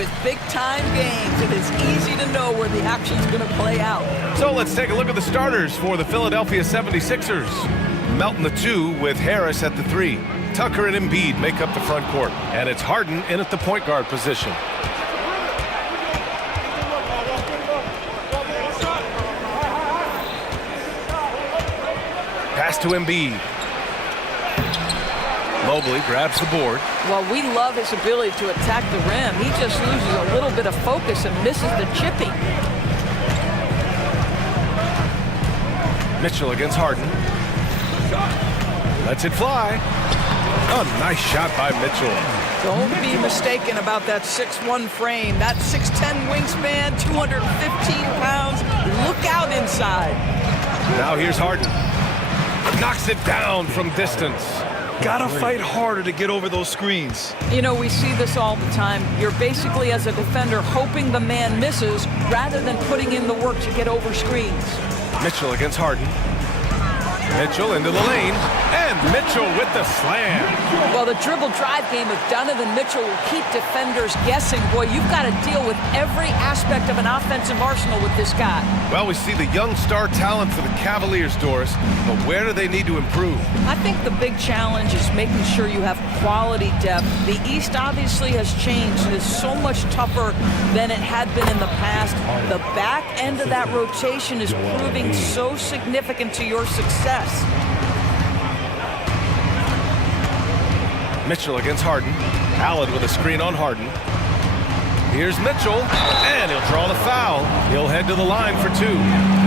with big-time games, it is easy to know where the action's going to play out. So let's take a look at the starters for the Philadelphia 76ers. Melton the 2 with Harris at the 3. Tucker and Embiid make up the front court. And it's Harden in at the point guard position. Pass to Embiid. Mobley grabs the board. Well, we love his ability to attack the rim. He just loses a little bit of focus and misses the chippy. Mitchell against Harden. Lets it fly. Oh, nice shot by Mitchell. Don't be mistaken about that 6'1" frame. That 6'10" wingspan, 215 pounds. Look out inside. Now here's Harden. Knocks it down from distance. Gotta fight harder to get over those screens. You know, we see this all the time. You're basically, as a defender, hoping the man misses rather than putting in the work to get over screens. Mitchell against Harden. Mitchell into the lane, and Mitchell with the slam. Well, the dribble drive game of Donovan Mitchell will keep defenders guessing. Boy, you've got to deal with every aspect of an offensive arsenal with this guy. Well, we see the young star talent for the Cavaliers, Doris, but where do they need to improve? I think the big challenge is making sure you have quality depth. The East obviously has changed. It is so much tougher than it had been in the past. The back end of that rotation is proving so significant to your success. Mitchell against Harden. Allen with a screen on Harden. Here's Mitchell, and he'll draw the foul. He'll head to the line for 2.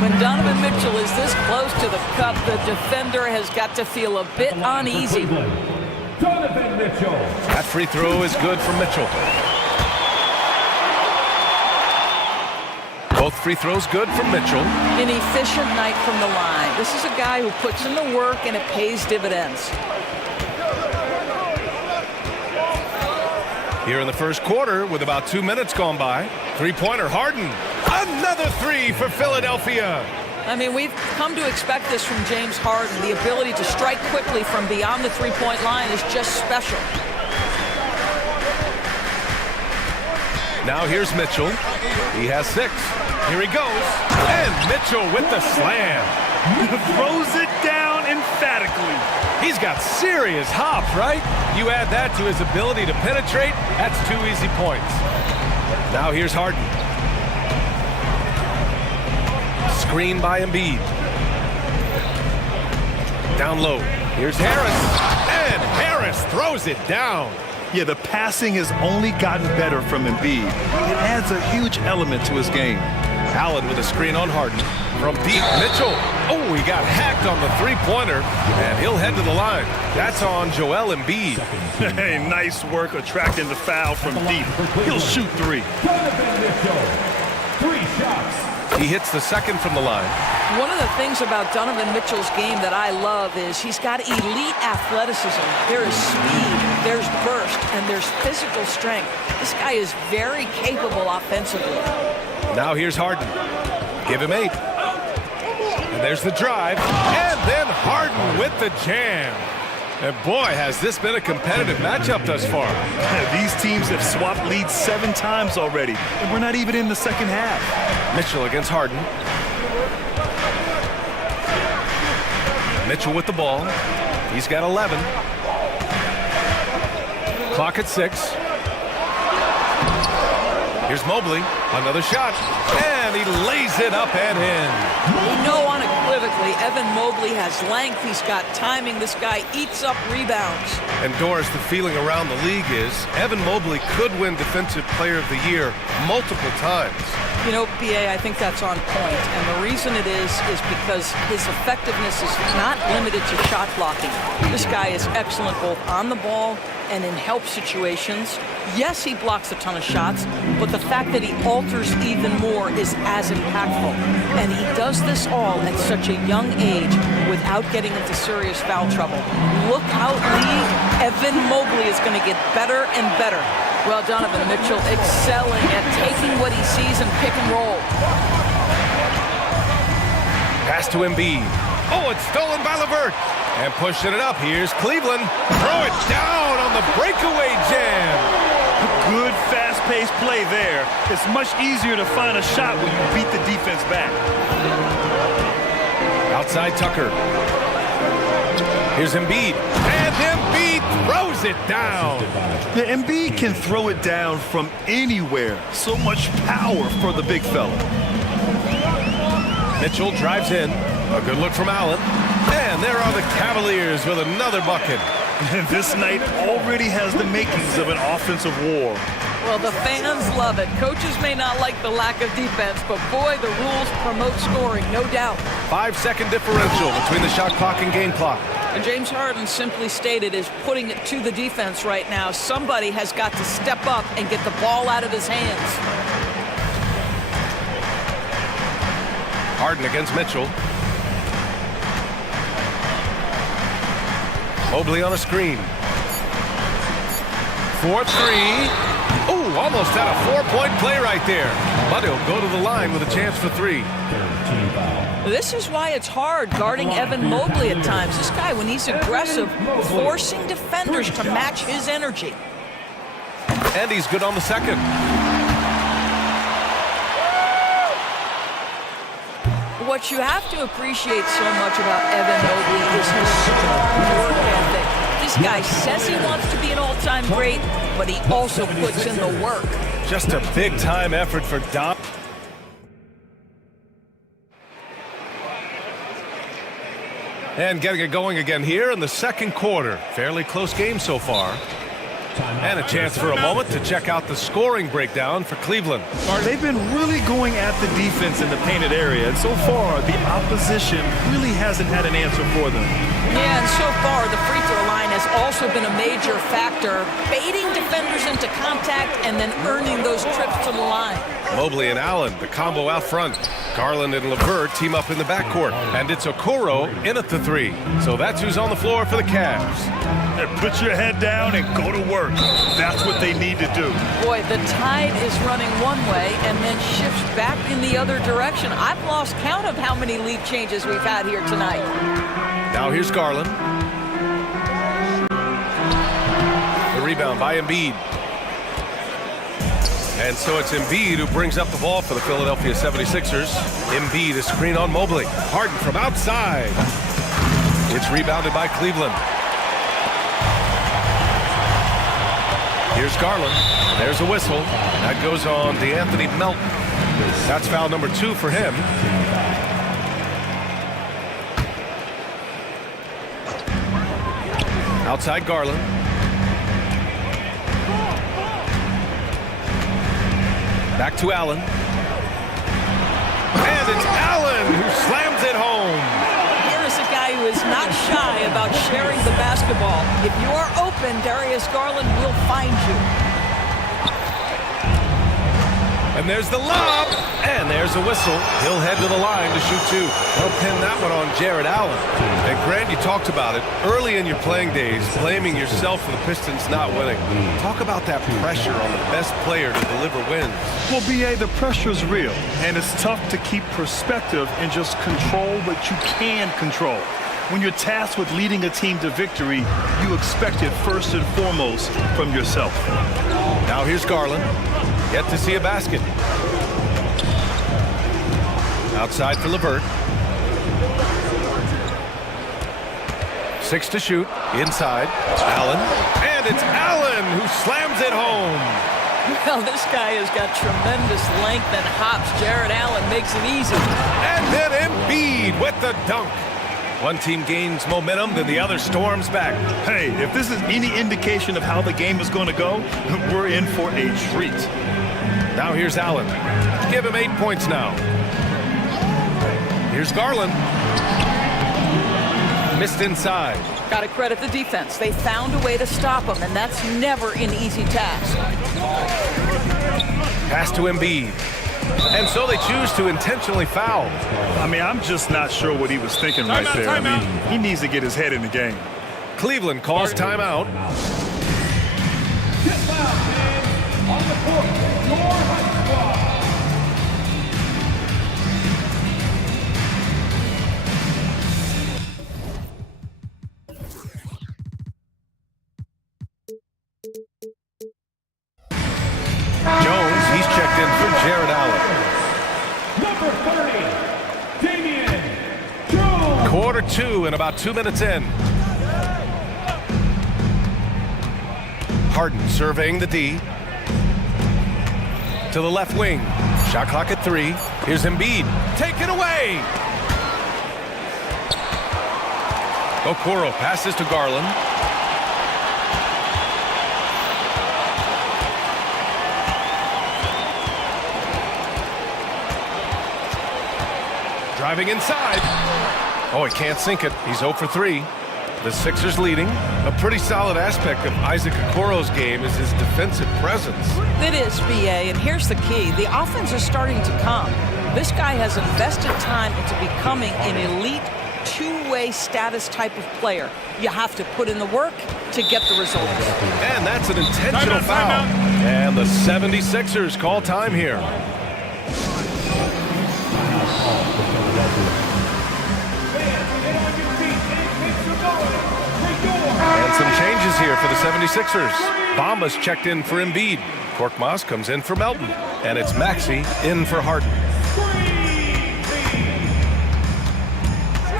When Donovan Mitchell is this close to the cup, the defender has got to feel a bit uneasy. Donovan Mitchell. That free throw is good for Mitchell. Both free throws good for Mitchell. An efficient night from the line. This is a guy who puts in the work and it pays dividends. Here in the first quarter with about 2 minutes gone by. Three-pointer Harden. Another 3 for Philadelphia. I mean, we've come to expect this from James Harden. The ability to strike quickly from beyond the three-point line is just special. Now here's Mitchell. He has 6. Here he goes. And Mitchell with the slam. Throws it down emphatically. He's got serious hop, right? You add that to his ability to penetrate, that's 2 easy points. Now here's Harden. Screen by Embiid. Down low. Here's Harris. And Harris throws it down. Yeah, the passing has only gotten better from Embiid. It adds a huge element to his game. Allen with a screen on Harden. From deep, Mitchell. Oh, he got hacked on the three-pointer, and he'll head to the line. That's on Joel Embiid. Hey, nice work attracting the foul from deep. He'll shoot 3. Donovan Mitchell. 3 shots. He hits the second from the line. One of the things about Donovan Mitchell's game that I love is he's got elite athleticism. There is speed, there's burst, and there's physical strength. This guy is very capable offensively. Now here's Harden. Give him 8. And there's the drive. And then Harden with the jam. And boy, has this been a competitive matchup thus far. These teams have swapped leads 7 times already, and we're not even in the second half. Mitchell against Harden. Mitchell with the ball. He's got 11. Clock at 6. Here's Mobley. Another shot. And he lays it up and in. We know unequivocally Evan Mobley has length. He's got timing. This guy eats up rebounds. And Doris, the feeling around the league is Evan Mobley could win Defensive Player of the Year multiple times. You know, BA, I think that's on point. And the reason it is because his effectiveness is not limited to shot blocking. This guy is excellent both on the ball and in help situations. Yes, he blocks a ton of shots, but the fact that he alters even more is as impactful. And he does this all at such a young age without getting into serious foul trouble. Look out, league. Evan Mobley is going to get better and better. Well, Donovan Mitchell excelling at taking what he sees and pick and roll. Pass to Embiid. Oh, it's stolen by LeVert. And pushing it up, here's Cleveland. Throw it down on the breakaway jam. Good fast-paced play there. It's much easier to find a shot when you beat the defense back. Outside Tucker. Here's Embiid. And Embiid throws it down. Yeah, Embiid can throw it down from anywhere. So much power for the big fella. Mitchell drives in. A good look from Allen. And there are the Cavaliers with another bucket. And this night already has the makings of an offensive war. Well, the fans love it. Coaches may not like the lack of defense, but boy, the rules promote scoring, no doubt. 5-second differential between the shot clock and game clock. And James Harden simply stated is putting it to the defense right now. Somebody has got to step up and get the ball out of his hands. Harden against Mitchell. Mobley on a screen. 4-3. Ooh, almost had a 4-point play right there. But he'll go to the line with a chance for 3. This is why it's hard guarding Evan Mobley at times. This guy, when he's aggressive, forcing defenders to match his energy. And he's good on the second. What you have to appreciate so much about Evan Mobley is his strong work ethic. This guy says he wants to be an all-time great, but he also puts in the work. Just a big-time effort for Dom. And getting it going again here in the second quarter. Fairly close game so far. And a chance for a moment to check out the scoring breakdown for Cleveland. They've been really going at the defense in the painted area, and so far the opposition really hasn't had an answer for them. Yeah, and so far the free throw line has also been a major factor, baiting defenders into contact and then earning those trips to the line. Mobley and Allen, the combo out front. Garland and LeVert team up in the backcourt. And it's Okoro in at the 3. So that's who's on the floor for the Cavs. And put your head down and go to work. That's what they need to do. Boy, the tide is running one way and then shifts back in the other direction. I've lost count of how many lead changes we've had here tonight. Now here's Garland. The rebound by Embiid. And so it's Embiid who brings up the ball for the Philadelphia 76ers. Embiid is screen on Mobley. Harden from outside. It's rebounded by Cleveland. Here's Garland. There's a whistle. That goes on DeAnthony Melton. That's foul number 2 for him. Outside Garland. Back to Allen. And it's Allen who slams it home. Here is a guy who is not shy about sharing the basketball. If you are open, Darius Garland will find you. And there's the lob. And there's a whistle. He'll head to the line to shoot 2. They'll pin that one on Jared Allen. And Grant, you talked about it early in your playing days, blaming yourself for the Pistons not winning. Talk about that pressure on the best player to deliver wins. Well, B.A., the pressure's real, and it's tough to keep perspective and just control what you can control. When you're tasked with leading a team to victory, you expect it first and foremost from yourself. Now here's Garland. Yet to see a basket. Outside for LeVert. 6 to shoot. Inside. Allen. And it's Allen who slams it home. Well, this guy has got tremendous length and hops. Jared Allen makes it easy. And then Embiid with the dunk. One team gains momentum, then the other storms back. Hey, if this is any indication of how the game is going to go, we're in for a treat. Now here's Allen. Give him 8 points now. Here's Garland. Missed inside. Got to credit the defense. They found a way to stop him, and that's never an easy task. Pass to Embiid. And so they choose to intentionally foul. I mean, I'm just not sure what he was thinking right there. I mean, he needs to get his head in the game. Cleveland calls timeout. Get fouled, man. On the court, your high squad. Quarter two and about 2 minutes in. Harden surveying the D. To the left wing. Shot clock at 3. Here's Embiid. Take it away! Okoro passes to Garland. Driving inside. Oh, he can't sink it. He's 0 for 3. The Sixers leading. A pretty solid aspect of Isaac Okoro's game is his defensive presence. It is, BA, and here's the key. The offense is starting to come. This guy has invested time into becoming an elite two-way status type of player. You have to put in the work to get the results. And that's an intentional foul. And the 76ers call time here. And some changes here for the 76ers. Bamba's checked in for Embiid. Korkmaz comes in for Melton. And it's Maxey in for Harden.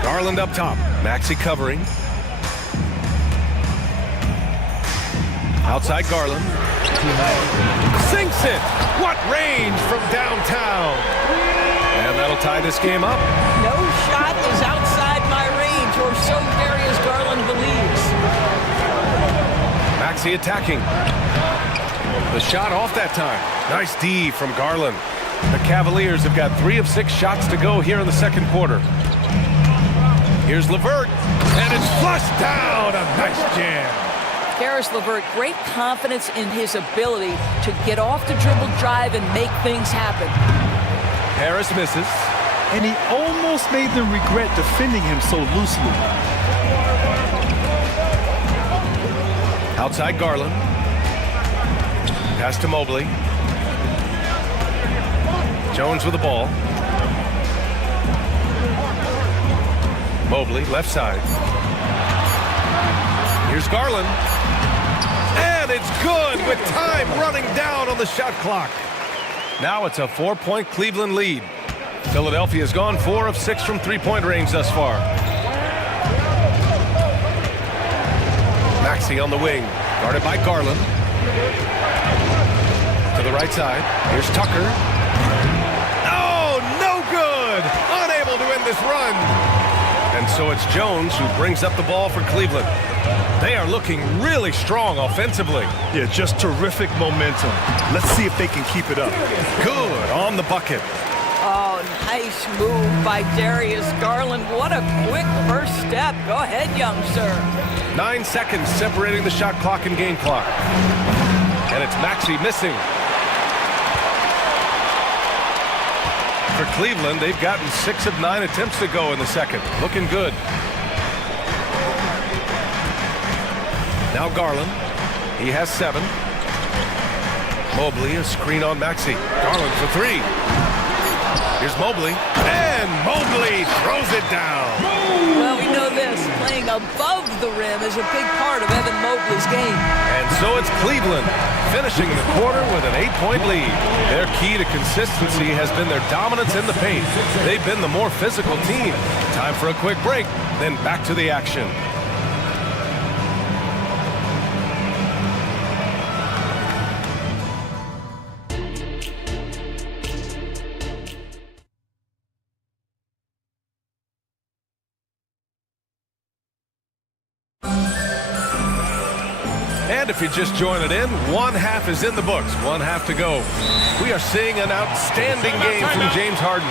Garland up top. Maxey covering. Outside Garland. Sinks it! What range from downtown! And that'll tie this game up. No shot is outside my range, or so Darius Garland believes. Maxey attacking. The shot off that time. Nice D from Garland. The Cavaliers have got 3 of 6 shots to go here in the second quarter. Here's LeVert, and it's flushed down. A nice jam. Karis LeVert, great confidence in his ability to get off the dribble drive and make things happen. Harris misses. And he almost made them regret defending him so loosely. Outside Garland. Pass to Mobley. Jones with the ball. Mobley, left side. Here's Garland. And it's good with time running down on the shot clock. Now it's a 4-point Cleveland lead. Philadelphia's gone 4 of 6 from three-point range thus far. Maxey on the wing, guarded by Garland. To the right side, here's Tucker. Oh, no good! Unable to end this run. And so it's Jones who brings up the ball for Cleveland. They are looking really strong offensively. Yeah, just terrific momentum. Let's see if they can keep it up. Good on the bucket. Oh, nice move by Darius Garland. What a quick first step. Go ahead, young sir. 9 seconds separating the shot clock and game clock. And it's Maxey missing. For Cleveland, they've gotten 6 of 9 attempts to go in the second. Looking good. Now Garland. He has 7. Mobley, a screen on Maxey. Garland for 3. Here's Mobley. And Mobley throws it down. Well, we know this. Playing above the rim is a big part of Evan Mobley's game. And so it's Cleveland finishing the quarter with an 8-point lead. Their key to consistency has been their dominance in the paint. They've been the more physical team. Time for a quick break, then back to the action. And if you're just joining in, one half is in the books, one half to go. We are seeing an outstanding game from James Harden.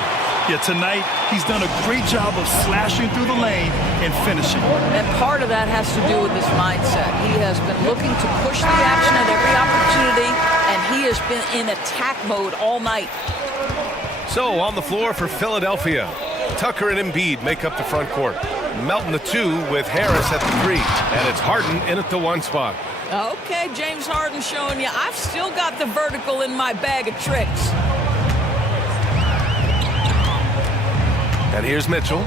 Yeah, tonight he's done a great job of slashing through the lane and finishing. And part of that has to do with his mindset. He has been looking to push the action at every opportunity, and he has been in attack mode all night. So on the floor for Philadelphia, Tucker and Embiid make up the front court. Melton the 2 with Harris at the 3, and it's Harden in at the 1 spot. Okay, James Harden showing you I've still got the vertical in my bag of tricks. And here's Mitchell.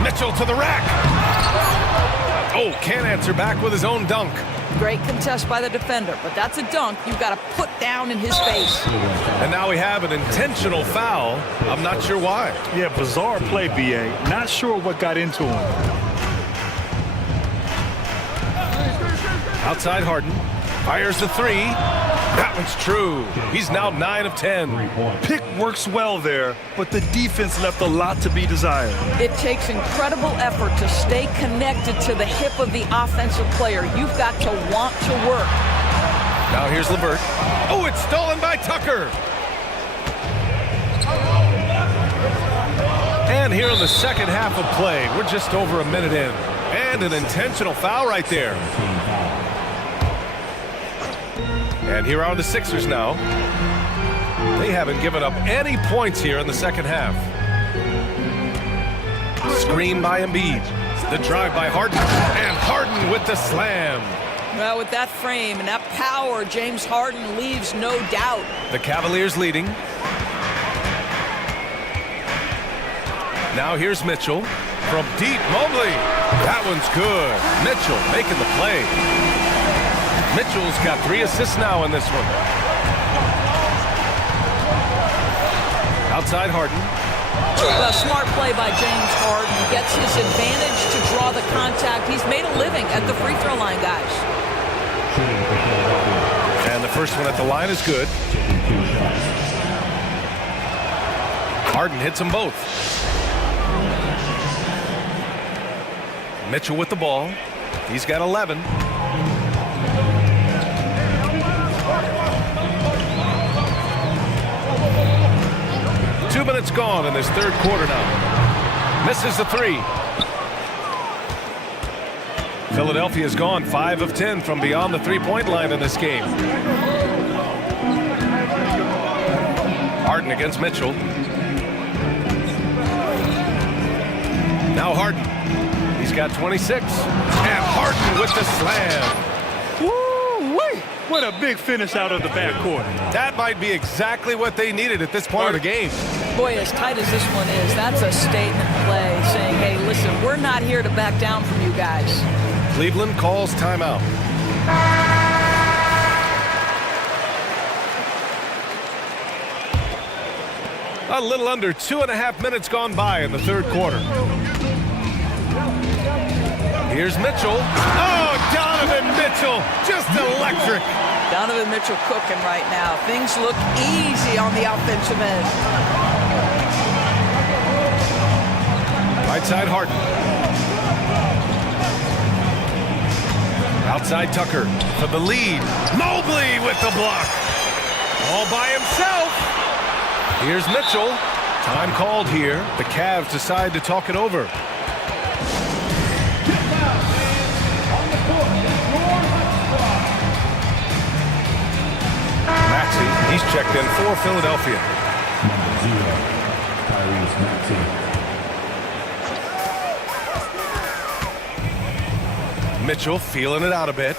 Mitchell to the rack. Oh, can't answer back with his own dunk. Great contest by the defender, but that's a dunk you've got to put down in his face. And now we have an intentional foul. I'm not sure why. Yeah, bizarre play, B.A. Not sure what got into him. Outside Harden. Fires the three. That one's true. He's now 9 of 10. Pick works well there, but the defense left a lot to be desired. It takes incredible effort to stay connected to the hip of the offensive player. You've got to want to work. Now here's LeVert. Oh, it's stolen by Tucker. And here in the second half of play, we're just over a minute in. And an intentional foul right there. And here are the Sixers now. They haven't given up any points here in the second half. Screen by Embiid. The drive by Harden. And Harden with the slam. Well, with that frame and that power, James Harden leaves no doubt. The Cavaliers leading. Now here's Mitchell. From deep, Mobley. That one's good. Mitchell making the play. Mitchell's got 3 assists now in this one. Outside Harden. A smart play by James Harden. Gets his advantage to draw the contact. He's made a living at the free throw line, guys. And the first one at the line is good. Harden hits them both. Mitchell with the ball. He's got 11. Two minutes gone in this third quarter now. Misses the three. Philadelphia's gone 5 of 10 from beyond the three-point line in this game. Harden against Mitchell. Now Harden. He's got 26. And Harden with the slam. Woo-wee! What a big finish out of the backcourt. That might be exactly what they needed at this point of the game. Boy, as tight as this one is, that's a statement play saying, hey, listen, we're not here to back down from you guys. Cleveland calls timeout. A little under 2.5 minutes gone by in the third quarter. Here's Mitchell. Oh, Donovan Mitchell, just electric. Donovan Mitchell cooking right now. Things look easy on the offensive end. Right side Harden. Outside Tucker for the lead. Mobley with the block. All by himself. Here's Mitchell. Time called here. The Cavs decide to talk it over. Maxey, he's checked in for Philadelphia. Mitchell feeling it out a bit.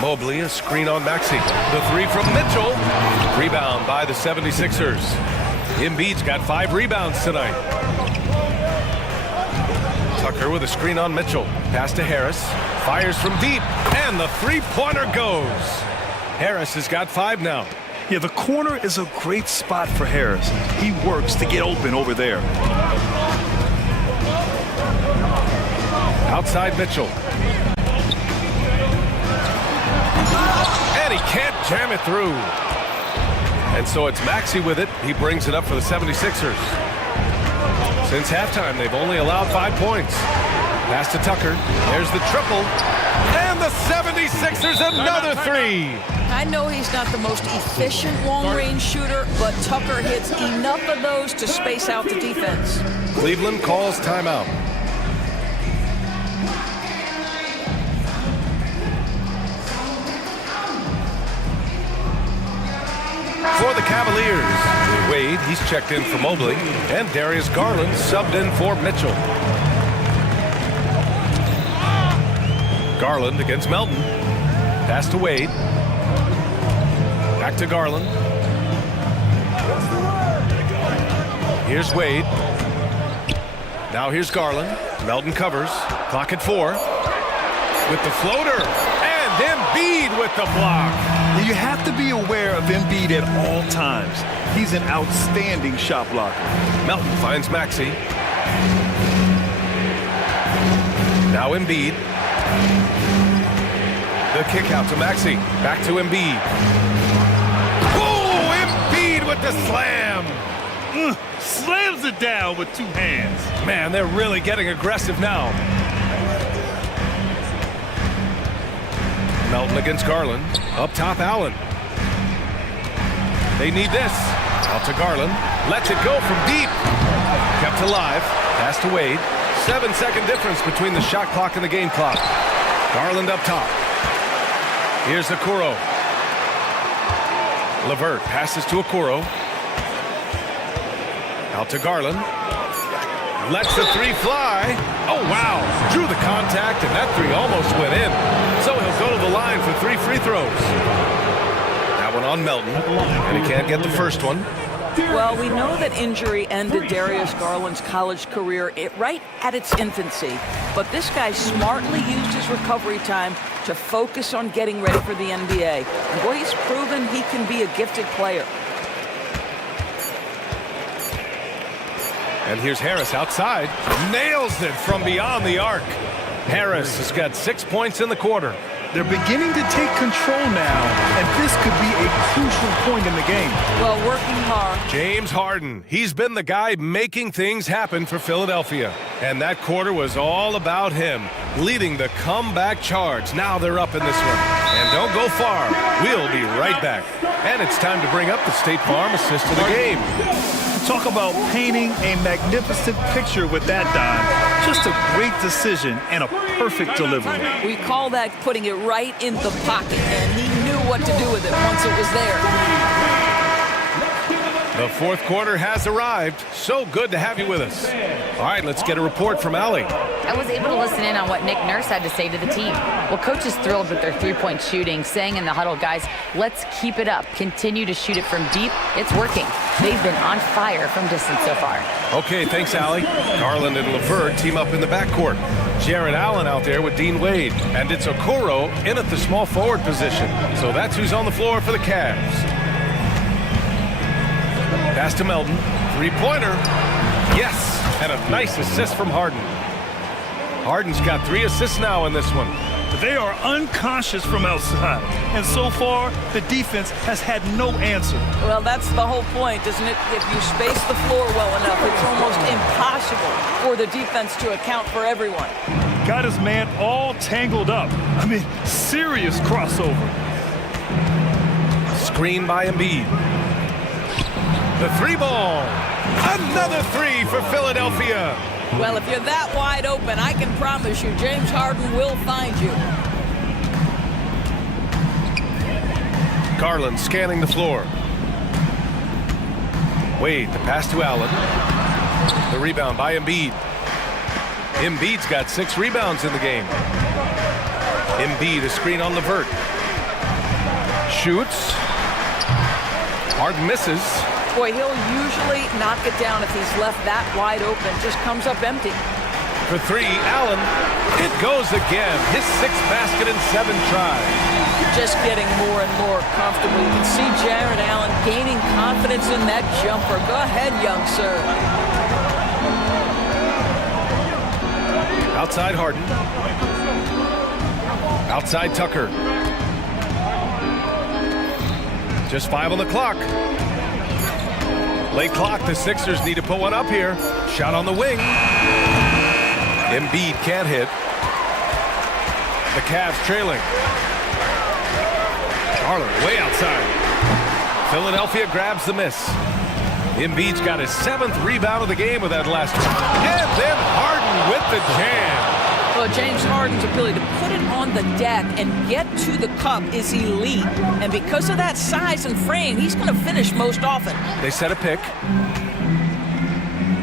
Mobley, a screen on Maxey. The three from Mitchell. Rebound by the 76ers. Embiid's got 5 rebounds tonight. Tucker with a screen on Mitchell. Pass to Harris. Fires from deep. And the three-pointer goes. Harris has got 5 now. Yeah, the corner is a great spot for Harris. He works to get open over there. Outside Mitchell. And he can't jam it through. And so it's Maxey with it. He brings it up for the 76ers. Since halftime, they've only allowed 5 points. Pass to Tucker. There's the triple. And the 76ers another 3. I know he's not the most efficient long-range shooter, but Tucker hits enough of those to space out the defense. Cleveland calls timeout. For the Cavaliers, Wade, he's checked in for Mobley, and Darius Garland subbed in for Mitchell. Garland against Melton. Pass to Wade. Back to Garland. Here's Wade. Now here's Garland. Melton covers. Clock at 4. With the floater. And Embiid with the block. And you have to be aware of Embiid at all times. He's an outstanding shot blocker. Melton finds Maxey. Now Embiid. The kick out to Maxey. Back to Embiid. Oh, Embiid with the slam. Slams it down with 2 hands. Man, they're really getting aggressive now. Melton against Garland. Up top, Allen. They need this. Out to Garland. Lets it go from deep. Kept alive. Pass to Wade. 7-second difference between the shot clock and the game clock. Garland up top. Here's Okoro. LeVert passes to Okoro. Out to Garland. Lets the 3 fly. Oh, wow. Drew the contact, and that 3 almost went in. So he'll go to the line for 3 free throws. That one on Melton, and he can't get the first one. Well, we know that injury ended Darius Garland's college career right at its infancy. But this guy smartly used his recovery time to focus on getting ready for the NBA. And boy, he's proven he can be a gifted player. And here's Harris outside. Nails it from beyond the arc. Harris has got 6 points in the quarter. They're beginning to take control now, and this could be a crucial point in the game. Well, working hard. James Harden. He's been the guy making things happen for Philadelphia. And that quarter was all about him, leading the comeback charge. Now they're up in this one. And don't go far. We'll be right back. And it's time to bring up the State Farm assist of the game. Talk about painting a magnificent picture with that dime. Just a great decision and a perfect delivery. We call that putting it right in the pocket, and he knew what to do with it once it was there. The fourth quarter has arrived. So good to have you with us. All right, let's get a report from Allie. I was able to listen in on what Nick Nurse had to say to the team. Well, coach is thrilled with their three-point shooting, saying in the huddle, guys, let's keep it up. Continue to shoot it from deep. It's working. They've been on fire from distance so far. Okay, thanks, Allie. Garland and LeVert team up in the backcourt. Jared Allen out there with Dean Wade. And it's Okoro in at the small forward position. So that's who's on the floor for the Cavs. Pass to Melton. Three-pointer. Yes, and a nice assist from Harden. Harden's got 3 assists now in this one. They are unconscious from outside, and so far, the defense has had no answer. Well, that's the whole point, isn't it? If you space the floor well enough, it's almost impossible for the defense to account for everyone. Got his man all tangled up. I mean, serious crossover. Screen by Embiid. The 3-ball. Another 3 for Philadelphia. Well, if you're that wide open, I can promise you James Harden will find you. Garland scanning the floor. Wade, the pass to Allen. The rebound by Embiid. Embiid's got 6 rebounds in the game. Embiid, a screen on LeVert. Shoots. Harden misses. Boy, he'll usually knock it down if he's left that wide open. Just comes up empty. For 3, Allen. It goes again. His 6th basket in 7 tries. Just getting more and more comfortable. You can see Jared Allen gaining confidence in that jumper. Go ahead, young sir. Outside Harden. Outside Tucker. Just 5 on the clock. Late clock, the Sixers need to put one up here. Shot on the wing. Embiid can't hit. The Cavs trailing. Garland way outside. Philadelphia grabs the miss. Embiid's got his 7th rebound of the game with that last one. And then Harden with the jam. Well, James Harden's ability to put it on the deck and get to the cup is elite. And because of that size and frame, he's going to finish most often. They set a pick.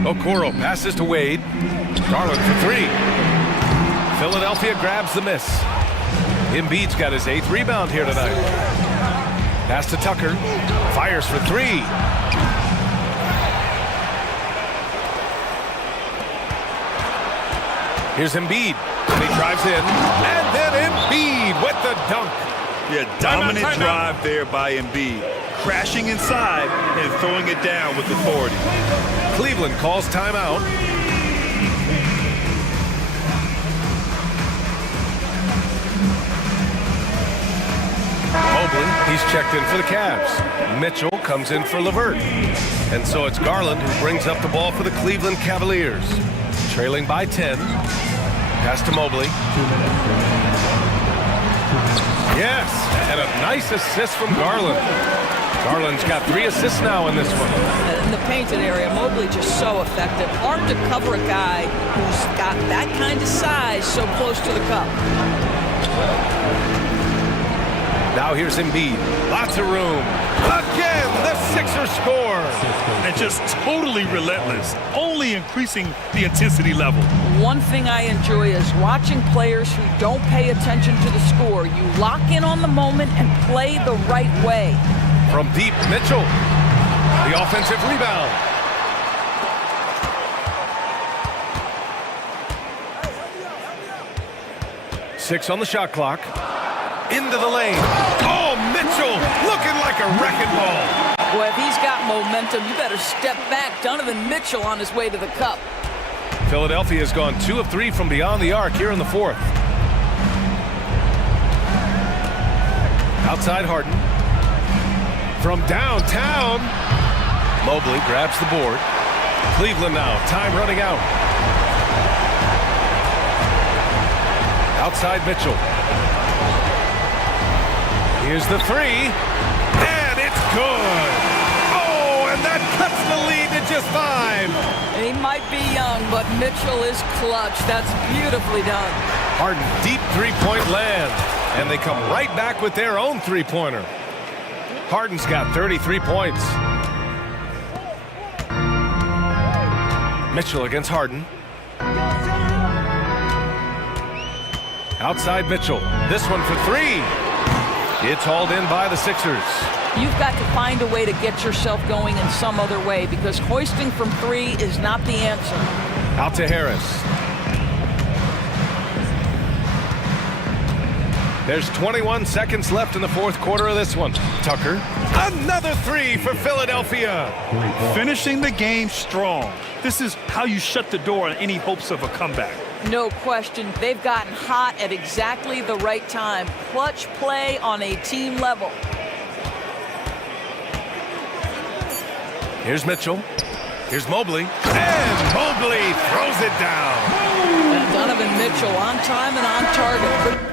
Okoro passes to Wade. Garland for 3. Philadelphia grabs the miss. Embiid's got his 8th rebound here tonight. Pass to Tucker. Fires for 3. Here's Embiid. And he drives in. And then Embiid with the dunk. Yeah, dominant drive there by Embiid. Crashing inside and throwing it down with authority. Cleveland calls timeout. Mobley, he's checked in for the Cavs. Mitchell comes in for LeVert. And so it's Garland who brings up the ball for the Cleveland Cavaliers. Trailing by 10. Pass to Mobley. Yes, and a nice assist from Garland. Garland's got 3 assists now in this one. In the painted area, Mobley just so effective. Hard to cover a guy who's got that kind of size so close to the cup. Now here's Embiid. Lots of room. Again, the Sixers score. And just totally relentless, only increasing the intensity level. One thing I enjoy is watching players who don't pay attention to the score. You lock in on the moment and play the right way. From deep, Mitchell. The offensive rebound. Six on the shot clock. Into the lane. Oh, Mitchell looking like a wrecking ball. Boy, if he's got momentum, you better step back. Donovan Mitchell on his way to the cup. Philadelphia has gone 2 of 3 from beyond the arc here in the fourth. Outside Harden. From downtown. Mobley grabs the board. Cleveland now, time running out. Outside Mitchell. Here's the 3, and it's good. Oh, and that cuts the lead to just 5. He might be young, but Mitchell is clutch. That's beautifully done. Harden, deep three-point land, and they come right back with their own three-pointer. Harden's got 33 points. Mitchell against Harden. Outside Mitchell. This one for 3. It's hauled in by the Sixers. You've got to find a way to get yourself going in some other way because hoisting from 3 is not the answer. Out to Harris. There's 21 seconds left in the fourth quarter of this one. Tucker. Another 3 for Philadelphia. Finishing the game strong. This is how you shut the door on any hopes of a comeback. No question. They've gotten hot at exactly the right time. Clutch play on a team level. Here's Mitchell. Here's Mobley. And Mobley throws it down. And Donovan Mitchell on time and on target.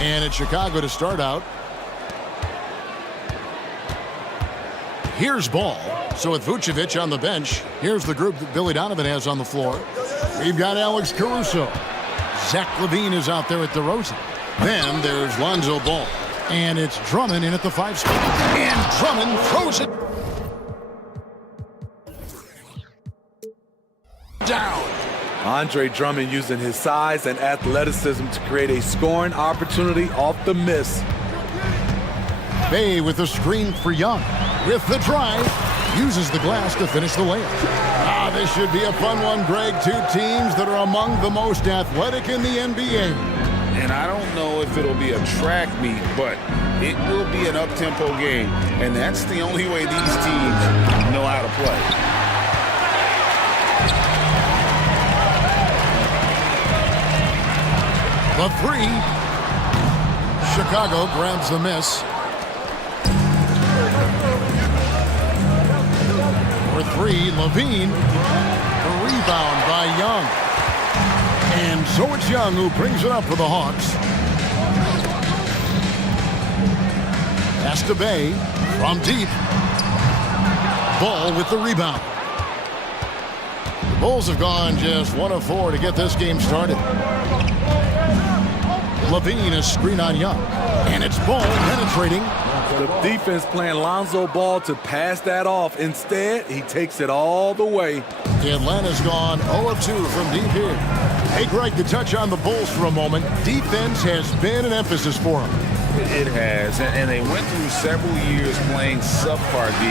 And it's Chicago to start out. Here's ball. So with Vucevic on the bench, here's the group that Billy Donovan has on the floor. We've got Alex Caruso. Zach LaVine is out there at DeRozan. Then there's Lonzo Ball. And it's Drummond in at the 5 spot. And Drummond throws it down. Andre Drummond using his size and athleticism to create a scoring opportunity off the miss. Bay with the screen for Young. With the drive, uses the glass to finish the layup. This should be a fun one, Greg. Two teams that are among the most athletic in the NBA. And I don't know if it'll be a track meet, but it will be an up-tempo game. And that's the only way these teams know how to play. The 3. Chicago grabs the miss. For 3, LaVine. The rebound by Young. And so it's Young who brings it up for the Hawks. Pass to Bay from deep. Ball with the rebound. The Bulls have gone just 1 of 4 to get this game started. LaVine is screen on Young. And it's Ball penetrating. The defense playing Lonzo Ball to pass that off. Instead, he takes it all the way. Atlanta's gone 0 of 2 from deep here. Hey, Greg, to touch on the Bulls for a moment, defense has been an emphasis for them. It has, and they went through several years playing subpar D,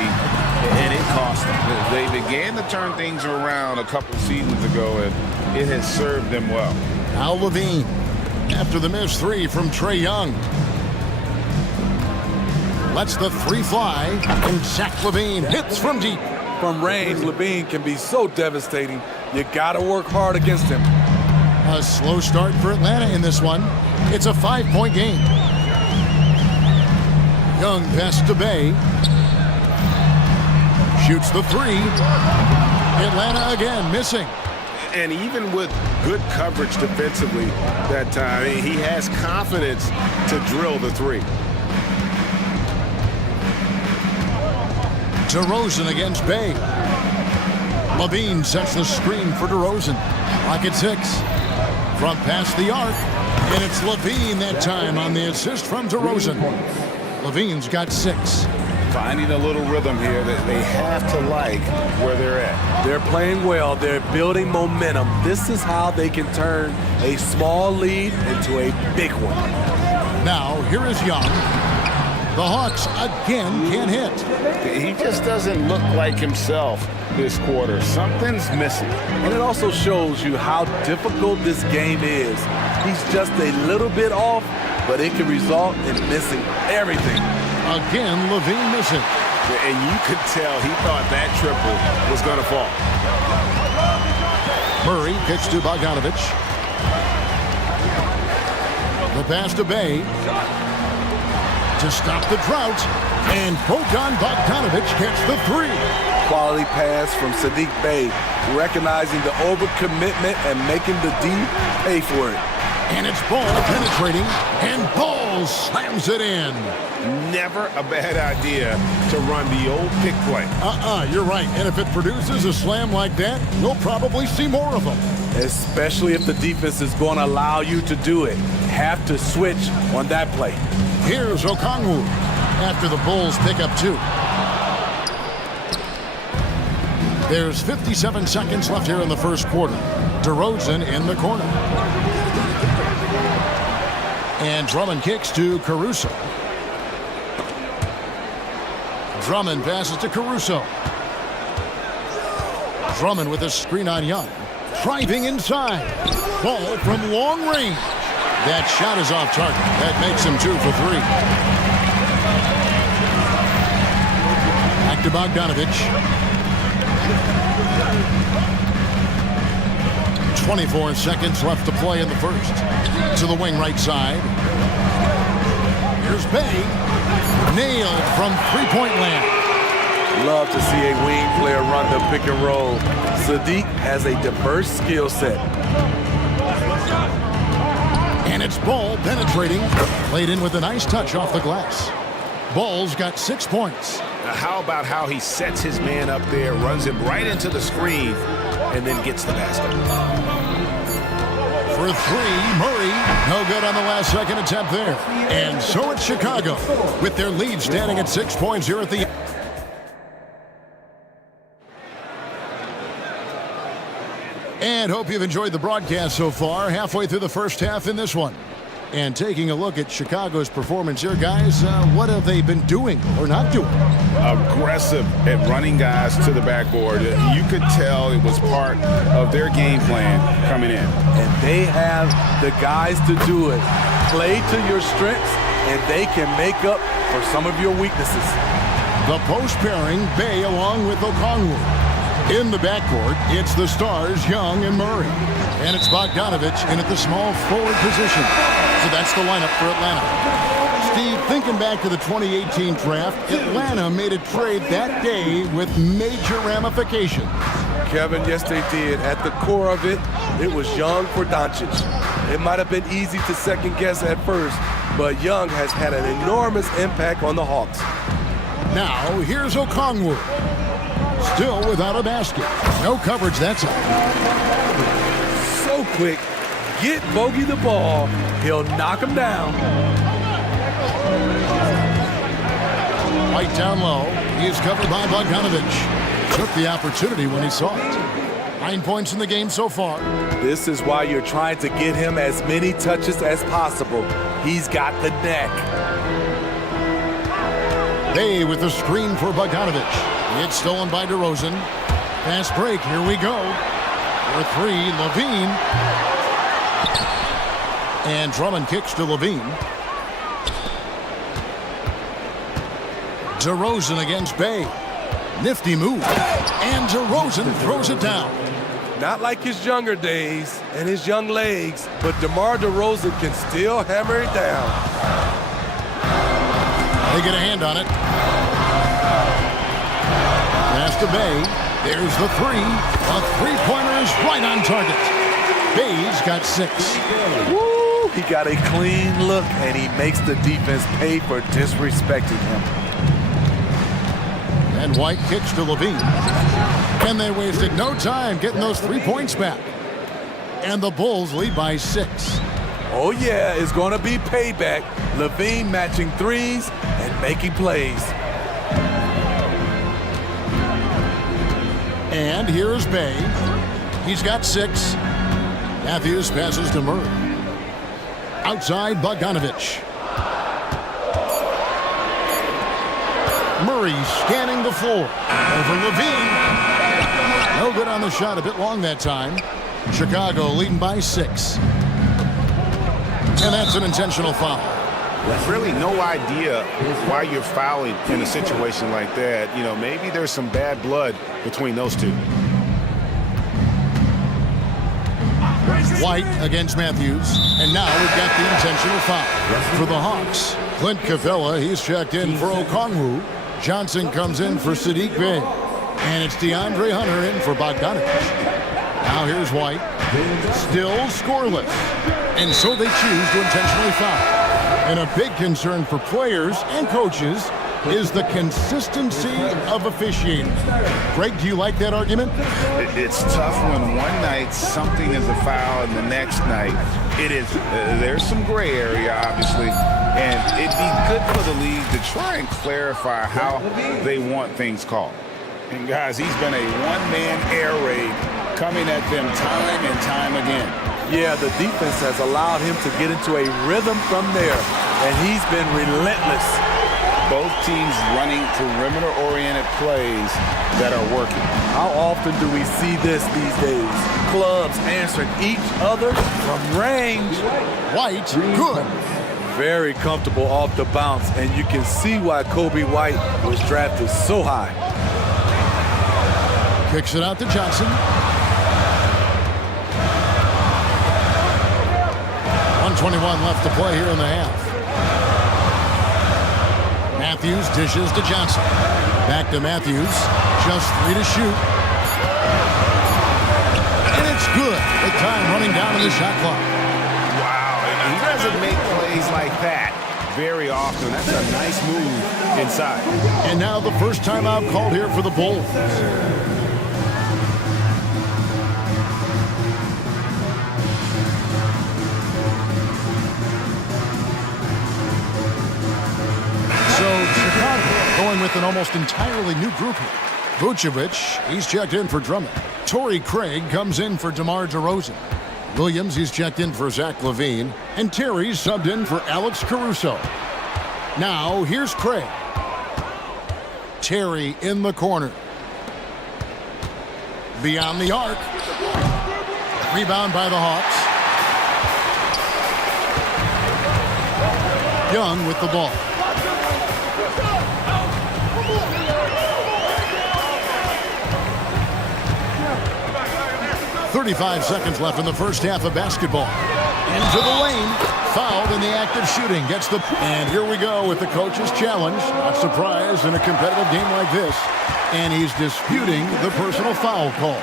and it cost them. They began to turn things around a couple seasons ago, and it has served them well. Now LaVine, after the missed 3 from Trae Young. Lets the 3 fly, and Zach LaVine hits from deep. From range, LaVine can be so devastating. You gotta work hard against him. A slow start for Atlanta in this one. It's a 5-point game. Young pass to Bay. Shoots the 3. Atlanta again missing. And even with good coverage defensively that time, he has confidence to drill the 3. DeRozan against Bay. LaVine sets the screen for DeRozan. Clock at 6. Front past the arc. And it's LaVine that time on the assist from DeRozan. LaVine's got 6. Finding a little rhythm here that they have to like where they're at. They're playing well. They're building momentum. This is how they can turn a small lead into a big one. Now, here is Young. The Hawks again can't hit. He just doesn't look like himself this quarter. Something's missing. And it also shows you how difficult this game is. He's just a little bit off, but it can result in missing everything. Again, LaVine missing. And you could tell he thought that triple was going to fall. Murray kicks to Bogdanovic. The pass to Bay. To stop the drought. And Bogdan Bogdanovic gets the 3. Quality pass from Saddiq Bey, recognizing the overcommitment and making the D pay for it. And it's Ball penetrating, and Ball slams it in. Never a bad idea to run the old pick play. You're right. And if it produces a slam like that, you'll probably see more of them. Especially if the defense is going to allow you to do it. Have to switch on that play. Here's Okongwu after the Bulls pick up 2. There's 57 seconds left here in the first quarter. DeRozan in the corner. And Drummond kicks to Caruso. Drummond passes to Caruso. Drummond with a screen on Young. Driving inside. Ball from long range. That shot is off target. That makes him 2 for 3. Back to Bogdanovic. 24 seconds left to play in the first. To the wing right side. Here's Bay. Nailed from three-point land. Love to see a wing player run the pick and roll. Saddiq has a diverse skill set. And it's Ball penetrating. Played in with a nice touch off the glass. Ball's got 6 points. Now how about how he sets his man up there, runs him right into the screen, and then gets the basket. For 3, Murray. No good on the last second attempt there. And so it's Chicago with their lead standing at 6 points here at the end. And hope you've enjoyed the broadcast so far. Halfway through the first half in this one. And taking a look at Chicago's performance here, guys, what have they been doing or not doing? Aggressive at running guys to the backboard. You could tell it was part of their game plan coming in. And they have the guys to do it. Play to your strengths, and they can make up for some of your weaknesses. The post pairing, Bay along with Okongwu. In the backcourt, it's the stars, Young and Murray. And it's Bogdanovich in at the small forward position. So that's the lineup for Atlanta. Steve, thinking back to the 2018 draft, Atlanta made a trade that day with major ramifications. Kevin, yes they did. At the core of it, it was Young for Doncic. It might have been easy to second guess at first, but Young has had an enormous impact on the Hawks. Now, here's Okongwu. Still without a basket. No coverage that time. So quick. Get Bogey the ball. He'll knock him down. White down low. He is covered by Bogdanovich. Took the opportunity when he saw it. 9 points in the game so far. This is why you're trying to get him as many touches as possible. He's got the neck. Bay with the screen for Bogdanovich. It's stolen by DeRozan. Fast break. Here we go. For 3, Levine. And Drummond kicks to Levine. DeRozan against Bay. Nifty move. And DeRozan throws it down. Not like his younger days and his young legs, but DeMar DeRozan can still hammer it down. They get a hand on it. Pass to Bay. There's the 3. A three-pointer is right on target. Bay's got 6. Woo! He got a clean look, and he makes the defense pay for disrespecting him. And White kicks to Levine. And they wasted no time getting those 3 points back. And the Bulls lead by 6. Oh, yeah, it's going to be payback. Levine matching threes and making plays. And here's Bay. He's got 6. Matthews passes to Murray. Outside, Bogdanovich. Murray scanning the floor. Over Levine. No good on the shot. A bit long that time. Chicago leading by 6. And that's an intentional foul. There's really no idea why you're fouling in a situation like that. You know, maybe there's some bad blood between those two. White against Matthews. And now we've got the intentional foul for the Hawks. Clint Capella, he's checked in for Okongwu. Johnson comes in for Sadiq Bey. And it's DeAndre Hunter in for Bogdanovich. Now here's White. Still scoreless. And so they choose to intentionally foul. And a big concern for players and coaches is the consistency of officiating. Greg, do you like that argument? It's tough when one night something is a foul and the next night it is. There's some gray area, obviously, and it'd be good for the league to try and clarify how they want things called. And guys, he's been a one-man air raid coming at them time and time again. Yeah, the defense has allowed him to get into a rhythm from there, and he's been relentless. Both teams running perimeter-oriented plays that are working. How often do we see this these days? Clubs answering each other from range. White, good. Very comfortable off the bounce, and you can see why Kobe White was drafted so high. Kicks it out to Johnson. 1:21 left to play here in the half. Matthews dishes to Johnson. Back to Matthews. Just 3 to shoot. And it's good. The time running down in the shot clock. Wow. He doesn't make plays like that very often. That's a nice move inside. And now the first timeout called here for the Bulls. So Chicago going with an almost entirely new group here. Vucevic, he's checked in for Drummond. Torrey Craig comes in for DeMar DeRozan. Williams, he's checked in for Zach LaVine. And Terry's subbed in for Alex Caruso. Now, here's Craig. Terry in the corner. Beyond the arc. Rebound by the Hawks. Young with the ball. .35 seconds left in the first half of basketball. Into the lane. Fouled in the act of shooting. Gets the... And here we go with the coach's challenge. Not surprised in a competitive game like this. And he's disputing the personal foul call.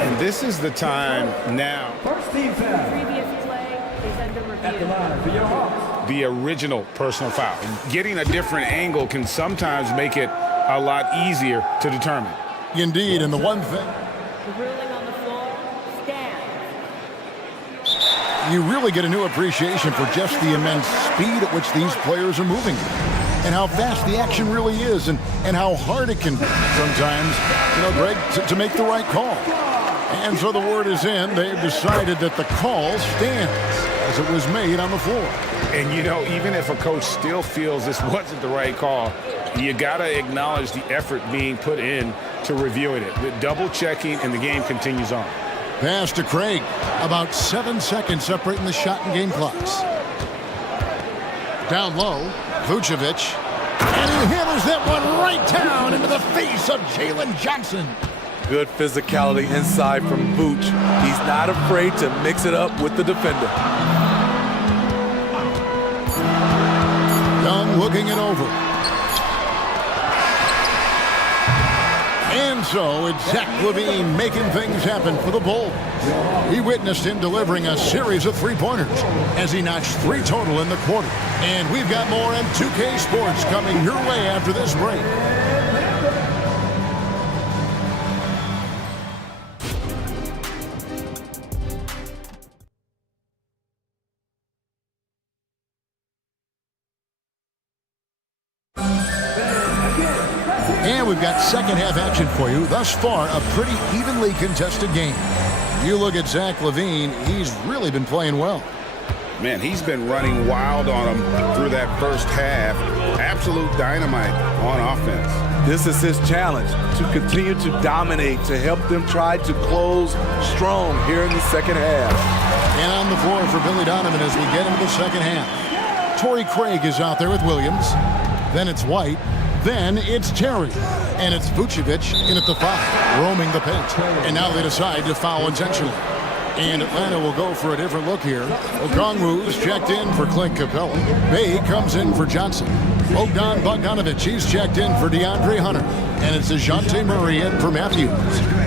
And this is the time now. First team foul. Previous play is under review. At the line for your Hawks. The original personal foul. Getting a different angle can sometimes make it a lot easier to determine. Indeed, and the one thing... The ruling on the floor stands. You really get a new appreciation for just the immense speed at which these players are moving. And how fast the action really is, and how hard it can be sometimes, Greg, to make the right call. And so the word is in. They've decided that the call stands as it was made on the floor. And, even if a coach still feels this wasn't the right call, you got to acknowledge the effort being put in to reviewing it. The double-checking, and the game continues on. Pass to Craig. About 7 seconds separating the shot and game clocks. Down low, Vucevic. And he hammers that one right down into the face of Jalen Johnson. Good physicality inside from Vooch. He's not afraid to mix it up with the defender. Young looking it over. And so it's Zach LaVine making things happen for the Bulls. He witnessed him delivering a series of three-pointers as he notched 3 total in the quarter. And we've got more M2K Sports coming your way after this break. And we've got second half action for you. Thus far, a pretty evenly contested game. You look at Zach LaVine, he's really been playing well. Man, he's been running wild on him through that first half. Absolute dynamite on offense. This is his challenge, to continue to dominate, to help them try to close strong here in the second half. And on the floor for Billy Donovan as we get into the second half. Torrey Craig is out there with Williams. Then it's White. Then it's Terry. And it's Vucevic in at the 5, roaming the paint. And now they decide to foul intentionally. And Atlanta will go for a different look here. Okongwu's checked in for Clint Capella. Bay comes in for Johnson. Bogdan Bogdanovic, he's checked in for DeAndre Hunter. And it's DeJounte Murray in for Matthews.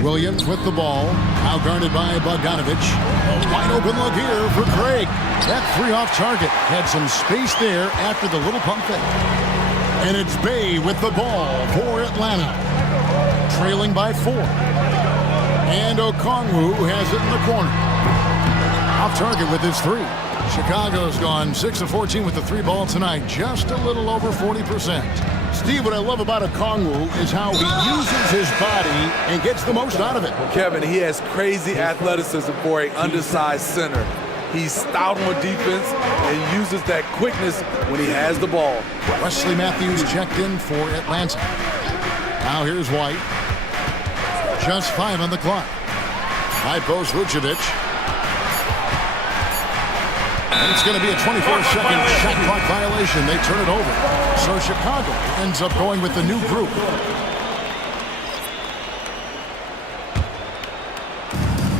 Williams with the ball. Now guarded by Bogdanovic. A wide open look here for Craig. That 3 off target. Had some space there after the little pump fake. And it's Bay with the ball for Atlanta. Trailing by 4. And Okongwu has it in the corner. Off target with his 3. Chicago's gone 6 of 14 with the 3 ball tonight. Just a little over 40%. Steve, what I love about Okongwu is how he uses his body and gets the most out of it. Kevin, he has crazy athleticism for an undersized center. He's stout on defense and uses that quickness when he has the ball. Wesley Matthews checked in for Atlanta. Now here's White. Just 5 on the clock. High post Vucevic. And it's going to be a 24-second shot clock violation. They turn it over. So Chicago ends up going with the new group.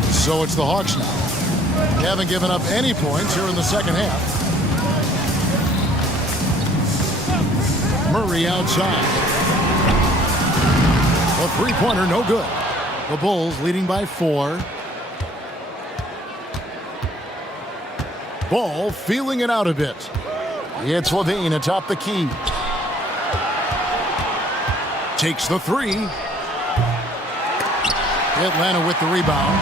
So it's the Hawks now. They haven't given up any points here in the second half. Murray outside. A 3-pointer, no good. The Bulls leading by 4. Ball feeling it out a bit. It's Levine atop the key. Takes the three. Atlanta with the rebound.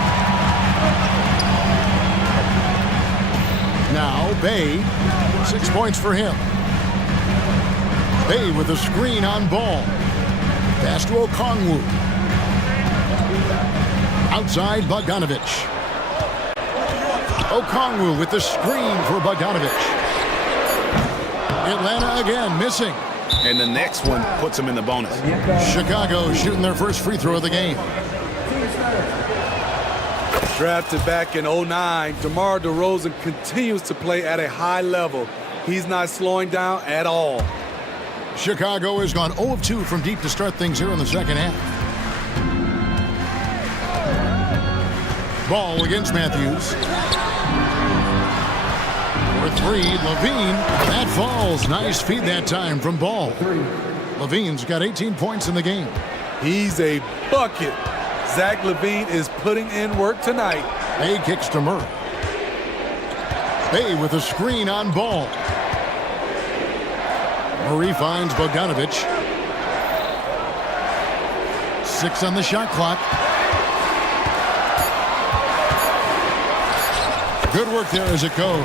Now Bay, 6 points for him. Bay with a screen on Ball. Pass to Okongwu. Outside Bogdanovich. Okongwu with the screen for Bogdanovich. Atlanta again missing. And the next one puts them in the bonus. Chicago shooting their first free throw of the game. Drafted back in 09, DeMar DeRozan continues to play at a high level. He's not slowing down at all. Chicago has gone 0 of 2 from deep to start things here in the second half. Ball against Matthews. For three, Levine. That falls. Nice feed that time from Ball. Levine's got 18 points in the game. He's a bucket. Zach LaVine is putting in work tonight. Bay kicks to Murray. Bay with a screen on Ball. Murray finds Bogdanovich. 6 on the shot clock. Good work there as it goes.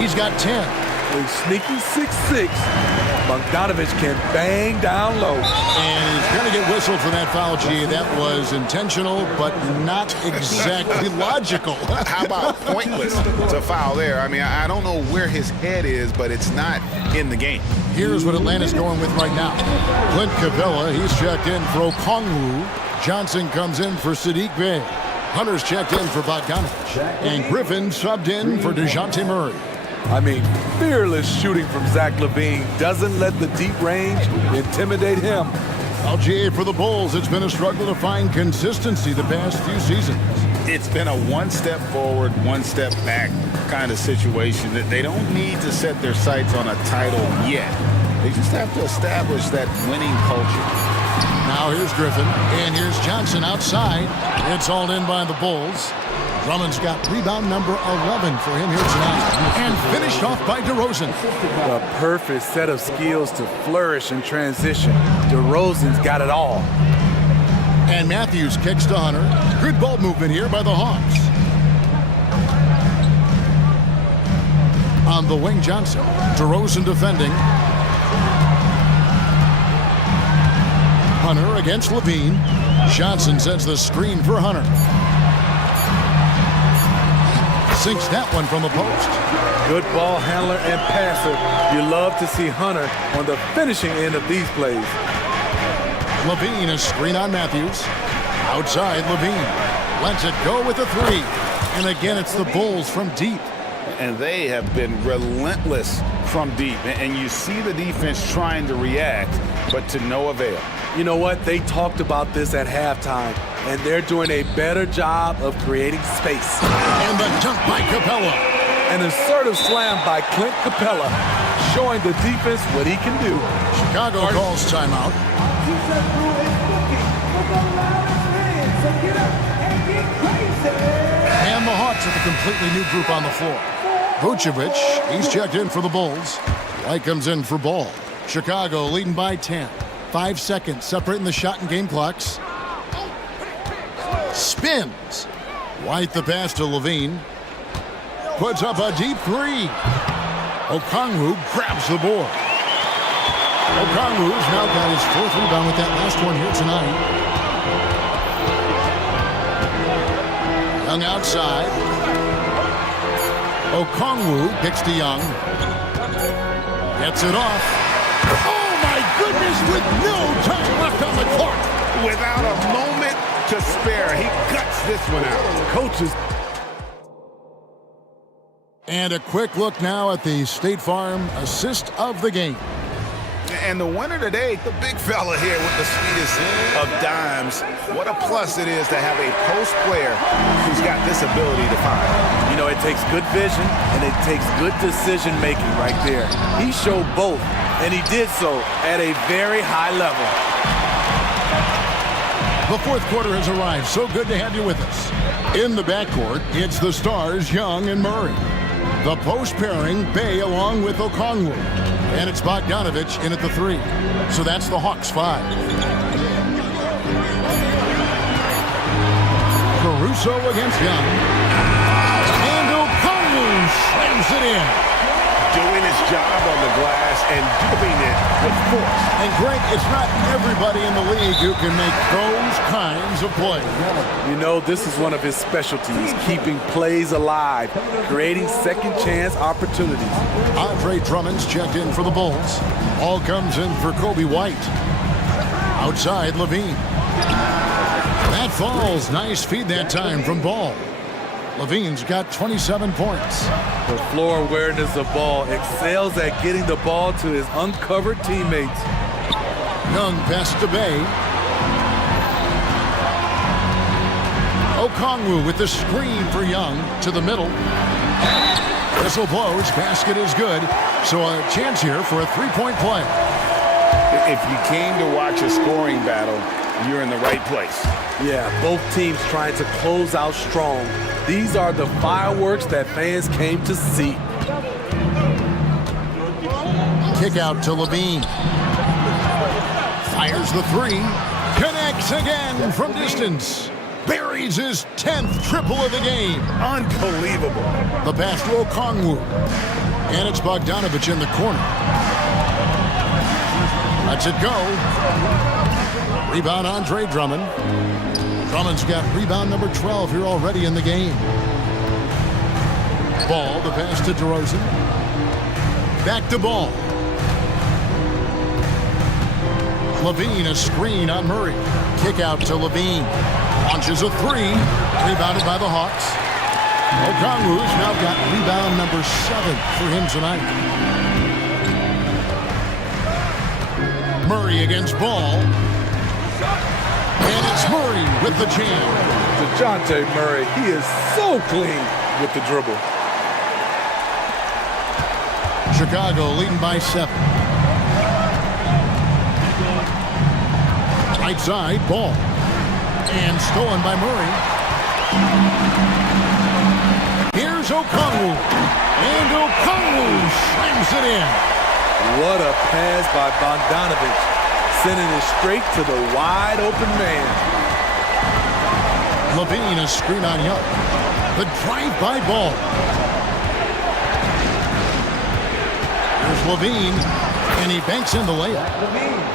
He's got 10. A sneaky 6'6". Bogdanovich can bang down low. And he's going to get whistled for that foul, G. That was intentional, but not exactly logical. How about pointless to foul there? I mean, I don't know where his head is, but it's not in the game. Here's what Atlanta's going with right now. Clint Capella, he's checked in for Okongwu. Johnson comes in for Sadiq Bey. Hunter's checked in for Bogdanovich. And Griffin subbed in for DeJounte Murray. I mean, fearless shooting from Zach LaVine doesn't let the deep range intimidate him. LGA for the Bulls, it's been a struggle to find consistency the past few seasons. It's been a one step forward, one step back kind of situation that they don't need to set their sights on a title yet. They just have to establish that winning culture. Now here's Griffin, and here's Johnson outside. It's all in by the Bulls. Drummond's got rebound number 11 for him here tonight. And finished off by DeRozan. A perfect set of skills to flourish in transition. DeRozan's got it all. And Matthews kicks to Hunter. Good ball movement here by the Hawks. On the wing, Johnson. DeRozan defending. Hunter against Levine. Johnson sets the screen for Hunter. Sinks that one from the post. Good ball handler and passer. You love to see Hunter on the finishing end of these plays. Levine, a screen on Matthews. Outside, Levine lets it go with a three. And again, it's the Bulls from deep. And they have been relentless from deep. And you see the defense trying to react, but to no avail. You know what? They talked about this at halftime, and they're doing a better job of creating space. And the dunk by Capella. An assertive slam by Clint Capella, showing the defense what he can do. Chicago calls timeout. And the Hawks with a completely new group on the floor. Vucevic, he's checked in for the Bulls. White comes in for Ball. Chicago leading by 10. 5 seconds separating the shot and game clocks. Spins. White the pass to Levine. Puts up a deep three. Okongwu grabs the board. Okongwu's now got his 4th rebound with that last one here tonight. Young outside. Okongwu picks to Young. Gets it off. Goodness, with no time left on the clock. Without a moment to spare, he cuts this one out. Coaches. And a quick look now at the State Farm assist of the game. And the winner today, the big fella here with the sweetest of dimes. What a plus it is to have a post player who's got this ability to find. You know, it takes good vision and it takes good decision making right there. He showed both, and he did so at a very high level. The 4th quarter has arrived. So good to have you with us. In the backcourt, it's the Stars, Young and Murray. The post pairing, Bay along with Okongwu. And it's Bogdanovich in at the 3. So that's the Hawks 5. Caruso against Young. And Okongwu slams it in. Doing his job on the glass and doing it with force. And Greg, it's not everybody in the league who can make those kinds of plays. You know, this is one of his specialties, keeping plays alive, creating second chance opportunities. Andre Drummond's checked in for the Bulls. All comes in for Kobe White. Outside, Levine. That falls. Nice feed that time from Ball. Levine's got 27 points. The floor awareness of Ball excels at getting the ball to his uncovered teammates. Young pass to Bay. Okongwu with the screen for Young to the middle. Whistle blows. Basket is good. So a chance here for a three-point play. If you came to watch a scoring battle, you're in the right place. Yeah, both teams trying to close out strong. These are the fireworks that fans came to see. Kick out to Levine. Fires the 3. Connects again from distance. Buries his 10th triple of the game. Unbelievable. The pass to Okongwu. And it's Bogdanovich in the corner. Lets it go. Rebound Andre Drummond. Drummond's got rebound number 12 here already in the game. Ball, the pass to DeRozan. Back to Ball. Levine, a screen on Murray. Kick out to Levine. Launches a 3. Rebounded by the Hawks. Okongwu's now got rebound number 7 for him tonight. Murray against Ball. And it's Murray with the jam. DeJounte Murray, he is so clean with the dribble. Chicago leading by 7. Right side, Ball. And stolen by Murray. Here's Okongwu. And Okongwu slams it in. What a pass by Bogdanovich. Sending it straight to the wide open man. Levine, a screen on Young. The drive by Ball. Here's Levine, and he banks in the layup.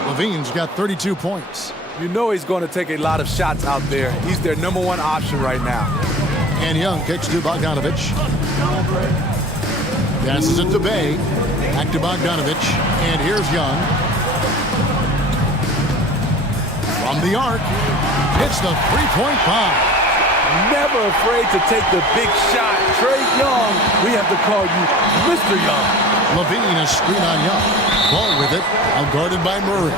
Levine's got 32 points. You know he's going to take a lot of shots out there. He's their #1 option right now. And Young kicks to Bogdanovich. Passes it to Bay. Back to Bogdanovich. And here's Young. From the arc, hits the three-point bomb. Never afraid to take the big shot. Trae Young, we have to call you Mr. Young. Levine, a screen on Young. Ball with it, outguarded by Murray.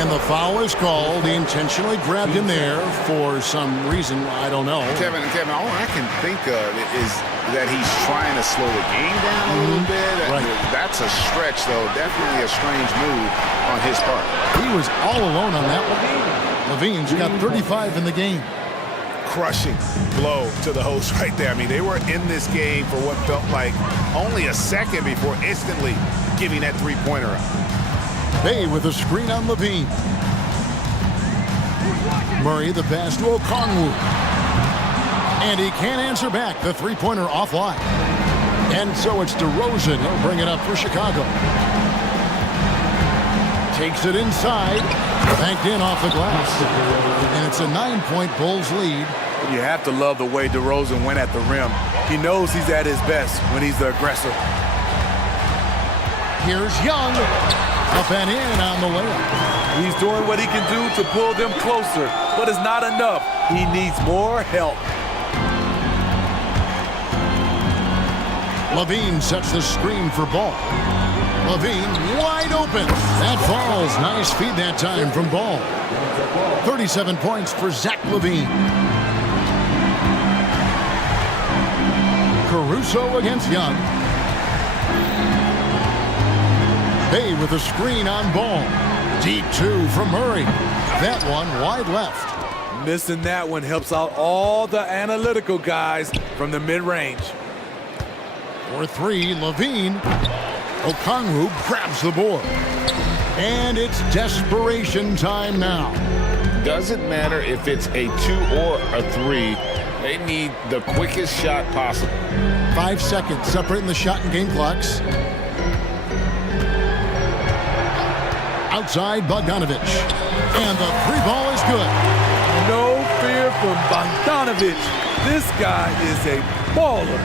And the foul is called. He intentionally grabbed him there for some reason. I don't know. Kevin, all I can think of is that he's trying to slow the game down a little bit. Right. That's a stretch, though. Definitely a strange move on his part. He was all alone on that one. Levine's got 35 in the game. Crushing blow to the host right there. I mean, they were in this game for what felt like only a second before instantly giving that three-pointer up. Bay with a screen on Levine. Murray, the pass to Okongwu. And he can't answer back. The three-pointer offline. And so it's DeRozan. He'll bring it up for Chicago. Takes it inside. Banked in off the glass. And it's a 9-point Bulls lead. You have to love the way DeRozan went at the rim. He knows he's at his best when he's the aggressor. Here's Young. Up and in on the layup. He's doing what he can do to pull them closer, but it's not enough. He needs more help. Levine sets the screen for Ball. Levine wide open. That falls. Nice feed that time from Ball. 37 points for Zach Levine. Caruso against Young. Bay with a screen on Ball. Deep 2 from Murray. That one wide left. Missing that one helps out all the analytical guys from the mid-range. For three, Levine. Okongwu grabs the board. And it's desperation time now. Doesn't matter if it's a 2 or a 3. They need the quickest shot possible. 5 seconds separating the shot and game clocks. Outside Bogdanovich. And the three ball is good. No fear from Bogdanovich. This guy is a baller.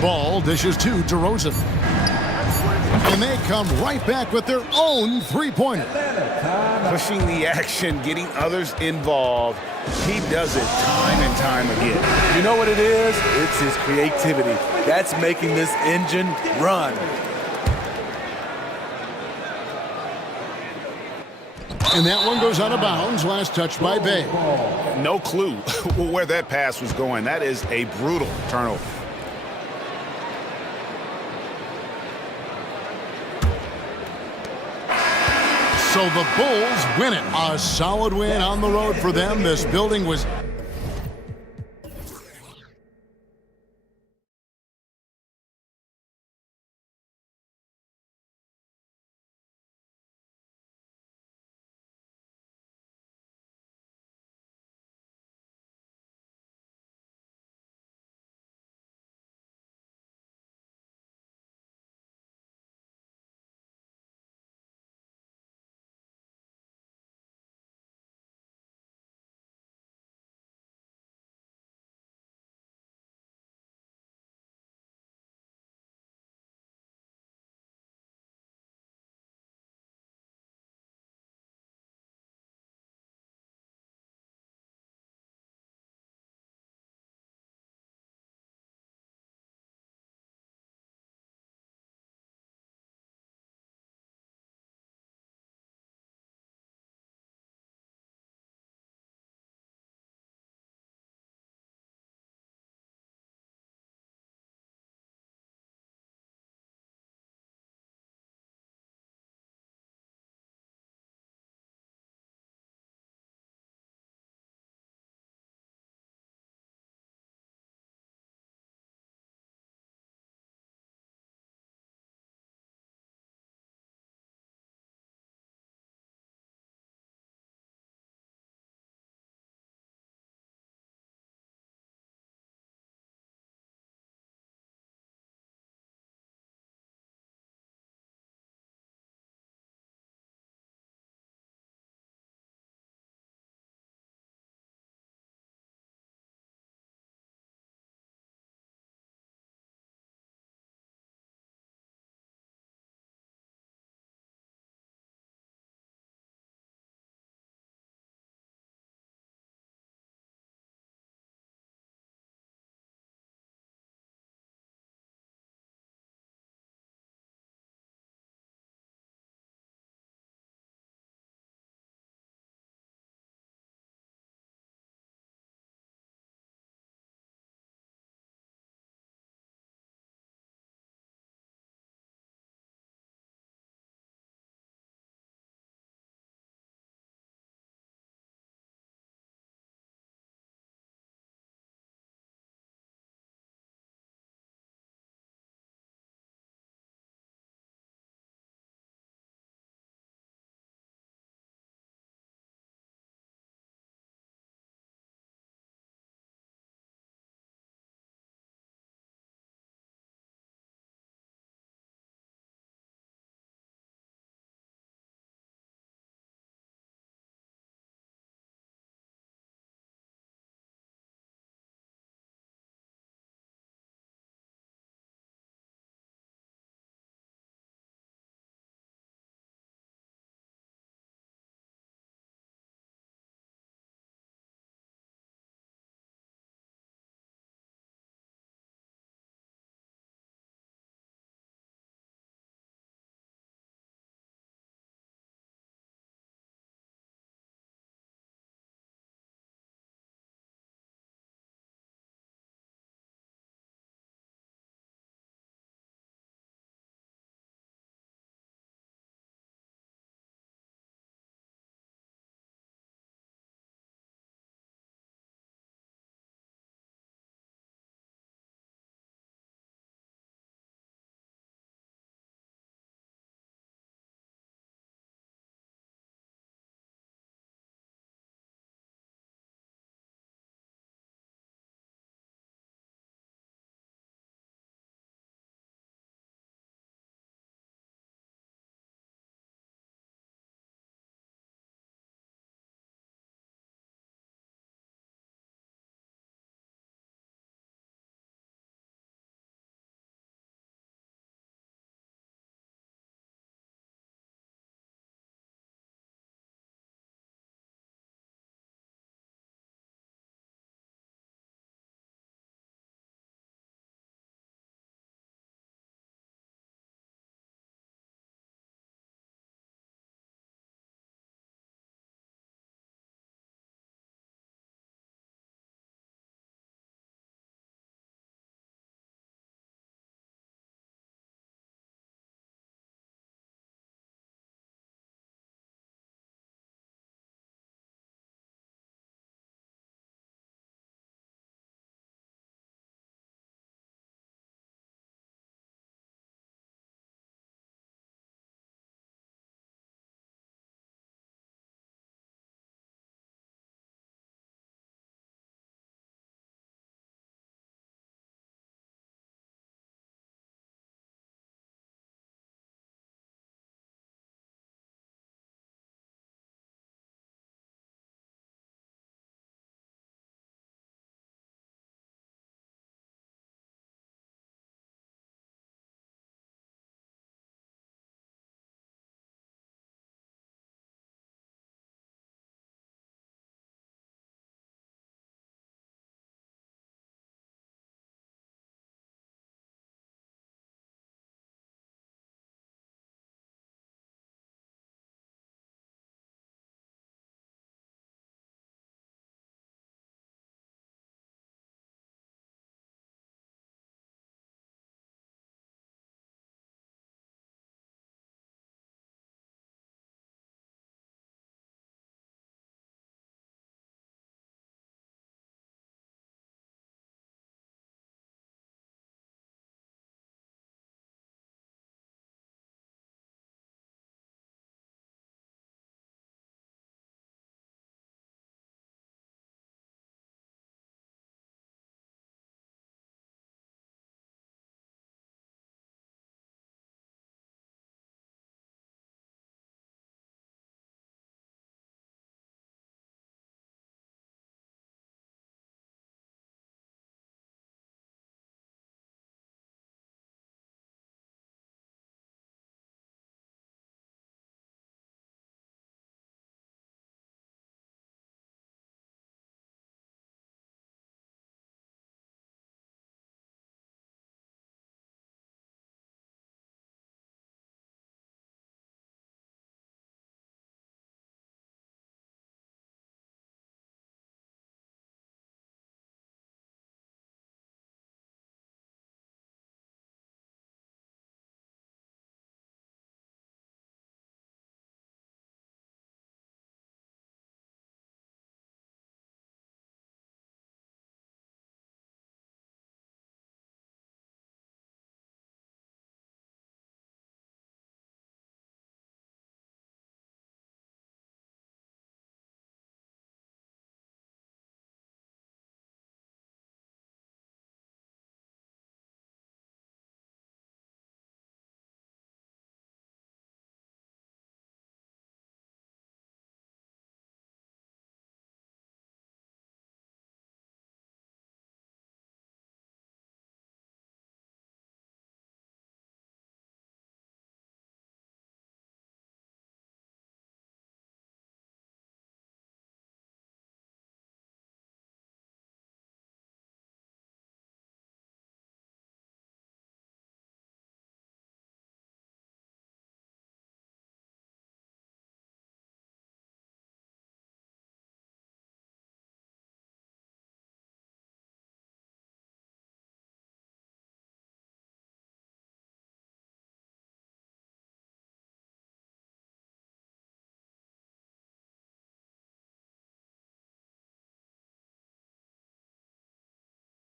Ball dishes to DeRozan. And they come right back with their own three-pointer. Pushing the action, getting others involved. He does it time and time again. You know what it is? It's his creativity. That's making this engine run. And that one goes out of bounds. Last touch by Bay. No clue where that pass was going. That is a brutal turnover. So the Bulls win it. A solid win on the road for them. This building was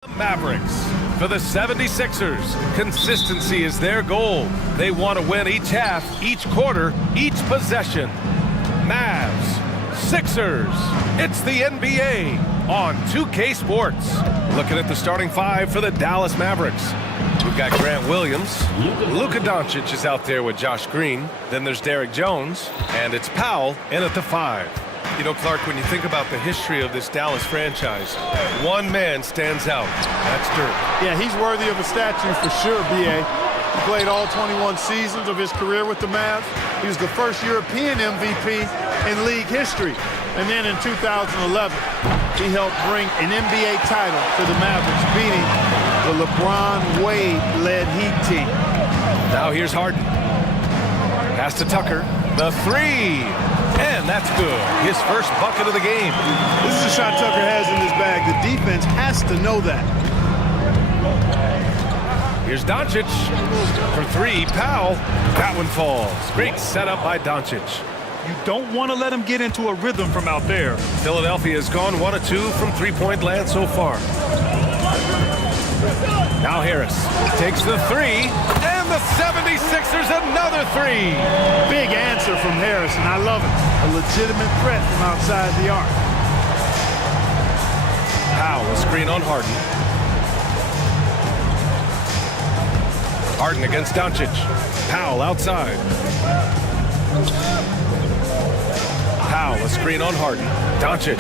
Mavericks. For the 76ers, consistency is their goal. They want to win each half, each quarter, each possession. Mavs, Sixers. It's the NBA on 2K Sports. Looking at the starting five for the Dallas Mavericks. We've got Grant Williams. Luka Doncic is out there with Josh Green. Then there's Derek Jones. And it's Powell in at the 5. You know, Clark, when you think about the history of this Dallas franchise, one man stands out. That's Dirk. Yeah, he's worthy of a statue for sure, B.A. He played all 21 seasons of his career with the Mavs. He was the first European MVP in league history. And then in 2011, he helped bring an NBA title to the Mavericks, beating the LeBron Wade-led Heat team. Now here's Harden. Pass to Tucker. The 3. And that's good. His first bucket of the game. This is a shot Tucker has in his bag. The defense has to know that. Here's Doncic for 3. Powell. That one falls. Great setup by Doncic. You don't want to let him get into a rhythm from out there. Philadelphia has gone 1 of 2 from three-point land so far. Now Harris takes the 3. And the 76ers another 3. Big answer from Harris, and I love it. A legitimate threat from outside the arc. Powell, a screen on Harden. Harden against Doncic. Powell outside. Powell, a screen on Harden. Doncic.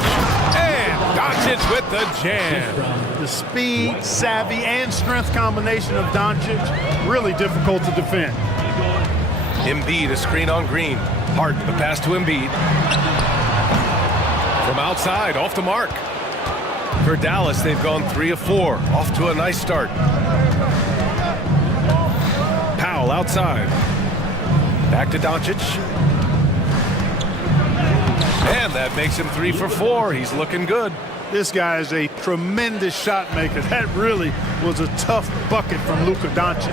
And Doncic with the jam. The speed, savvy, and strength combination of Doncic, really difficult to defend. Embiid, a screen on Green. Harden, the pass to Embiid. From outside, off the mark. For Dallas, they've gone 3 of 4. Off to a nice start. Powell outside. Back to Doncic. And that makes him 3 for 4. He's looking good. This guy is a tremendous shot maker. That really was a tough bucket from Luka Doncic.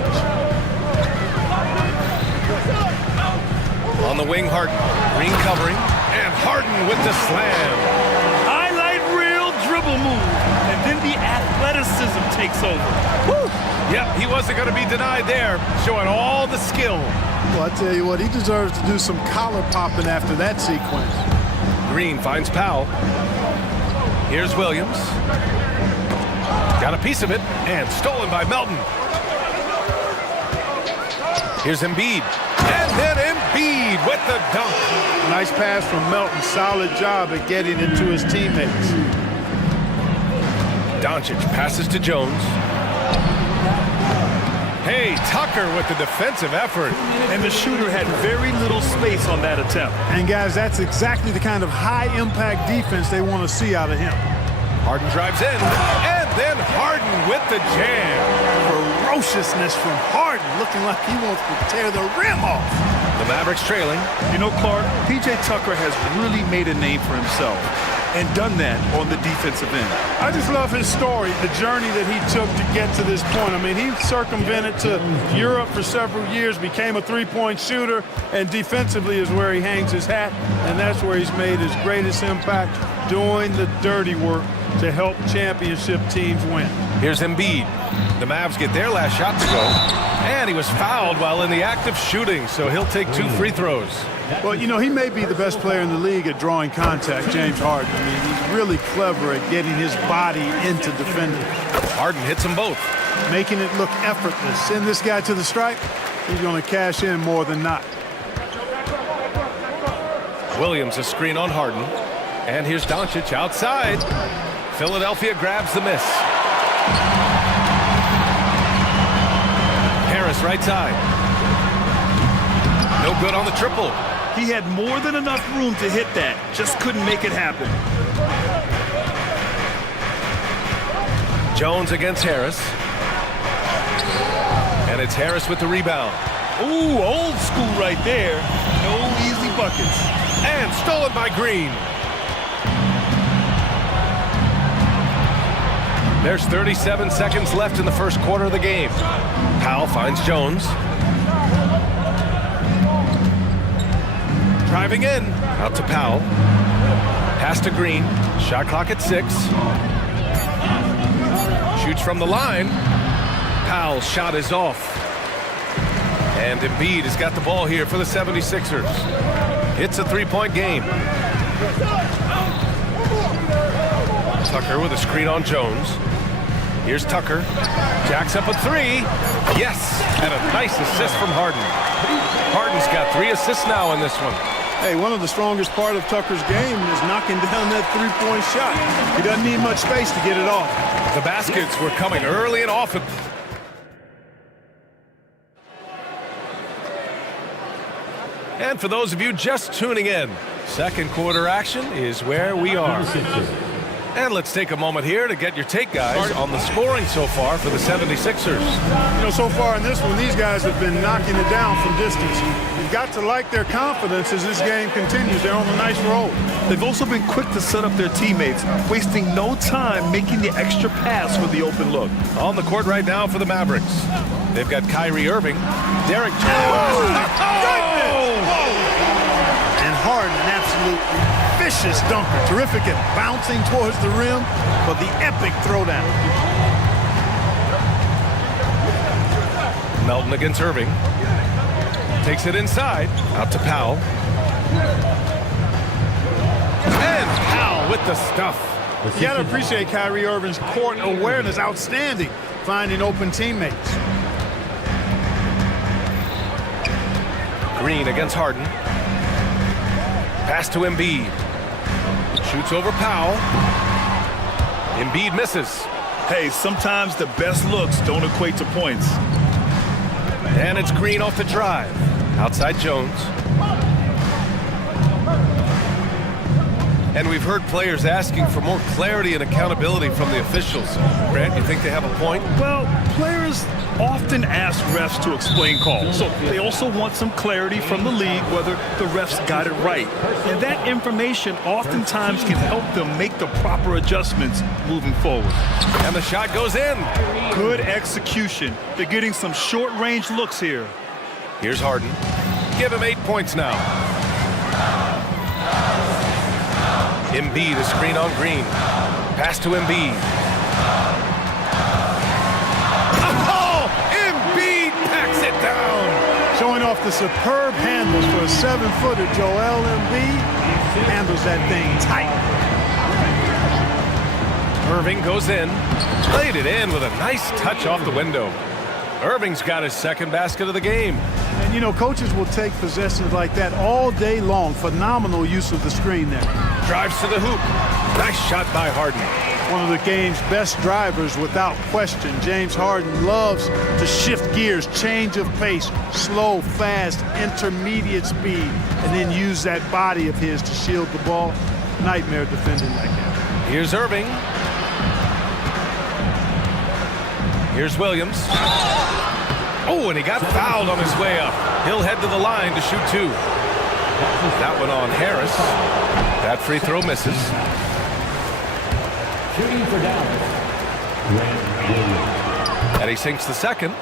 On the wing, Harden. Green covering. And Harden with the slam. Highlight reel dribble move. And then the athleticism takes over. Woo! Yep, he wasn't going to be denied there. Showing all the skill. Well, I tell you what, he deserves to do some collar popping after that sequence. Green finds Powell. Here's Williams. Got a piece of it, and stolen by Melton. Here's Embiid. And then Embiid with the dunk. Nice pass from Melton. Solid job at getting it to his teammates. Doncic passes to Jones. Hey, Tucker with the defensive effort. And the shooter had very little space on that attempt. And guys, that's exactly the kind of high-impact defense they want to see out of him. Harden drives in, and then Harden with the jam. Ferociousness from Harden, looking like he wants to tear the rim off. The Mavericks trailing. You know, Clark, P.J. Tucker has really made a name for himself and done that on the defensive end. I just love his story, the journey that he took to get to this point. I mean, he circumvented to Europe for several years, became a three-point shooter, and defensively is where he hangs his hat, and that's where he's made his greatest impact, doing the dirty work to help championship teams win. Here's Embiid. The Mavs get their last shot to go, and he was fouled while in the act of shooting, so he'll take 2 free throws. Well, you know, he may be the best player in the league at drawing contact, James Harden. I mean, he's really clever at getting his body into defenders. Harden hits them both. Making it look effortless. Send this guy to the stripe, he's going to cash in more than not. Williams, a screen on Harden. And here's Doncic outside. Philadelphia grabs the miss. Harris right side. No good on the triple. He had more than enough room to hit that, just couldn't make it happen. Jones against Harris. And it's Harris with the rebound. Ooh, old school right there. No easy buckets. And stolen by Green. There's 37 seconds left in the first quarter of the game. Powell finds Jones. Driving in. Out to Powell. Pass to Green. Shot clock at 6. Shoots from the line. Powell's shot is off. And Embiid has got the ball here for the 76ers. It's a three-point game. Tucker with a screen on Jones. Here's Tucker. Jacks up a three. Yes, and a nice assist from Harden. Harden's got 3 assists now in this one. Hey, one of the strongest part of Tucker's game is knocking down that three-point shot. He doesn't need much space to get it off. The baskets were coming early and often. And for those of you just tuning in, second quarter action is where we are. And let's take a moment here to get your take, guys, on the scoring so far for the 76ers. You know, so far in this one, these guys have been knocking it down from distance. You've got to like their confidence as this game continues. They're on a nice roll. They've also been quick to set up their teammates, wasting no time making the extra pass for the open look. On the court right now for the Mavericks. They've got Kyrie Irving, Derek Jones. And Harden, an absolute vicious dunker. Terrific at bouncing towards the rim, but the epic throwdown. Melton against Irving. Takes it inside, out to Powell. And Powell with the stuff. You got to appreciate Kyrie Irving's court awareness. Outstanding, finding open teammates. Green against Harden. Pass to Embiid. Shoots over Powell. Embiid misses. Hey, sometimes the best looks don't equate to points. And it's Green off the drive. Outside Jones. And we've heard players asking for more clarity and accountability from the officials. Grant, you think they have a point? Well, players often ask refs to explain calls, so they also want some clarity from the league whether the refs got it right. And that information oftentimes can help them make the proper adjustments moving forward. And the shot goes in. Good execution. They're getting some short-range looks here. Here's Harden. Give him 8 points now. Embiid, a screen on Green. Pass to Embiid. Oh! Embiid packs it down! Showing off the superb handles for a 7-footer, Joel Embiid handles that thing tight. Irving goes in. Played it in with a nice touch off the window. Irving's got his second basket of the game. And, you know, coaches will take possessions like that all day long. Phenomenal use of the screen there. Drives to the hoop. Nice shot by Harden. One of the game's best drivers without question. James Harden loves to shift gears, change of pace, slow, fast, intermediate speed, and then use that body of his to shield the ball. Nightmare defending like that. Here's Irving. Here's Williams. Oh, and he got fouled on his way up. He'll head to the line to shoot 2. That one on Harris. That free throw misses. Shooting for Dallas, Grant Williams. And he sinks the second.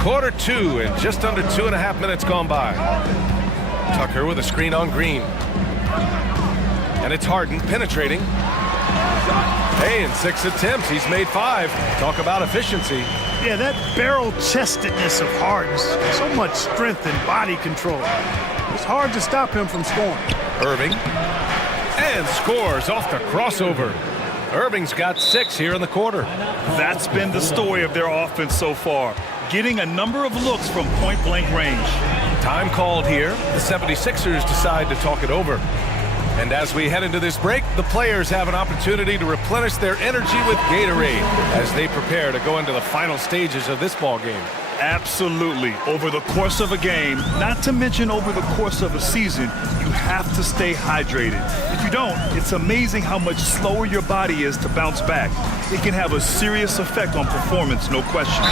Quarter 2 and just under 2.5 minutes gone by. Tucker with a screen on Green. And it's Harden penetrating. Hey, in 6 attempts, he's made 5. Talk about efficiency. Yeah, that barrel-chestedness of Harden. So much strength and body control. It's hard to stop him from scoring. Irving. And scores off the crossover. Irving's got 6 here in the quarter. That's been the story of their offense so far. Getting a number of looks from point-blank range. Time called here. The 76ers decide to talk it over. And as we head into this break, the players have an opportunity to replenish their energy with Gatorade as they prepare to go into the final stages of this ball game. Absolutely. Over the course of a game, not to mention over the course of a season, you have to stay hydrated. If you don't, it's amazing how much slower your body is to bounce back. It can have a serious effect on performance, no question.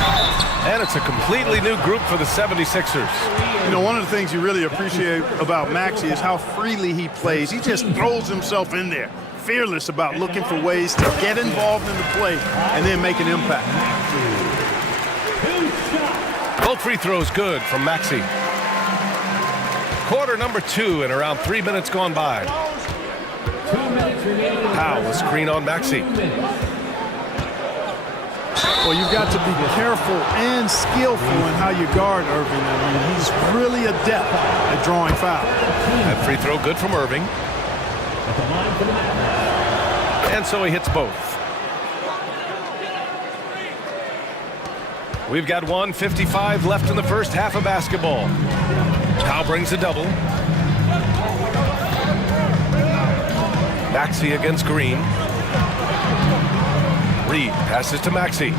And it's a completely new group for the 76ers. You know, one of the things you really appreciate about Maxey is how freely he plays. He just throws himself in there, fearless about looking for ways to get involved in the play and then make an impact. Both free throws good from Maxey. Quarter number 2 and around 3 minutes gone by. 2 minutes remaining. Powell, a screen on Maxey. Well, you've got to be careful and skillful in how you guard Irving. I mean, he's really adept at drawing fouls. That free throw good from Irving. And so he hits both. We've got 1:55 left in the first half of basketball. Powell brings a double. Maxey against Green. Reed passes to Maxey.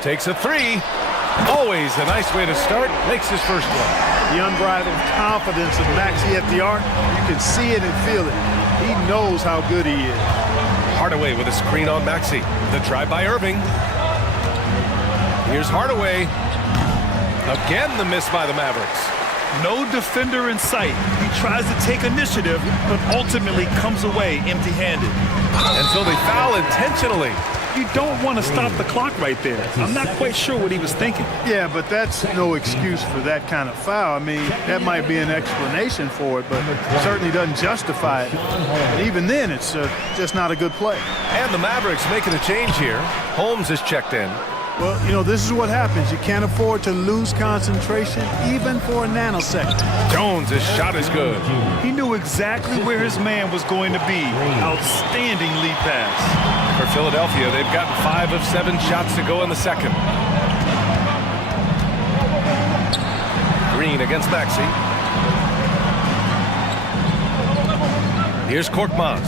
Takes a three. Always a nice way to start. Makes his first one. The unbridled confidence of Maxey at the arc, you can see it and feel it. He knows how good he is. Hardaway with a screen on Maxey. The drive by Irving. Here's Hardaway. Again the miss by the Mavericks. No defender in sight. He tries to take initiative, but ultimately comes away empty-handed. And so they foul intentionally. You don't want to stop the clock right there. I'm not quite sure what he was thinking. Yeah, but that's no excuse for that kind of foul. I mean, that might be an explanation for it, but certainly doesn't justify it. And even then, it's just not a good play. And the Mavericks making a change here. Holmes is checked in. Well, you know, this is what happens. You can't afford to lose concentration even for a nanosecond. Jones' shot is good. He knew exactly where his man was going to be. Outstanding lead pass. For Philadelphia, they've gotten 5 of 7 shots to go in the second. Green against Maxey. Here's Korkmaz.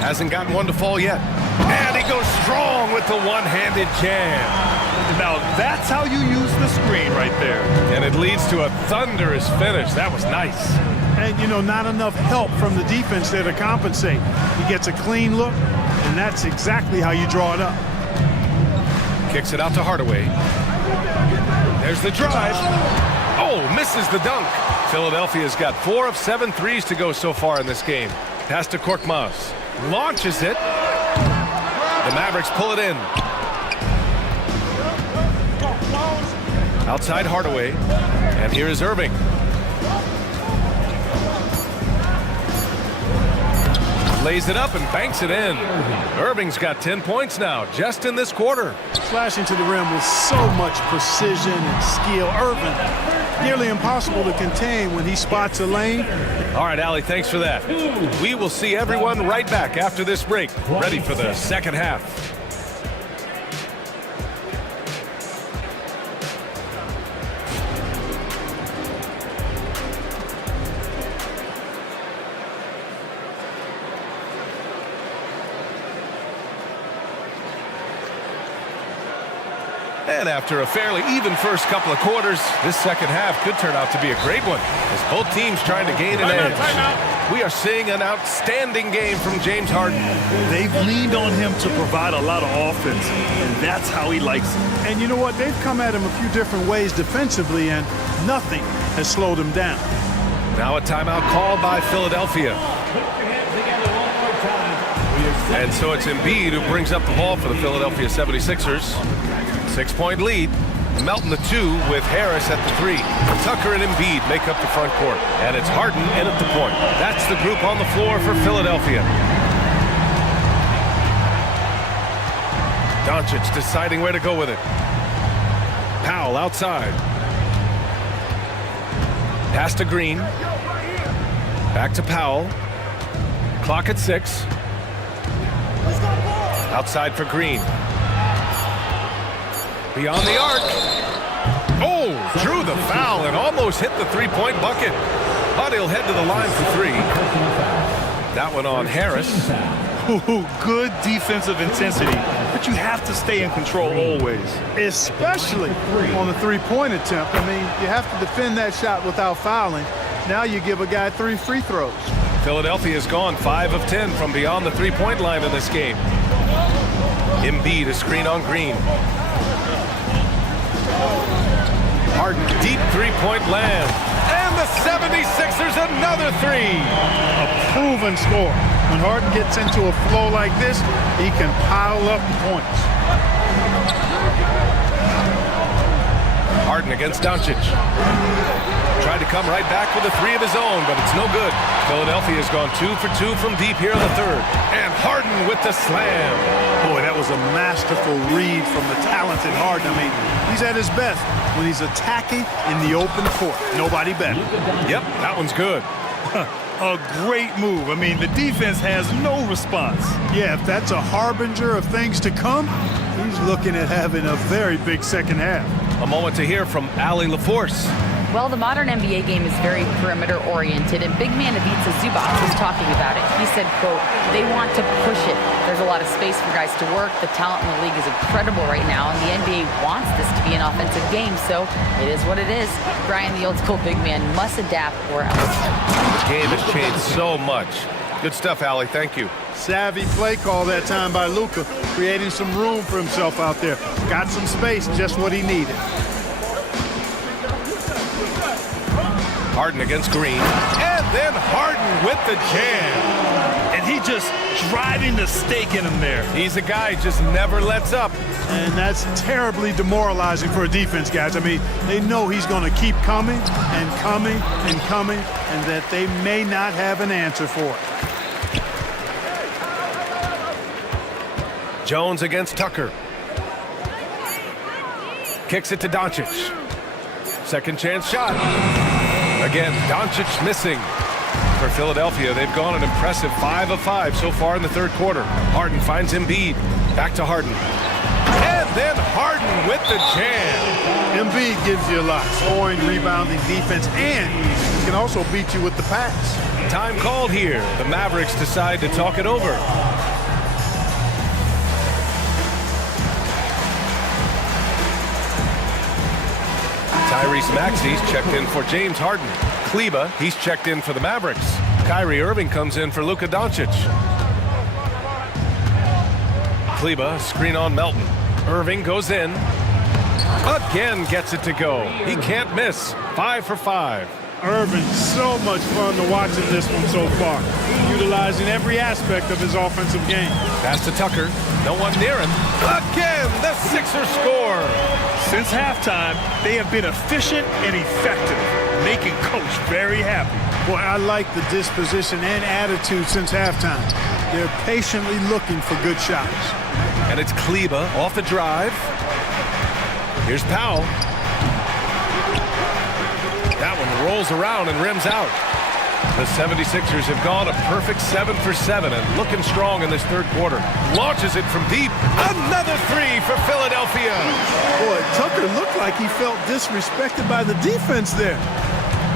Hasn't gotten one to fall yet. And he goes strong with the one-handed jam. Now that's how you use the screen right there. And it leads to a thunderous finish. That was nice. And, you know, not enough help from the defense there to compensate. He gets a clean look, and that's exactly how you draw it up. Kicks it out to Hardaway. There's the drive. Oh, misses the dunk. Philadelphia's got 4 of 7 threes to go so far in this game. Pass to Korkmaz. Launches it. The Mavericks pull it in. Outside Hardaway. And here is Irving. Lays it up and banks it in. Irving's got 10 points now, just in this quarter. Slashing to the rim with so much precision and skill. Irving, nearly impossible to contain when he spots a lane. All right, Allie, thanks for that. We will see everyone right back after this break, ready for the second half. And after a fairly even first couple of quarters, this second half could turn out to be a great one as both teams trying to gain an edge. We are seeing an outstanding game from James Harden. They've leaned on him to provide a lot of offense, and that's how he likes it. And you know what? They've come at him a few different ways defensively, and nothing has slowed him down. Now a timeout called by Philadelphia. And so it's Embiid who brings up the ball for the Philadelphia 76ers. 6-point lead. Melton the 2 with Harris at the 3. Tucker and Embiid make up the front court. And it's Harden in at the point. That's the group on the floor for Philadelphia. Doncic deciding where to go with it. Powell outside. Pass to Green. Back to Powell. Clock at 6. Outside for Green. Beyond the arc. Oh, drew the foul and almost hit the three-point bucket. But he'll head to the line for 3. That one on Harris. Ooh, good defensive intensity, but you have to stay in control always. Especially on the three-point attempt. I mean, you have to defend that shot without fouling. Now you give a guy 3 free throws. Philadelphia has gone 5 of 10 from beyond the three-point line in this game. Embiid a screen on Green. Harden deep three-point land. And the 76ers another 3. A proven score. When Harden gets into a flow like this, he can pile up points. Harden against Doncic. Tried to come right back with a three of his own, but it's no good. Philadelphia's gone 2 for 2 from deep here in the third. And Harden with the slam. Boy, that was a masterful read from the talented Harden. I mean, he's at his best when he's attacking in the open court. Nobody better. Yep, that one's good. A great move. I mean, the defense has no response. Yeah, if that's a harbinger of things to come, he's looking at having a very big second half. A moment to hear from Allie LaForce. Well, the modern NBA game is very perimeter-oriented, and big man Ivica Zubac was talking about it. He said, quote, they want to push it. There's a lot of space for guys to work. The talent in the league is incredible right now, and the NBA wants this to be an offensive game, so it is what it is. Brian, the old-school big man, must adapt or else. The game has changed so much. Good stuff, Allie. Thank you. Savvy play call that time by Luka, creating some room for himself out there. Got some space, just what he needed. Harden against Green, and then Harden with the jam. And he just driving the stake in him there. He's a guy who just never lets up. And that's terribly demoralizing for a defense, guys. I mean, they know he's going to keep coming and coming and coming, and that they may not have an answer for it. Jones against Tucker. Kicks it to Doncic. Second chance shot. Again, Doncic missing. For Philadelphia, they've gone an impressive 5 of 5 so far in the third quarter. Harden finds Embiid. Back to Harden. And then Harden with the jam. Embiid gives you a lot. Scoring, rebounding, defense, and he can also beat you with the pass. Time called here. The Mavericks decide to talk it over. Tyrese Maxey's checked in for James Harden. Kleba, he's checked in for the Mavericks. Kyrie Irving comes in for Luka Doncic. Kleba, screen on Melton. Irving goes in. Again gets it to go. He can't miss. 5 for 5. Irving, so much fun to watch in this one so far. Utilizing every aspect of his offensive game. Pass to Tucker. No one near him. Again, the Sixers score. Since halftime, they have been efficient and effective, making Coach very happy. Boy, I like the disposition and attitude since halftime. They're patiently looking for good shots. And it's Kleba off the drive. Here's Powell. That one rolls around and rims out. The 76ers have gone a perfect 7 for 7 and looking strong in this third quarter. Launches it from deep. Another three for Philadelphia. Boy, Tucker looked like he felt disrespected by the defense there.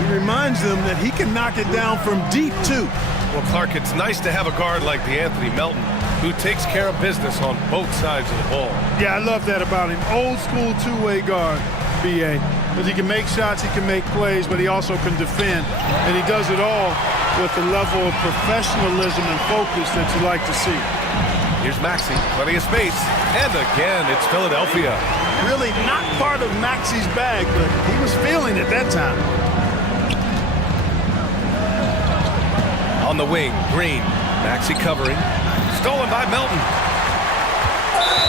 He reminds them that he can knock it down from deep, too. Well, Clark, it's nice to have a guard like DeAnthony Melton who takes care of business on both sides of the ball. Yeah, I love that about him. Old school two-way guard, B.A. Because he can make shots, he can make plays, but he also can defend. And he does it all with the level of professionalism and focus that you like to see. Here's Maxey, plenty of space. And again, it's Philadelphia. Really not part of Maxey's bag, but he was feeling it that time. On the wing, Green. Maxey covering. Stolen by Melton.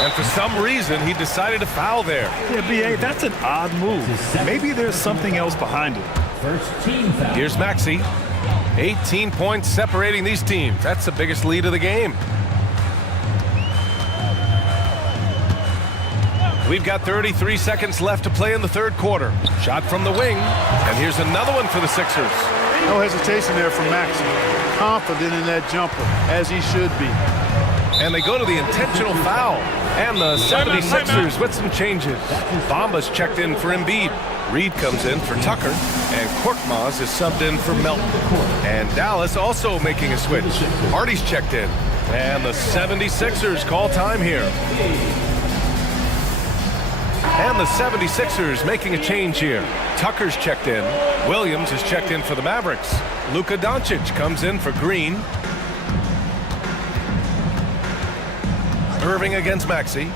And for some reason, he decided to foul there. Yeah, B.A., that's an odd move. Maybe there's something else behind it. Here's Maxey. 18 points separating these teams. That's the biggest lead of the game. We've got 33 seconds left to play in the third quarter. Shot from the wing. And here's another one for the Sixers. No hesitation there from Maxey. Confident in that jumper, as he should be. And they go to the intentional foul. And the 76ers with some changes. Bamba's checked in for Embiid. Reed comes in for Tucker. And Korkmaz is subbed in for Melton. And Dallas also making a switch. Hardy's checked in. And the 76ers call time here. And the 76ers making a change here. Tucker's checked in. Williams is checked in for the Mavericks. Luka Doncic comes in for Green. Irving against Maxey.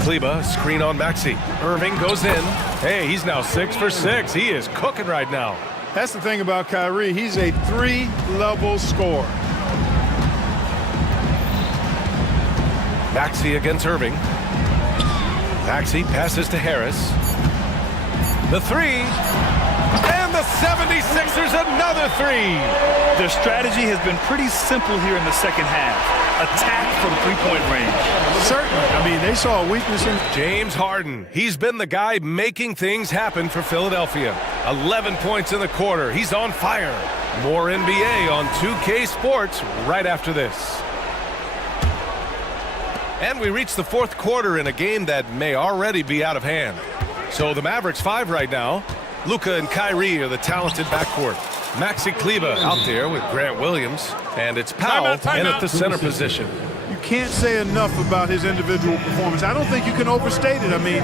Kleba, screen on Maxey. Irving goes in. Hey, he's now 6 for 6. He is cooking right now. That's the thing about Kyrie. He's a three-level scorer. Maxey against Irving. Maxey passes to Harris. The three. And the 76ers another three. Their strategy has been pretty simple here in the second half. Attack from three-point range. Certainly. I mean, they saw a weakness in... James Harden. He's been the guy making things happen for Philadelphia. 11 points in the quarter. He's on fire. More NBA on 2K Sports right after this. And we reach the fourth quarter in a game that may already be out of hand. So the Mavericks 5 right now. Luka and Kyrie are the talented backcourt. Maxi Kleber out there with Grant Williams. And it's Powell in at the center position. You can't say enough about his individual performance. I don't think you can overstate it. I mean,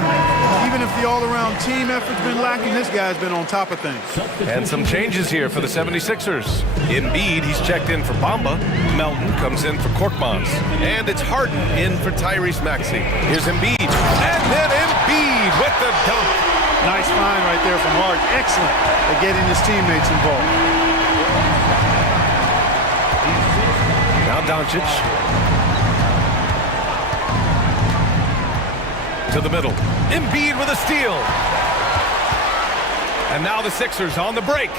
even if the all-around team effort's been lacking, this guy's been on top of things. And some changes here for the 76ers. Embiid, he's checked in for Bamba. Melton comes in for Korkmaz. And it's Harden in for Tyrese Maxey. Here's Embiid. And then Embiid with the dunk. Nice find right there from Harden. Excellent at getting his teammates involved. Now Doncic. To the middle. Embiid with a steal. And now the Sixers on the break.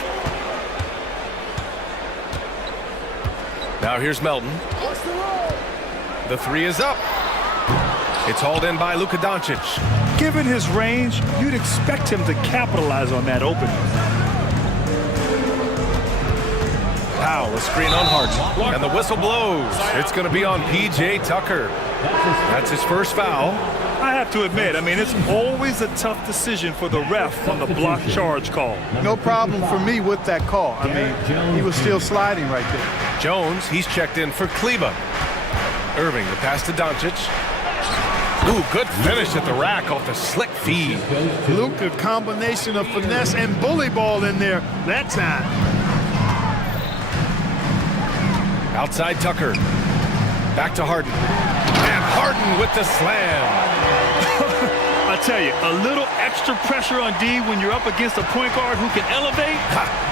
Now here's Melton. The three is up. It's hauled in by Luka Doncic. Given his range, you'd expect him to capitalize on that opening. Powell, a screen on Harden. And the whistle blows. It's going to be on P.J. Tucker. That's his first foul. I have to admit, I mean, it's always a tough decision for the ref on the block charge call. No problem for me with that call. I mean, he was still sliding right there. Jones, he's checked in for Kleber. Irving, the pass to Doncic. Ooh, good finish at the rack off the slick feed. Luka, combination of finesse and bully ball in there that time. Outside Tucker. Back to Harden. And Harden with the slam. I tell you, a little extra pressure on D when you're up against a point guard who can elevate.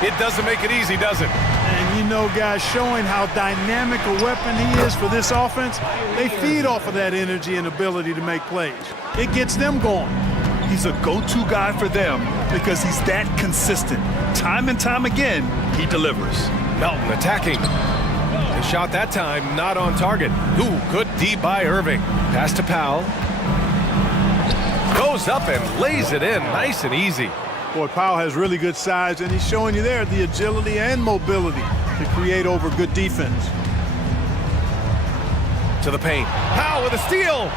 It doesn't make it easy, does it? And you know, guys, showing how dynamic a weapon he is for this offense, they feed off of that energy and ability to make plays. It gets them going. He's a go-to guy for them because he's that consistent. Time and time again, he delivers. Melton attacking. The shot that time not on target. Ooh, good D by Irving. Pass to Powell. Goes up and lays it in nice and easy. Boy, Powell has really good size, and he's showing you there the agility and mobility to create over good defense. To the paint. Powell with a steal.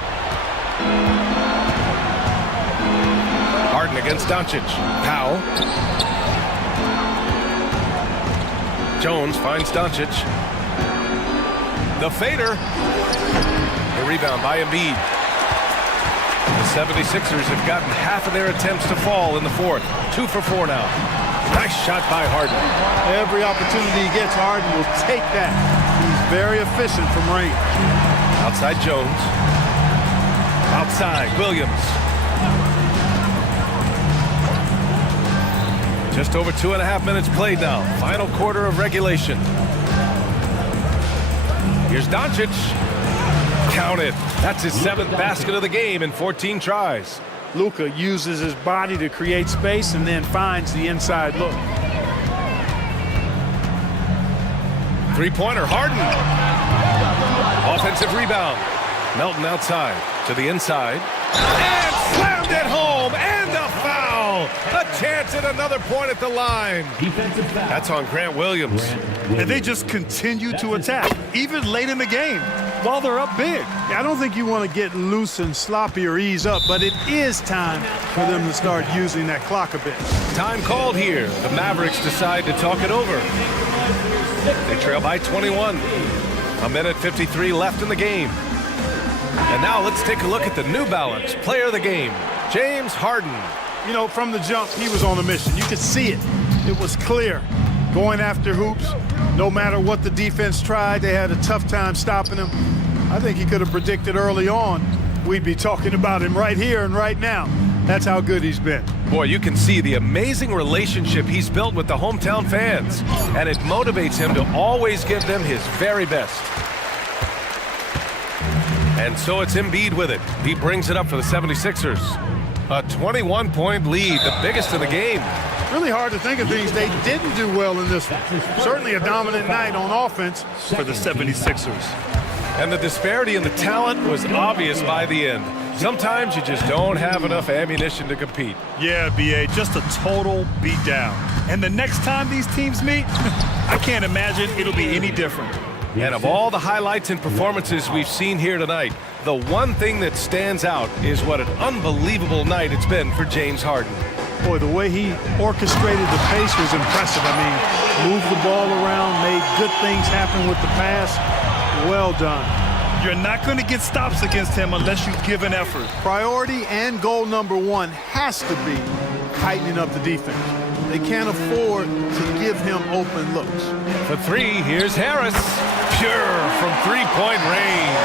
Harden against Doncic. Powell. Jones finds Doncic. The fader. The rebound by Embiid. The 76ers have gotten half of their attempts to fall in the fourth. 2 for 4 now. Nice shot by Harden. Every opportunity he gets, Harden will take that. He's very efficient from range. Outside Jones. Outside Williams. Just over 2.5 minutes played now. Final quarter of regulation. Here's Doncic. Counted. That's his 7th basket of the game in 14 tries. Luka uses his body to create space and then finds the inside look. Three-pointer, Harden. Offensive rebound. Melton outside to the inside. And slammed it home. And a foul. A chance at another point at the line. That's on Grant Williams. And they just continue to attack, even late in the game, while they're up big. I don't think you want to get loose and sloppy or ease up, but it is time for them to start using that clock a bit. Time called here. The Mavericks decide to talk it over. They trail by 21. 1:53 left in the game. And now let's take a look at the New Balance player of the game, James Harden. You know, from the jump, he was on a mission. You could see it. It was clear. Going after hoops, no matter what the defense tried, they had a tough time stopping him. I think he could have predicted early on we'd be talking about him right here and right now. That's how good he's been. Boy, you can see the amazing relationship he's built with the hometown fans, and it motivates him to always give them his very best. And so it's Embiid with it. He brings it up for the 76ers. A 21-point lead, the biggest of the game. Really hard to think of things they didn't do well in this one. Certainly a dominant night on offense For the 76ers. And the disparity in the talent was obvious by the end. Sometimes you just don't have enough ammunition to compete. Yeah, BA, just a total beatdown. And the next time these teams meet, I can't imagine it'll be any different. And of all the highlights and performances we've seen here tonight, the one thing that stands out is what an unbelievable night it's been for James Harden. Boy, the way he orchestrated the pace was impressive. I mean, moved the ball around, made good things happen with the pass. Well done. You're not going to get stops against him unless you give an effort. Priority and goal number one has to be tightening up the defense. They can't afford to give him open looks. For three, here's Harris. Pure from three-point range.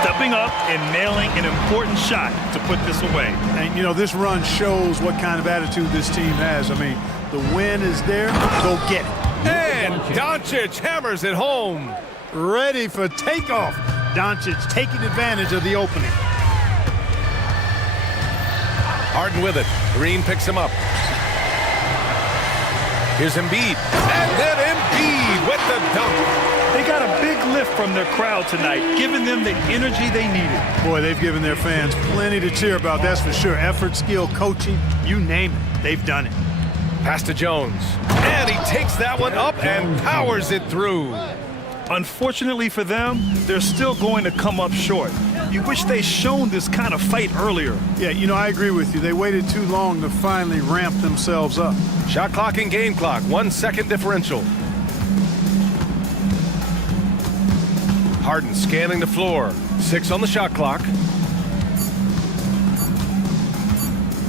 Stepping up and nailing an important shot to put this away. And, you know, this run shows what kind of attitude this team has. I mean, the win is there. Go get it. And Doncic hammers it home. Ready for takeoff. Doncic taking advantage of the opening. Harden with it. Green picks him up. Here's Embiid. And then Embiid with the dunk. They got a big lift from their crowd tonight, giving them the energy they needed. Boy, they've given their fans plenty to cheer about, that's for sure. Effort, skill, coaching, you name it, they've done it. Pass to Jones. And he takes that one up and powers it through. Unfortunately for them, they're still going to come up short. You wish they'd shown this kind of fight earlier. Yeah, you know, I agree with you. They waited too long to finally ramp themselves up. Shot clock and game clock, 1 second differential. Harden scanning the floor. 6 on the shot clock.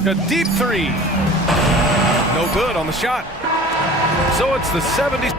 A deep three. No good on the shot. So it's the 70.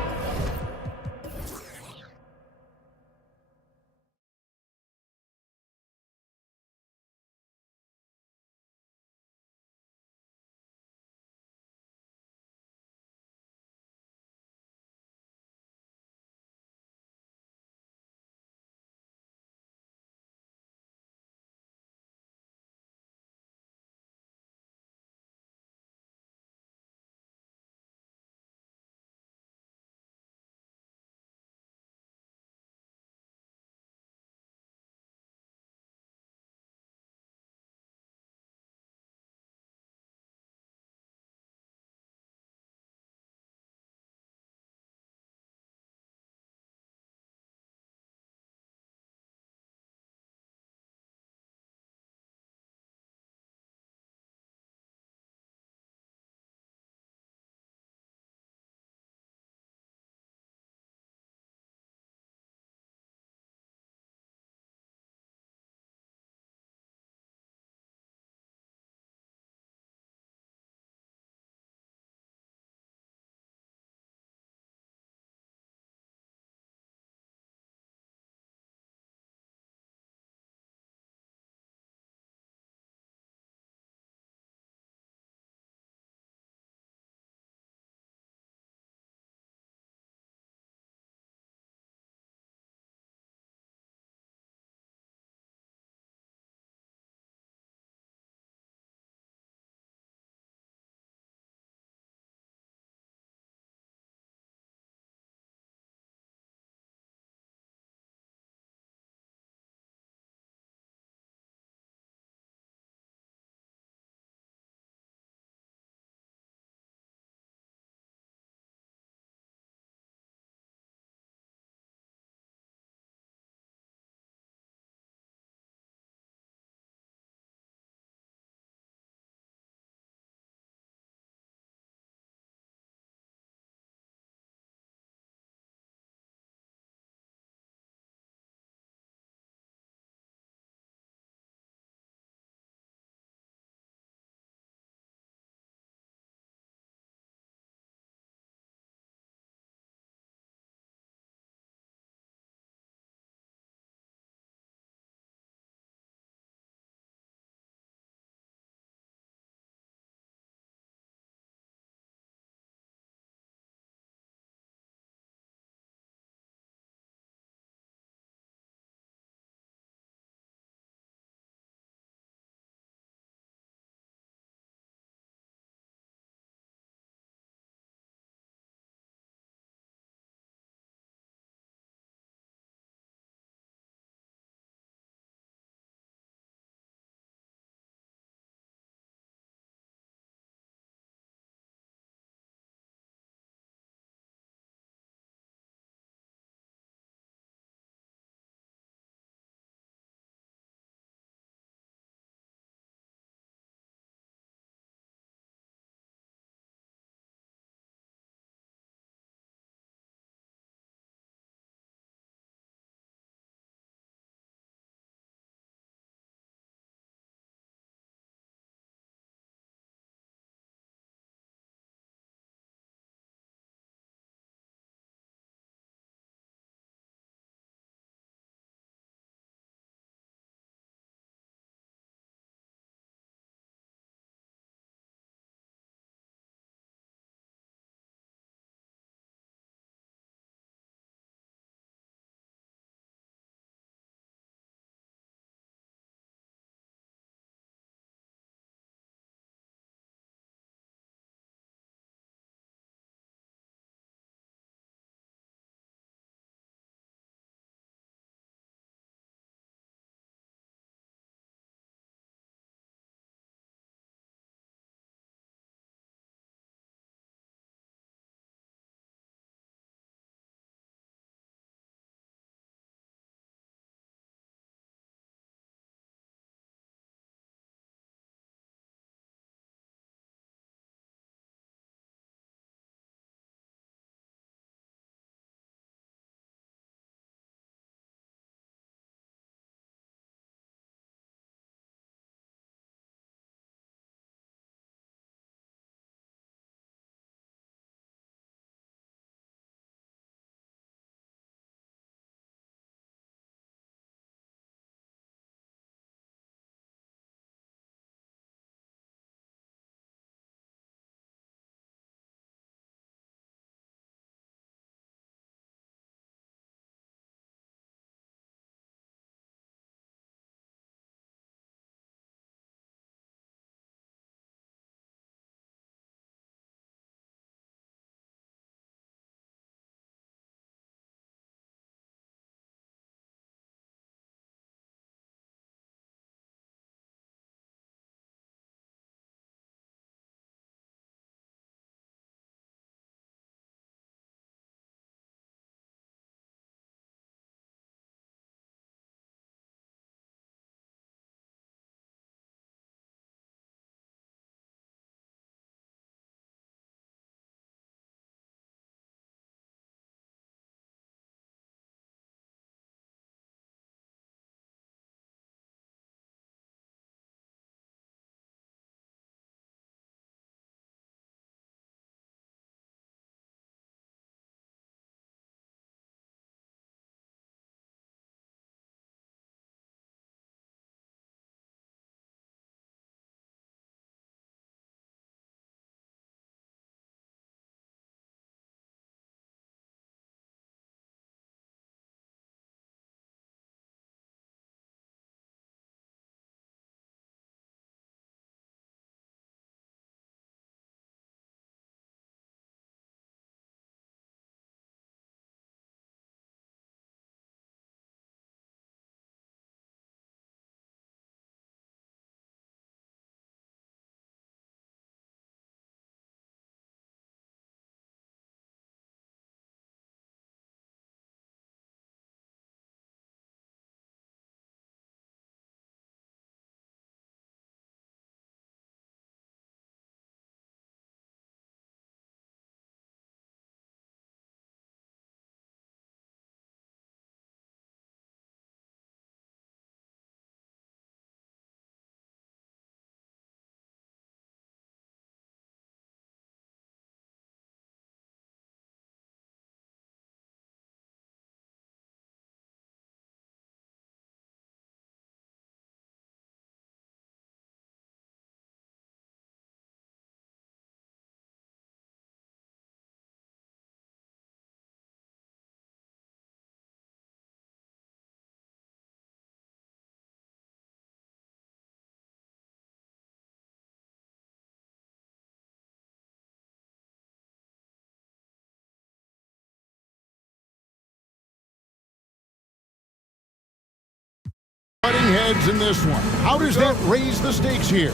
butting heads in this one. How does that raise the stakes here?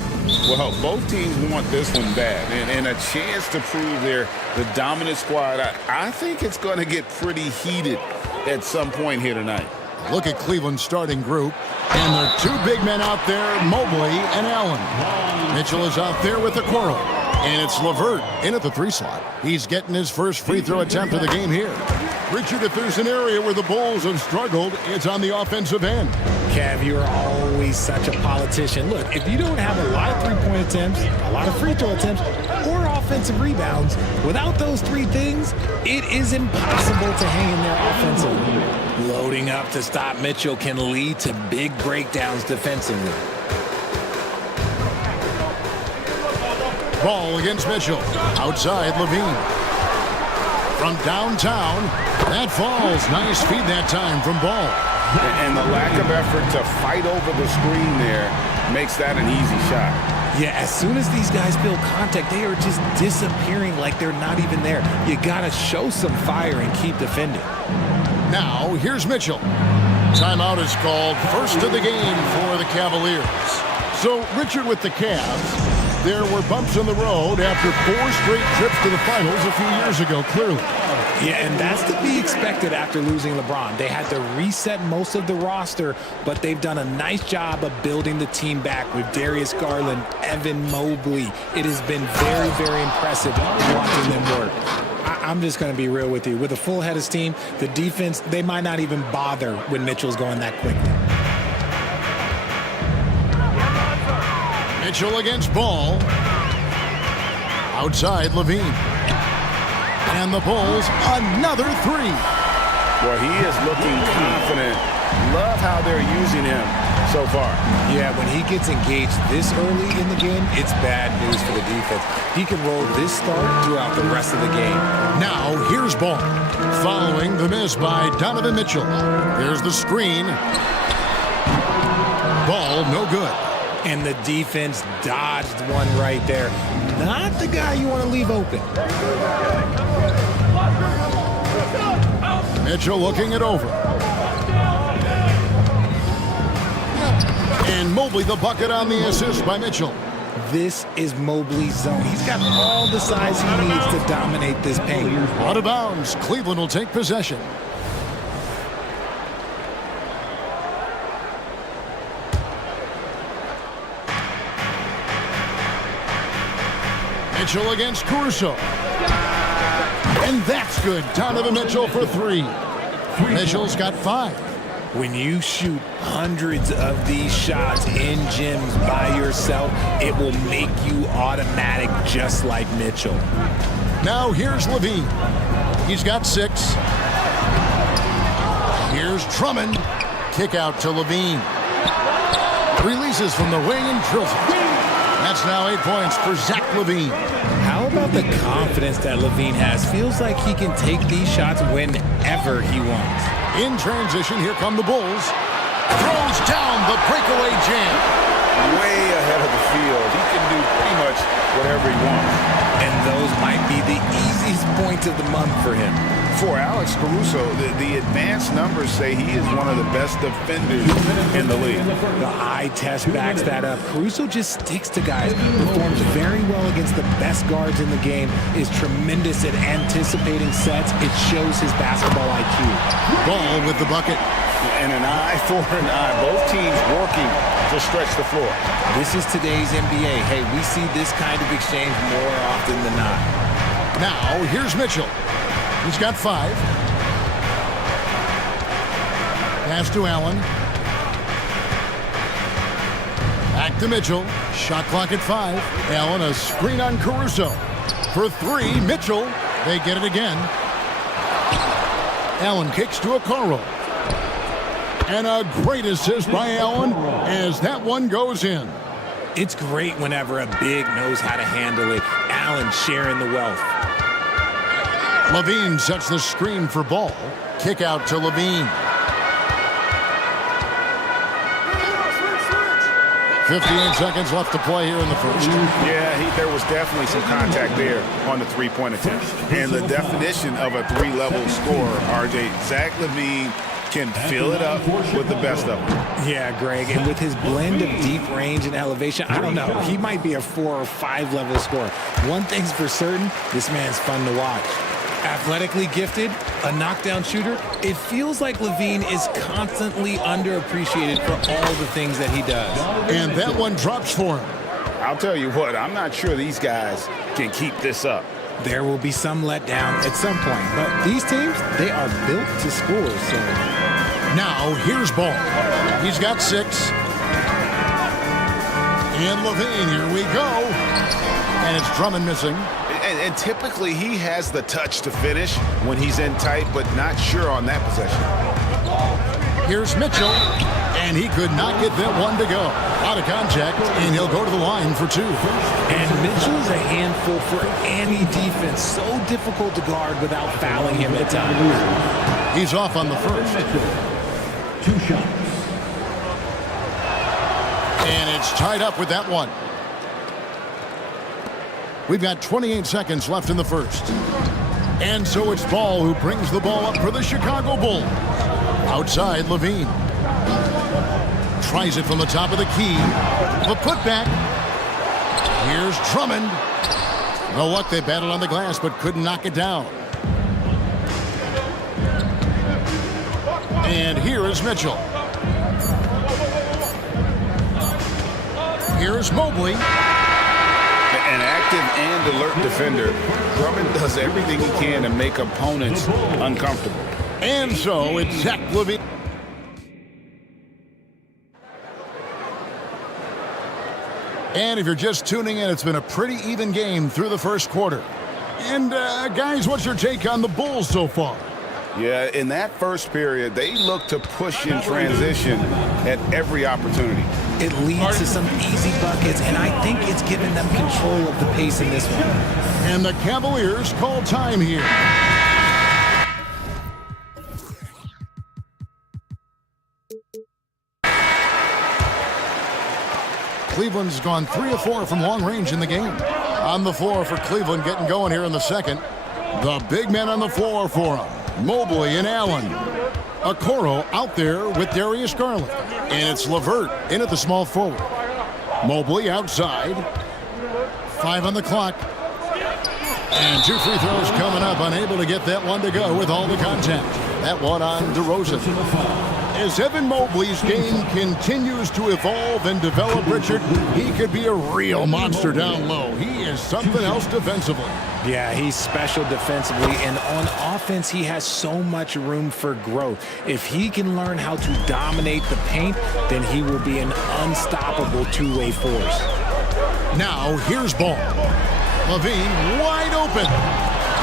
Well, both teams want this one bad, and a chance to prove they're the dominant squad. I think it's going to get pretty heated at some point here tonight. Look at Cleveland's starting group, and there are two big men out there, Mobley and Allen. Mitchell is out there with the quarrel, and it's LeVert in at the 3 slot. He's getting his first free throw attempt of the game here. Richard, if there's an area where the Bulls have struggled, it's on the offensive end. Cav, you're always such a politician. Look, if you don't have a lot of three-point attempts, a lot of free throw attempts, or offensive rebounds, without those 3 things, it is impossible to hang in there offensively. Loading up to stop Mitchell can lead to big breakdowns defensively. Ball against Mitchell. Outside, Levine. From downtown, that falls. Nice feed that time from Ball. And the lack of effort to fight over the screen there makes that an easy shot. Yeah, as soon as these guys feel contact, they are just disappearing like they're not even there. You gotta show some fire and keep defending. Now, here's Mitchell. Timeout is called, first of the game for the Cavaliers. So, Richard, with the Cavs, there were bumps in the road after 4 straight trips to the finals a few years ago, clearly. Yeah, and that's to be expected after losing LeBron. They had to reset most of the roster, but they've done a nice job of building the team back with Darius Garland, Evan Mobley. It has been very, very impressive watching them work. I'm just going to be real with you. With a full head of steam, the defense, they might not even bother when Mitchell's going that quickly. Mitchell against Ball. Outside, Levine. And the Bulls, another 3. Well, he is looking confident. Love how they're using him so far. Yeah, when he gets engaged this early in the game, it's bad news for the defense. He can roll this start throughout the rest of the game. Now, here's Ball. Following the miss by Donovan Mitchell. There's the screen. Ball, no good. And the defense dodged one right there. Not the guy you want to leave open. Mitchell looking it over. And Mobley the bucket on the assist by Mitchell. This is Mobley's zone. He's got all the size he needs to dominate this paint. Out of bounds. Cleveland will take possession. Mitchell against Caruso. And that's good. Donovan Mitchell for 3. Mitchell's got 5. When you shoot hundreds of these shots in gyms by yourself, it will make you automatic just like Mitchell. Now here's Levine. He's got 6. Here's Drummond. Kick out to Levine. Releases from the wing and drills it. That's now 8 points for Zach LaVine. How about the confidence that LaVine has? Feels like he can take these shots whenever he wants. In transition, here come the Bulls. Throws down the breakaway jam. Way ahead of the field. He can do pretty much whatever he wants. And those might be the easiest points of the month for him. For Alex Caruso, the advanced numbers say he is one of the best defenders in the league. The eye test backs that up. Caruso just sticks to guys, performs very well against the best guards in the game, is tremendous at anticipating sets. It shows his basketball IQ. Ball with the bucket. And an eye for an eye. Both teams working to stretch the floor. This is today's NBA. Hey, we see this kind of exchange more often than not. Now, here's Mitchell. He's got 5. Pass to Allen. Back to Mitchell. Shot clock at 5. Allen, a screen on Caruso. For 3, Mitchell. They get it again. Allen kicks to a Okoro. And a great assist by Allen as that one goes in. It's great whenever a big knows how to handle it. Allen sharing the wealth. Levine sets the screen for Ball. Kick out to Levine. 58 seconds left to play here in the first. Yeah, there was definitely some contact there on the three-point attempt. And the definition of a 3-level scorer, RJ, Zach LaVine can fill it up with the best of them. Yeah, Greg, and with his blend of deep range and elevation, I don't know, he might be a 4 or 5 level scorer. One thing's for certain, this man's fun to watch. Athletically gifted, a knockdown shooter, it feels like Levine is constantly underappreciated for all the things that he does. And that one drops for him. I'll tell you what, I'm not sure these guys can keep this up. There will be some letdown at some point, but these teams, they are built to score, so. Now, here's Ball. He's got 6. And Levine, here we go. And it's Drummond missing. And typically he has the touch to finish when he's in tight, but not sure on that possession. Here's Mitchell, and he could not get that one to go. Out of contact, and he'll go to the line for 2. And Mitchell's a handful for any defense. So difficult to guard without fouling him at times. He's off on the first. 2 shots. And it's tied up with that one. We've got 28 seconds left in the first. And so it's Ball who brings the ball up for the Chicago Bulls. Outside, Levine. Tries it from the top of the key. The putback. Here's Drummond. No luck, they battled on the glass, but couldn't knock it down. And here is Mitchell. Here's Mobley. An active and alert defender, Drummond does everything he can to make opponents uncomfortable. And so it's Zach Levine. And if you're just tuning in, it's been a pretty even game through the first quarter. And guys, what's your take on the Bulls so far? Yeah, in that first period, they look to push in transition at every opportunity. It leads to some easy buckets, and I think it's given them control of the pace in this one. And the Cavaliers call time here. Cleveland's gone 3 of 4 from long range in the game. On the floor for Cleveland, getting going here in the second. The big men on the floor for them. Mobley and Allen. Okoro out there with Darius Garland. And it's LeVert in at the small forward. Mobley outside. 5 on the clock. And 2 free throws coming up. Unable to get that one to go with all the contact. That one on DeRozan. As Evan Mobley's game continues to evolve and develop, Richard, he could be a real monster down low. He is something else defensively. Yeah, he's special defensively, and on offense, he has so much room for growth. If he can learn how to dominate the paint, then he will be an unstoppable two-way force. Now, here's Ball. Levine wide open.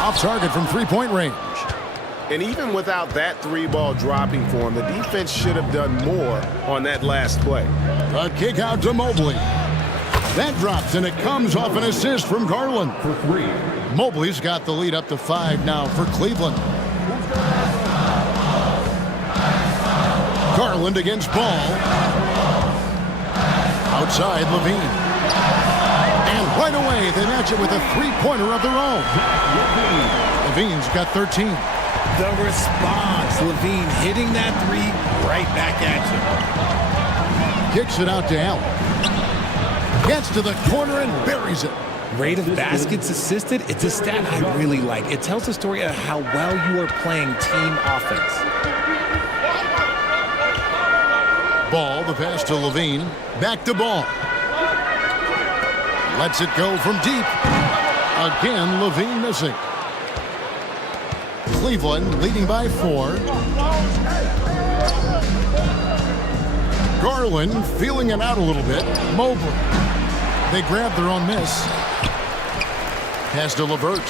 Off target from three-point range. And even without that 3-ball dropping for him, the defense should have done more on that last play. A kick out to Mobley. That drops, and it comes off an assist from Garland. For 3. Mobley's got the lead up to 5 now for Cleveland. Garland against Ball. Outside, Levine. And right away, they match it with a three-pointer of their own. Levine's got 13. The response, Levine hitting that 3 right back at you. Kicks it out to Allen. Gets to the corner and buries it. Rate of baskets assisted, it's a stat I really like. It tells the story of how well you are playing team offense. Ball, the pass to Levine. Back to Ball. Lets it go from deep. Again, Levine missing. Cleveland leading by 4. Garland feeling it out a little bit. Mobley. They grab their own miss. Pass to LeVert.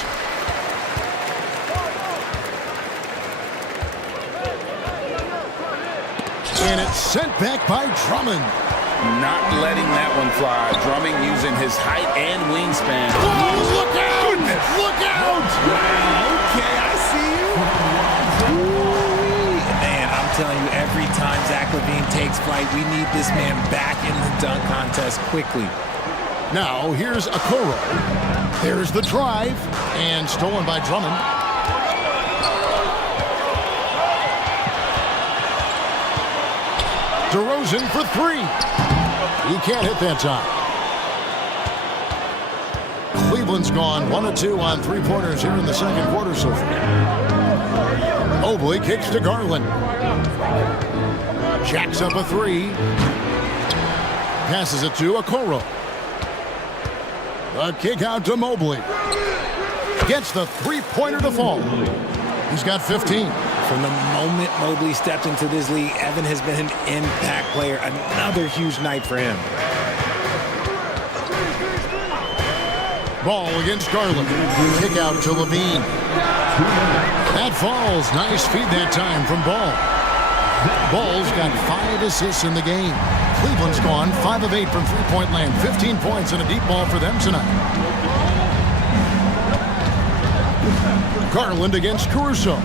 And it's sent back by Drummond. Not letting that one fly. Drummond using his height and wingspan. Oh, look out! Look out! Wow, okay, I see you. Man, I'm telling you, every time Zach Levine takes flight, we need this man back in the dunk contest quickly. Now, here's Okoro. There's the drive, and stolen by Drummond. DeRozan for three. He can't hit that time. Cleveland's gone 1 of 2 on three-pointers here in the second quarter so far. Mobley kicks to Garland. Jacks up a three. Passes it to Okoro. The kick out to Mobley. Gets the three-pointer to fall. He's got 15. From the moment Mobley stepped into this league, Evan has been an impact player. Another huge night for him. Ball against Garland. Kick out to Levine. That falls. Nice feed that time from Ball. Ball's got 5 assists in the game. Cleveland's gone 5 of 8 from three-point land. 15 points and a deep ball for them tonight. Garland against Caruso.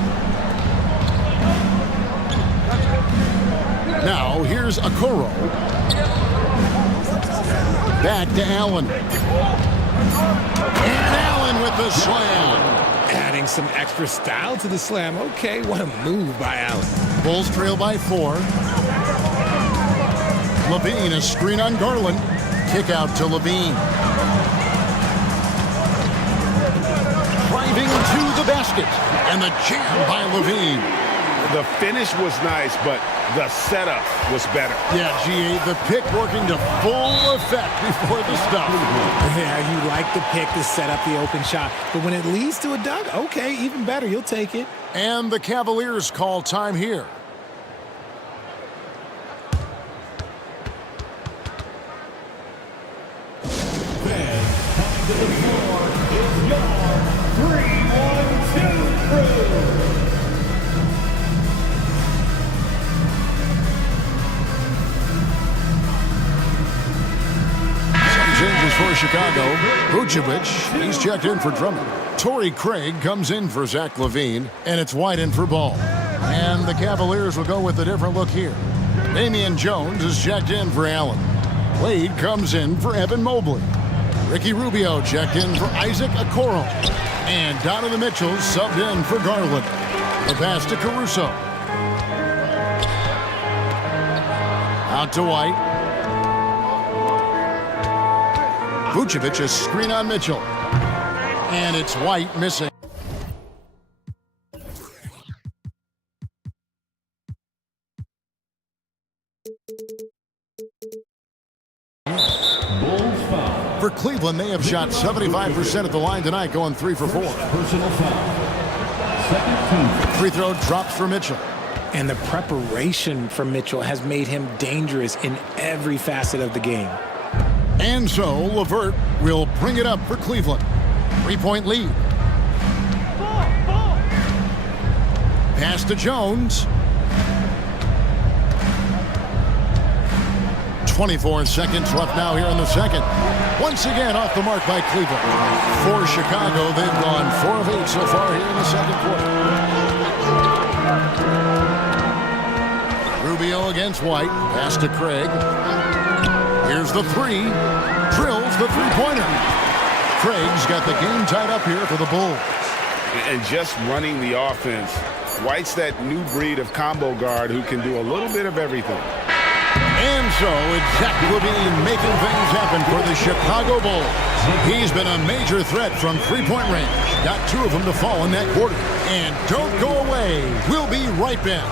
Now here's Okoro. Back to Allen. And Allen with the slam. Adding some extra style to the slam. Okay, what a move by Allen. Bulls trail by 4. Levine, a screen on Garland. Kick out to Levine. Driving to the basket. And the jam by Levine. The finish was nice, but the setup was better. Yeah, GA, the pick working to full effect before the stop. Yeah, you like the pick to set up the open shot. But when it leads to a dunk, okay, even better. You'll take it. And the Cavaliers call time here. Then, coming to the floor is your 3-1-2 crew. Changes for Chicago. Vucevic, he's checked in for Drummond. Torrey Craig comes in for Zach LaVine, and it's White in for Ball. And the Cavaliers will go with a different look here. Damian Jones is checked in for Allen. Wade comes in for Evan Mobley. Ricky Rubio checked in for Isaac Okoro. And Donovan Mitchell subbed in for Garland. The pass to Caruso. Out to White. Vucevic, a screen on Mitchell. And it's White missing. For Cleveland, they have shot 75% at the line tonight, going 3 for 4. Personal foul. Second team. Free throw drops for Mitchell. And the preparation for Mitchell has made him dangerous in every facet of the game. And so LeVert will bring it up for Cleveland. 3-point lead. Pass to Jones. 24 seconds left now here in the second. Once again off the mark by Cleveland. For Chicago, they've gone 4 of 8 so far here in the second quarter. Rubio against White. Pass to Craig. Here's the three. Drills the three-pointer. Craig's got the game tied up here for the Bulls. And just running the offense. White's that new breed of combo guard who can do a little bit of everything. And so it's Zach LaVine making things happen for the Chicago Bulls. He's been a major threat from three-point range. Got 2 of them to fall in that quarter. And don't go away. We'll be right back.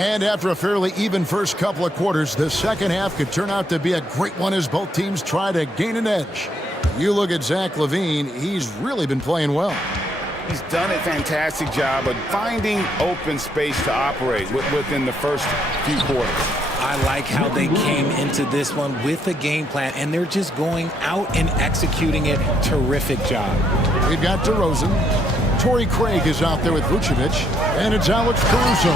And after a fairly even first couple of quarters, the second half could turn out to be a great one as both teams try to gain an edge. You look at Zach LaVine, he's really been playing well. He's done a fantastic job of finding open space to operate within the first few quarters. I like how they came into this one with a game plan, and they're just going out and executing it. Terrific job. We've got DeRozan. Torrey Craig is out there with Vucevic, and it's Alex Caruso.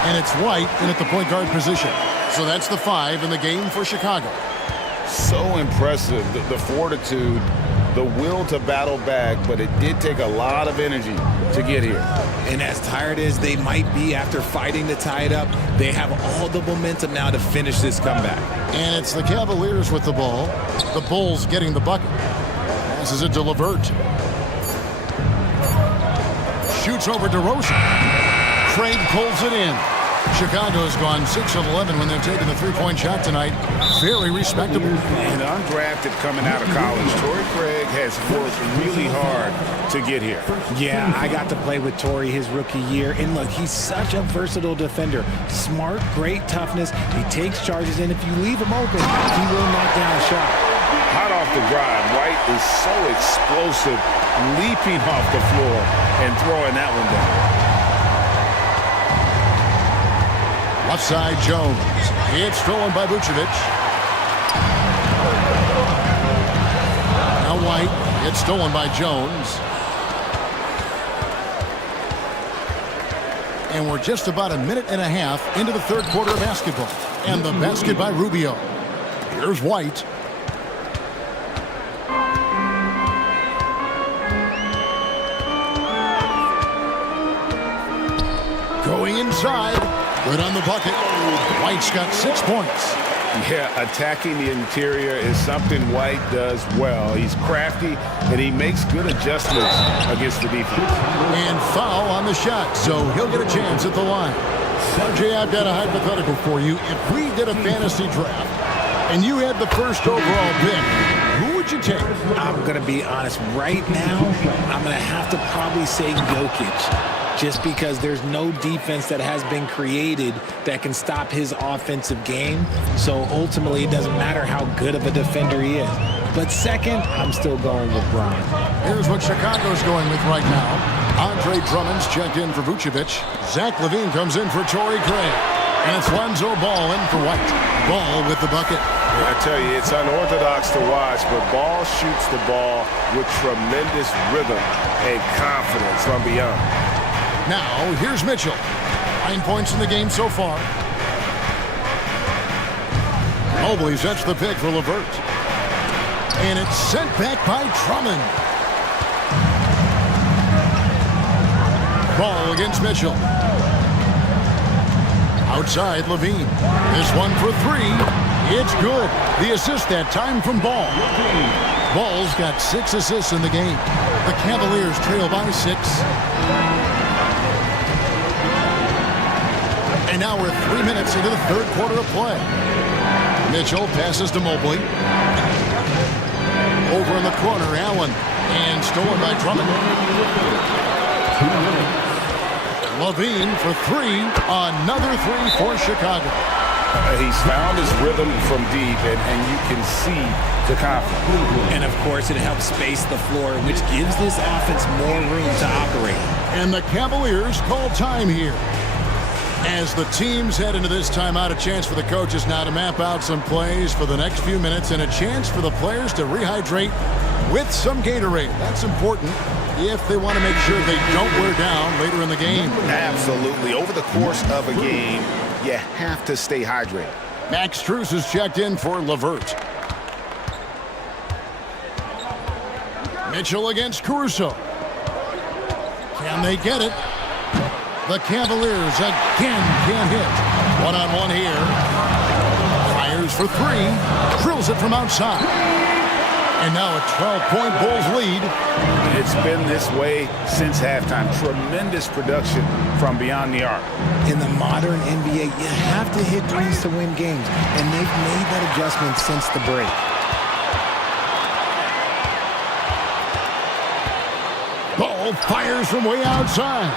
And it's White in at the point guard position. So that's the 5 in the game for Chicago. So impressive, the fortitude, the will to battle back, but it did take a lot of energy to get here. And as tired as they might be after fighting to tie it up, they have all the momentum now to finish this comeback. And it's the Cavaliers with the ball. The Bulls getting the bucket. Passes it to LeVert. Shoots over to Rosen. Craig pulls it in. Chicago's gone 6 of 11 when they've taken the three-point shot tonight. Very respectable. And undrafted coming out of college, Torrey Craig has worked really hard to get here. Yeah, I got to play with Torrey his rookie year. And look, he's such a versatile defender. Smart, great toughness. He takes charges, and if you leave him open, he will knock down a shot. Hot off the drive, White is so explosive, leaping off the floor and throwing that one down. Left side, Jones. It's stolen by Vucevic. Now White. It's stolen by Jones. And we're just about a minute and a half into the third quarter of basketball. And the basket by Rubio. Here's White. Going inside. Good on the bucket. White's got 6 points. Yeah, attacking the interior is something White does well. He's crafty, and he makes good adjustments against the defense. And foul on the shot, so he'll get a chance at the line. RJ, I've got a hypothetical for you. If we did a fantasy draft, and you had the first overall pick, who would you take? I'm going to be honest. Right now, I'm going to have to probably say Jokic. Just because there's no defense that has been created that can stop his offensive game. So ultimately, it doesn't matter how good of a defender he is. But second, I'm still going with Bron. Here's what Chicago's going with right now. Andre Drummond's checked in for Vucevic. Zach LaVine comes in for Torrey Craig. And it's Lonzo Ball in for White. Ball with the bucket. I tell you, it's unorthodox to watch, but Ball shoots the ball with tremendous rhythm and confidence from beyond. Now, here's Mitchell. 9 points in the game so far. Mobley sets the pick for LeVert. And it's sent back by Drummond. Ball against Mitchell. Outside, LaVine. This one for 3. It's good. The assist that time from Ball. Ball's got 6 assists in the game. The Cavaliers trail by 6. And now we're 3 minutes into the third quarter of play. Mitchell passes to Mobley. Over in the corner, Allen. And stolen by Drummond. LaVine for 3. Another 3 for Chicago. He's found his rhythm from deep, and you can see the confidence. And, of course, it helps space the floor, which gives this offense more room to operate. And the Cavaliers call time here. As the teams head into this timeout, a chance for the coaches now to map out some plays for the next few minutes and a chance for the players to rehydrate with some Gatorade. That's important if they want to make sure they don't wear down later in the game. Absolutely. Over the course of a game, you have to stay hydrated. Max Strus is checked in for LeVert. Mitchell against Caruso. Can they get it? The Cavaliers again can't hit. One-on-one here. Fires for 3. Drills it from outside. And now a 12-point Bulls lead. It's been this way since halftime. Tremendous production from beyond the arc. In the modern NBA, you have to hit threes to win games. And they've made that adjustment since the break. Ball fires from way outside.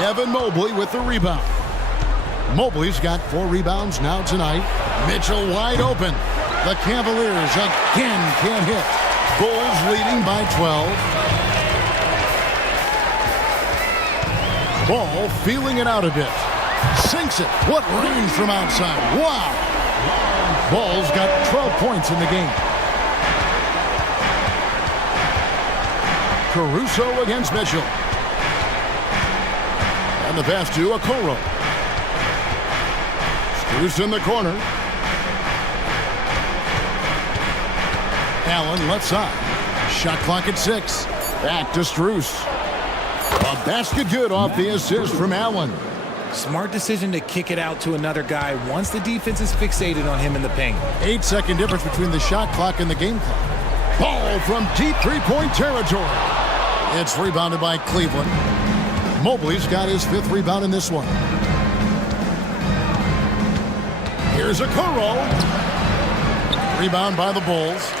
Evan Mobley with the rebound. Mobley's got 4 rebounds now tonight. Mitchell wide open. The Cavaliers again can't hit. Bulls leading by 12. Ball feeling it out a bit. Sinks it. What range from outside. Wow. Ball's got 12 points in the game. Caruso against Mitchell. And the pass to Okoro. Strus in the corner. Allen left side. Shot clock at 6. Back to Strus. A basket good off the assist from Allen. Smart decision to kick it out to another guy once the defense is fixated on him in the paint. 8-second difference between the shot clock and the game clock. Ball from deep three-point territory. It's rebounded by Cleveland. Mobley's got his 5th rebound in this one. Here's a Okoro. Rebound by the Bulls.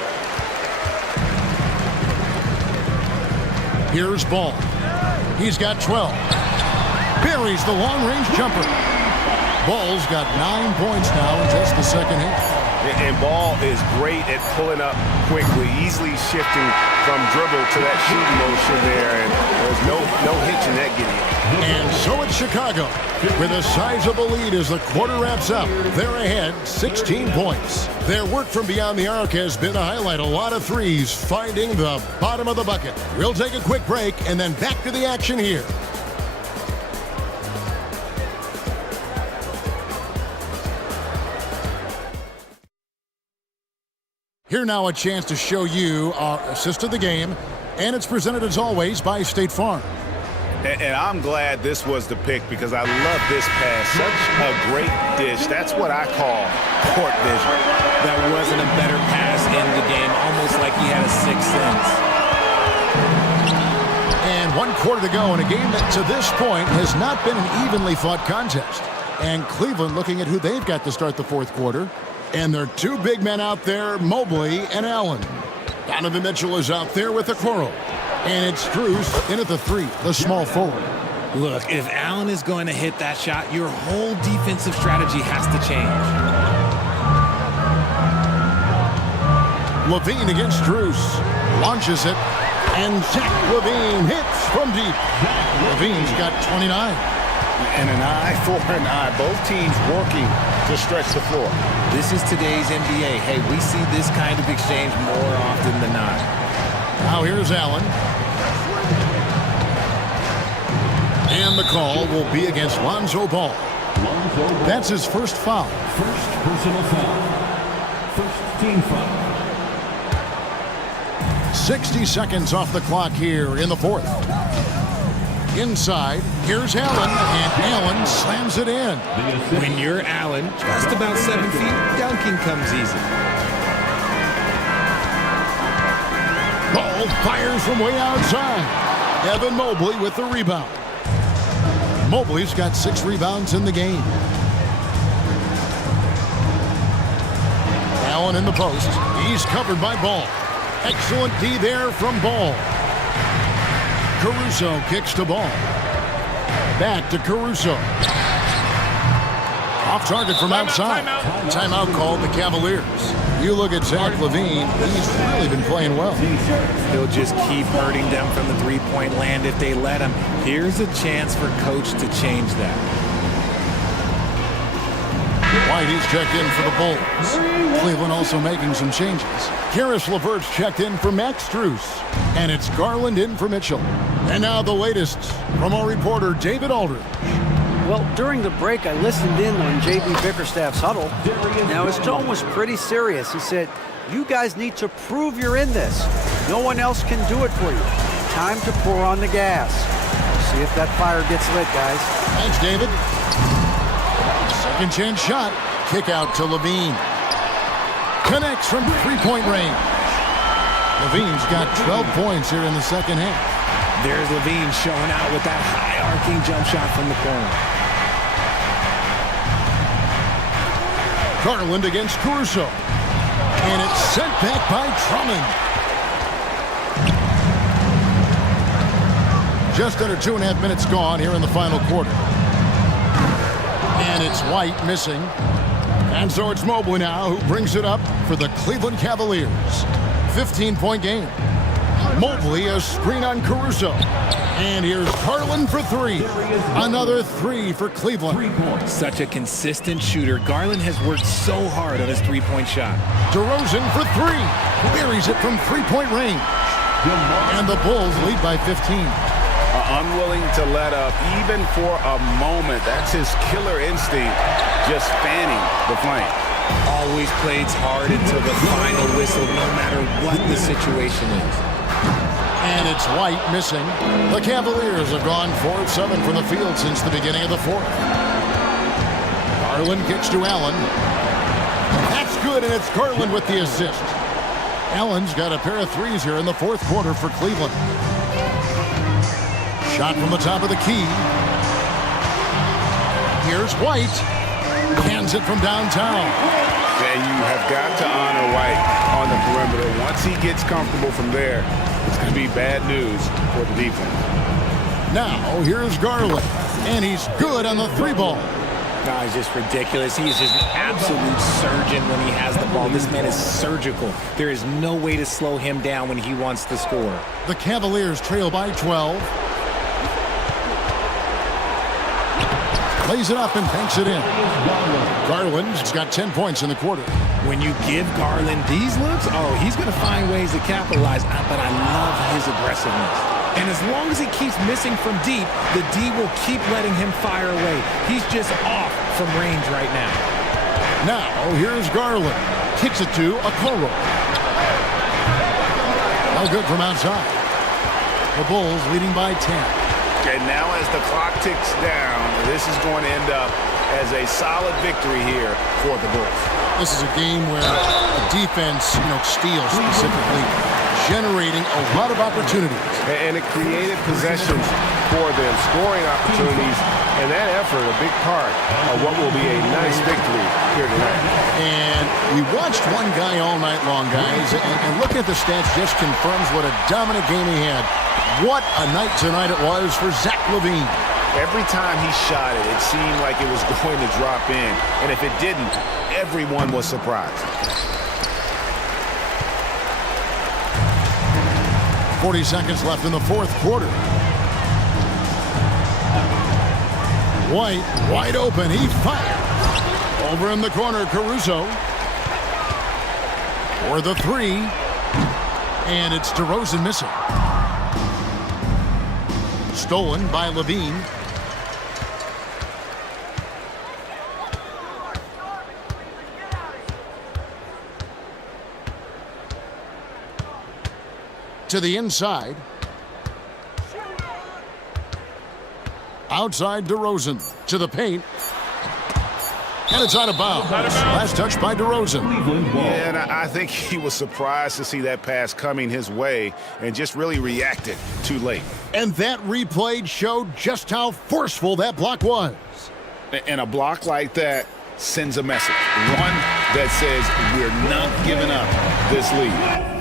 Here's Ball. He's got 12. Buries the long-range jumper. Ball's got 9 points now in just the second half. And Ball is great at pulling up quickly, easily shifting from dribble to that shooting motion there, and there's no hitch in that getting. And so it's Chicago with a sizable lead as the quarter wraps up. They're ahead 16 points. Their work from beyond the arc has been to highlight a lot of threes, finding the bottom of the bucket. We'll take a quick break and then back to the action here. Here now a chance to show you our assist of the game, and it's presented as always by State Farm. And I'm glad this was the pick because I love this pass. Such a great dish. That's what I call court vision. That wasn't a better pass in the game, almost like he had a 6th sense. And 1 quarter to go in a game that to this point has not been an evenly fought contest. And Cleveland looking at who they've got to start the 4th quarter. And there are 2 big men out there, Mobley and Allen. Donovan Mitchell is out there with Okoro. And it's Strus in at the 3, the small forward. Look, if Allen is going to hit that shot, your whole defensive strategy has to change. LaVine against Strus. Launches it. And Zach LaVine hits from deep. LaVine's got 29. And an eye for an eye. Both teams working to stretch the floor. This is today's NBA. Hey, we see this kind of exchange more often than not. Now here's Allen. And the call will be against Lonzo Ball. That's his first foul. First personal foul. First team foul. 60 seconds off the clock here in the 4th. Inside, here's Allen, and Allen slams it in. When you're Allen, just about 7 feet, dunking comes easy. Ball fires from way outside. Evan Mobley with the rebound. Mobley's got 6 rebounds in the game. Allen in the post. He's covered by Ball. Excellent D there from Ball. Caruso kicks to Ball. Back to Caruso. Off target from outside. Timeout called the Cavaliers. You look at Zach LaVine, he's really been playing well. He'll just keep hurting them from the three-point land if they let him. Here's a chance for coach to change that. White is checked in for the Bulls. Cleveland also making some changes. Karis LeVert's checked in for Max Strus. And it's Garland in for Mitchell. And now the latest from our reporter, David Aldridge. Well, during the break, I listened in on J.B. Bickerstaff's huddle. Now, his tone was pretty serious. He said, you guys need to prove you're in this. No one else can do it for you. Time to pour on the gas. See if that fire gets lit, guys. Thanks, David. Second chance shot. Kick out to LaVine. Connects from three-point range. LaVine's got 12 points here in the second half. There's LaVine showing out with that high arcing jump shot from the corner. Garland against Caruso. And it's sent back by Drummond. Just under 2.5 minutes gone here in the final quarter. And it's White missing. And so it's Mobley now who brings it up for the Cleveland Cavaliers. 15-point game. Mobley a screen on Caruso. And here's Garland for 3. Another 3 for Cleveland. Such a consistent shooter. Garland has worked so hard on his three-point shot. DeRozan for 3. Buries it from three-point range. And the Bulls lead by 15. unwilling to let up even for a moment. That's his killer instinct, just fanning the flame. Always plays hard until the final whistle, no matter what the situation is. And it's White missing. The Cavaliers have gone 4-7 from the field since the beginning of the fourth. Garland kicks to Allen. That's good, and it's Garland with the assist. Allen's got a pair of threes here in the fourth quarter for Cleveland. Shot from the top of the key. Here's White. Hands it from downtown. And you have got to honor White on the perimeter. Once he gets comfortable from there, it's going to be bad news for the defense. Now, here's Garland. And he's good on the three ball. No, he's just ridiculous. He is just an absolute surgeon when he has the ball. This man is surgical. There is no way to slow him down when he wants to score. The Cavaliers trail by 12. Plays it up and banks it in. Garland's got 10 points in the quarter. When you give Garland these looks, oh, he's going to find ways to capitalize. But I love his aggressiveness. And as long as he keeps missing from deep, the D will keep letting him fire away. He's just off from range right now. Now, here's Garland. Kicks it to Okoro. No good from outside. The Bulls leading by 10. And now as the clock ticks down, this is going to end up as a solid victory here for the Bulls. This is a game where the defense, steals specifically, generating a lot of opportunities. And it created possessions for them, scoring opportunities, and that effort a big part of what will be a nice victory here tonight. And we watched one guy all night long, guys, and looking at the stats just confirms what a dominant game he had. What a night tonight it was for Zach LaVine. Every time he shot it, it seemed like it was going to drop in. And if it didn't, everyone was surprised. 40 seconds left in the fourth quarter. White, wide open, he fires. Over in the corner, Caruso. For the three. And it's DeRozan missing. Stolen by LaVine. To the inside. Outside DeRozan. To the paint. And it's out of bounds. Last touch by DeRozan. Yeah, and I think he was surprised to see that pass coming his way and just really reacted too late. And that replay showed just how forceful that block was. And a block like that sends a message. One that says we're not giving up this lead.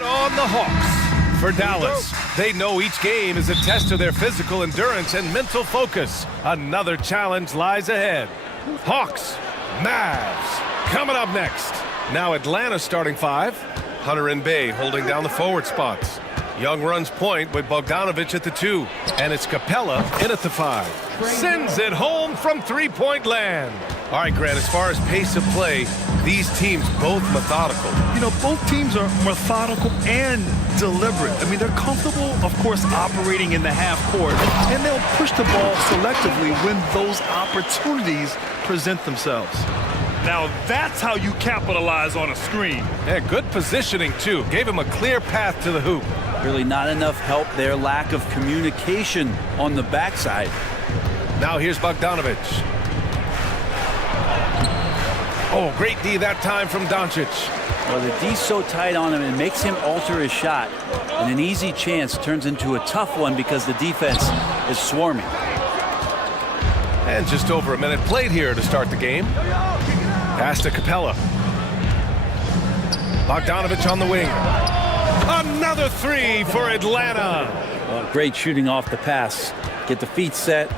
On the Hawks. For Dallas, they know each game is a test of their physical endurance and mental focus. Another challenge lies ahead. Hawks, Mavs, coming up next. Now Atlanta starting five. Hunter and Bay holding down the forward spots. Young runs point with Bogdanovic at the 2. And it's Capella in at the 5. Sends it home from three-point land. All right, Grant, as far as pace of play, these teams both methodical. You know, both teams are methodical and deliberate. I mean, they're comfortable, of course, operating in the half court, and they'll push the ball selectively when those opportunities present themselves. Now, that's how you capitalize on a screen. Yeah, good positioning, too. Gave him a clear path to the hoop. Really not enough help there. Lack of communication on the backside. Now here's Bogdanovic. Oh, great D that time from Doncic. Well, the D's so tight on him, it makes him alter his shot. And an easy chance turns into a tough one because the defense is swarming. And just over a minute played here to start the game. Pass to Capella. Bogdanovic on the wing. Another three for Atlanta. Well, great shooting off the pass. Get the feet set.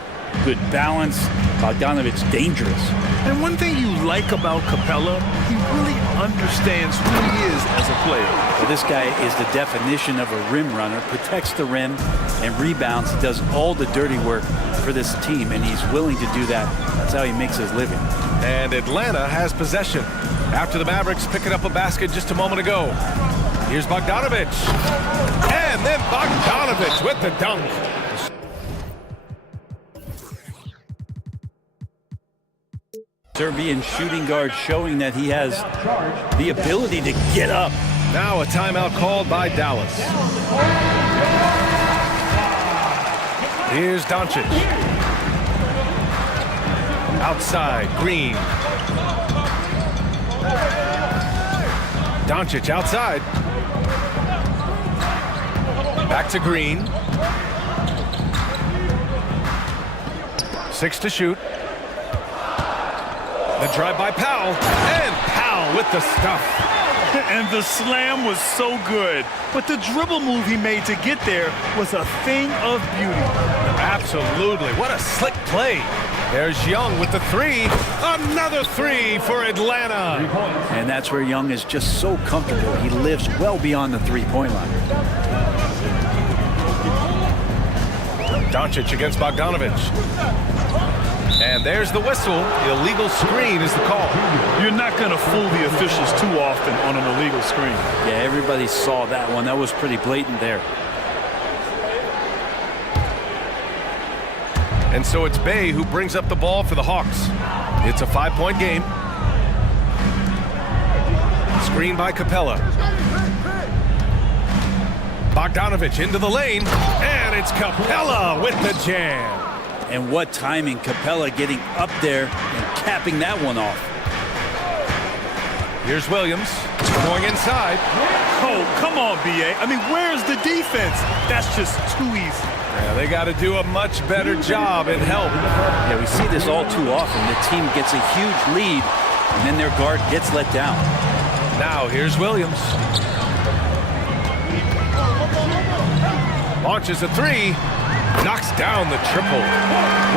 Good balance. Bogdanovic's dangerous. And one thing you like about Capella, he really understands who he is as a player. Well, this guy is the definition of a rim runner, protects the rim and rebounds, does all the dirty work for this team, and he's willing to do that. That's how he makes his living. And Atlanta has possession after the Mavericks picking up a basket just a moment ago. Here's Bogdanovic. And then Bogdanovic with the dunk. Serbian shooting guard showing that he has the ability to get up. Now a timeout called by Dallas. Here's Doncic. Outside, Green. Doncic outside. Back to Green. 6 to shoot. The drive by Powell, and Powell with the stuff. And the slam was so good, but the dribble move he made to get there was a thing of beauty. Absolutely, what a slick play. There's Young with the 3. Another 3 for Atlanta. And that's where Young is just so comfortable. He lives well beyond the three-point line. Doncic against Bogdanovic. And there's the whistle. Illegal screen is the call. You're not going to fool the officials too often on an illegal screen. Yeah, everybody saw that one. That was pretty blatant there. And so it's Bay who brings up the ball for the Hawks. It's a 5-point game. Screen by Capella. Bogdanovic into the lane. And it's Capella with the jam. And what timing, Capella getting up there and capping that one off. Here's Williams going inside. Oh, come on, B.A. I mean, where's the defense? That's just too easy. Yeah, they got to do a much better job in help. Yeah, we see this all too often. The team gets a huge lead, and then their guard gets let down. Now, here's Williams. Launches a 3. Knocks down the triple.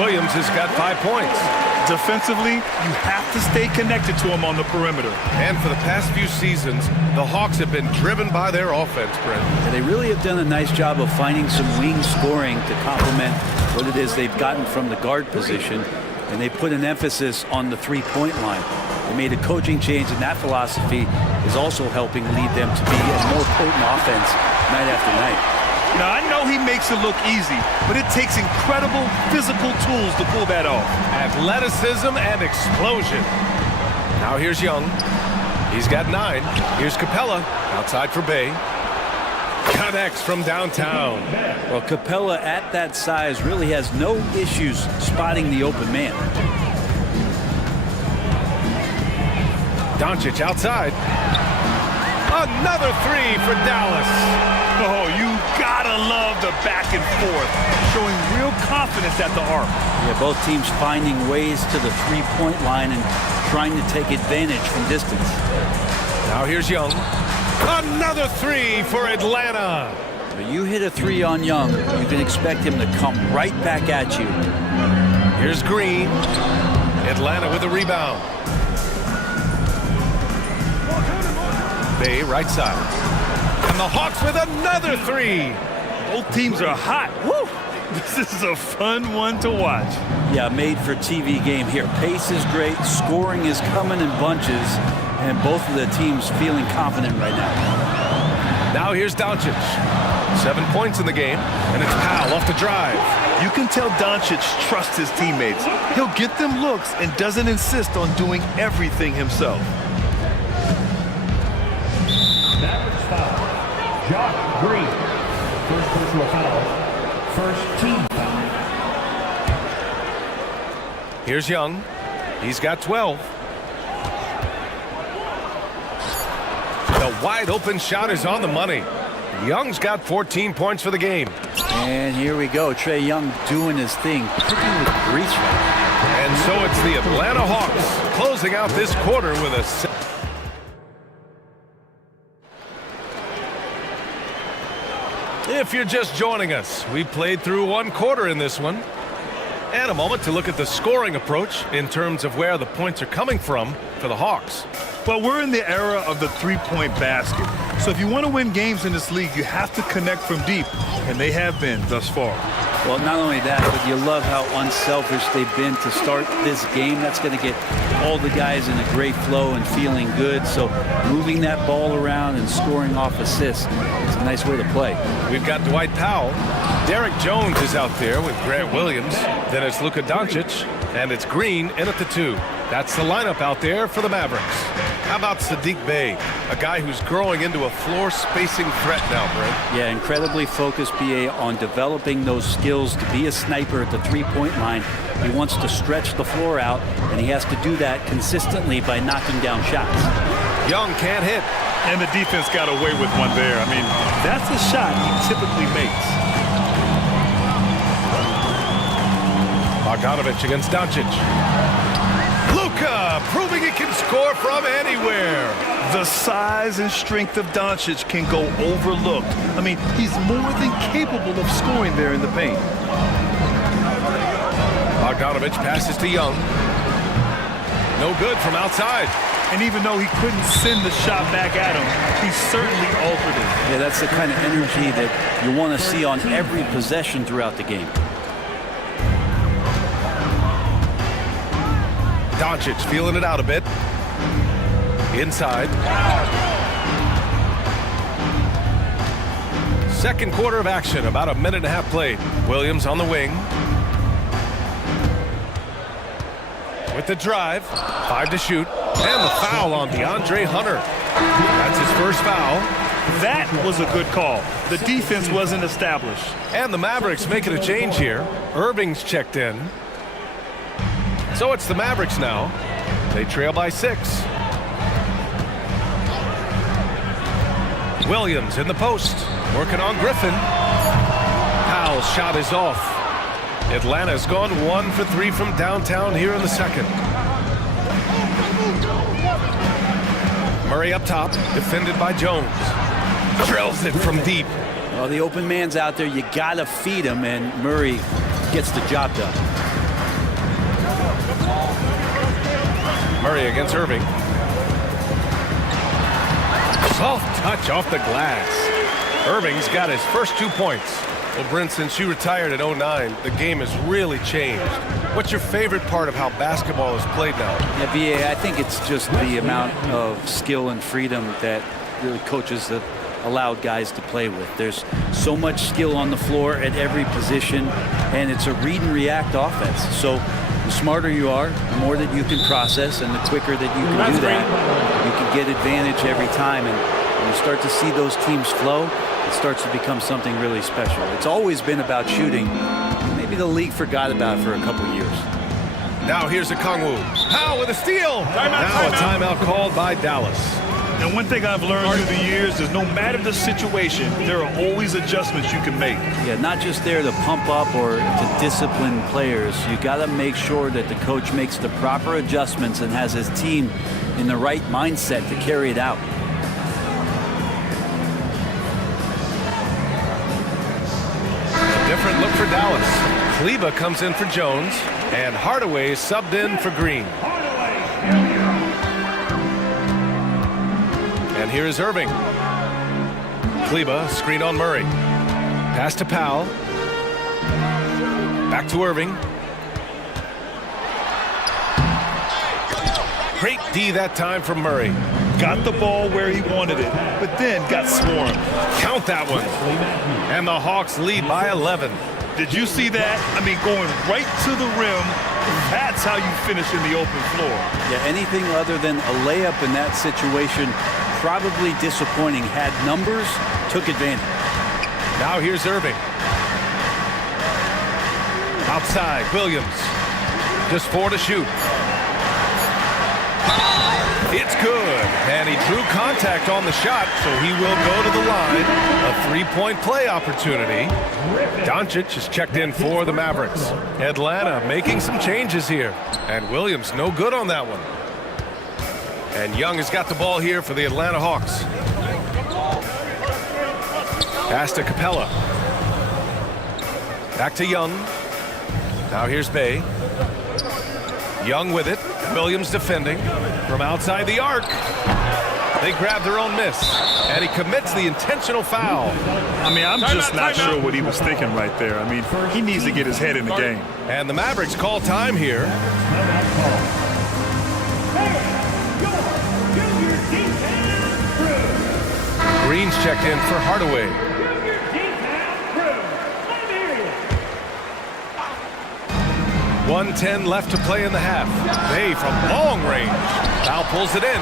Williams has got 5 points. Defensively, you have to stay connected to him on the perimeter. And for the past few seasons, the Hawks have been driven by their offense, Brent. And they really have done a nice job of finding some wing scoring to complement what it is they've gotten from the guard position. And they put an emphasis on the three-point line. They made a coaching change, and that philosophy is also helping lead them to be a more potent offense night after night. Now, I know he makes it look easy, but it takes incredible physical tools to pull that off. Athleticism and explosion. Now here's Young. He's got 9. Here's Capella outside for Bay. Connects from downtown. Well, Capella at that size really has no issues spotting the open man. Doncic outside. Another 3 for Dallas. Oh, you gotta love the back and forth, showing real confidence at the arc. Yeah, both teams finding ways to the three-point line and trying to take advantage from distance. Now here's Young. Another three for Atlanta. When you hit a three on Young, you can expect him to come right back at you. Here's Green. Atlanta with the rebound. Bay right side. And the Hawks with another three. Both teams are hot. Woo! This is a fun one to watch. Yeah, made for TV game here. Pace is great, scoring is coming in bunches, and both of the teams feeling confident right now. Now here's Doncic. 7 points in the game, and it's Powell off the drive. You can tell Doncic trusts his teammates. He'll get them looks and doesn't insist on doing everything himself. Mavericks foul. Josh Green. First personal foul. First team foul. Here's Young. He's got 12. The wide open shot is on the money. Young's got 14 points for the game. And here we go. Trae Young doing his thing, cooking with grease right now. And so it's the Atlanta Hawks closing out this quarter with a... If you're just joining us, we played through one quarter in this one. And a moment to look at the scoring approach in terms of where the points are coming from for the Hawks. Well, we're in the era of the three-point basket. So if you want to win games in this league, you have to connect from deep, and they have been thus far. Well, not only that, but you love how unselfish they've been to start this game. That's going to get all the guys in a great flow and feeling good. So moving that ball around and scoring off assists, it's a nice way to play. We've got Dwight Powell. Derek Jones is out there with Grant Williams. Then it's Luka Doncic, and it's Green in at the 2. That's the lineup out there for the Mavericks. How about Sadiq Bey, a guy who's growing into a floor spacing threat now, Brent? Yeah, incredibly focused, BA, on developing those skills to be a sniper at the three-point line. He wants to stretch the floor out, and he has to do that consistently by knocking down shots. Young can't hit. And the defense got away with one there. I mean, that's a shot he typically makes. Bogdanovic against Doncic. Luka proving he can score from anywhere. The size and strength of Doncic can go overlooked. I mean, he's more than capable of scoring there in the paint. Bogdanovic passes to Young. No good from outside. And even though he couldn't send the shot back at him, he certainly altered it. Yeah, that's the kind of energy that you want to see on every possession throughout the game. Doncic feeling it out a bit. Inside. Second quarter of action, about a minute and a half played. Williams on the wing. With the drive, 5 to shoot, and the foul on DeAndre Hunter. That's his first foul. That was a good call. The defense wasn't established. And the Mavericks making a change here. Irving's checked in. So it's the Mavericks now. They trail by 6. Williams in the post, working on Griffin. Powell's shot is off. Atlanta's gone 1 for 3 from downtown here in the second. Murray up top, defended by Jones. Drills it from deep. Well, the open man's out there. You got to feed him, and Murray gets the job done. Murray against Irving. Soft touch off the glass. Irving's got his first 2 points. Well, Brent, since you retired at 09, the game has really changed. What's your favorite part of how basketball is played now? Yeah, BA, I think it's just the amount of skill and freedom that really coaches have allowed guys to play with. There's so much skill on the floor at every position, and it's a read and react offense. So the smarter you are, the more that you can process, and the quicker that you can do that, you can get advantage every time. And when you start to see those teams flow, it starts to become something really special. It's always been about shooting. Maybe the league forgot about it for a couple years. Now here's a Kongwu. Powell with a steal. Now a timeout called by Dallas. And one thing I've learned through the years is no matter the situation, there are always adjustments you can make. Yeah, not just there to pump up or to discipline players. You got to make sure that the coach makes the proper adjustments and has his team in the right mindset to carry it out. Dallas. Kleba comes in for Jones, and Hardaway is subbed in for Green. And here is Irving. Kleba, screen on Murray. Pass to Powell. Back to Irving. Great D that time from Murray. Got the ball where he wanted it, but then got swarmed. Count that one. And the Hawks lead by 11. Did you see that? I mean, going right to the rim, that's how you finish in the open floor. Yeah, anything other than a layup in that situation, probably disappointing. Had numbers, took advantage. Now here's Irving. Outside, Williams. Just 4 to shoot. It's good, and he drew contact on the shot, so he will go to the line. A three-point play opportunity. Doncic is checked in for the Mavericks. Atlanta making some changes here, and Williams no good on that one. And Young has got the ball here for the Atlanta Hawks. Pass to Capella. Back to Young. Now here's Bay. Young with it. Williams defending from outside the arc. They grab their own miss, and he commits the intentional foul. I mean, I'm just not sure what he was thinking right there. I mean, he needs to get his head in the game. And the Mavericks call time here. Green's checked in for Hardaway. 1:10 left to play in the half. Bay from long range. Now pulls it in.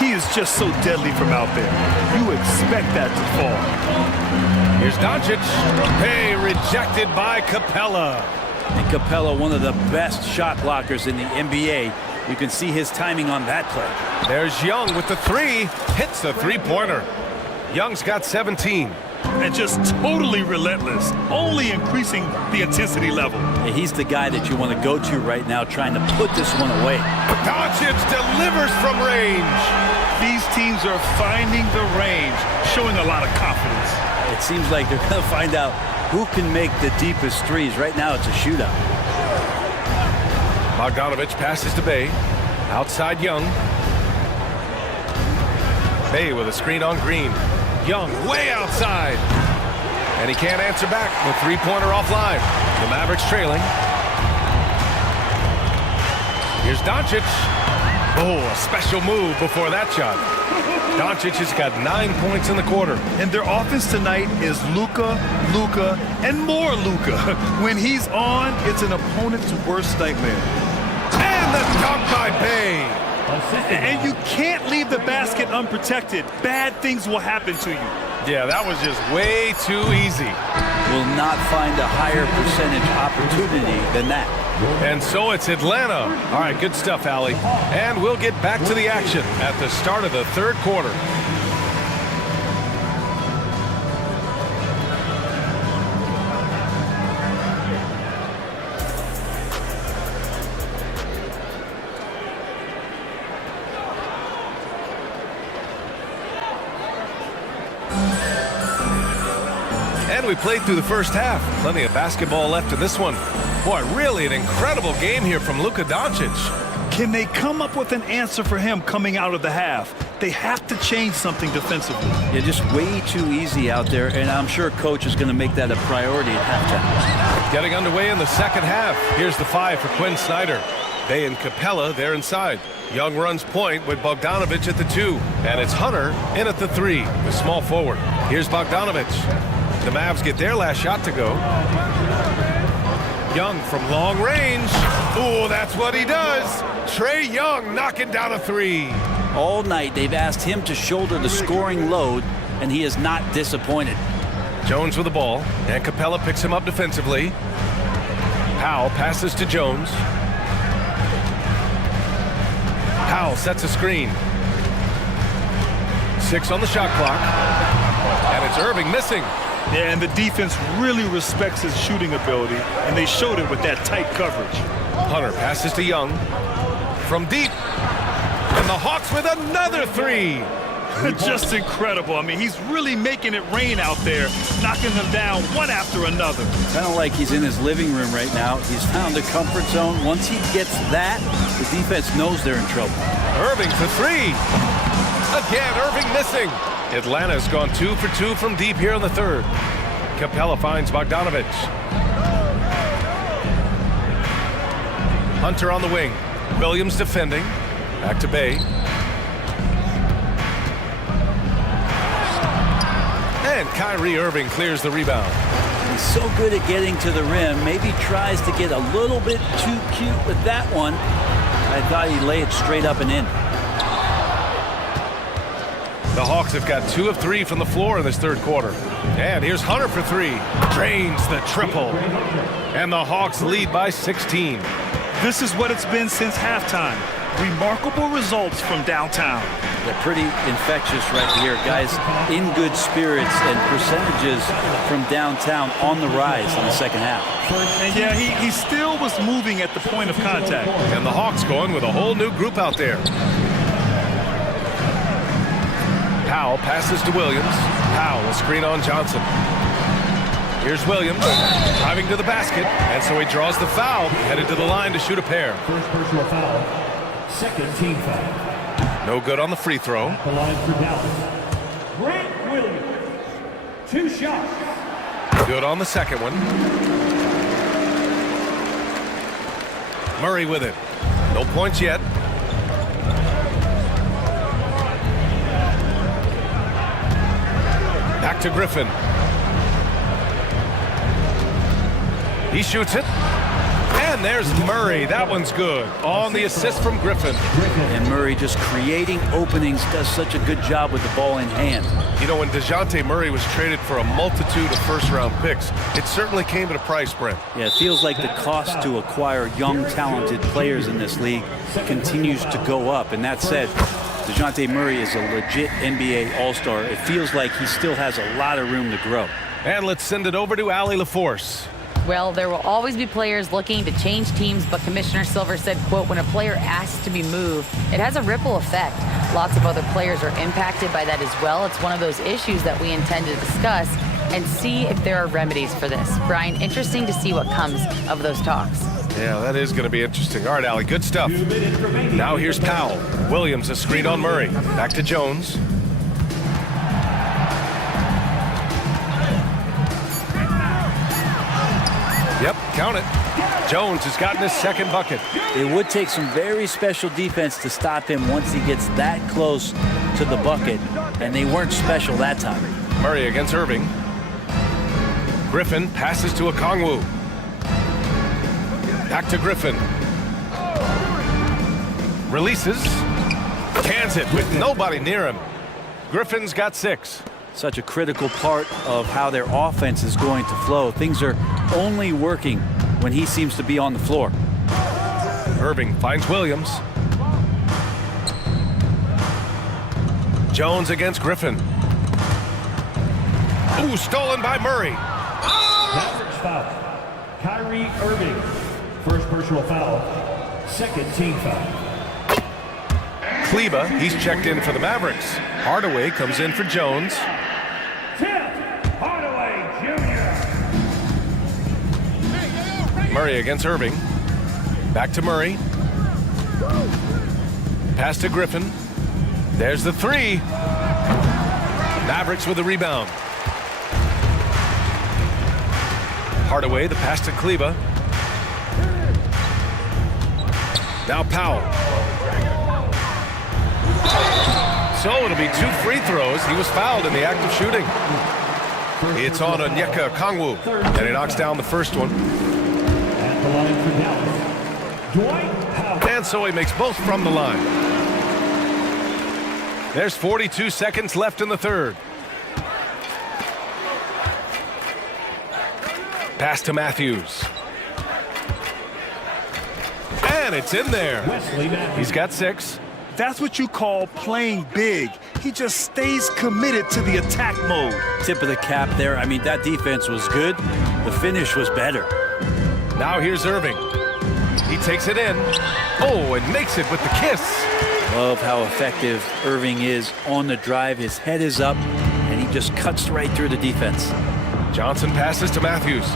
He is just so deadly from out there. You expect that to fall. Here's Doncic. Hey, rejected by Capella. And Capella, one of the best shot blockers in the NBA. You can see his timing on that play. There's Young with the three. Hits the three-pointer. Young's got 17. And just totally relentless, only increasing the intensity level. Yeah, he's the guy that you want to go to right now, trying to put this one away. Doncic delivers from range. These teams are finding the range, showing a lot of confidence. It seems like they're going to find out who can make the deepest threes. Right now, it's a shootout. Bogdanovich passes to Bay. Outside Young. Bay with a screen on Green. Young way outside. And he can't answer back. The three-pointer offline. The Mavericks trailing. Here's Doncic. Oh, a special move before that shot. Doncic has got 9 points in the quarter. And their offense tonight is Luka, and more Luka. When he's on, it's an opponent's worst nightmare. And the dunk by Bay. And you can't leave the basket unprotected. Bad things will happen to you. Yeah, that was just way too easy. Will not find a higher percentage opportunity than that. And so it's Atlanta. All right, good stuff, Allie. And we'll get back to the action at the start of the third quarter. And we played through the first half. Plenty of basketball left in this one. Boy, really an incredible game here from Luka Doncic. Can they come up with an answer for him coming out of the half? They have to change something defensively. Yeah, just way too easy out there, and I'm sure Coach is going to make that a priority at halftime. Getting underway in the second half. Here's the 5 for Quinn Snyder. Bay and Capella, they're inside. Young runs point with Bogdanovich at the 2. And it's Hunter in at the 3, the small forward. Here's Bogdanovich. The Mavs get their last shot to go. Young from long range. Oh, that's what he does. Trae Young knocking down a 3. All night they've asked him to shoulder the scoring load, and he is not disappointed. Jones with the ball, and Capella picks him up defensively. Powell passes to Jones. Powell sets a screen. 6 on the shot clock. And it's Irving missing. Yeah, and the defense really respects his shooting ability, and they showed it with that tight coverage. Hunter passes to Young. From deep. And the Hawks with another 3. Just incredible. I mean, he's really making it rain out there, knocking them down one after another. Kind of like he's in his living room right now. He's found a comfort zone. Once he gets that, the defense knows they're in trouble. Irving for three. Again, Irving missing. Atlanta's gone 2 for 2 from deep here in the third. Capella finds Bogdanovich. Hunter on the wing. Williams defending. Back to Bay. And Kyrie Irving clears the rebound. He's so good at getting to the rim. Maybe tries to get a little bit too cute with that one. I thought he'd lay it straight up and in. The Hawks have got 2 of 3 from the floor in this third quarter. And here's Hunter for three. Drains the triple. And the Hawks lead by 16. This is what it's been since halftime. Remarkable results from downtown. They're pretty infectious right here. Guys in good spirits and percentages from downtown on the rise in the second half. And yeah, he still was moving at the point of contact. And the Hawks going with a whole new group out there. Powell passes to Williams. Powell will screen on Johnson. Here's Williams driving to the basket, and so he draws the foul, headed to the line to shoot a pair. First personal foul. Second team foul. No good on the free throw. The line for Dallas. Grant Williams. 2 shots. Good on the second one. Murray with it. No points yet. Back to Griffin. He shoots it. And there's Murray. That one's good. On the assist from Griffin. And Murray just creating openings, does such a good job with the ball in hand. You know, when DeJounte Murray was traded for a multitude of first-round picks, it certainly came at a price, Brent. Yeah, it feels like the cost to acquire young, talented players in this league continues to go up. And that said, DeJounte Murray is a legit NBA All-Star. It feels like he still has a lot of room to grow. And let's send it over to Allie LaForce. Well, there will always be players looking to change teams, but Commissioner Silver said, quote, when a player asks to be moved, it has a ripple effect. Lots of other players are impacted by that as well. It's one of those issues that we intend to discuss and see if there are remedies for this. Brian, interesting to see what comes of those talks. Yeah, that is going to be interesting. All right, Allie, good stuff. Now here's Powell. Williams a screen on Murray. Back to Jones. Yep, count it. Jones has gotten his second bucket. It would take some very special defense to stop him once he gets that close to the bucket, and they weren't special that time. Murray against Irving. Griffin passes to Okongwu. Back to Griffin. Releases. Cans it with nobody near him. Griffin's got 6. Such a critical part of how their offense is going to flow. Things are only working when he seems to be on the floor. Irving finds Williams. Jones against Griffin. Ooh, stolen by Murray. Mavericks foul. Kyrie Irving. First personal foul. Second team foul. Kleba, he's checked in for the Mavericks. Hardaway comes in for Jones. Hardaway Jr. Murray against Irving. Back to Murray. Pass to Griffin. There's the three. Mavericks with the rebound. Hardaway, the pass to Kleba. Now Powell. So it'll be 2 free throws. He was fouled in the act of shooting. It's on Onyeka Okongwu, and he knocks down the first one. At the line for Dallas, Dwight Powell. And so he makes both from the line. There's 42 seconds left in the third. Pass to Matthews. And it's in there. He's got 6. That's what you call playing big. He just stays committed to the attack mode. Tip of the cap there. I mean, that defense was good. The finish was better. Now here's Irving. He takes it in. Oh, and makes it with the kiss. Love how effective Irving is on the drive. His head is up, and he just cuts right through the defense. Johnson passes to Matthews.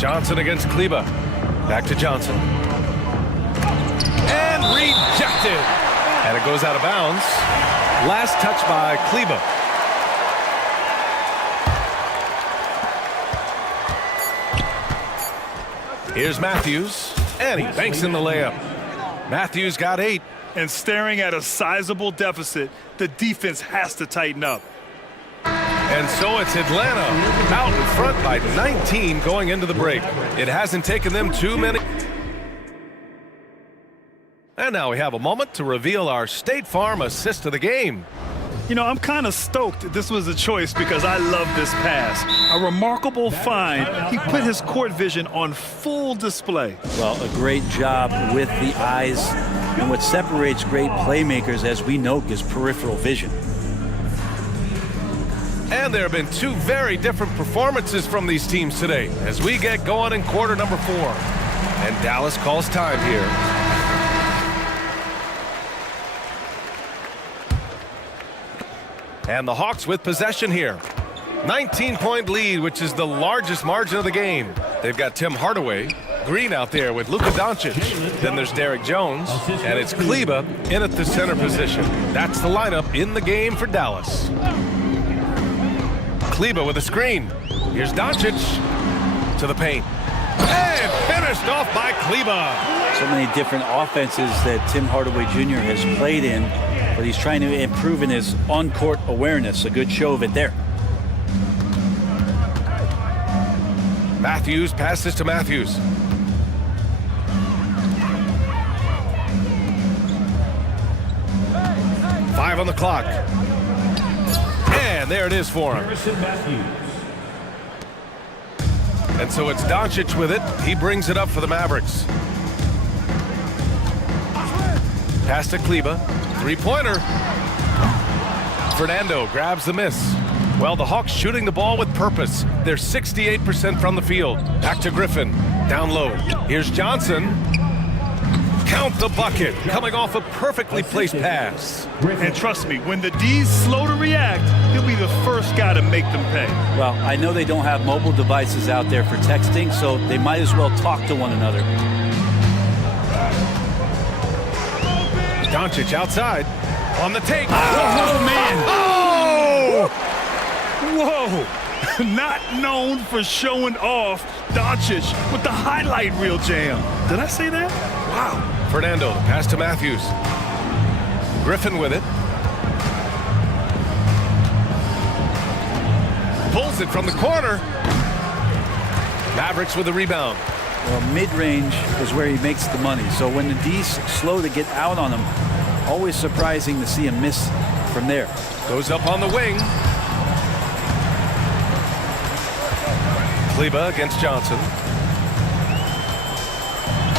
Johnson against Kleba. Back to Johnson. And rejected. And it goes out of bounds. Last touch by Kleba. Here's Matthews. And he banks in the layup. Matthews got 8. And staring at a sizable deficit, the defense has to tighten up. And so it's Atlanta out in front by 19 going into the break. It hasn't taken them too many. And now we have a moment to reveal our State Farm assist of the game. You know, I'm kind of stoked this was a choice because I love this pass. A remarkable find. He put his court vision on full display. Well, a great job with the eyes. And what separates great playmakers, as we know, is peripheral vision. And there have been 2 very different performances from these teams today as we get going in quarter number 4. And Dallas calls time here. And the Hawks with possession here. 19-point lead, which is the largest margin of the game. They've got Tim Hardaway Green out there with Luka Doncic. Then there's Derek Jones, and it's Kleba in at the center position. That's the lineup in the game for Dallas. Kleba with a screen. Here's Doncic to the paint. And finished off by Kleba. So many different offenses that Tim Hardaway Jr. has played in, but he's trying to improve in his on-court awareness. A good show of it there. Matthews passes to Matthews. Five on the clock. And there it is for him. And so it's Doncic with it. He brings it up for the Mavericks. Pass to Kleba. Three-pointer. Fernando grabs the miss. Well, the Hawks shooting the ball with purpose. They're 68% from the field. Back to Griffin. Down low. Here's Johnson. Count the bucket. Coming off a perfectly placed pass. And trust me, when the D's slow to react, he'll be the first guy to make them pay. Well, I know they don't have mobile devices out there for texting, so they might as well talk to one another. Doncic outside. On the take. Oh, man. Oh! Whoa. Not known for showing off, Doncic with the highlight reel jam. Did I say that? Wow. Fernando, the pass to Matthews. Griffin with it. Pulls it from the corner. Mavericks with the rebound. Well, mid-range is where he makes the money. So when the D's slow to get out on him, always surprising to see him miss from there. Goes up on the wing. Kleba against Johnson.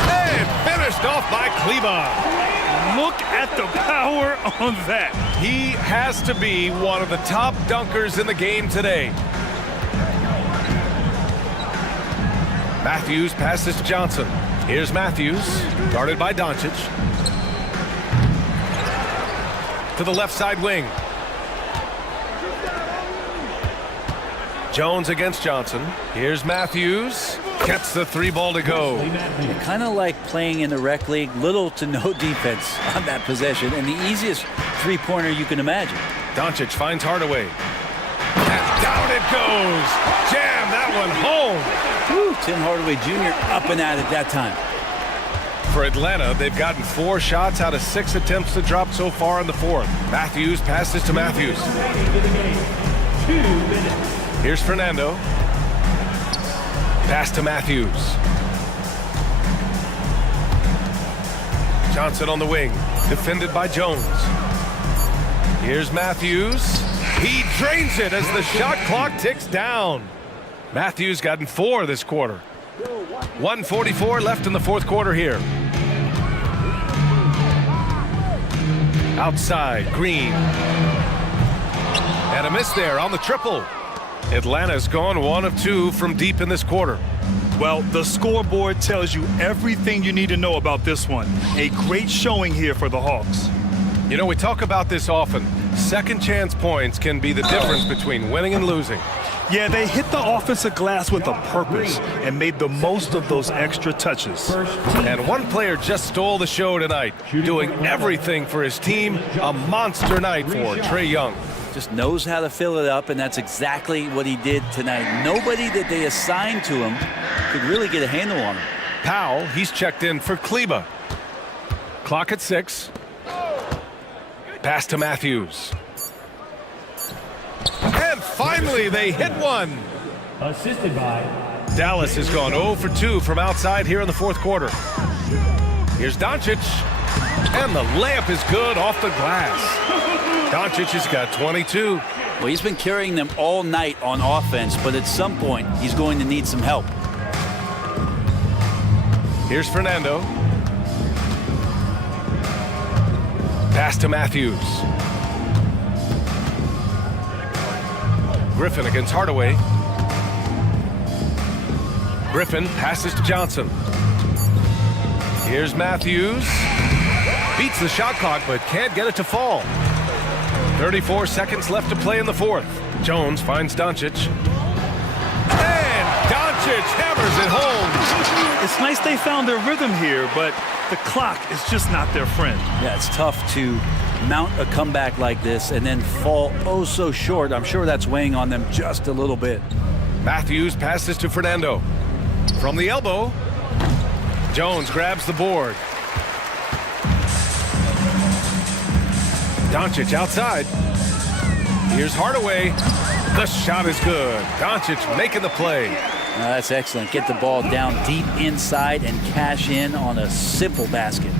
And finished off by Kleba. Look at the power on that. He has to be one of the top dunkers in the game today. Matthews passes to Johnson. Here's Matthews, guarded by Doncic. To the left side wing. Jones against Johnson. Here's Matthews. Gets the 3-ball to go. Kind of like playing in the rec league, little to no defense on that possession, and the easiest three-pointer you can imagine. Doncic finds Hardaway. And down it goes. Jam that one home. Woo, Tim Hardaway Jr. up and at it that time. For Atlanta, they've gotten 4 shots out of 6 attempts to drop so far in the fourth. Matthews passes to Matthews. 2 minutes. Here's Fernando. Pass to Matthews. Johnson on the wing, defended by Jones. Here's Matthews. He drains it as the shot clock ticks down. Matthews gotten 4 this quarter. 1:44 left in the fourth quarter here. Outside, Green. And a miss there on the triple. Atlanta's gone 1 of 2 from deep in this quarter. Well, the scoreboard tells you everything you need to know about this one. A great showing here for the Hawks. You know, we talk about this often. Second chance points can be the difference between winning and losing. Yeah, they hit the offensive glass with a purpose and made the most of those extra touches. And one player just stole the show tonight, doing everything for his team. A monster night for Trae Young. Just knows how to fill it up, and that's exactly what he did tonight. Nobody that they assigned to him could really get a handle on him. Powell, he's checked in for Kleba. Clock at 6. Pass to Matthews. And finally, they hit one. Assisted by Dallas has gone 0 for 2 from outside here in the fourth quarter. Here's Doncic. And the layup is good off the glass. Doncic has got 22. Well, he's been carrying them all night on offense, but at some point, he's going to need some help. Here's Fernando. Pass to Matthews. Griffin against Hardaway. Griffin passes to Johnson. Here's Matthews. Beats the shot clock, but can't get it to fall. 34 seconds left to play in the fourth. Jones finds Doncic. And Doncic hammers it home. It's nice they found their rhythm here, but the clock is just not their friend. Yeah, it's tough to mount a comeback like this and then fall oh so short. I'm sure that's weighing on them just a little bit. Matthews passes to Fernando. From the elbow, Jones grabs the board. Doncic outside. Here's Hardaway. The shot is good. Doncic making the play. That's excellent. Get the ball down deep inside and cash in on a simple basket.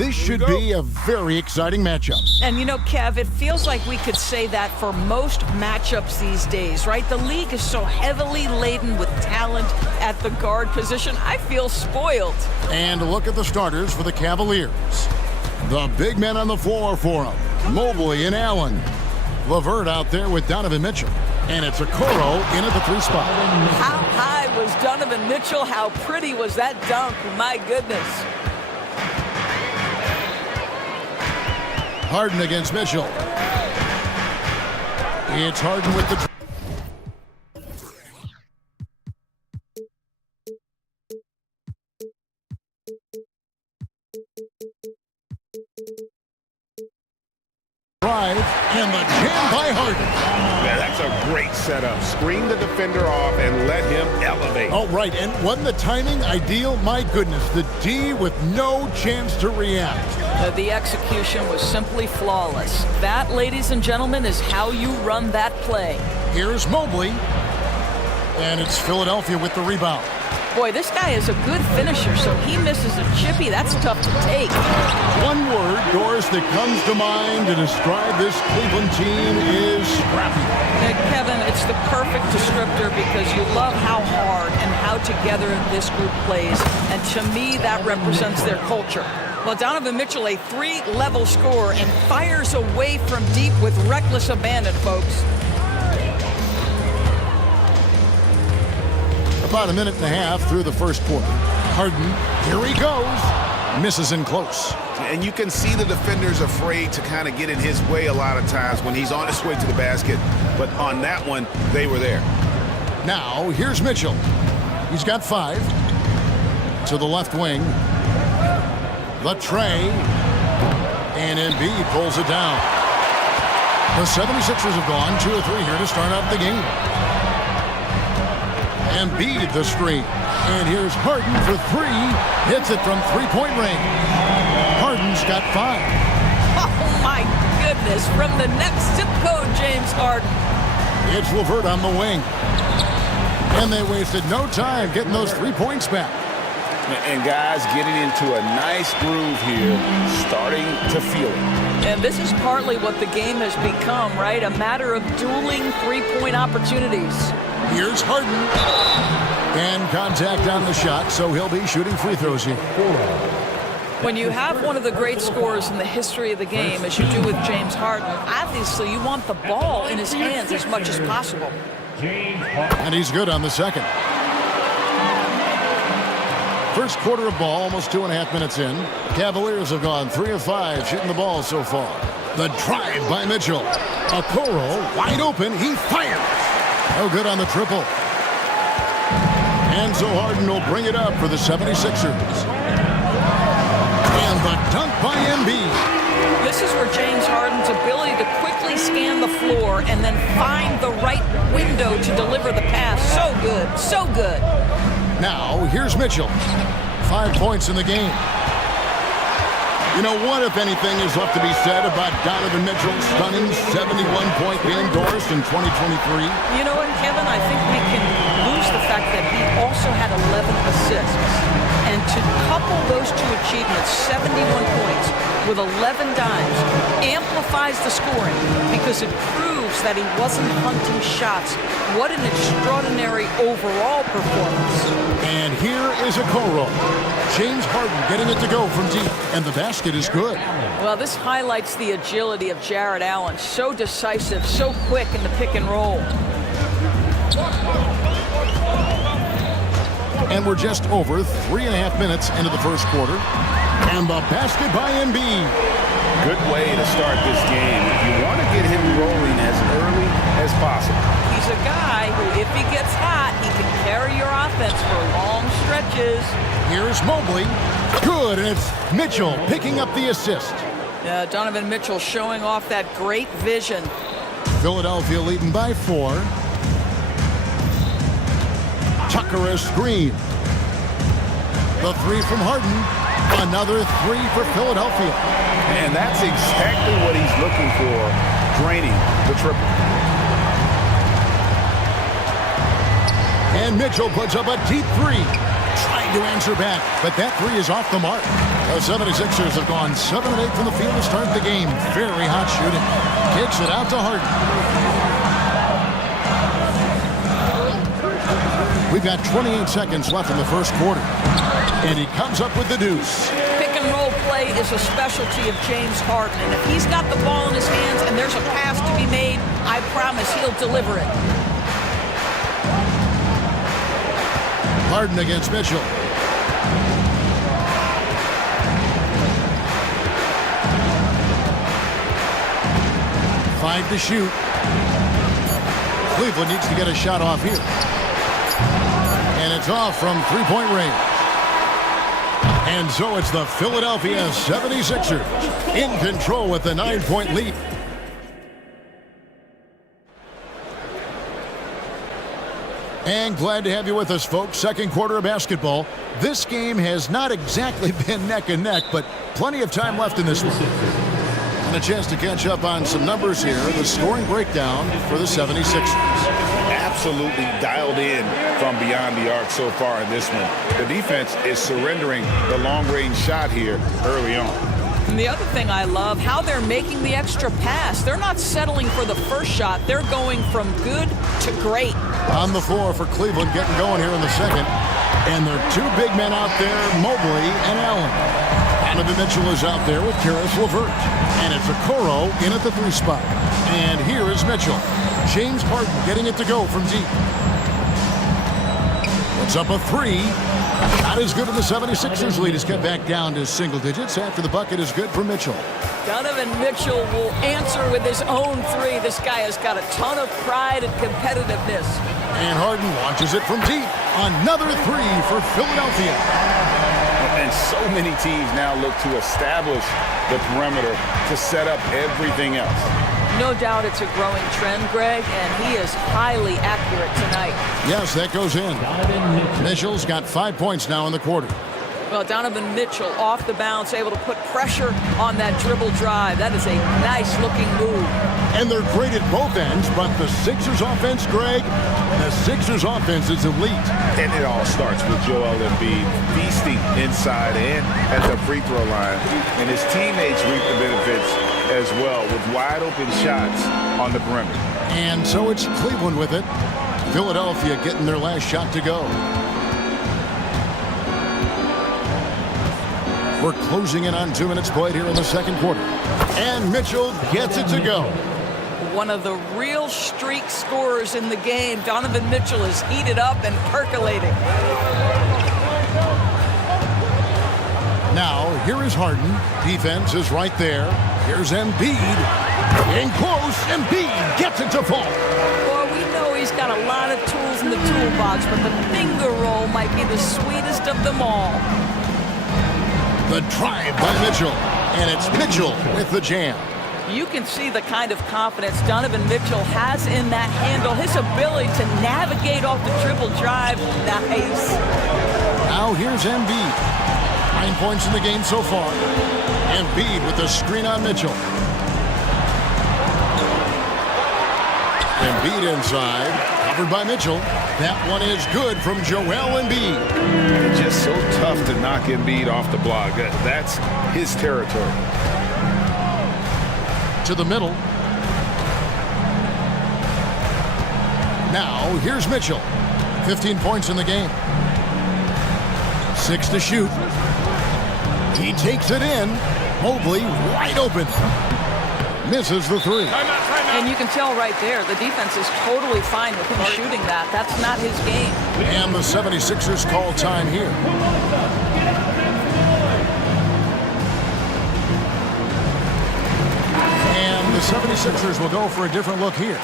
This should be a very exciting matchup. And you know, Kev, it feels like we could say that for most matchups these days, right? The league is so heavily laden with talent at the guard position. I feel spoiled. And look at the starters for the Cavaliers. The big men on the floor for them. Mobley and Allen. LeVert out there with Donovan Mitchell. And it's Okoro in at the 3 spot. How high was Donovan Mitchell? How pretty was that dunk? My goodness. Harden against Mitchell. It's Harden with the drive, and the jam by Harden. Yeah, that's a great setup. Screen the defender off and let him elevate. Oh, right, and wasn't the timing ideal? My goodness, the D with no chance to react. The execution was simply flawless. That, ladies and gentlemen, is how you run that play. Here's Mobley, and it's Philadelphia with the rebound. Boy, this guy is a good finisher, so he misses a chippy. That's tough to take. One word, Doris, that comes to mind to describe this Cleveland team is scrappy. Kevin, it's the perfect descriptor because you love how hard and how together this group plays. And to me, that represents their culture. Well, Donovan Mitchell, a 3-level scorer, and fires away from deep with reckless abandon, folks. About a minute and a half through the first quarter. Harden, here he goes. Misses in close. And you can see the defenders afraid to kind of get in his way a lot of times when he's on his way to the basket. But on that one, they were there. Now, here's Mitchell. He's got 5. To the left wing. The tray. And Embiid pulls it down. The 76ers have gone 2 of 3 here to start out the game. Embiid the screen. And here's Harden for 3. Hits it from 3-point range. Harden's got 5. Oh, my goodness. From the next zip code, James Harden. It's LeVert on the wing. And they wasted no time getting those 3 points back. And guys getting into a nice groove here, starting to feel it. And this is partly what the game has become, right? A matter of dueling 3-point opportunities. Here's Harden. And contact on the shot, so he'll be shooting free throws here. When you have one of the great scorers in the history of the game, as you do with James Harden, obviously you want the ball in his hands as much as possible. And he's good on the second. First quarter of ball, almost 2.5 minutes in. Cavaliers have gone 3 of 5 shooting the ball so far. The drive by Mitchell. Okoro wide open. He fires. No good on the triple. And so Harden will bring it up for the 76ers. And the dunk by Embiid. This is where James Harden's ability to quickly scan the floor and then find the right window to deliver the pass. So good, so good. Now, here's Mitchell. 5 points in the game. You know, what, if anything, is left to be said about Donovan Mitchell's stunning 71-point game, Doris, in 2023? You know what, Kevin? I think we can lose the fact that he also had 11 assists. And to couple those 2 achievements, 71 points with 11 dimes, amplifies the scoring because it proves that he wasn't hunting shots. What an extraordinary overall performance. And here is Okoro. James Harden getting it to go from deep, and the basket is good. Well, this highlights the agility of Jared Allen. So decisive, so quick in the pick and roll. And we're just over 3.5 minutes into the first quarter. And the basket by Embiid. Good way to start this game. If you want to get him rolling as early as possible. He's a guy who, if he gets hot, he can carry your offense for long stretches. Here's Mobley. Good, and it's Mitchell picking up the assist. Donovan Mitchell showing off that great vision. Philadelphia leading by 4. Tucker a screen. The 3 from Harden. Another 3 for Philadelphia. And that's exactly what he's looking for, draining the triple. And Mitchell puts up a deep 3. Trying to answer back, but that three is off the mark. The 76ers have gone 7 of 8 from the field to start the game. Very hot shooting. Kicks it out to Harden. We've got 28 seconds left in the first quarter. And he comes up with the deuce. Pick and roll play is a specialty of James Harden. And if he's got the ball in his hands and there's a pass to be made, I promise he'll deliver it. Harden against Mitchell. Five to shoot. Cleveland needs to get a shot off here. And it's off from three-point range. And so it's the Philadelphia 76ers in control with the 9-point lead. And glad to have you with us, folks. Second quarter of basketball. This game has not exactly been neck and neck, but plenty of time left in this one. And a chance to catch up on some numbers here. The scoring breakdown for the 76ers. Absolutely dialed in from beyond the arc so far in this one. The defense is surrendering the long-range shot here early on. And the other thing I love, how they're making the extra pass. They're not settling for the first shot. They're going from good to great. On the floor for Cleveland, getting going here in the second. And there are two big men out there, Mobley and Allen. Donovan Mitchell is out there with Karis LeVert. And it's Okoro in at the three spot. And here is Mitchell. James Harden getting it to go from deep. Puts up a three. Not as good, and the 76ers lead is cut back down to single digits after the bucket is good for Mitchell. Donovan Mitchell will answer with his own three. This guy has got a ton of pride and competitiveness. And Harden launches it from deep. Another three for Philadelphia. And so many teams now look to establish the perimeter to set up everything else. No doubt it's a growing trend, Greg, and he is highly accurate tonight. Yes, that goes in. Mitchell's got 5 points now in the quarter. Well, Donovan Mitchell off the bounce, able to put pressure on that dribble drive. That is a nice-looking move. And they're great at both ends, but the Sixers offense, Greg, the Sixers offense is elite. And it all starts with Joel Embiid feasting inside and at the free throw line. And his teammates reap the benefits as well with wide-open shots on the perimeter. And so it's Cleveland with it. Philadelphia getting their last shot to go. We're closing in on 2 minutes played here in the second quarter. And Mitchell gets it to go. One of the real streak scorers in the game. Donovan Mitchell is heated up and percolating. Now, here is Harden. Defense is right there. Here's Embiid. In close, Embiid gets it to fall. Well, we know he's got a lot of tools in the toolbox, but the finger roll might be the sweetest of them all. The drive by Mitchell. And it's Mitchell with the jam. You can see the kind of confidence Donovan Mitchell has in that handle. His ability to navigate off the dribble drive. Nice. Now here's Embiid. 9 points in the game so far. Embiid with the screen on Mitchell. Embiid inside. Covered by Mitchell. That one is good from Joel Embiid. It's just so tough to knock Embiid off the block. That's his territory. To the middle. Now, here's Mitchell. 15 points in the game. 6 to shoot. He takes it in. Mobley wide open. Misses the three. And you can tell right there, the defense is totally fine with him shooting that. That's not his game. And the 76ers call time here. And the 76ers will go for a different look here.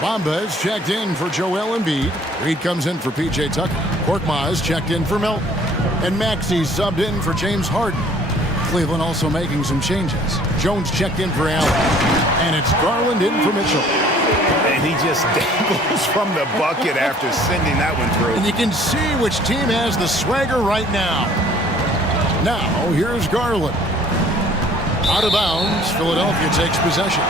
Bamba is checked in for Joel Embiid. Reed comes in for P.J. Tucker. Korkmaz is checked in for Milton. And Maxey subbed in for James Harden. Cleveland also making some changes. Jones checked in for Allen. And it's Garland in for Mitchell. And he just dangles from the bucket after sending that one through. And you can see which team has the swagger right now. Now, here's Garland. Out of bounds, Philadelphia takes possession.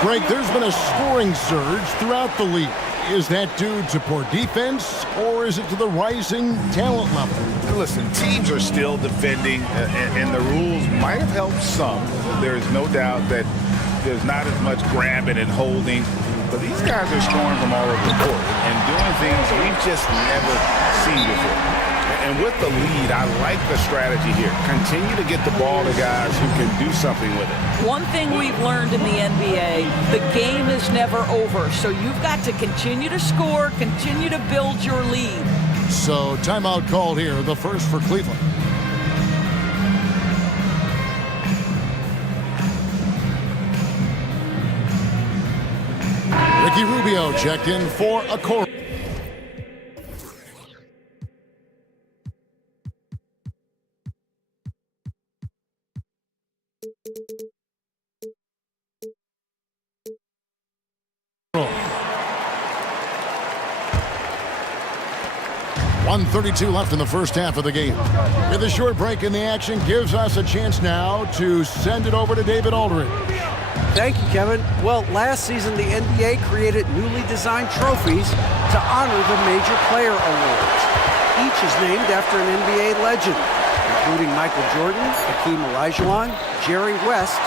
Greg, there's been a scoring surge throughout the league. Is that due to poor defense, or is it to the rising talent level? Listen, teams are still defending, and the rules might have helped some. There is no doubt that there's not as much grabbing and holding, but these guys are scoring from all over the court and doing things we've just never seen before. And with the lead, I like the strategy here. Continue to get the ball to guys who can do something with it. One thing we've learned in the NBA, the game is never over. So you've got to continue to score, continue to build your lead. So timeout called here, the first for Cleveland. Ricky Rubio checked in for a quarter. .132 left in the first half of the game. With a short break in the action gives us a chance now to send it over to David Aldridge. Thank you, Kevin. Well, last season the NBA created newly designed trophies to honor the major player awards. Each is named after an NBA legend, including Michael Jordan, Hakeem Olajuwon, Jerry West,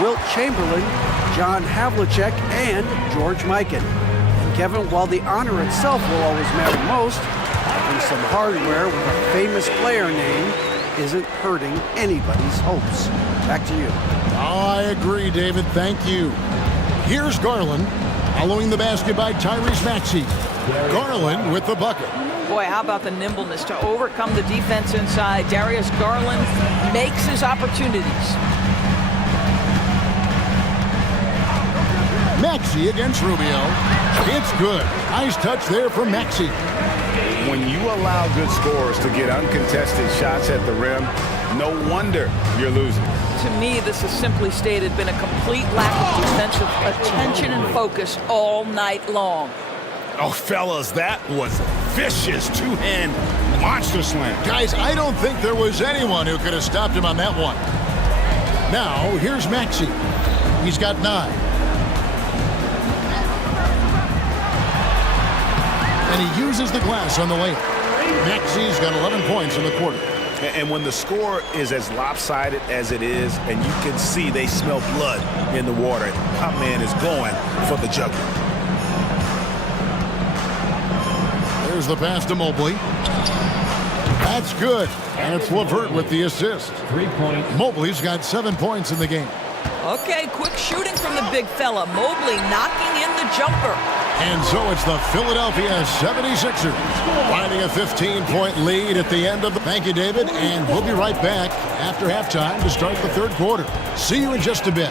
Wilt Chamberlain, John Havlicek, and George Mikan. And Kevin, while the honor itself will always matter most, having some hardware with a famous player name isn't hurting anybody's hopes. Back to you. I agree, David. Thank you. Here's Garland, following the basket by Tyrese Maxey. Garland with the bucket. Boy, how about the nimbleness to overcome the defense inside. Darius Garland makes his opportunities. Maxey against Rubio. It's good. Nice touch there from Maxey. When you allow good scorers to get uncontested shots at the rim, no wonder you're losing. To me, this has simply stated been a complete lack of defensive attention and focus all night long. Oh, fellas, that was vicious two-hand monster slam. Guys, I don't think there was anyone who could have stopped him on that one. Now, here's Maxey. He's got 9. And he uses the glass on the layup. Maxey's got 11 points in the quarter. And when the score is as lopsided as it is, and you can see they smell blood in the water, our man is going for the jugular. There's the pass to Mobley. That's good. And it's LeVert with the assist. 3 points. Mobley's got 7 points in the game. Okay, quick shooting from the big fella. Mobley knocking in the jumper. And so it's the Philadelphia 76ers finding a 15-point lead at the end of the... Thank you, David. And we'll be right back after halftime to start the third quarter. See you in just a bit.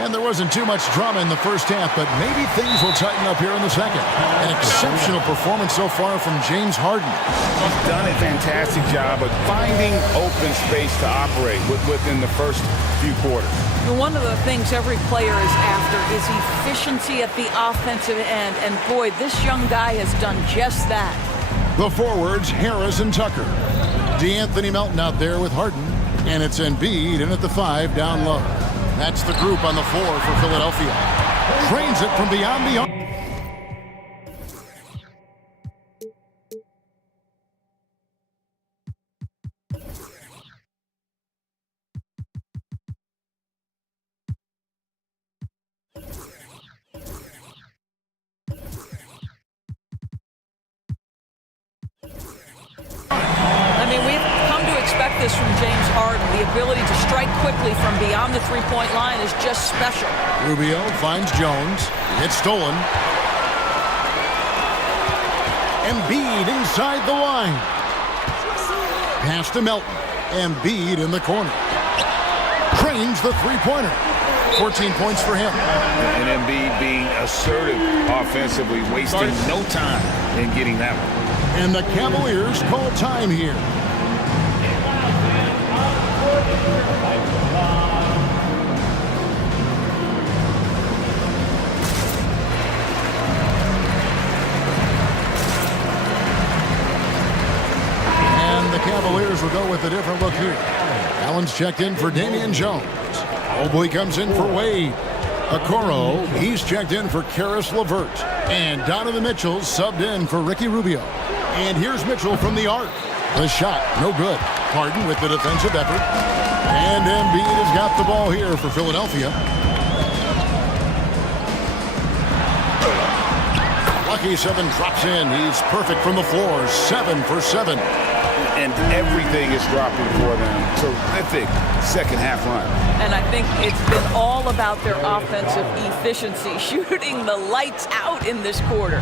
And there wasn't too much drama in the first half, but maybe things will tighten up here in the second. An exceptional performance so far from James Harden. He's done a fantastic job of finding open space to operate within the first few quarters. One of the things every player is after is efficiency at the offensive end. And boy, this young guy has done just that. The forwards, Harris and Tucker. DeAnthony Melton out there with Harden. And it's Embiid in at the 5 down low. That's the group on the floor for Philadelphia. Trains it from beyond the arc. This from James Harden. The ability to strike quickly from beyond the three-point line is just special. Rubio finds Jones. It's stolen. Embiid inside the line. Pass to Melton. Embiid in the corner. Trains the three-pointer. 14 points for him. And Embiid being assertive offensively, wasting no time in getting that one. And the Cavaliers call time here. will go with a different look here. Allen's checked in for Damian Jones. Mobley comes in for Wade. Okoro, he's checked in for Karis LeVert. And Donovan Mitchell subbed in for Ricky Rubio. And here's Mitchell from the arc. The shot, no good. Harden with the defensive effort. And Embiid has got the ball here for Philadelphia. Lucky 7 drops in. He's perfect from the floor. 7 for 7. And everything is dropping for them. Terrific second half run. And I think it's been all about their offensive efficiency, shooting the lights out in this quarter.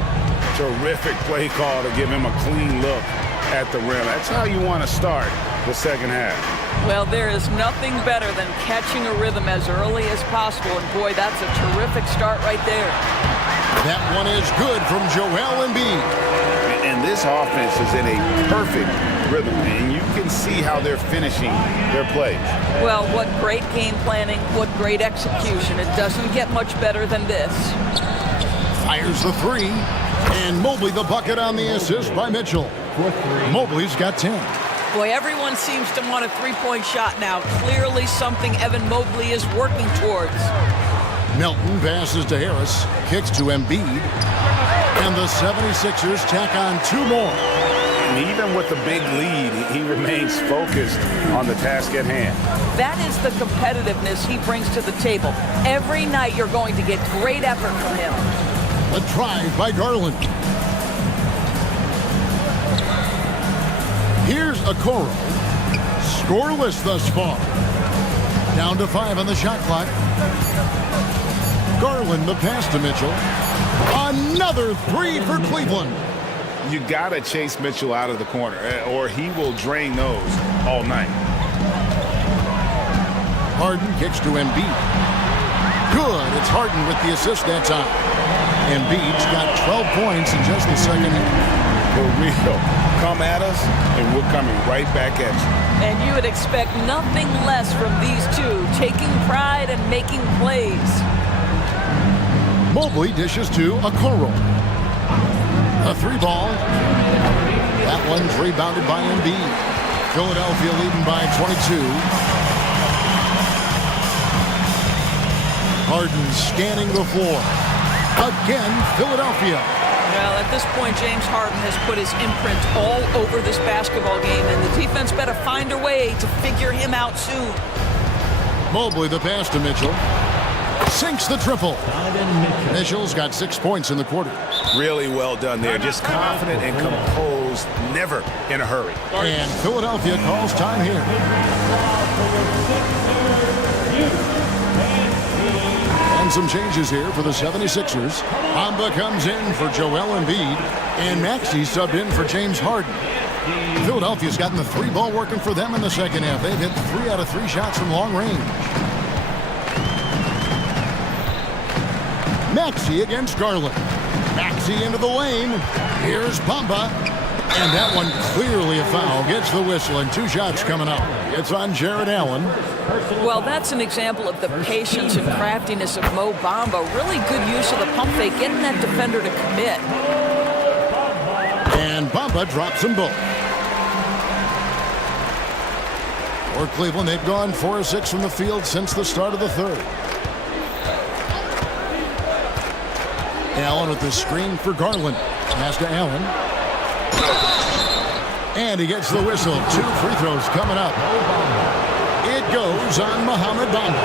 Terrific play call to give him a clean look at the rim. That's how you want to start the second half. Well, there is nothing better than catching a rhythm as early as possible. And boy, that's a terrific start right there. That one is good from Joel Embiid. And this offense is in a perfect rhythm, and you can see how they're finishing their plays. Well, what great game planning, what great execution. It doesn't get much better than this. Fires the 3, and Mobley the bucket on the assist by Mitchell. Mobley's got 10. Boy, everyone seems to want a three-point shot now. Clearly something Evan Mobley is working towards. Melton passes to Harris, kicks to Embiid, and the 76ers tack on 2 more. And even with the big lead, he remains focused on the task at hand. That is the competitiveness he brings to the table. Every night you're going to get great effort from him. A drive by Garland. Here's Okoro. Scoreless thus far. Down to 5 on the shot clock. Garland the pass to Mitchell. Another 3 for Cleveland. You got to chase Mitchell out of the corner, or he will drain those all night. Harden kicks to Embiid. Good. It's Harden with the assist that time. Embiid's got 12 points in just the second half. For real. Come at us, and we're coming right back at you. And you would expect nothing less from these two, taking pride and making plays. Mobley dishes to Okoro. A 3-ball. That one's rebounded by Embiid. Philadelphia leading by 22. Harden scanning the floor. Again, Philadelphia. Well, at this point, James Harden has put his imprint all over this basketball game, and the defense better find a way to figure him out soon. Mobley the pass to Mitchell. Sinks the triple. Mitchell's got 6 points in the quarter. Really well done there. Just confident and composed, never in a hurry. And Philadelphia calls time here. And some changes here for the 76ers. Bamba comes in for Joel Embiid, and Maxey subbed in for James Harden. Philadelphia's gotten the 3-ball working for them in the second half. They've hit 3 out of 3 shots from long range. Maxey against Garland. Maxey into the lane. Here's Bamba. And that one clearly a foul. Gets the whistle, and 2 shots coming up. It's on Jared Allen. Well, that's an example of the patience and craftiness of Mo Bamba. Really good use of the pump fake, getting that defender to commit. And Bamba drops them both. For Cleveland, they've gone 4 of 6 from the field since the start of the third. Allen with the screen for Garland. Pass to Allen. And he gets the whistle. 2 free throws coming up. It goes on Mohamed Bamba.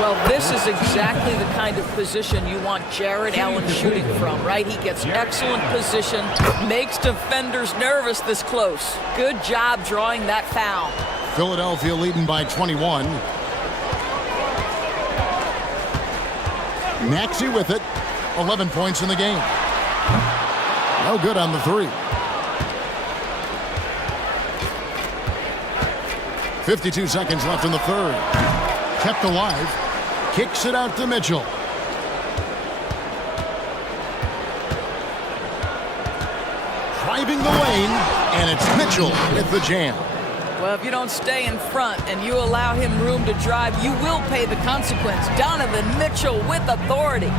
Well, this is exactly the kind of position you want Jared Allen shooting from, right? He gets excellent position, makes defenders nervous this close. Good job drawing that foul. Philadelphia leading by 21. Maxey with it. 11 points in the game. No good on the 3. 52 seconds left in the third. Kept alive. Kicks it out to Mitchell. Driving the lane, and it's Mitchell with the jam. Well, if you don't stay in front and you allow him room to drive, you will pay the consequence. Donovan Mitchell with authority.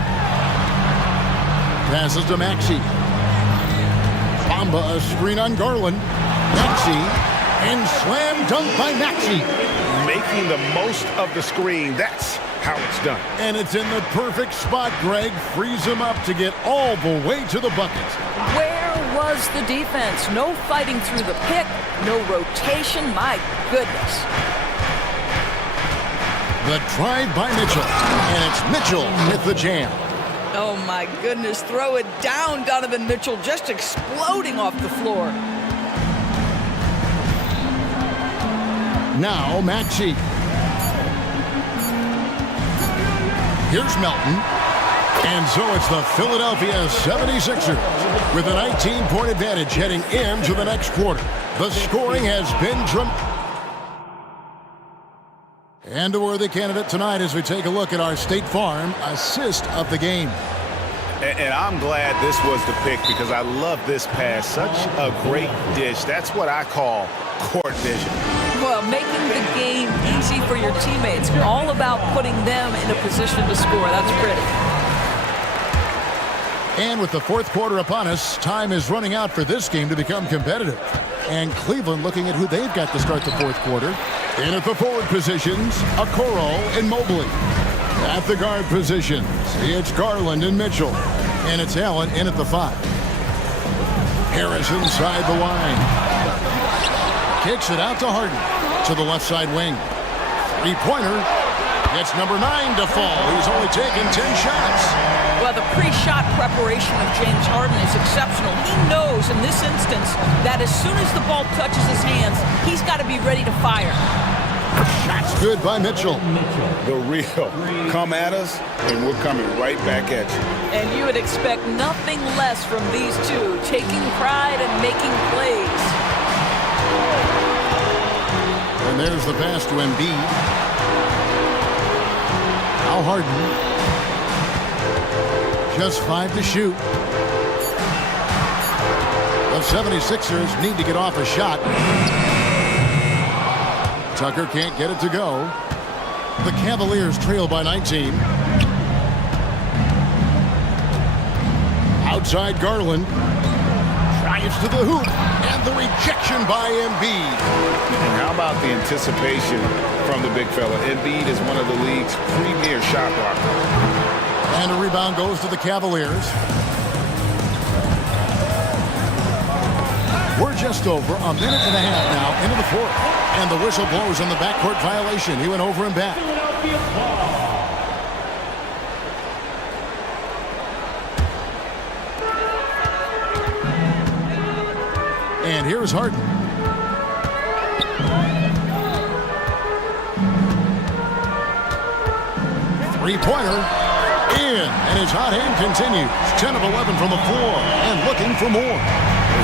Passes to Maxey. Bamba, a screen on Garland. Maxey, And slam dunk by Maxey. Making the most of the screen. That's how it's done. And it's in the perfect spot, Greg. Frees him up to get all the way to the bucket. Where was the defense? No fighting through the pick, no rotation. My goodness. The drive by Mitchell. And it's Mitchell with the jam. Oh my goodness, throw it down, Donovan Mitchell, just exploding off the floor. Now Maxey. Here's Melton. And so it's the Philadelphia 76ers with a 19-point advantage heading into the next quarter. The scoring has been tremendous. And a worthy candidate tonight as we take a look at our State Farm assist of the game. And I'm glad this was the pick because I love this pass. Such a great dish. That's what I call court vision. Well, making the game easy for your teammates. All about putting them in a position to score. That's pretty. And with the fourth quarter upon us, time is running out for this game to become competitive. And Cleveland looking at who they've got to start the fourth quarter. In at the forward positions, Okoro and Mobley. At the guard positions, it's Garland and Mitchell. And it's Allen in at the 5. Harris inside the line. Kicks it out to Harden. To the left side wing. Three-pointer. Gets number 9 to fall. He's only taken 10 shots. Well, the pre-shot preparation of James Harden is exceptional. He knows in this instance that as soon as the ball touches his hands, he's got to be ready to fire. Shot's good by Mitchell. The real. Come at us, and we're coming right back at you. And you would expect nothing less from these two, taking pride and making plays. And there's the pass to Embiid. Now Harden. Just 5 to shoot. The 76ers need to get off a shot. Tucker can't get it to go. The Cavaliers trail by 19. Outside Garland. Drives to the hoop. And the rejection by Embiid. And how about the anticipation from the big fella? Embiid is one of the league's premier shot blockers. And a rebound goes to the Cavaliers. We're just over a minute and a half now into the fourth. And the whistle blows on the backcourt violation. He went over and back. And here's Harden. Three-pointer. In, and his hot hand continues. 10 of 11 from the floor and looking for more.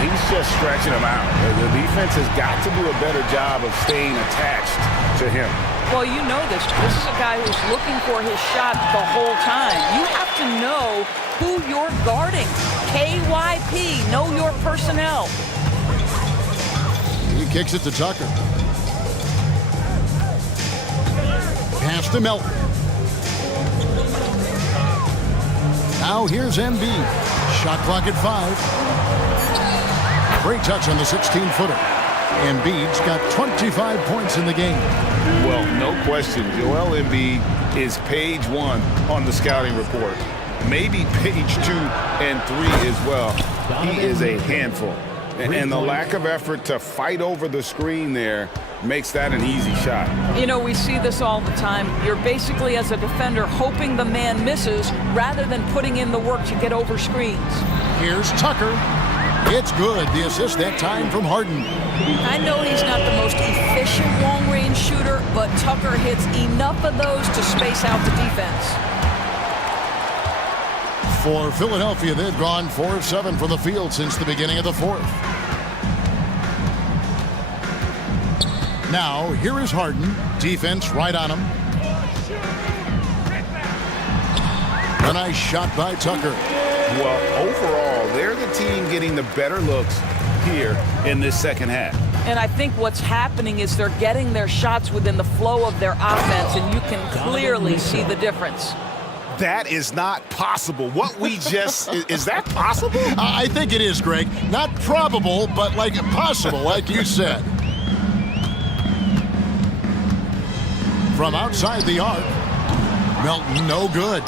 He's just stretching him out. The defense has got to do a better job of staying attached to him. Well, you know this. This is a guy who's looking for his shot the whole time. You have to know who you're guarding. KYP, know your personnel. He kicks it to Tucker. Pass to Melton. Now here's Embiid. Shot clock at 5. Great touch on the 16-footer. Embiid's got 25 points in the game. Well, no question. Joel Embiid is page 1 on the scouting report. Maybe page 2 and 3 as well. He is a handful. And the lack of effort to fight over the screen there makes that an easy shot. You know, we see this all the time. You're basically, as a defender, hoping the man misses rather than putting in the work to get over screens. Here's Tucker. It's good. The assist that time from Harden. I know he's not the most efficient long-range shooter, but Tucker hits enough of those to space out the defense. For Philadelphia, they've gone 4 of 7 from the field since the beginning of the fourth. Now, here is Harden. Defense right on him. A nice shot by Tucker. Well, overall, they're the team getting the better looks here in this second half. And I think what's happening is they're getting their shots within the flow of their offense, and you can clearly see the difference. That is not possible. What we just, is that possible? I think it is, Greg. Not probable, but like possible, like you said. From outside the arc, Melton no good.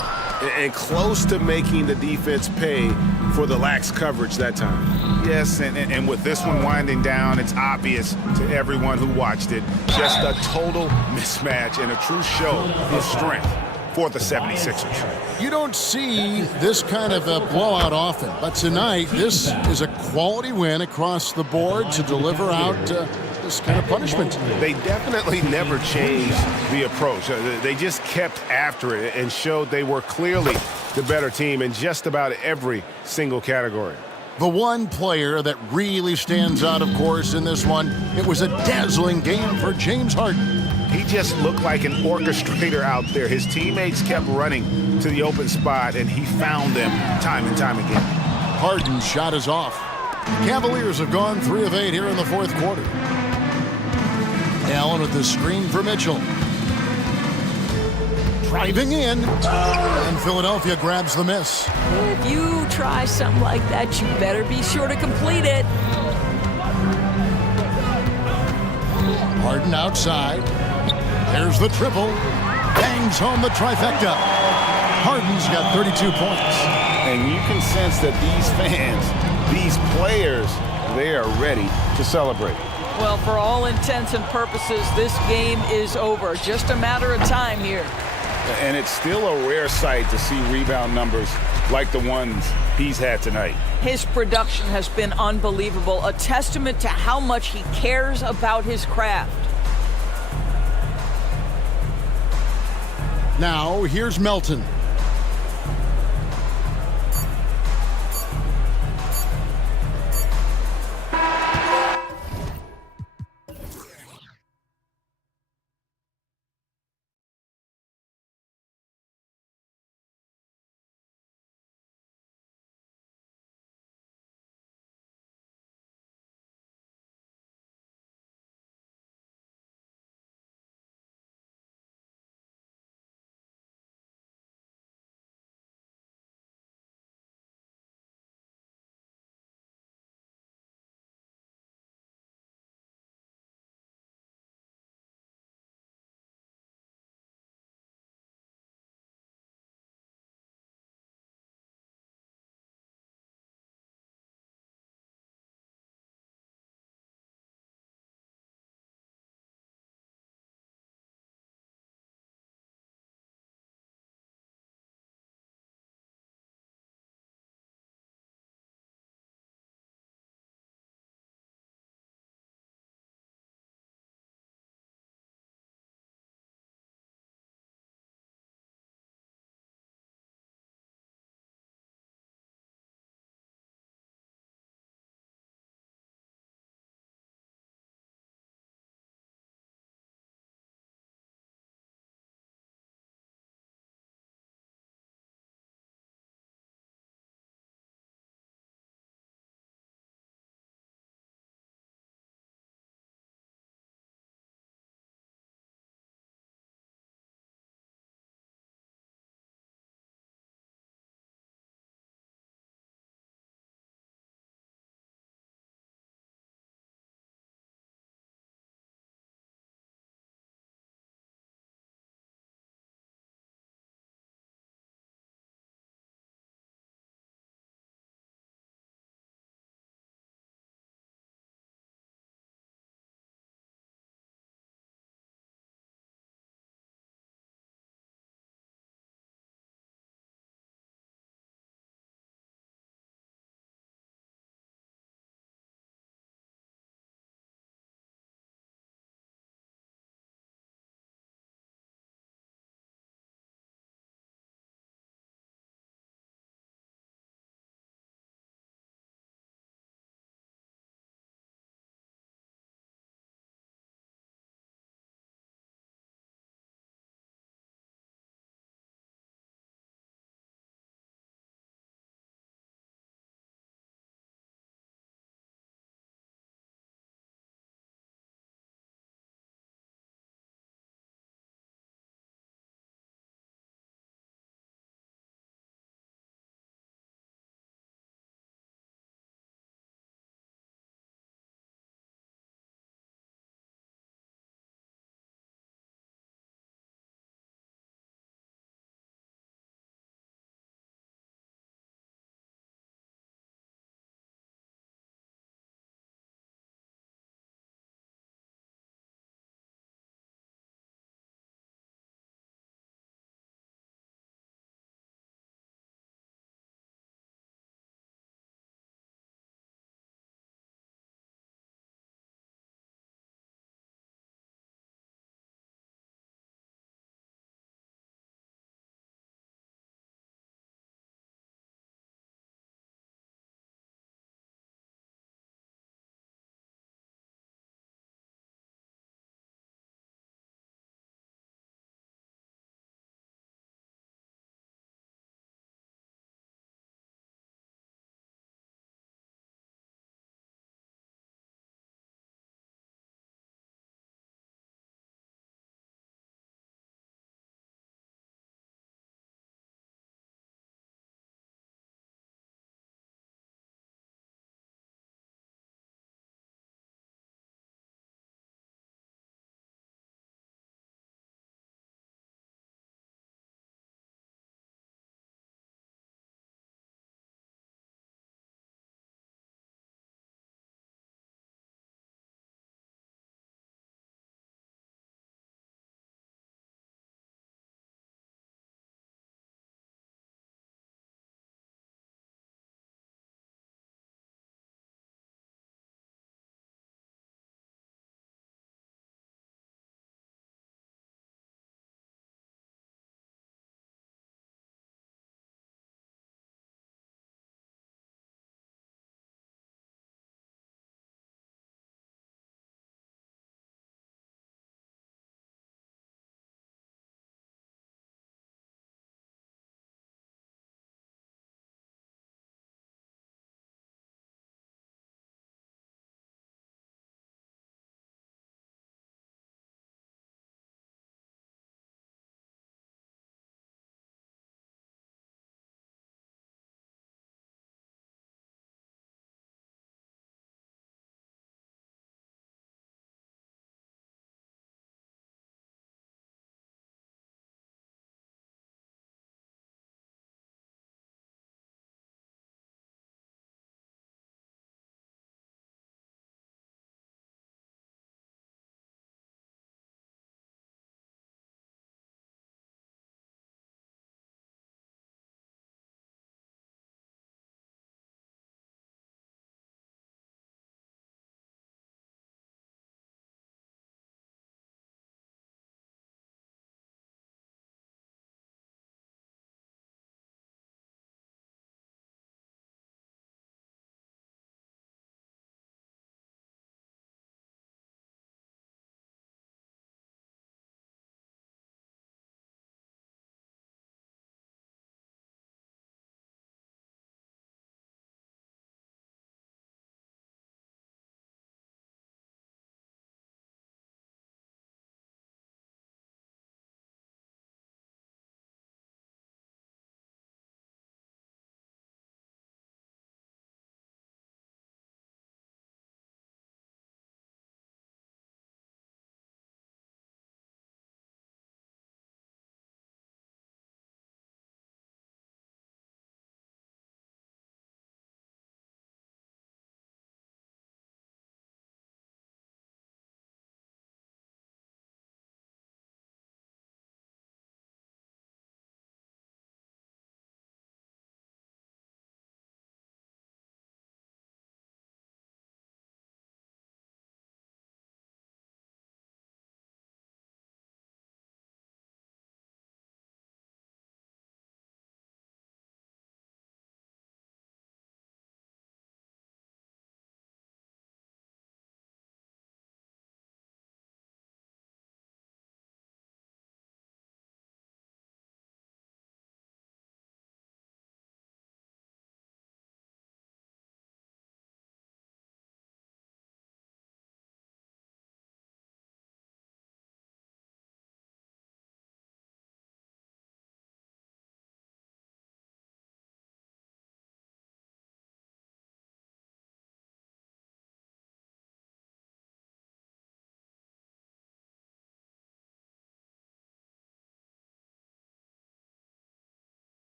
And close to making the defense pay for the lax coverage that time. Yes, and with this one winding down, it's obvious to everyone who watched it. Just a total mismatch and a true show of strength for the 76ers. You don't see this kind of a blowout often, but tonight this is a quality win across the board to deliver out this kind of punishment. They definitely never changed the approach. They just kept after it and showed they were clearly the better team in just about every single category. The one player that really stands out, of course, in this one, it was a dazzling game for James Harden. He just looked like an orchestrator out there. His teammates kept running to the open spot, and he found them time and time again. Harden's shot is off. The Cavaliers have gone 3 of 8 here in the fourth quarter. Allen with the screen for Mitchell. Driving in, and Philadelphia grabs the miss. If you try something like that, you better be sure to complete it. Harden outside. There's the triple. Bangs home the trifecta. Harden's got 32 points. And you can sense that these fans, these players, they are ready to celebrate. Well, for all intents and purposes, this game is over. Just a matter of time here. And it's still a rare sight to see rebound numbers like the ones he's had tonight. His production has been unbelievable, a testament to how much he cares about his craft. Now, here's Melton.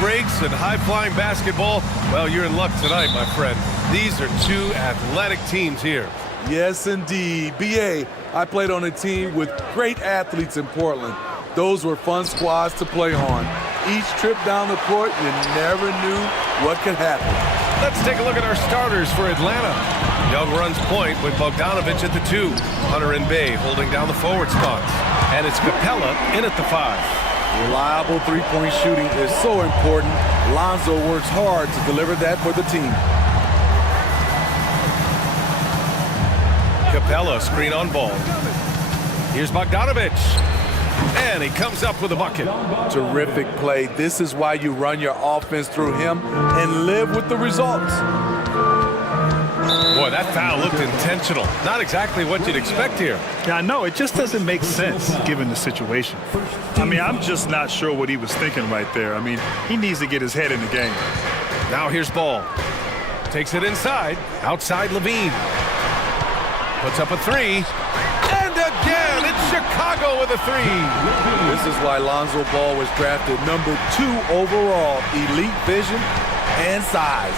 breaks and high-flying basketball, well, you're in luck tonight, my friend. These are two athletic teams here. Yes, indeed. BA, I played on a team with great athletes in Portland. Those were fun squads to play on. Each trip down the court, you never knew what could happen. Let's take a look at our starters for Atlanta. Young runs point with Bogdanovich at the 2. Hunter and Bay holding down the forward spots. And it's Capella in at the 5. Reliable three-point shooting is so important. Lonzo works hard to deliver that for the team. Capella screen on ball. Here's Bogdanovich. And he comes up with a bucket. Terrific play. This is why you run your offense through him and live with the results. Boy, that foul looked intentional. Not exactly what you'd expect here. Yeah, I know. It just doesn't make sense given the situation. I mean, I'm just not sure what he was thinking right there. I mean, he needs to get his head in the game. Now here's Ball. Takes it inside. Outside Levine. Puts up a 3. And again, it's Chicago with a 3. This is why Lonzo Ball was drafted number 2 overall. Elite vision and size.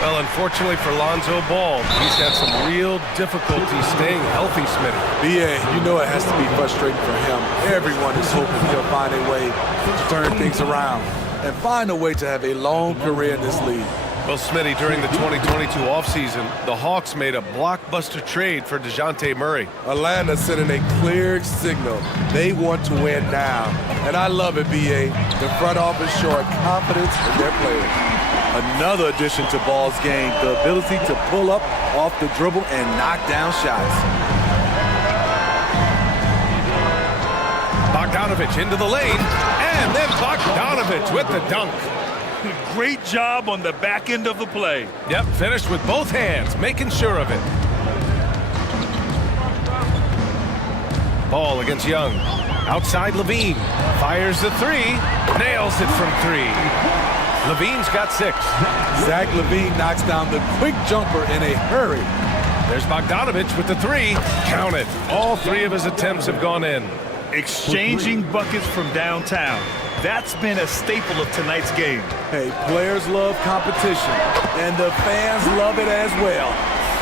Well, unfortunately for Lonzo Ball, he's had some real difficulty staying healthy, Smitty. BA, you know it has to be frustrating for him. Everyone is hoping he'll find a way to turn things around and find a way to have a long career in this league. Well, Smitty, during the 2022 offseason, the Hawks made a blockbuster trade for DeJounte Murray. Atlanta sending a clear signal. They want to win now. And I love it, BA. The front office showing confidence in their players. Another addition to Ball's game, the ability to pull up off the dribble and knock down shots. Bogdanovich into the lane, and then Bogdanovich with the dunk. Great job on the back end of the play. Yep, finished with both hands, making sure of it. Ball against Young. Outside Levine. Fires the 3. Nails it from 3. Levine's got 6. Zach LaVine knocks down the quick jumper in a hurry. There's Bogdanovich with the 3. Count it. All 3 of his attempts have gone in. Exchanging buckets from downtown. That's been a staple of tonight's game. Hey, players love competition, and the fans love it as well.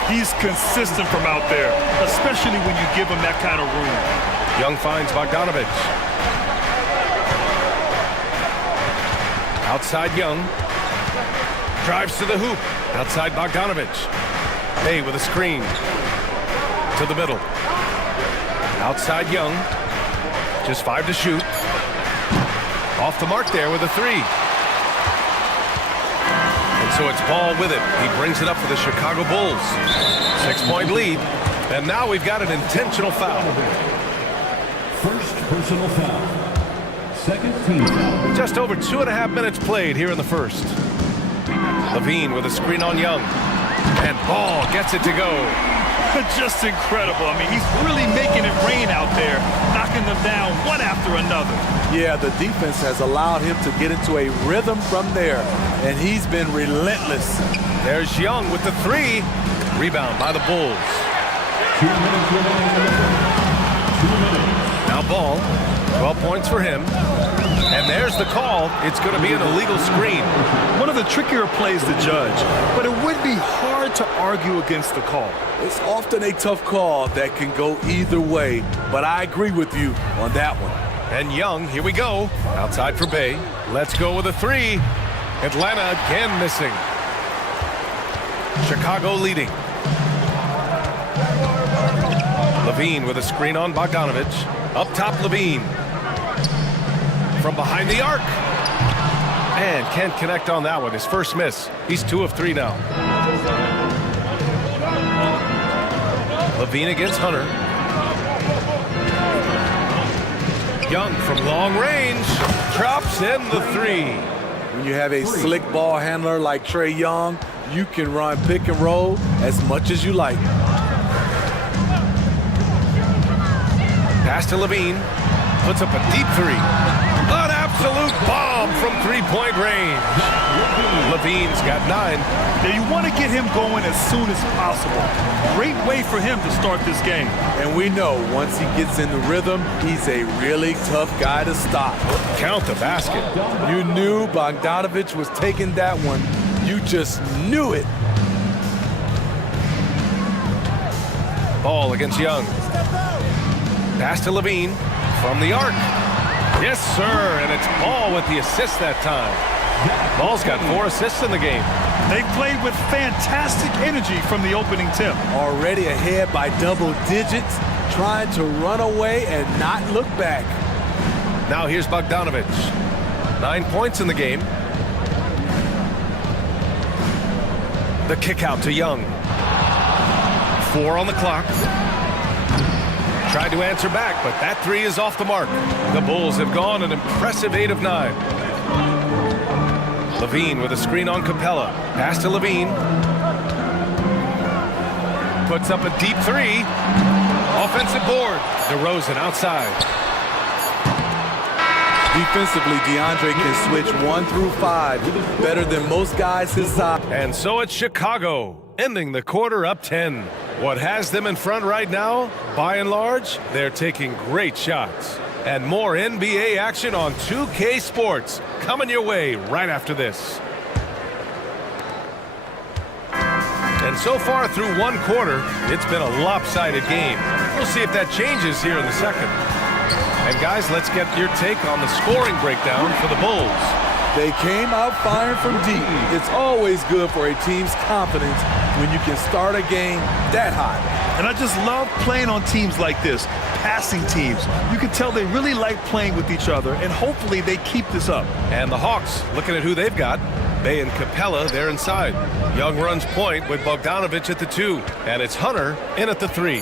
He's consistent from out there, especially when you give him that kind of room. Young finds Bogdanovich. Outside Young. Drives to the hoop. Outside Bogdanovich. Bay with a screen. To the middle. Outside Young. Just 5 to shoot. Off the mark there with a 3. And so it's Ball with it. He brings it up for the Chicago Bulls. 6-point lead. And now we've got an intentional foul. First personal foul. Second team foul. Just over 2.5 minutes played here in the first. Levine with a screen on Young. And Ball gets it to go. Just incredible. I mean, he's really making it rain out there, knocking them down one after another. Yeah, the defense has allowed him to get into a rhythm from there, and he's been relentless. There's Young with the 3. Rebound by the Bulls. 2 minutes remaining. 2 minutes. Now Ball, 12 points for him. And there's the call. It's going to be an illegal screen. One of the trickier plays to judge, but it would be hard to argue against the call. It's often a tough call that can go either way, but I agree with you on that one. And Young, here we go. Outside for Bay. Let's go with a 3. Atlanta again missing. Chicago leading. Levine with a screen on Bogdanovich. Up top, Levine. From behind the arc. And can't connect on that one. His first miss. He's 2 of 3 now. Levine against Hunter. Young from long range. Drops in the 3. When you have a slick ball handler like Trae Young, you can run pick and roll as much as you like. Pass to Levine. Puts up a deep 3. An absolute bomb from 3-point range. Levine's got 9. Now you want to get him going as soon as possible. Great way for him to start this game. And we know once he gets in the rhythm, he's a really tough guy to stop. Count the basket. You knew Bogdanovich was taking that one. You just knew it. Ball against Young. Pass to Levine from the arc. Yes, sir, and it's Ball with the assist that time. Ball's got 4 assists in the game. They played with fantastic energy from the opening tip. Already ahead by double digits, trying to run away and not look back. Now here's Bogdanovich. 9 points in the game. The kick out to Young. 4 on the clock. Tried to answer back, but that 3 is off the mark. The Bulls have gone an impressive 8 of 9. Levine with a screen on Capella. Pass to Levine. Puts up a deep 3. Offensive board. DeRozan outside. Defensively, DeAndre can switch 1 through 5 better than most guys his size. And so it's Chicago, ending the quarter up 10. What has them in front right now? By and large, they're taking great shots. And more NBA action on 2K Sports coming your way right after this. And so far through 1 quarter, it's been a lopsided game. We'll see if that changes here in the second. And guys, let's get your take on the scoring breakdown for the Bulls. They came out firing from deep. It's always good for a team's confidence when you can start a game that hot. And I just love playing on teams like this, passing teams. You can tell they really like playing with each other, and hopefully they keep this up. And the Hawks, looking at who they've got. Bay and Capella, they're inside. Young runs point with Bogdanovich at the 2. And it's Hunter in at the 3.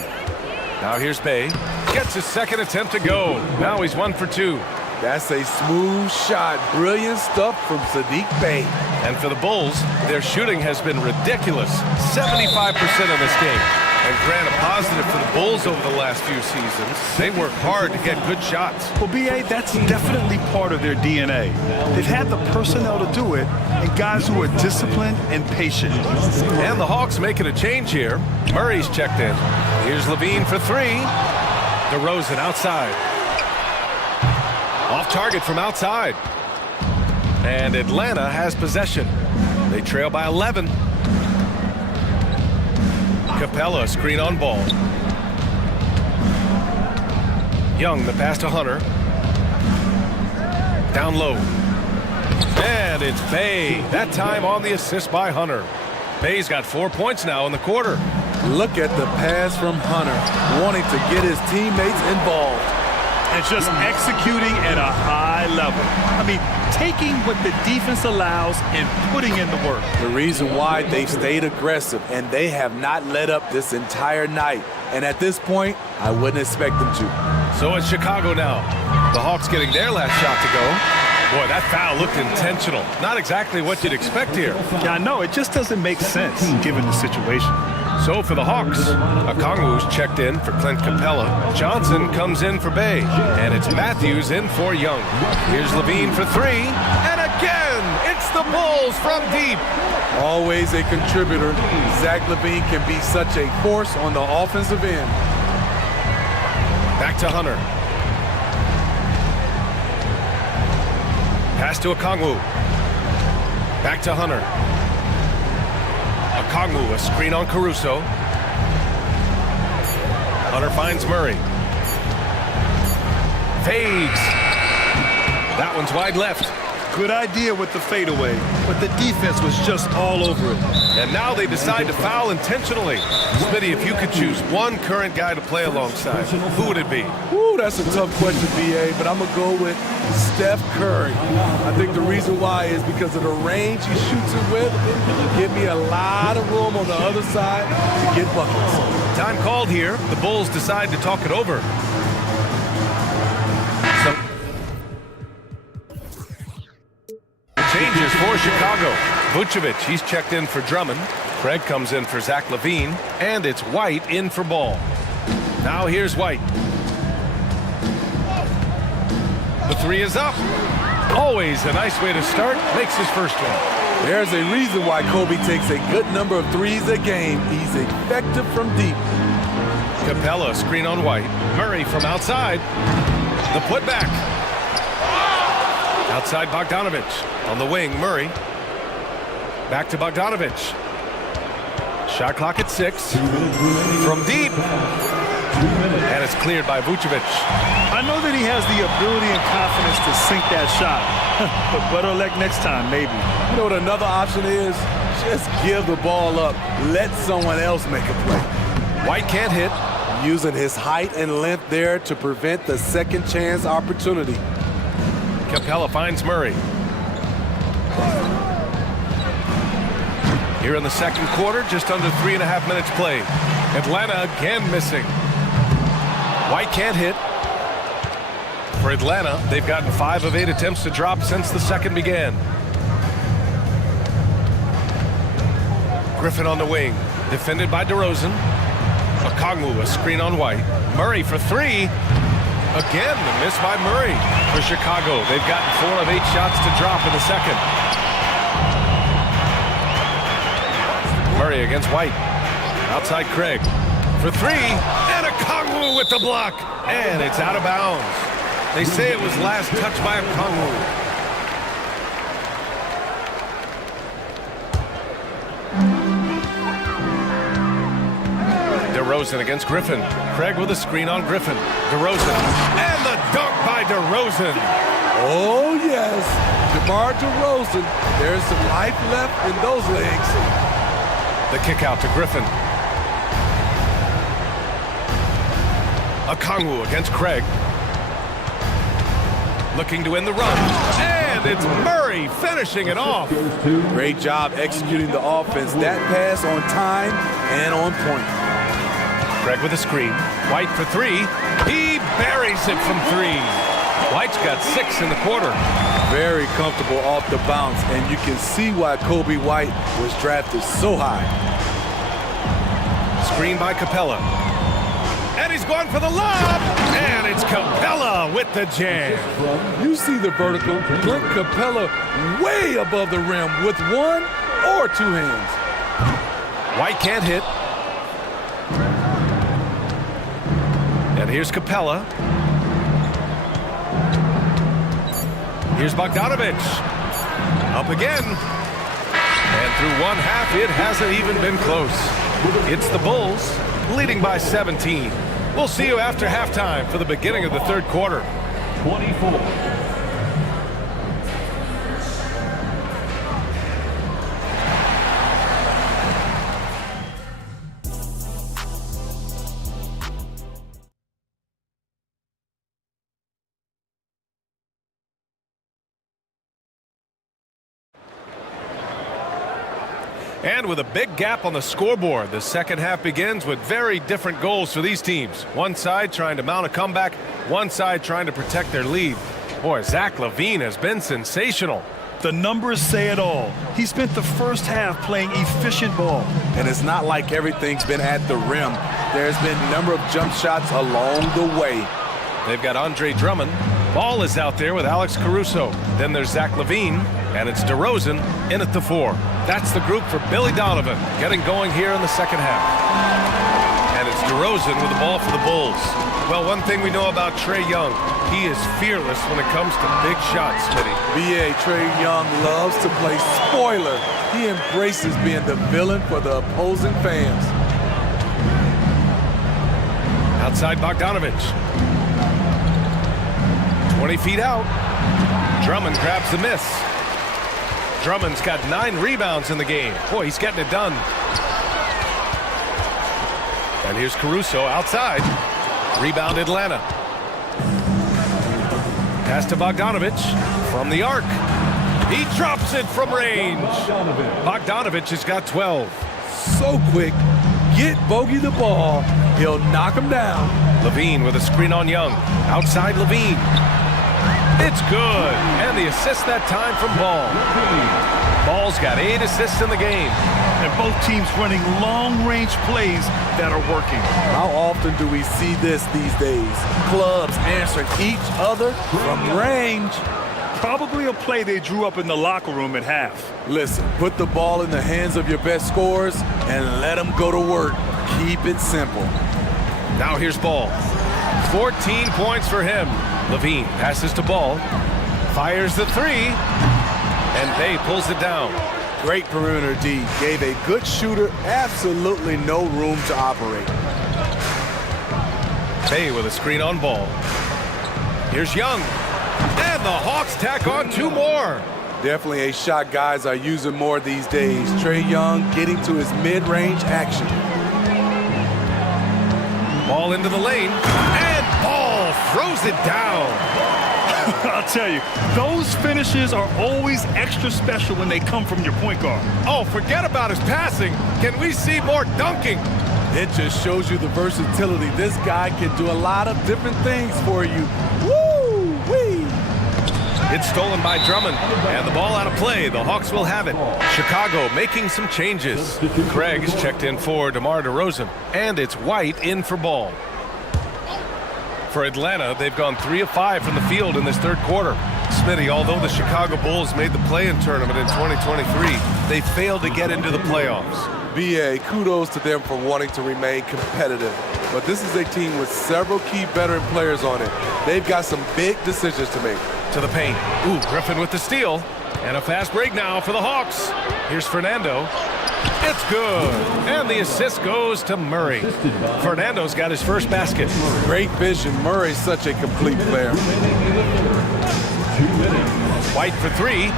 Now here's Bay. Gets his second attempt to go. Now he's 1 for 2. That's a smooth shot. Brilliant stuff from Sadiq Bey. And for the Bulls, their shooting has been ridiculous. 75% in this game. And grant a positive for the Bulls over the last few seasons. They work hard to get good shots. Well, B.A., that's definitely part of their DNA. They've had the personnel to do it, and guys who are disciplined and patient. And the Hawks making a change here. Murray's checked in. Here's Levine for 3. DeRozan outside. Off target from outside. And Atlanta has possession. They trail by 11. Capella, screen on Ball. Young, the pass to Hunter. Down low. And it's Bay. That time on the assist by Hunter. Bay's got 4 points now in the quarter. Look at the pass from Hunter, wanting to get his teammates involved. And just executing at a high level. I mean, taking what the defense allows and putting in the work. The reason why they've stayed aggressive, and they have not let up this entire night. And at this point, I wouldn't expect them to. So it's Chicago now. The Hawks getting their last shot to go. Boy, that foul looked intentional. Not exactly what you'd expect here. Yeah, I know. It just doesn't make sense given the situation. So for the Hawks, Okongwu's checked in for Clint Capella. Johnson comes in for Bay. And it's Matthews in for Young. Here's Levine for 3. And again, it's the Bulls from deep. Always a contributor. Zach LaVine can be such a force on the offensive end. Back to Hunter. Pass to Okongwu. Back to Hunter. Okongwu, a screen on Caruso. Hunter finds Murray. Fades. That one's wide left. Good idea with the fadeaway, but the defense was just all over it. And now they decide to foul intentionally. Smitty, if you could choose one current guy to play alongside, who would it be? Ooh, that's a tough question, BA, but I'm going to go with Steph Curry. I think the reason why is because of the range he shoots it with. It'll give me a lot of room on the other side to get buckets. Time called here. The Bulls decide to talk it over. Changes for Chicago. Vucevic, he's checked in for Drummond. Craig comes in for Zach LaVine. And it's White in for Ball. Now here's White. The 3 is up. Always a nice way to start. Makes his first one. There's a reason why Kobe takes a good number of threes a game. He's effective from deep. Capella, screen on White. Murray from outside. The putback. Outside Bogdanovich. On the wing, Murray. Back to Bogdanovich. Shot clock at 6. From deep. And it's cleared by Vucevic. I know that he has the ability and confidence to sink that shot. But better luck next time, maybe. You know what another option is? Just give the ball up. Let someone else make a play. White can't hit. Using his height and length there to prevent the second chance opportunity. Capella finds Murray. Here in the second quarter, just under 3.5 minutes played. Atlanta again missing. White can't hit. For Atlanta, they've gotten 5 of 8 attempts to drop since the second began. Griffin on the wing, defended by DeRozan. Okongwu, a screen on White. Murray for 3. Again, the miss by Murray. For Chicago, they've gotten 4 of 8 shots to drop in the second. Murray against White. Outside Craig. For 3. And Okongwu with the block. And it's out of bounds. They say it was last touched by Okongwu. DeRozan against Griffin. Craig with a screen on Griffin. DeRozan. And the dunk by DeRozan. Oh, yes. DeMar DeRozan. There's some life left in those legs. The kick out to Griffin. Okongwu against Craig. Looking to win the run. And it's Murray finishing it off. Great job executing the offense. That pass on time and on point. Craig with a screen. White for 3. He buries it from 3. White's got 6 in the quarter. Very comfortable off the bounce, and you can see why Kobe White was drafted so high. Screen by Capella. And he's going for the lob. And it's Capella with the jam. You see the vertical. Clint Capella way above the rim with 1 or 2 hands. White can't hit. And here's Capella. Here's Bogdanovich. Up again. And through one half, it hasn't even been close. It's the Bulls leading by 17. We'll see you after halftime for the beginning of the third quarter. 24. And with a big gap on the scoreboard, the second half begins with very different goals for these teams. One side trying to mount a comeback, one side trying to protect their lead. Boy, Zach LaVine has been sensational. The numbers say it all. He spent the first half playing efficient ball. And it's not like everything's been at the rim. There's been a number of jump shots along the way. They've got Andre Drummond. Ball is out there with Alex Caruso. Then there's Zach LaVine, and it's DeRozan in at the 4. That's the group for Billy Donovan getting going here in the second half. And it's DeRozan with the ball for the Bulls. Well, one thing we know about Trae Young, he is fearless when it comes to big shots, Smitty. B.A. Trae Young loves to play spoiler. He embraces being the villain for the opposing fans. Outside Bogdanovich. 20 feet out. Drummond grabs the miss. Drummond's got 9 rebounds in the game. Boy, he's getting it done. And here's Caruso outside. Rebound Atlanta. Pass to Bogdanovich from the arc. He drops it from range. Bogdanovich has got 12. So quick. Get Bogey the ball. He'll knock him down. LaVine with a screen on Young. Outside LaVine. It's good. And the assist that time from Ball. Ball's got 8 assists in the game. And both teams running long-range plays that are working. How often do we see this these days? Clubs answering each other from range. Probably a play they drew up in the locker room at half. Listen, put the ball in the hands of your best scorers and let them go to work. Keep it simple. Now here's Ball. 14 points for him. Levine passes to Ball. Fires the three. And Bay pulls it down. Great perimeter D. Gave a good shooter absolutely no room to operate. Bay with a screen on Ball. Here's Young. And the Hawks tack on 2 more. Definitely a shot guys are using more these days. Trae Young getting to his mid-range action. Ball into the lane. And Ball throws it down. I'll tell you, those finishes are always extra special when they come from your point guard. Oh, forget about his passing. Can we see more dunking? It just shows you the versatility. This guy can do a lot of different things for you. Woo-wee! It's stolen by Drummond, and the ball out of play. The Hawks will have it. Chicago making some changes. Craig is checked in for DeMar DeRozan, and it's White in for Ball. For Atlanta, they've gone 3 of 5 from the field in this third quarter. Smitty, although the Chicago Bulls made the play-in tournament in 2023, they failed to get into the playoffs. BA, kudos to them for wanting to remain competitive. But this is a team with several key veteran players on it. They've got some big decisions to make. To the paint. Ooh, Griffin with the steal. And a fast break now for the Hawks. Here's Fernando. It's good. And the assist goes to Murray. Fernando's got his first basket. Great vision. Murray's such a complete player. White for 3.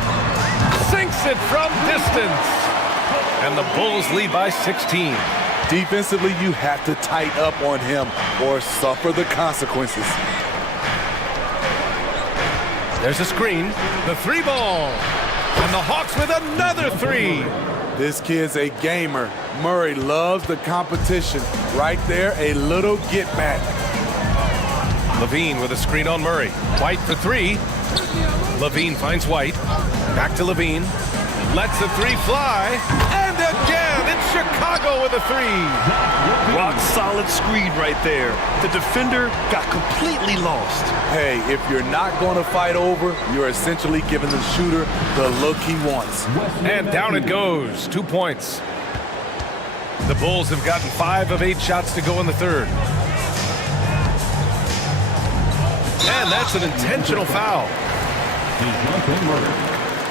Sinks it from distance. And the Bulls lead by 16. Defensively, you have to tighten up on him or suffer the consequences. There's a screen. The 3 ball. And the Hawks with another 3. This kid's a gamer. Murray loves the competition. Right there, a little get back. Levine with a screen on Murray. White for 3. Levine finds White. Back to Levine. Lets the 3 fly. And again, it's Chicago with a 3. Rock solid screen right there. The defender got completely lost. Hey, if you're not going to fight over, you're essentially giving the shooter the look he wants. And down it goes. 2 points. The Bulls have gotten 5 of 8 shots to go in the third. And that's an intentional foul.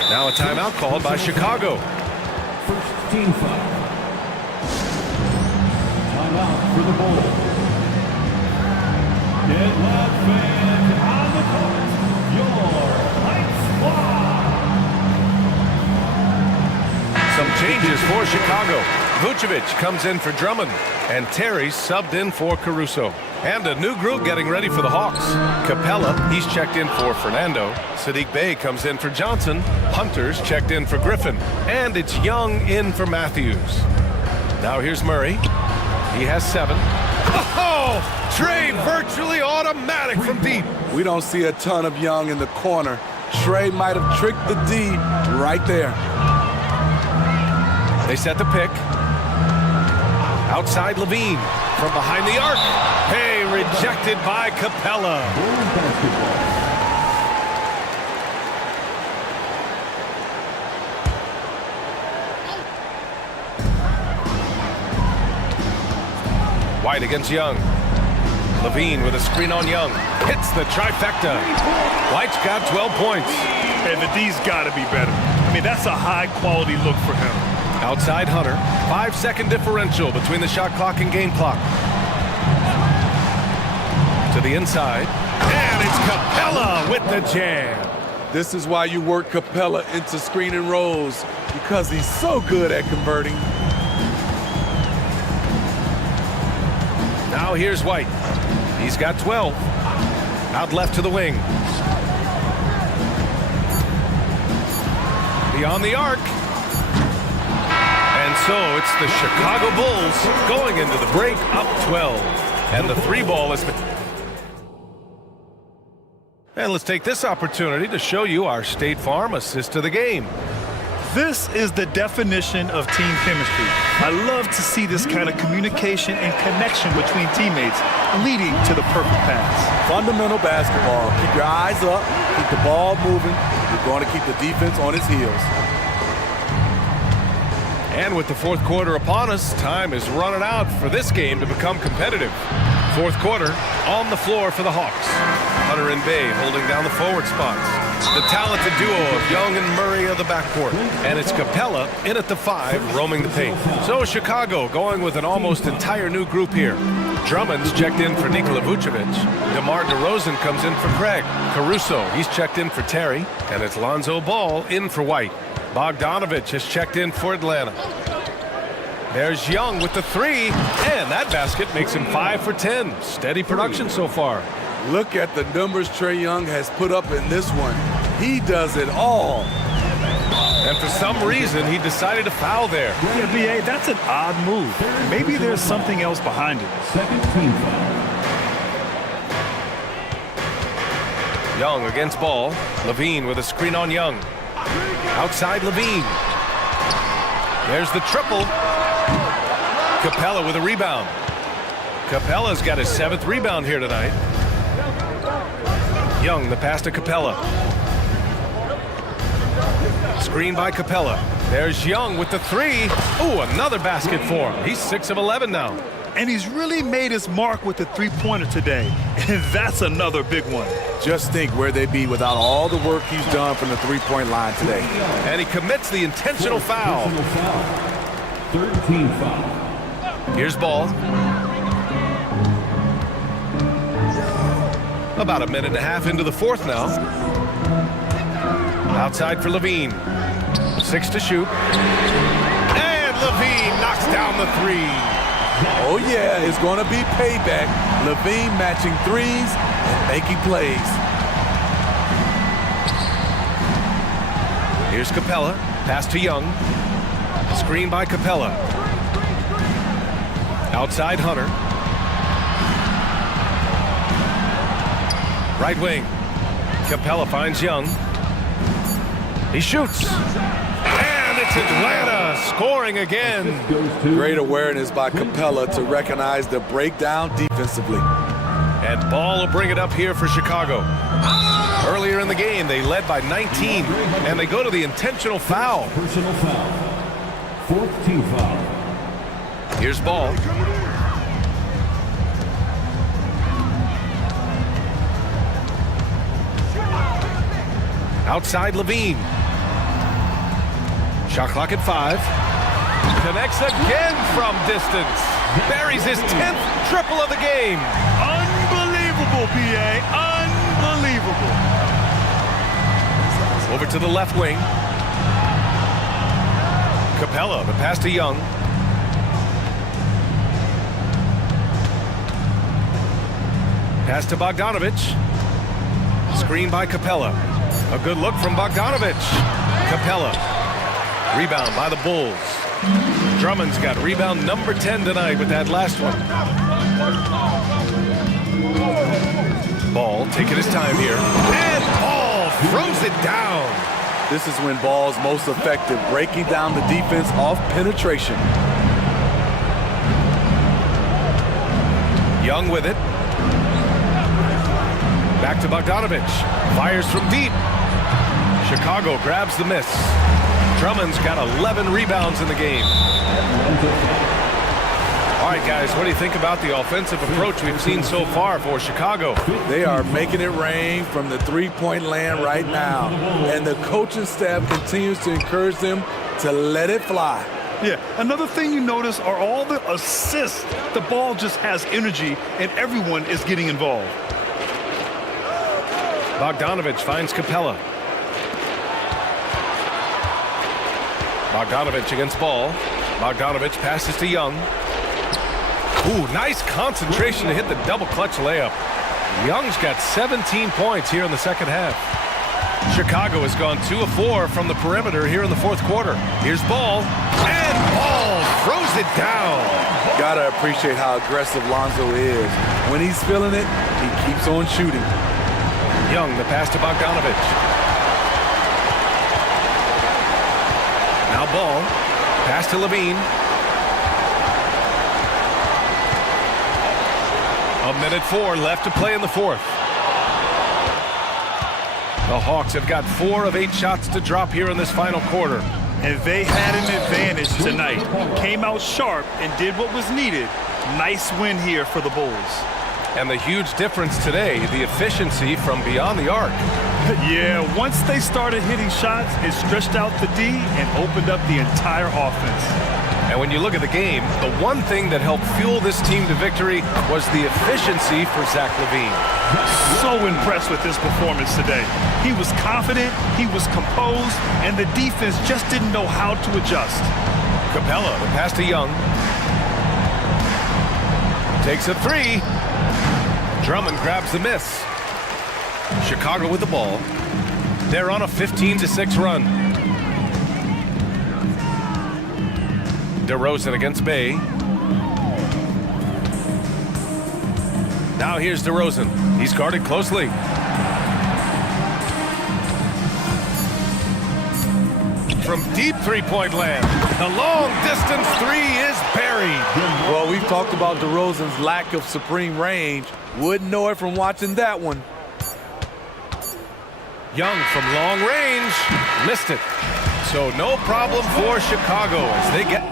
Now a timeout called by Chicago. First team foul. Timeout for the Bulls. Get loud fans on the court. Your Light Squad. Some changes for Chicago. Vucevic comes in for Drummond, and Terry subbed in for Caruso. And a new group getting ready for the Hawks. Capella, he's checked in for Fernando. Sadiq Bey comes in for Johnson. Hunter's checked in for Griffin. And it's Young in for Matthews. Now here's Murray. He has 7. Oh! Trey virtually automatic from deep. We don't see a ton of Young in the corner. Trey might have tricked the D right there. They set the pick. Outside Levine. From behind the arc. Hey, rejected by Capella. White against Young. Levine with a screen on Young. Hits the trifecta. White's got 12 points. And the D's got to be better. I mean, that's a high-quality look for him. Outside Hunter. 5-second differential between the shot clock and game clock. To the inside. And it's Capella with the jam. This is why you work Capella into screen and rolls, because he's so good at converting. Now here's White. He's got 12. Out left to the wing. Beyond the arc. And so it's the Chicago Bulls going into the break up 12. And the 3 ball has been... And let's take this opportunity to show you our State Farm assist to the game. This is the definition of team chemistry. I love to see this kind of communication and connection between teammates leading to the perfect pass. Fundamental basketball. Keep your eyes up, keep the ball moving. You're going to keep the defense on its heels. And with the fourth quarter upon us, time is running out for this game to become competitive. Fourth quarter, on the floor for the Hawks. Hunter and Bay holding down the forward spots. The talented duo of Young and Murray of the backcourt. And it's Capella in at the 5, roaming the paint. So Chicago going with an almost entire new group here. Drummond's checked in for Nikola Vucevic. DeMar DeRozan comes in for Craig. Caruso, he's checked in for Terry. And it's Lonzo Ball in for White. Bogdanovich has checked in for Atlanta. There's Young with the 3, and that basket makes him 5 for 10. Steady production so far. Look at the numbers Trae Young has put up in this one. He does it all. And for some reason, he decided to foul there. Yeah, B.A., that's an odd move. Maybe there's something else behind it. Second team foul. Young against Ball. Levine with a screen on Young. Outside Levine. There's the triple. Capella with a rebound. Capella's got his 7th rebound here tonight. Young, the pass to Capella. Screen by Capella. There's Young with the 3. Ooh, another basket for him. He's 6 of 11 now. And he's really made his mark with the three-pointer today. And that's another big one. Just think where they'd be without all the work he's done from the three-point line today. And he commits the intentional foul. Third team foul. Here's Ball. About a minute and a half into the fourth now. Outside for Levine. 6 to shoot. And Levine knocks down the 3. Oh, yeah, it's going to be payback. Levine matching threes and making plays. Here's Capella. Pass to Young. Screen by Capella. Outside Hunter. Right wing. Capella finds Young. He shoots. And it's Atlanta scoring again. Great awareness by Capella to recognize the breakdown defensively. And Ball will bring it up here for Chicago. Earlier in the game, they led by 19, and they go to the intentional foul. Personal foul. Fourth team foul. Here's Ball. Outside Levine. Shot clock at 5. Connects again from distance. Buries his 10th triple of the game. Unbelievable, B.A. Unbelievable. Over to the left wing. Capella, the pass to Young. Pass to Bogdanovich. Screen by Capella. A good look from Bogdanovich. Capella. Rebound by the Bulls. Drummond's got rebound number 10 tonight with that last one. Ball taking his time here. And Ball throws it down. This is when Ball's most effective, breaking down the defense off penetration. Young with it. Back to Bogdanovich. Fires from deep. Chicago grabs the miss. Drummond's got 11 rebounds in the game. All right, guys, what do you think about the offensive approach we've seen so far for Chicago? They are making it rain from the three-point land right now. And the coaching staff continues to encourage them to let it fly. Yeah, another thing you notice are all the assists. The ball just has energy, and everyone is getting involved. Bogdanovich finds Capella. Bogdanovich against Ball. Bogdanovich passes to Young. Ooh, nice concentration to hit the double clutch layup. Young's got 17 points here in the second half. Chicago has gone 2 of 4 from the perimeter here in the fourth quarter. Here's Ball, and Ball throws it down. Gotta appreciate how aggressive Lonzo is. When he's feeling it, he keeps on shooting. Young, the pass to Bogdanovich. ball. Pass to Levine. A minute 4 left to play in the fourth. The Hawks have got 4 of 8 shots to drop here in this final quarter. And they had an advantage tonight. Came out sharp and did what was needed. Nice win here for the Bulls. And the huge difference today, the efficiency from beyond the arc. Yeah, once they started hitting shots, it stretched out the D and opened up the entire offense. And when you look at the game, the one thing that helped fuel this team to victory was the efficiency for Zach LaVine. So impressed with his performance today. He was confident, he was composed, and the defense just didn't know how to adjust. Capella, the pass to Young. Takes a 3. Drummond grabs the miss. Chicago with the ball. They're on a 15-6 run. DeRozan against Bay. Now here's DeRozan. He's guarded closely. From deep three-point land, the long-distance 3 is buried. Well, we've talked about DeRozan's lack of supreme range. Wouldn't know it from watching that one. Young from long range, missed it. So no problem for Chicago as they get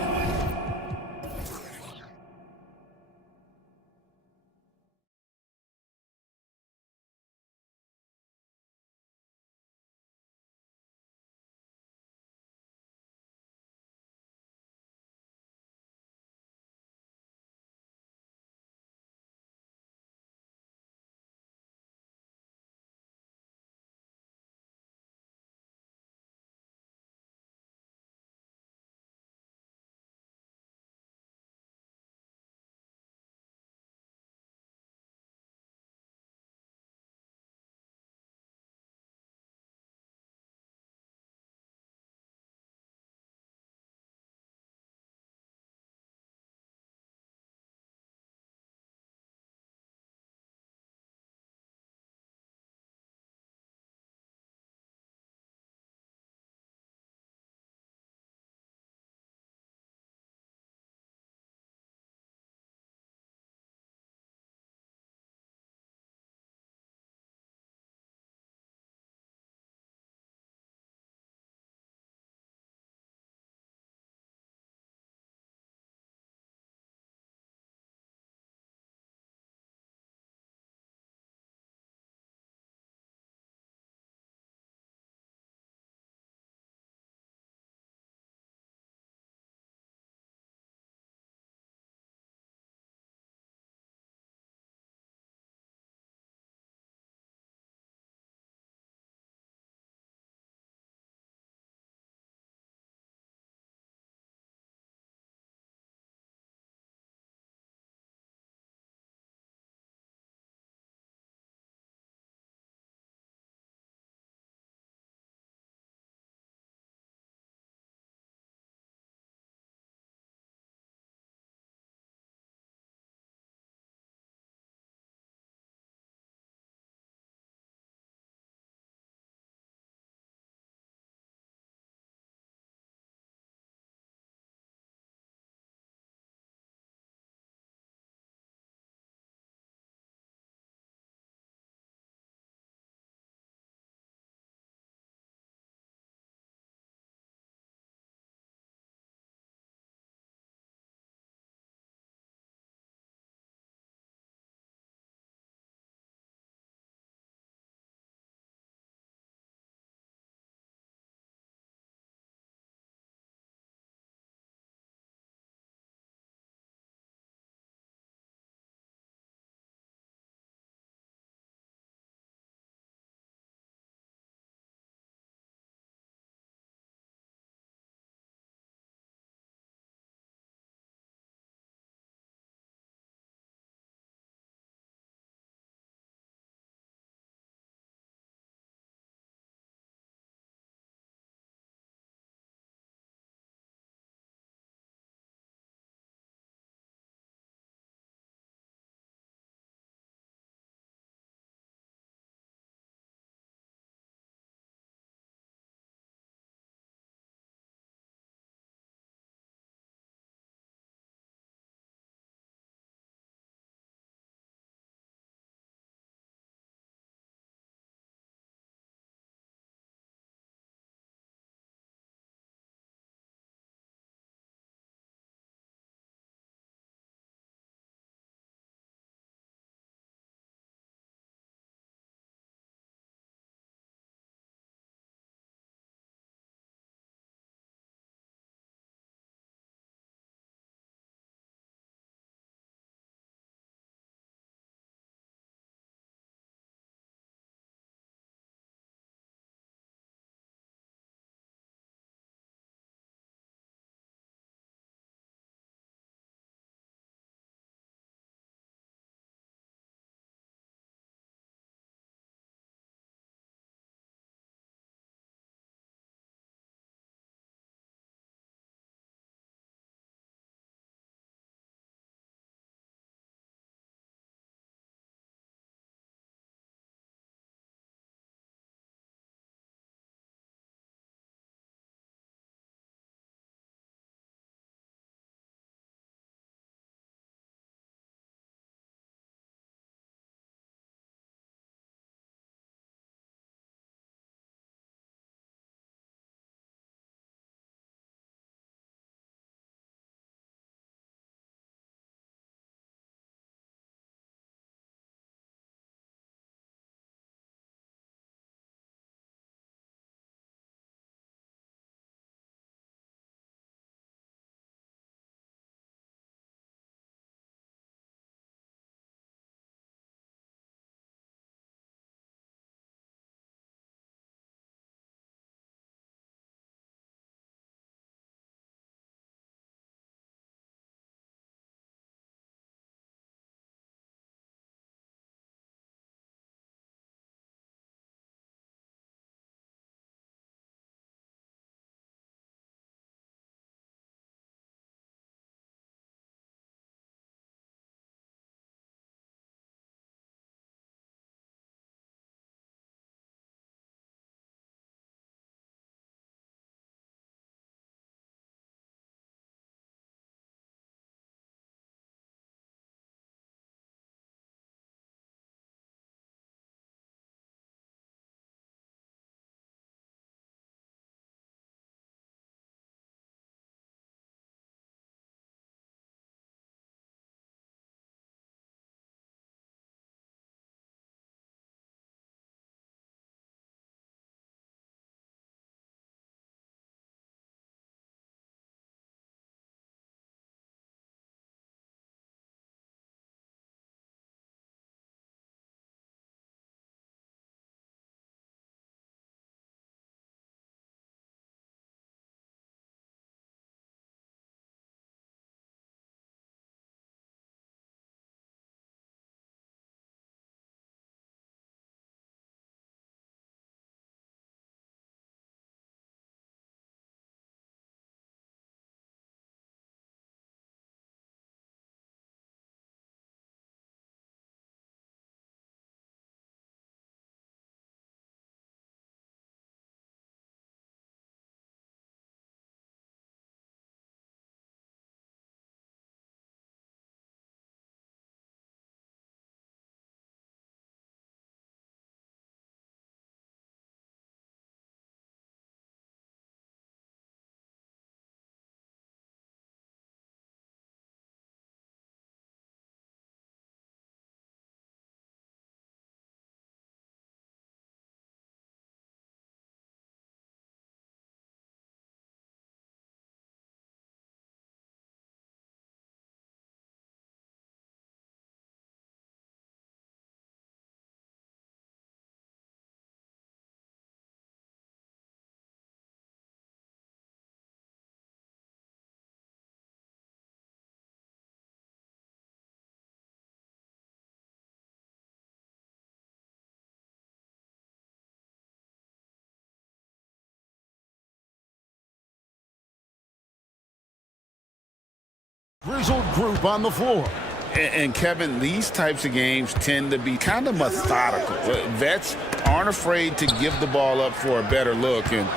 grizzled group on the floor. And Kevin, these types of games tend to be kind of methodical. Vets aren't afraid to give the ball up for a better look, and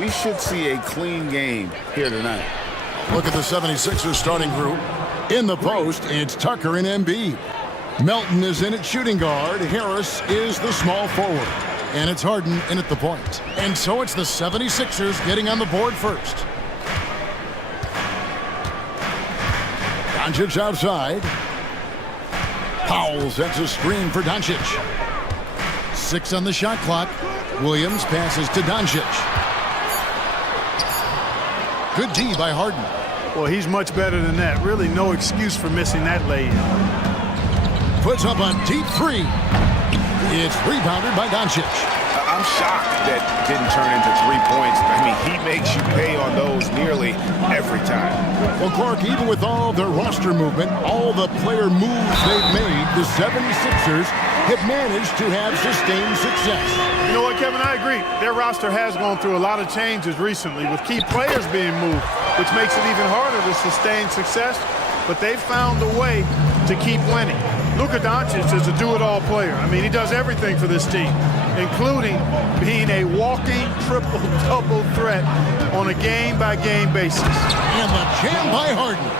we should see a clean game here tonight. Look at the 76ers starting group. In the post, it's Tucker and Embiid. Melton is in at shooting guard. Harris is the small forward. And it's Harden in at the point. And so it's the 76ers getting on the board first. Doncic outside. Powell sets a screen for Doncic. 6 on the shot clock. Williams passes to Doncic. Good D by Harden. Well, he's much better than that. Really no excuse for missing that lay-in. Puts up a deep three. It's rebounded by Doncic. I'm shocked that didn't turn into 3 points. I mean, he makes you pay on those nearly every time. Well, Clark, even with all their roster movement, all the player moves they've made, the 76ers have managed to have sustained success. You know what, Kevin? I agree. Their roster has gone through a lot of changes recently with key players being moved, which makes it even harder to sustain success. But they've found a way to keep winning. Luka Doncic is a do-it-all player. I mean, he does everything for this team, including being a walking triple-double threat on a game-by-game basis. And the jam by Harden.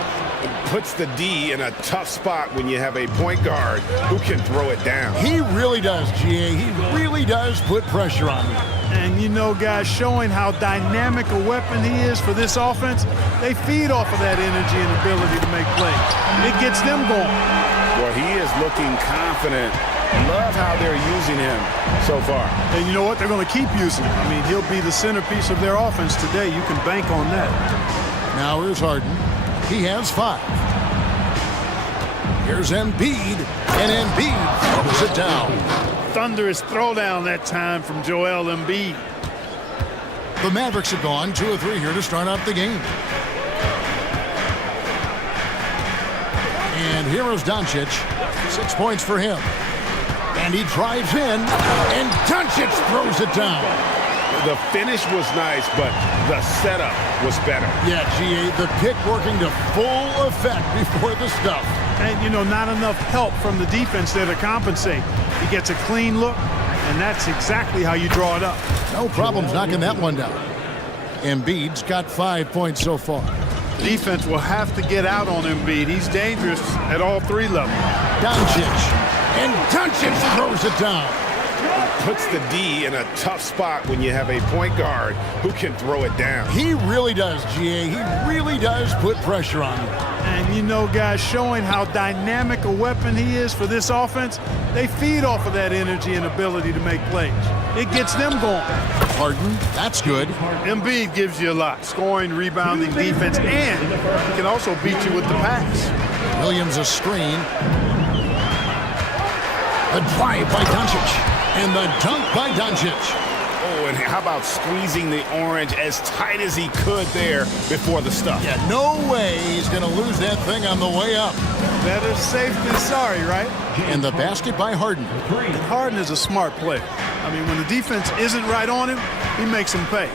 Puts the D in a tough spot when you have a point guard who can throw it down. He really does, GA. He really does put pressure on you. And, you know, guys, showing how dynamic a weapon he is for this offense, they feed off of that energy and ability to make plays. It gets them going. Well, he is looking confident. Love how they're using him so far. And you know what? They're going to keep using him. I mean, he'll be the centerpiece of their offense today. You can bank on that. Now here's Harden. He has 5. Here's Embiid, and Embiid throws it down. Thunderous throwdown that time from Joel Embiid. The Mavericks have gone 2 of 3 here to start out the game. And here is Doncic. 6 points for him. And he drives in, and Doncic throws it down. The finish was nice, but the setup was better. Yeah, GA, the pick working to full effect before the stuff. And, you know, not enough help from the defense there to compensate. He gets a clean look, and that's exactly how you draw it up. No problems knocking that one down. Embiid's got 5 points so far. Defense will have to get out on Embiid. He's dangerous at all 3 levels. Doncic, and Doncic throws it down. Puts the D in a tough spot when you have a point guard who can throw it down. He really does, GA. He really does put pressure on him. And, you know, guys, showing how dynamic a weapon he is for this offense, they feed off of that energy and ability to make plays. It gets them going. Harden, that's good. Embiid gives you a lot. Scoring, rebounding, defense, and he can also beat you with the pass. Williams a screen. The drive by Doncic. And the dunk by Doncic. Oh, and how about squeezing the orange as tight as he could there before the stuff? Yeah, no way he's going to lose that thing on the way up. Better safe than sorry, right? And the basket by Harden. And Harden is a smart player. I mean, when the defense isn't right on him, he makes them pay.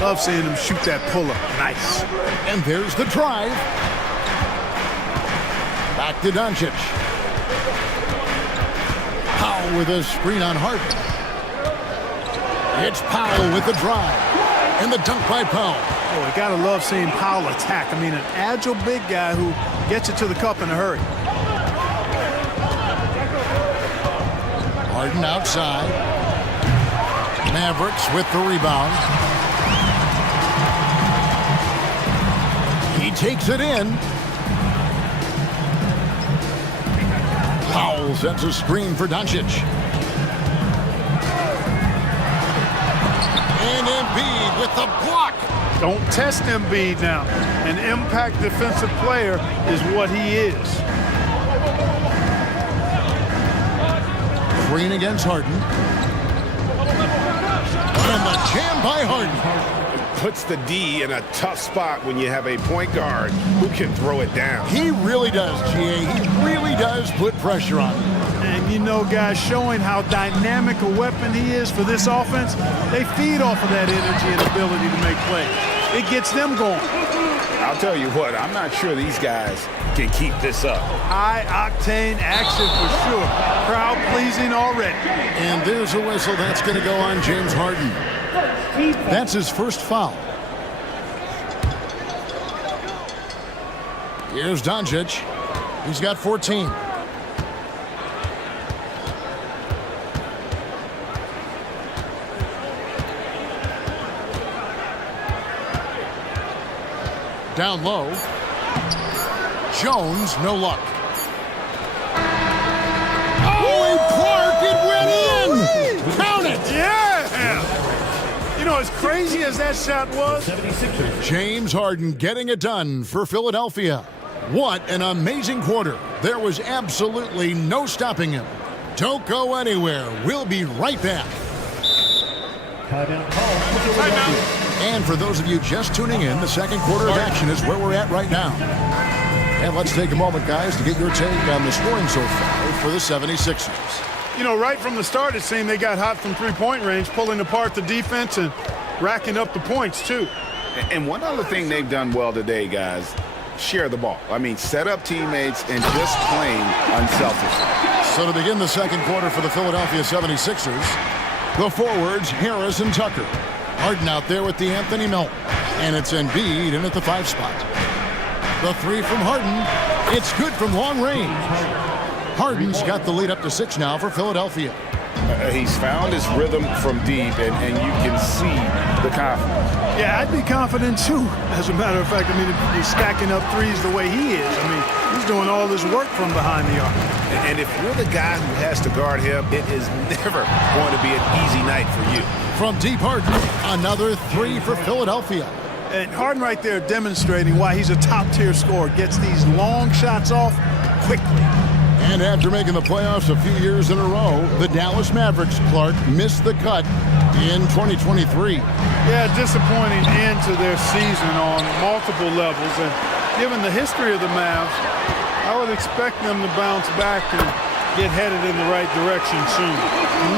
Love seeing him shoot that pull-up. Nice. And there's the drive. Back to Doncic. Powell with a screen on Harden. It's Powell with the drive. And the dunk by Powell. Oh, you gotta love seeing Powell attack. I mean, an agile big guy who gets it to the cup in a hurry. Harden outside. Mavericks with the rebound. He takes it in. Powell sets a screen for Doncic. And Embiid with the block. Don't test Embiid now. An impact defensive player is what he is. Green against Harden. And the jam by Harden. Puts the D in a tough spot when you have a point guard who can throw it down. He really does, GA. He really does put pressure on him. And, you know, guys, showing how dynamic a weapon he is for this offense, they feed off of that energy and ability to make plays. It gets them going. I'll tell you what, I'm not sure these guys can keep this up. High-octane action for sure. Crowd-pleasing already. And there's a whistle. That's going to go on James Harden. That's his first foul. Here's Doncic. He's got 14. Down low. Jones, no luck. Oh, Clark, it went in! Count it! Yeah! You know, as crazy as that shot was, James Harden getting it done for Philadelphia. What an amazing quarter. There was absolutely no stopping him. Don't go anywhere. We'll be right back. And for those of you just tuning in, the second quarter of action is where we're at right now. And let's take a moment, guys, to get your take on the scoring so far for the 76ers. you know, right from the start, it seemed they got hot from three-point range, pulling apart the defense and racking up the points, too. And one other thing they've done well today, guys, share the ball. I mean, set up teammates and just playing unselfishly. So to begin the second quarter for the Philadelphia 76ers, the forwards, Harris and Tucker. Harden out there with the Anthony Melton. And it's Embiid in at the 5 spot. The three from Harden. It's good from long range. Harden's got the lead up to 6 now for Philadelphia. He's found his rhythm from deep, and you can see the confidence. Yeah, I'd be confident, too. As a matter of fact, I mean, if he's stacking up threes the way he is, I mean, he's doing all this work from behind the arc. And if you're the guy who has to guard him, it is never going to be an easy night for you. From deep, Harden, another 3 for Philadelphia. And Harden right there demonstrating why he's a top-tier scorer. Gets these long shots off quickly. And after making the playoffs a few years in a row, the Dallas Mavericks, Clark, missed the cut in 2023. Yeah, disappointing end to their season on multiple levels. And given the history of the Mavs, I would expect them to bounce back and get headed in the right direction soon.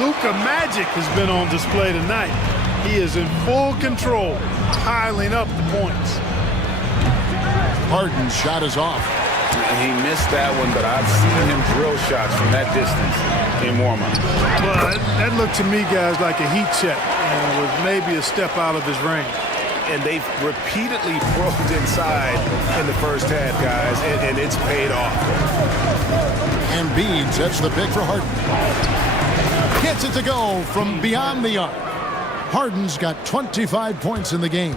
Luka Magic has been on display tonight. He is in full control, piling up the points. Harden's shot is off. He missed that one, but I've seen him drill shots from that distance in warm-up. Well, that looked to me, guys, like a heat check, and was maybe a step out of his range. And they've repeatedly probed inside in the first half, guys, and it's paid off. Embiid sets the pick for Harden. Gets it to go from beyond the arc. Harden's got 25 points in the game.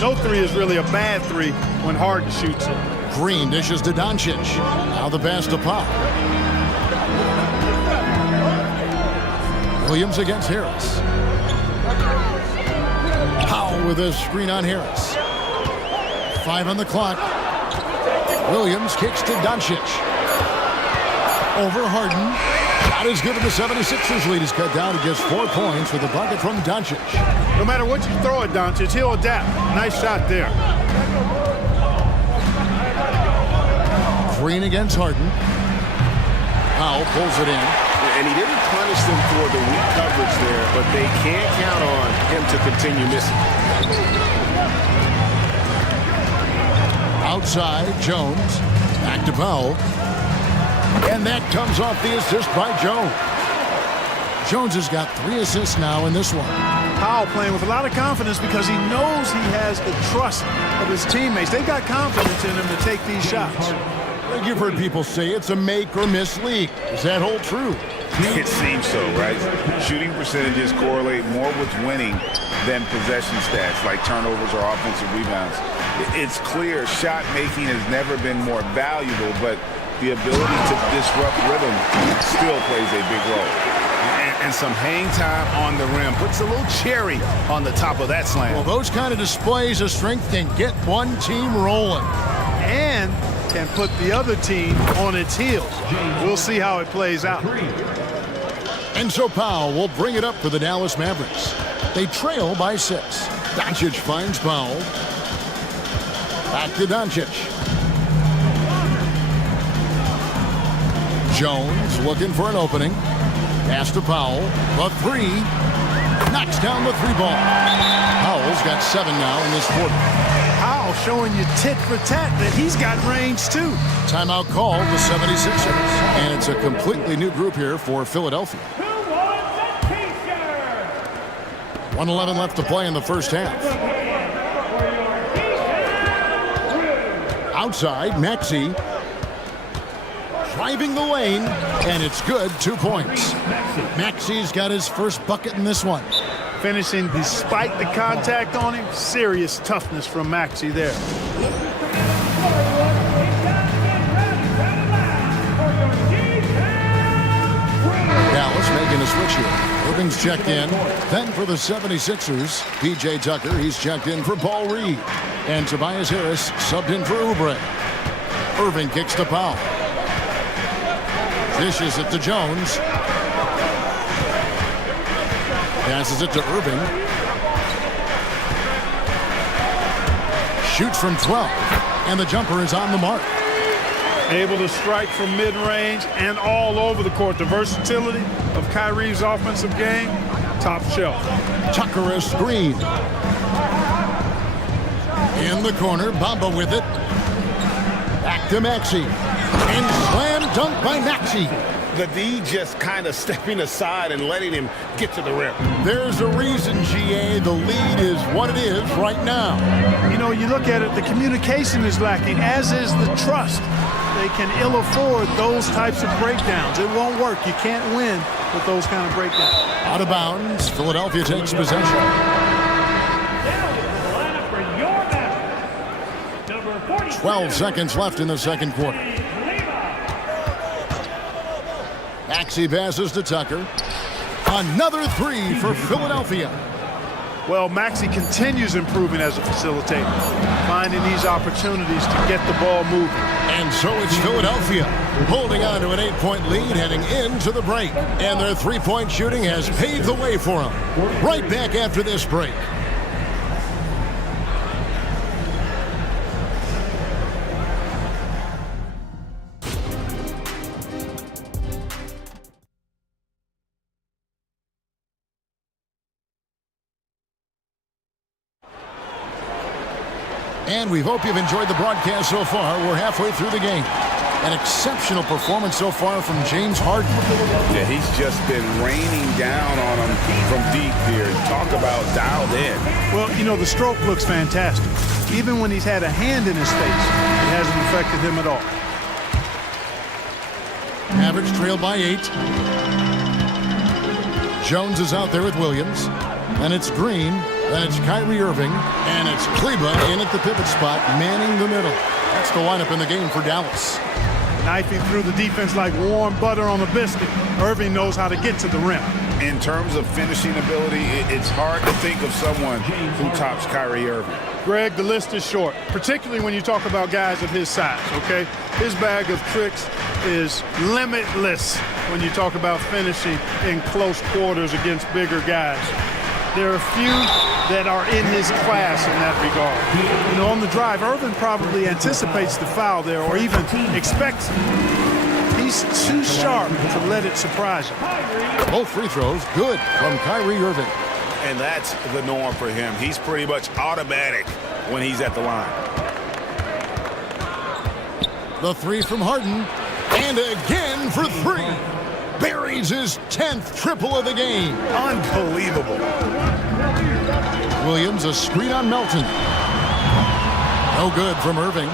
No three is really a bad three when Harden shoots it. Green dishes to Doncic. Now the pass to Pop. Williams against Harris. Powell with a screen on Harris. 5 on the clock. Williams kicks to Doncic. Over Harden. Not as good as the 76ers lead is cut down to just 4 points with a bucket from Doncic. No matter what you throw at Doncic, he'll adapt. Nice shot there. Green against Harden. Powell pulls it in. And he didn't punish them for the weak coverage there, but they can't count on him to continue missing. Outside, Jones. Back to Powell. And that comes off the assist by Jones. Jones has got 3 assists now in this one. Powell playing with a lot of confidence because he knows he has the trust of his teammates. They got confidence in him to take these shots. You've heard people say it's a make or miss league. Does that hold true? It seems so, right? Shooting percentages correlate more with winning than possession stats like turnovers or offensive rebounds. It's clear shot making has never been more valuable, but the ability to disrupt rhythm still plays a big role. And some hang time on the rim puts a little cherry on the top of that slam. Well, those kind of displays of strength can get one team rolling. And can put the other team on its heels. We'll see how it plays out. And so Powell will bring it up for the Dallas Mavericks. They trail by 6. Doncic finds Powell. Back to Doncic. Jones looking for an opening. Pass to Powell. The 3. Knocks down the 3 ball. Powell's got 7 now in this quarter. Powell showing you tit for tat that he's got range too. Timeout called the 76ers. And it's a completely new group here for Philadelphia. 1:11 left to play in the first half. Outside, Maxey driving the lane, and it's good. 2 points. Maxey's got his first bucket in this one. Finishing despite the contact on him. Serious toughness from Maxey there. Dallas making a switch here. Irving's checked in. Then for the 76ers, P.J. Tucker, he's checked in for Paul Reed. And Tobias Harris subbed in for Oubre. Irving kicks to Powell. Dishes it to Jones. Passes it to Irving. Shoots from 12. And the jumper is on the mark. Able to strike from mid-range and all over the court. The versatility of Kyrie's offensive game, top shelf. Tucker a screen. In the corner, Bamba with it. Back to Maxey. And slam dunk by Maxey. The D just kind of stepping aside and letting him get to the rim. There's a reason, GA. The lead is what it is right now. You know, you look at it, the communication is lacking, as is the trust. They can ill afford those types of breakdowns. It won't work. You can't win with those kind of breakdowns. Out of bounds, Philadelphia takes possession. 12 seconds left in the second quarter. Maxey passes to Tucker. Another three for Philadelphia. Well, Maxey continues improving as a facilitator, finding these opportunities to get the ball moving. And so it's Philadelphia holding on to an 8-point lead heading into the break. And their three-point shooting has paved the way for them. Right back after this break. And we hope you've enjoyed the broadcast so far. We're halfway through the game. An exceptional performance so far from James Harden. Yeah, he's just been raining down on him from deep here. Talk about dialed in. Well, you know, the stroke looks fantastic. Even when he's had a hand in his face, it hasn't affected him at all. Mavericks trailed by 8. Jones is out there with Williams. And it's Green. Then it's Kyrie Irving, and it's Kleber in at the pivot spot, manning the middle. That's the lineup in the game for Dallas. Knifing through the defense like warm butter on a biscuit. Irving knows how to get to the rim. In terms of finishing ability, it's hard to think of someone who tops Kyrie Irving. Greg, the list is short, particularly when you talk about guys of his size, okay? His bag of tricks is limitless when you talk about finishing in close quarters against bigger guys. There are a few that are in his class in that regard. You know, on the drive, Irving probably anticipates the foul there or even expects it. He's too sharp to let it surprise him. Both free throws good from Kyrie Irving. And that's the norm for him. He's pretty much automatic when he's at the line. The three from Harden. And again for three. Buries his 10th triple of the game. Unbelievable. Williams, a screen on Melton. No good from Irving.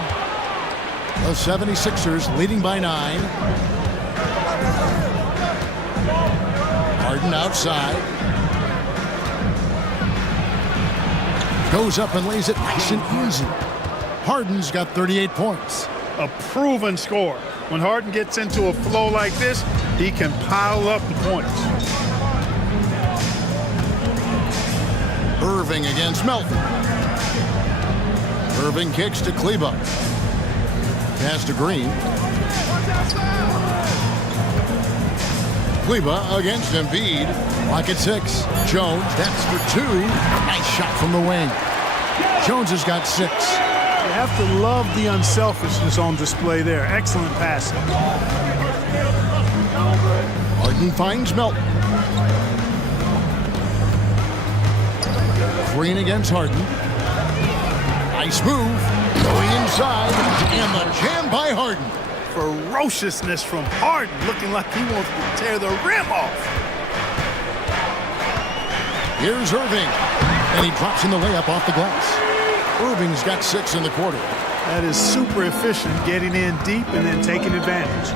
The 76ers leading by 9. Harden outside. Goes up and lays it nice and easy. Harden's got 38 points. A proven scorer. When Harden gets into a flow like this, he can pile up the points. Irving against Melton. Irving kicks to Kleber. Pass to Green. Kleber against Embiid. Lock at 6. Jones, that's for 2. Nice shot from the wing. Jones has got 6. You have to love the unselfishness on display there. Excellent passing. Harden finds Melton. Green against Harden. Nice move. Going inside. And the jam by Harden. Ferociousness from Harden, looking like he wants to tear the rim off. Here's Irving. And he drops in the layup off the glass. Irving's got 6 in the quarter. That is super efficient, getting in deep and then taking advantage.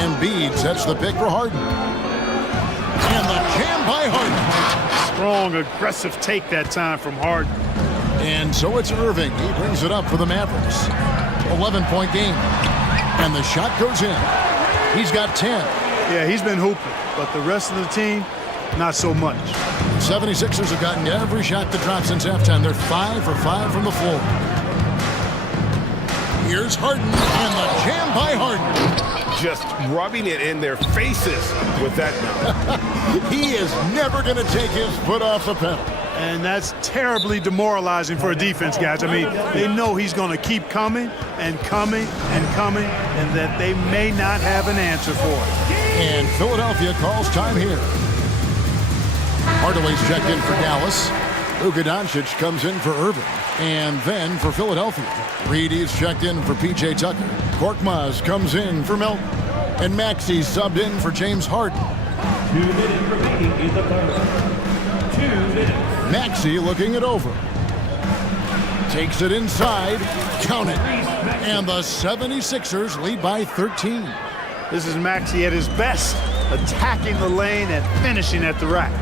Embiid sets the pick for Harden. And the jam by Harden. Strong, aggressive take that time from Harden. And so it's Irving. He brings it up for the Mavericks. 11-point game. And the shot goes in. He's got 10. Yeah, he's been hooping, but the rest of the team, not so much. The 76ers have gotten every shot that dropped since halftime. They're 5 for 5 from the floor. Here's Harden, and the jam by Harden. Just rubbing it in their faces with that number. He is never going to take his foot off the pedal. And that's terribly demoralizing for a defense, guys. I mean, they know he's going to keep coming and coming and coming, and that they may not have an answer for it. And Philadelphia calls time here. Hardaway's checked in for Dallas. Luka Doncic comes in for Irving. And then for Philadelphia, Reedy's checked in for P.J. Tucker. Korkmaz comes in for Melton. And Maxi's subbed in for James Harden. 2 minutes remaining in the third. 2 minutes. Maxey looking it over. Takes it inside. Count it. And the 76ers lead by 13. This is Maxey at his best, attacking the lane and finishing at the rack.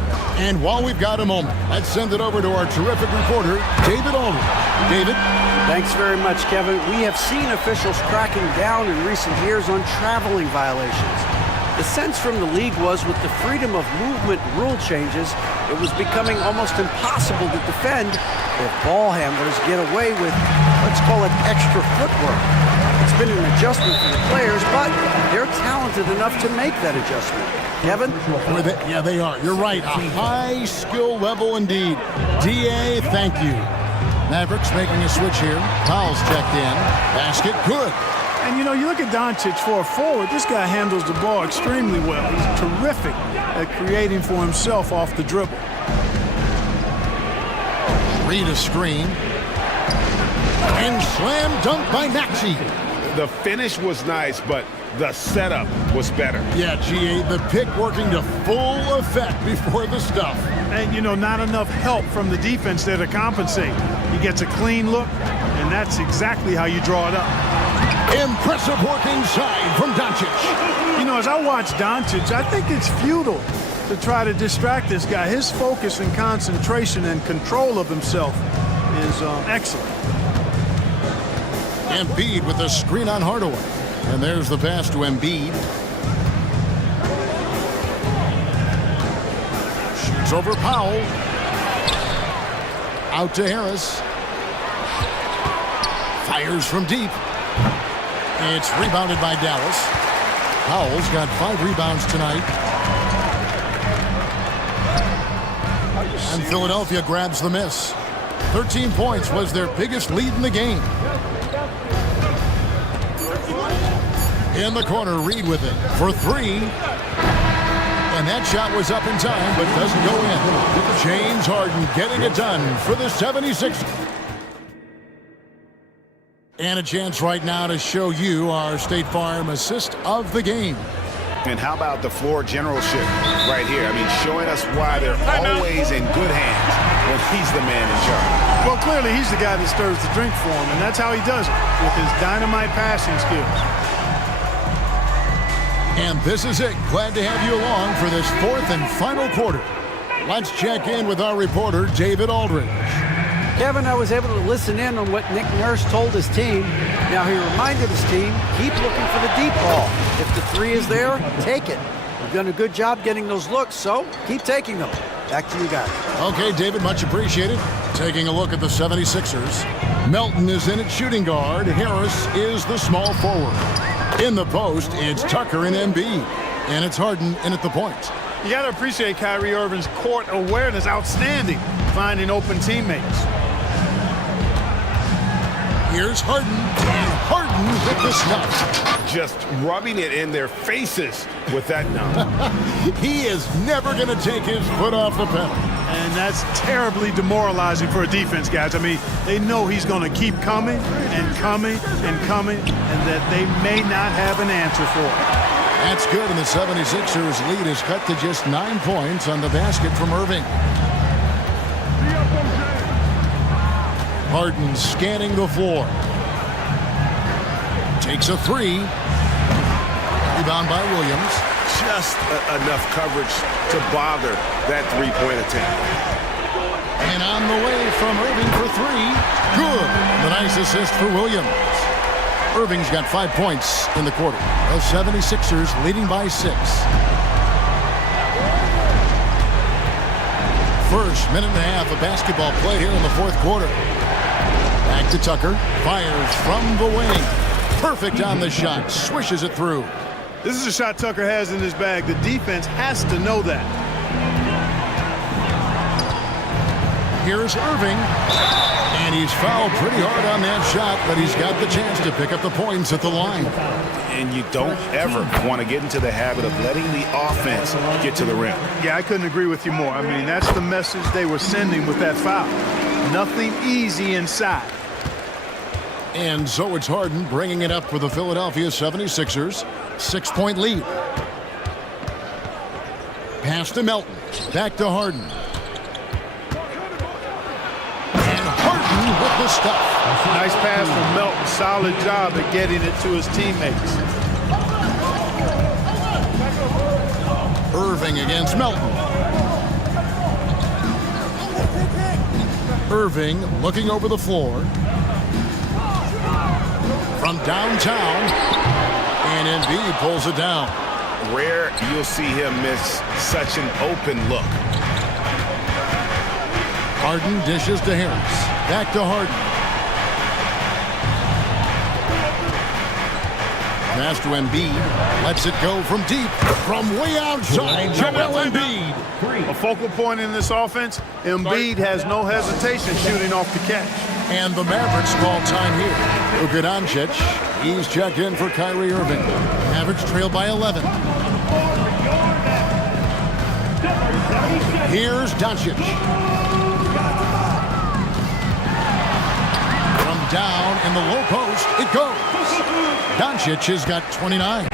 And while we've got a moment, let's send it over to our terrific reporter, David Aldridge. David? Thanks very much, Kevin. We have seen officials cracking down in recent years on traveling violations. The sense from the league was with the freedom of movement rule changes, it was becoming almost impossible to defend if ball handlers get away with, let's call it, extra footwork. It's been an adjustment for the players, but they're talented enough to make that adjustment. Kevin? Yeah, they are. You're right. A high skill level indeed. DA, thank you. Mavericks making a switch here. Powell's checked in. Basket, good. And, you know, you look at Doncic for a forward, this guy handles the ball extremely well. He's terrific at creating for himself off the dribble. Read a screen. And slam dunk by Maxey. The finish was nice, but the setup was better. Yeah, GA, the pick working to full effect before the stuff. And, you know, not enough help from the defense there to compensate. He gets a clean look, and that's exactly how you draw it up. Impressive work inside from Doncic. You know, as I watch Doncic, I think it's futile to try to distract this guy. His focus and concentration and control of himself is excellent. Embiid with a screen on Hardaway. And there's the pass to Embiid. Shoots over Powell. Out to Harris. Fires from deep. It's rebounded by Dallas. Powell's got 5 rebounds tonight. And Philadelphia grabs the miss. 13 points was their biggest lead in the game. In the corner, Reed with it for 3. And that shot was up in time, but doesn't go in. James Harden getting it done for the 76ers. And a chance right now to show you our State Farm assist of the game. And how about the floor generalship right here? I mean, showing us why they're always in good hands when he's the man in charge. Well, clearly he's the guy that stirs the drink for him, and that's how he does it, with his dynamite passing skills. And this is it. Glad to have you along for this 4th and final quarter. Let's check in with our reporter, David Aldridge. Kevin, I was able to listen in on what Nick Nurse told his team. Now, he reminded his team, keep looking for the deep ball. If the 3 is there, take it. We've done a good job getting those looks, so keep taking them. Back to you guys. Okay, David, much appreciated. Taking a look at the 76ers. Melton is in at shooting guard. Harris is the small forward. In the post, it's Tucker and Embiid. And it's Harden in at the point. You got to appreciate Kyrie Irving's court awareness, outstanding, finding open teammates. Here's Harden, and Harden with the stuff. Just rubbing it in their faces with that dunk. He is never going to take his foot off the pedal. And that's terribly demoralizing for a defense, guys. I mean, they know he's going to keep coming and coming and coming, and that they may not have an answer for it. That's good, and the 76ers lead is cut to just 9 points on the basket from Irving. Harden scanning the floor. Takes a three. Rebound by Williams. Just enough coverage to bother that three-point attempt. And on the way from Irving for three. Good. The nice assist for Williams. Irving's got 5 points in the quarter. The 76ers leading by 6. First minute and a half of basketball play here in the fourth quarter. Back to Tucker. Fires from the wing. Perfect on the shot. Swishes it through. This is a shot Tucker has in his bag. The defense has to know that. Here's Irving. And he's fouled pretty hard on that shot, but he's got the chance to pick up the points at the line. And you don't ever want to get into the habit of letting the offense get to the rim. Yeah, I couldn't agree with you more. I mean, that's the message they were sending with that foul. Nothing easy inside. And so it's Harden bringing it up for the Philadelphia 76ers. 6-point lead. Pass to Melton. Back to Harden. And Harden with the stuff. Nice pass from Melton. Solid job at getting it to his teammates. Irving against Melton. Irving looking over the floor. From downtown. And Embiid pulls it down. Rare you'll see him miss such an open look. Harden dishes to Harris. Back to Harden. Pass to Embiid. Lets it go from deep. From way outside, Joel Embiid. A focal point in this offense, Embiid has no hesitation shooting off the catch. And the Mavericks call time here. Luka Doncic, he's checked in for Kyrie Irving. Mavericks trail by 11. Here's Doncic. From down in the low post, it goes. Doncic has got 29.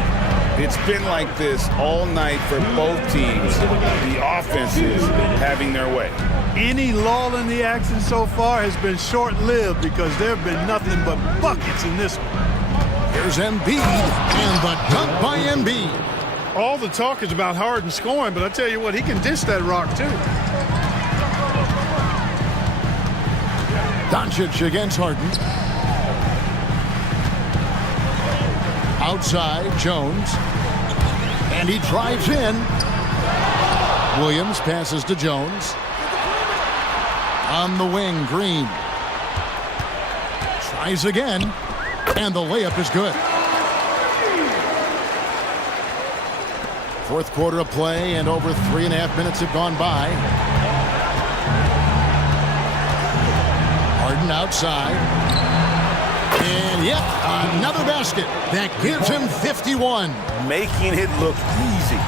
It's been like this all night for both teams. The offenses having their way. Any lull in the action so far has been short-lived because there have been nothing but buckets in this one. Here's Embiid, and the dunk by Embiid. All the talk is about Harden scoring, but I tell you what, he can dish that rock too. Doncic against Harden. Outside, Jones. And he drives in. Williams passes to Jones. On the wing, Green. Tries again. And the layup is good. Fourth quarter of play, and over 3.5 minutes have gone by. Harden outside. And yep, another basket. That gives him 51. Making it look easy.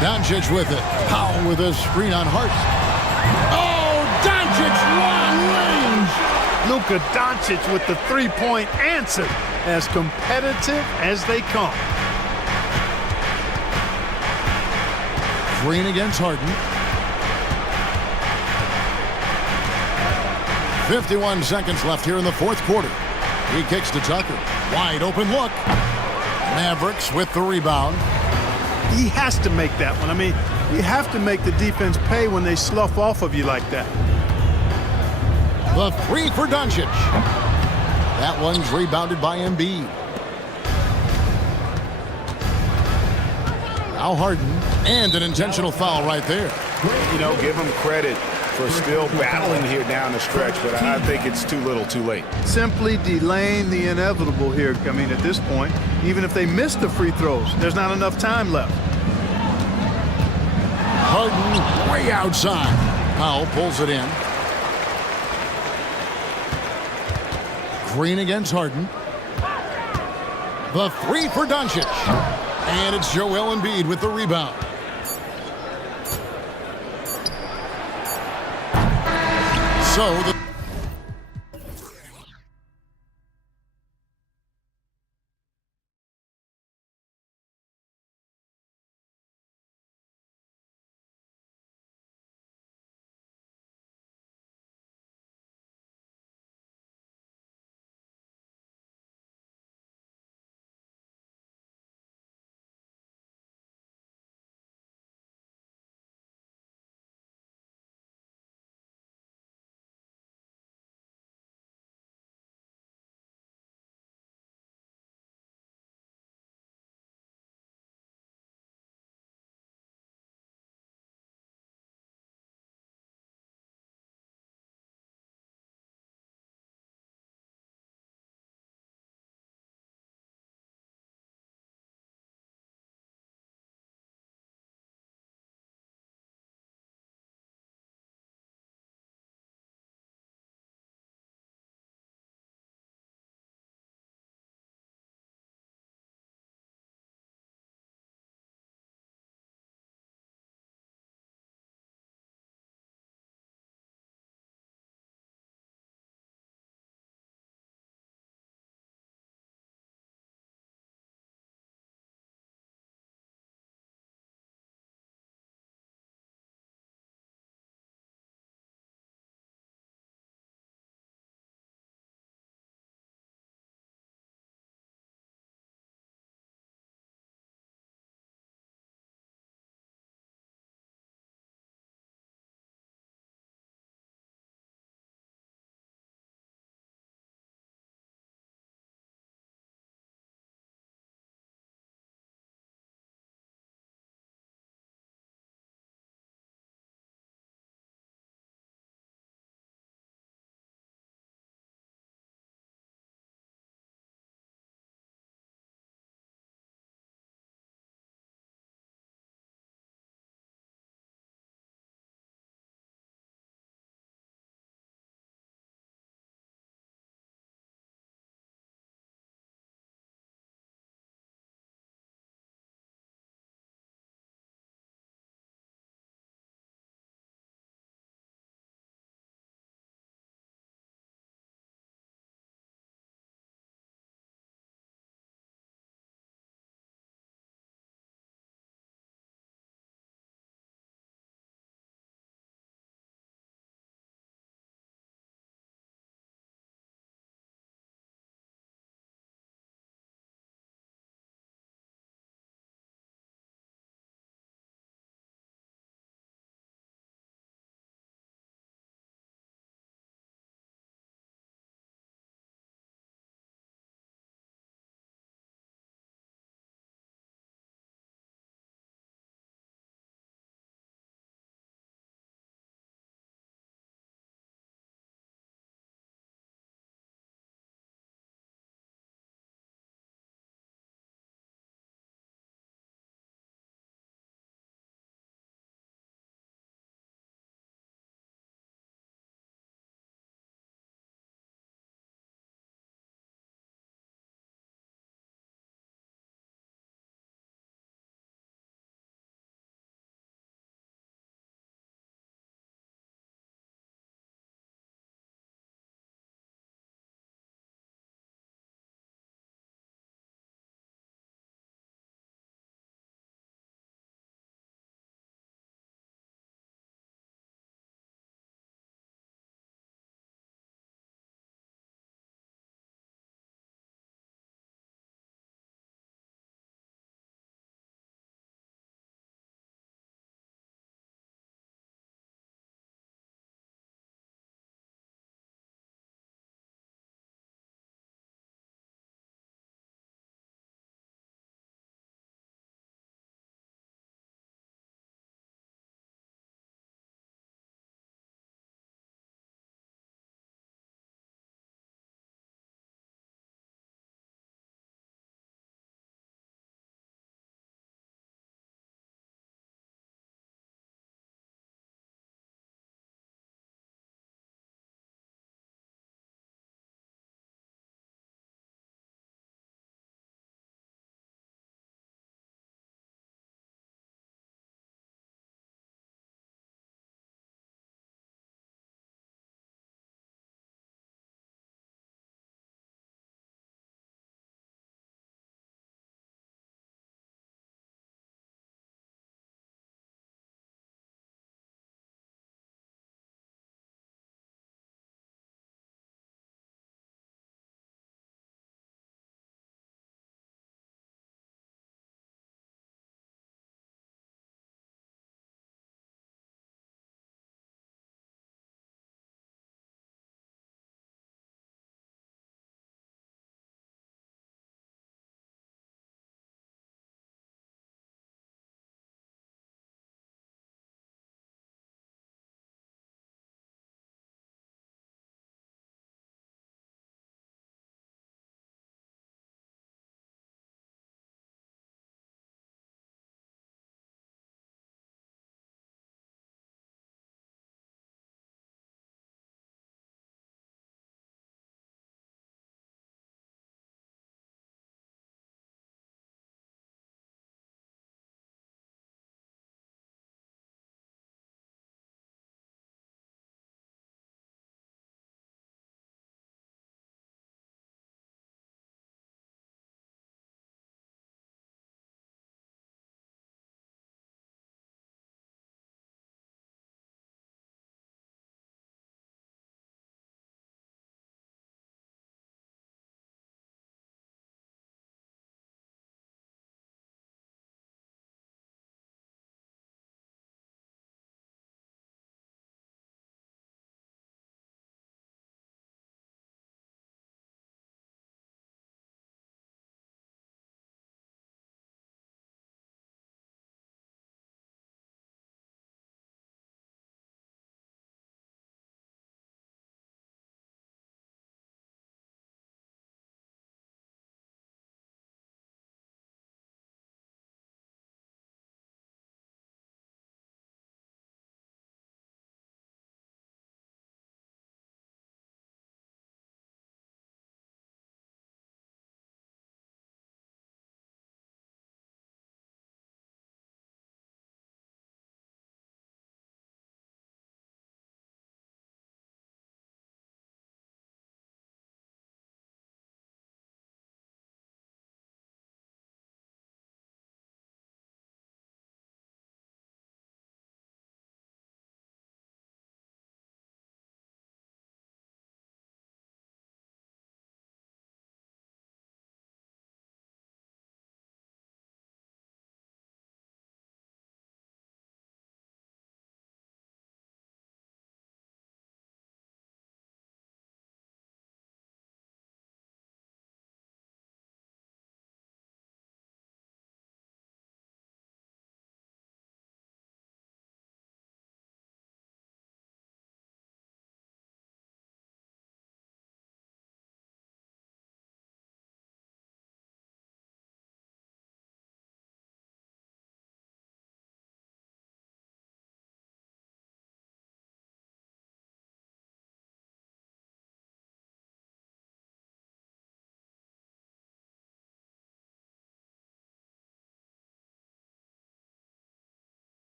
Doncic with it. Powell with a screen on Hart. Oh, Doncic long range. Luka Doncic with the three-point answer. As competitive as they come. Green against Harden. 51 seconds left here in the fourth quarter. He kicks to Tucker. Wide open look. Mavericks with the rebound. He has to make that one. I mean, you have to make the defense pay when they slough off of you like that. The three for Doncic. That one's rebounded by Embiid. Now Harden, and an intentional foul right there. You know, give him credit for still battling here down the stretch, but I think it's too little too late. Simply delaying the inevitable here. I mean, at this point, even if they miss the free throws, there's not enough time left. Harden way outside. Powell pulls it in. Green against Harden. The three for Doncic. And it's Joel Embiid with the rebound. So the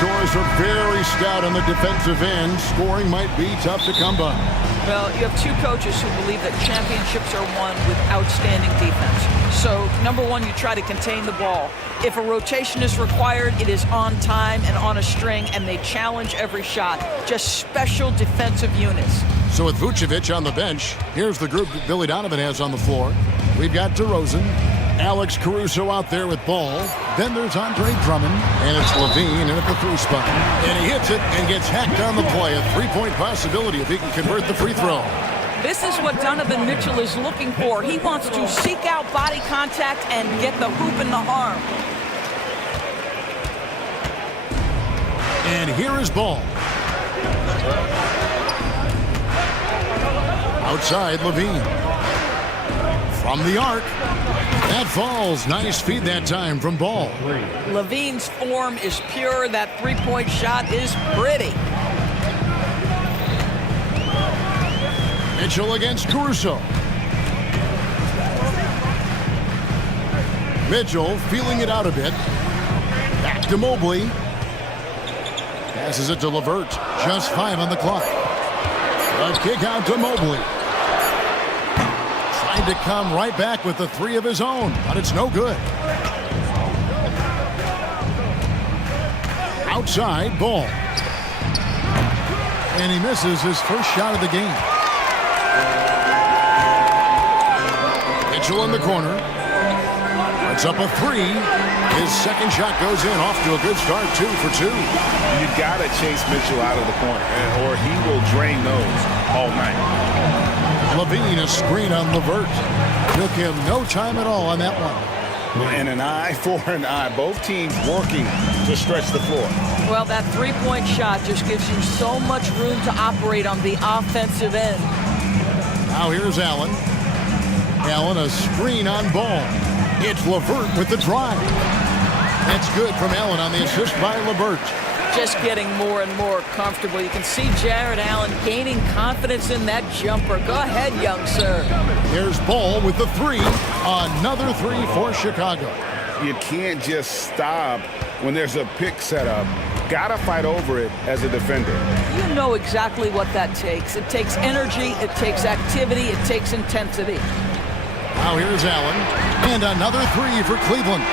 Doors are very stout on the defensive end. Scoring might be tough to come by. Well, you have two coaches who believe that championships are won with outstanding defense. So, number one, you try to contain the ball. If a rotation is required, it is on time and on a string, and they challenge every shot. Just special defensive units. So with Vucevic on the bench, here's the group that Billy Donovan has on the floor. We've got DeRozan, Alex Caruso out there with ball. Then there's Andre Drummond, and it's Levine in at the 3 spot. And he hits it and gets hacked on the play. A 3-point possibility if he can convert the free throw. This is what Donovan Mitchell is looking for. He wants to seek out body contact and get the hoop in the arm. And here is Ball. Outside, Levine. From the arc. That falls. Nice feed that time from Ball. Levine's form is pure. That 3-point shot is pretty. Mitchell against Caruso. Mitchell feeling it out a bit. Back to Mobley. Passes it to LeVert. Just 5 on the clock. A kick out to Mobley. Tried to come right back with the 3 of his own, but it's no good. Outside, Ball. And he misses his first shot of the game. Mitchell in the corner. It's up a 3. His second shot goes in, off to a good start, 2 for 2. You gotta chase Mitchell out of the corner, or he will drain those all night. Levine, a screen on LeVert. Took him no time at all on that one. And an eye for an eye. Both teams working to stretch the floor. Well, that 3-point shot just gives you so much room to operate on the offensive end. Now here's Allen. Allen, a screen on Ball. It's LeVert with the drive. That's good from Allen on the assist by LeVert. Just getting more and more comfortable. You can see Jared Allen gaining confidence in that jumper. Go ahead, young sir. There's Ball with the 3. Another 3 for Chicago. You can't just stop when there's a pick set up. Gotta fight over it as a defender. You know exactly what that takes. It takes energy, it takes activity, it takes intensity. Now here's Allen. And another 3 for Cleveland.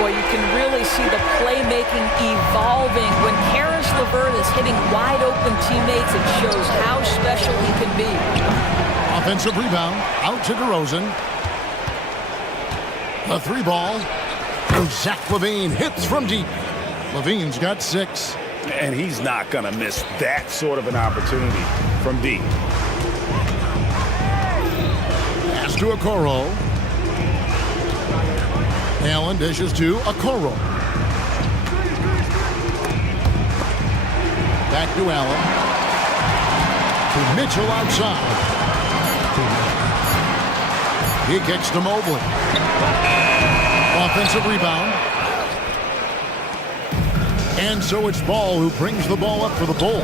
Boy, you can really see the playmaking evolving. When Karis LeVert is hitting wide-open teammates, it shows how special he can be. Offensive rebound, out to DeRozan. The 3 ball. Zach Levine hits from deep. Levine's got 6. And he's not going to miss that sort of an opportunity from deep. Pass to Okoro. Allen dishes to Okoro. Back to Allen. To Mitchell outside. He kicks to Mobley. Offensive rebound. And so it's Ball who brings the ball up for the Bulls.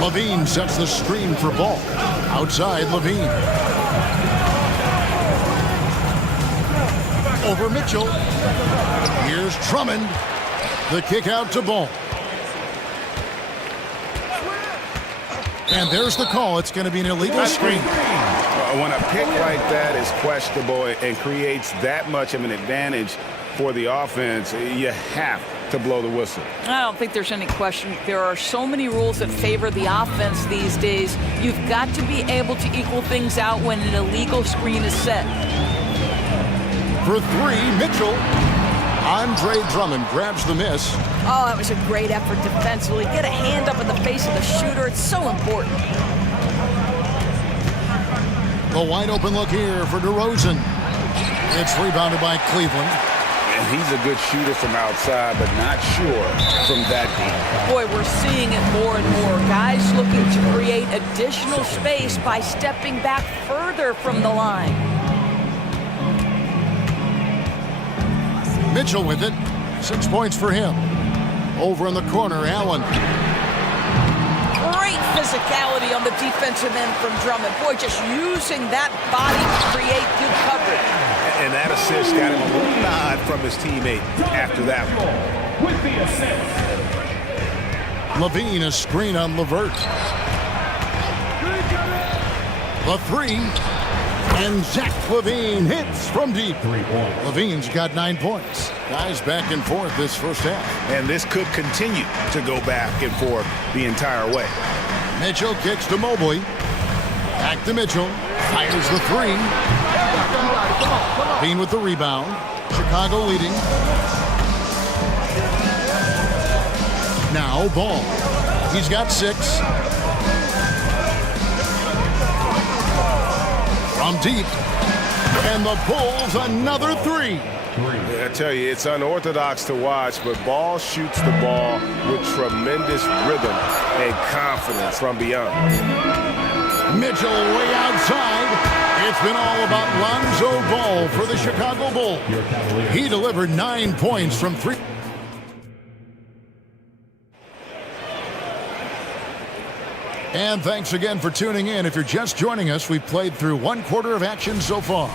Levine sets the screen for Ball. Outside, Levine. Over Mitchell. Here's Drummond. The kick out to Ball. And there's the call. It's going to be an illegal screen. When a pick like that is questionable and creates that much of an advantage for the offense, you have to blow the whistle. I don't think there's any question. There are so many rules that favor the offense these days. You've got to be able to equal things out when an illegal screen is set. For 3, Mitchell. Andre Drummond grabs the miss. Oh, that was a great effort defensively. Get a hand up in the face of the shooter. It's so important. The wide open look here for DeRozan. It's rebounded by Cleveland. And he's a good shooter from outside, but not sure from that deep. Boy, we're seeing it more and more. Guys looking to create additional space by stepping back further from the line. Mitchell with it. 6 points for him. Over in the corner, Allen. Great physicality on the defensive end from Drummond. Boy, just using that body to create good coverage. And that assist got him a little nod from his teammate after that one. with the assist. Levine, a screen on Levert. The three. And Zach Levine hits from deep. 3 points. Levine's got 9 points. Guys back and forth this first half. And this could continue to go back and forth the entire way. Mitchell kicks to Mobley. Back to Mitchell. Fires the three. Levine with the rebound. Chicago leading. Now Ball. He's got 6. From deep. And the Bulls another 3. I tell you, it's unorthodox to watch, but Ball shoots the ball with tremendous rhythm and confidence from beyond. Mitchell way outside. It's been all about Lonzo Ball for the Chicago Bulls. He delivered 9 points from 3. And thanks again for tuning in. If you're just joining us, we've played through 1 quarter of action so far.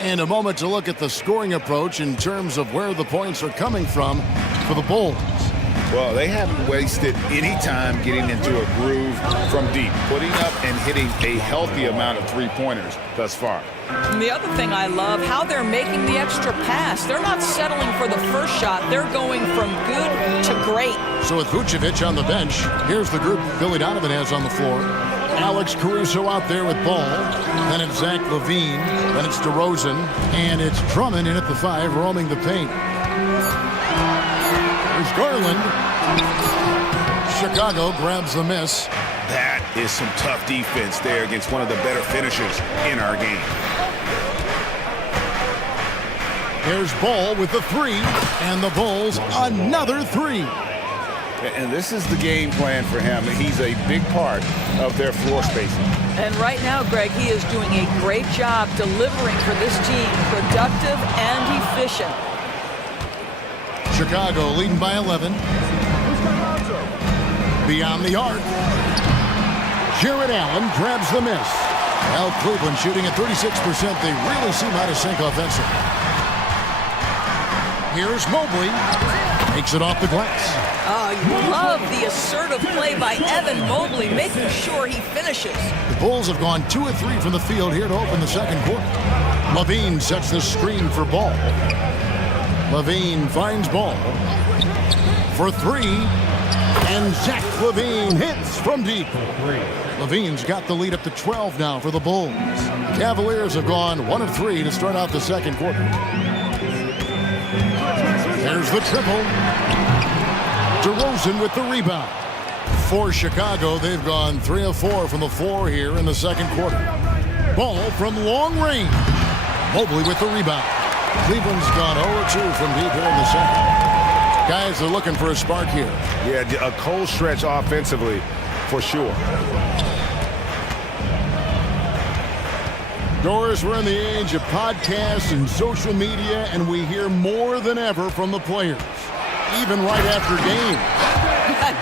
And a moment to look at the scoring approach in terms of where the points are coming from for the Bulls. Well, they haven't wasted any time getting into a groove from deep, putting up and hitting a healthy amount of 3-pointers thus far. And the other thing I love, how they're making the extra pass. They're not settling for the first shot. They're going from good to great. So with Vucevic on the bench, here's the group Billy Donovan has on the floor. Alex Caruso out there with Ball. Then it's Zach Levine. Then it's DeRozan. And it's Drummond in at the 5, roaming the paint. There's Garland. Chicago grabs the miss. That is some tough defense there against one of the better finishers in our game. There's Ball with the 3, and the Bulls another 3. And this is the game plan for him. He's a big part of their floor spacing. And right now, Greg, he is doing a great job delivering for this team, productive and efficient. Chicago leading by 11. Beyond the arc. Jared Allen grabs the miss. Well, Cleveland shooting at 36%. They really seem out of sync offensively. Here's Mobley. Takes it off the glass. Oh, you love the assertive play by Evan Mobley, making sure he finishes. The Bulls have gone 2 of 3 from the field here to open the second quarter. Levine sets the screen for Ball. Levine finds Ball for 3. And Zach Levine hits from deep. Levine's got the lead up to 12 now for the Bulls. The Cavaliers have gone 1 of 3 to start out the second quarter. There's the triple. DeRozan with the rebound. For Chicago, they've gone 3 of 4 from the floor here in the second quarter. Ball from long range. Mobley with the rebound. Cleveland's gone 0 of 2 from deep here in the second. Guys are looking for a spark here. Yeah, a cold stretch offensively for sure. Doris, we're in the age of podcasts and social media, and we hear more than ever from the players, even right after games.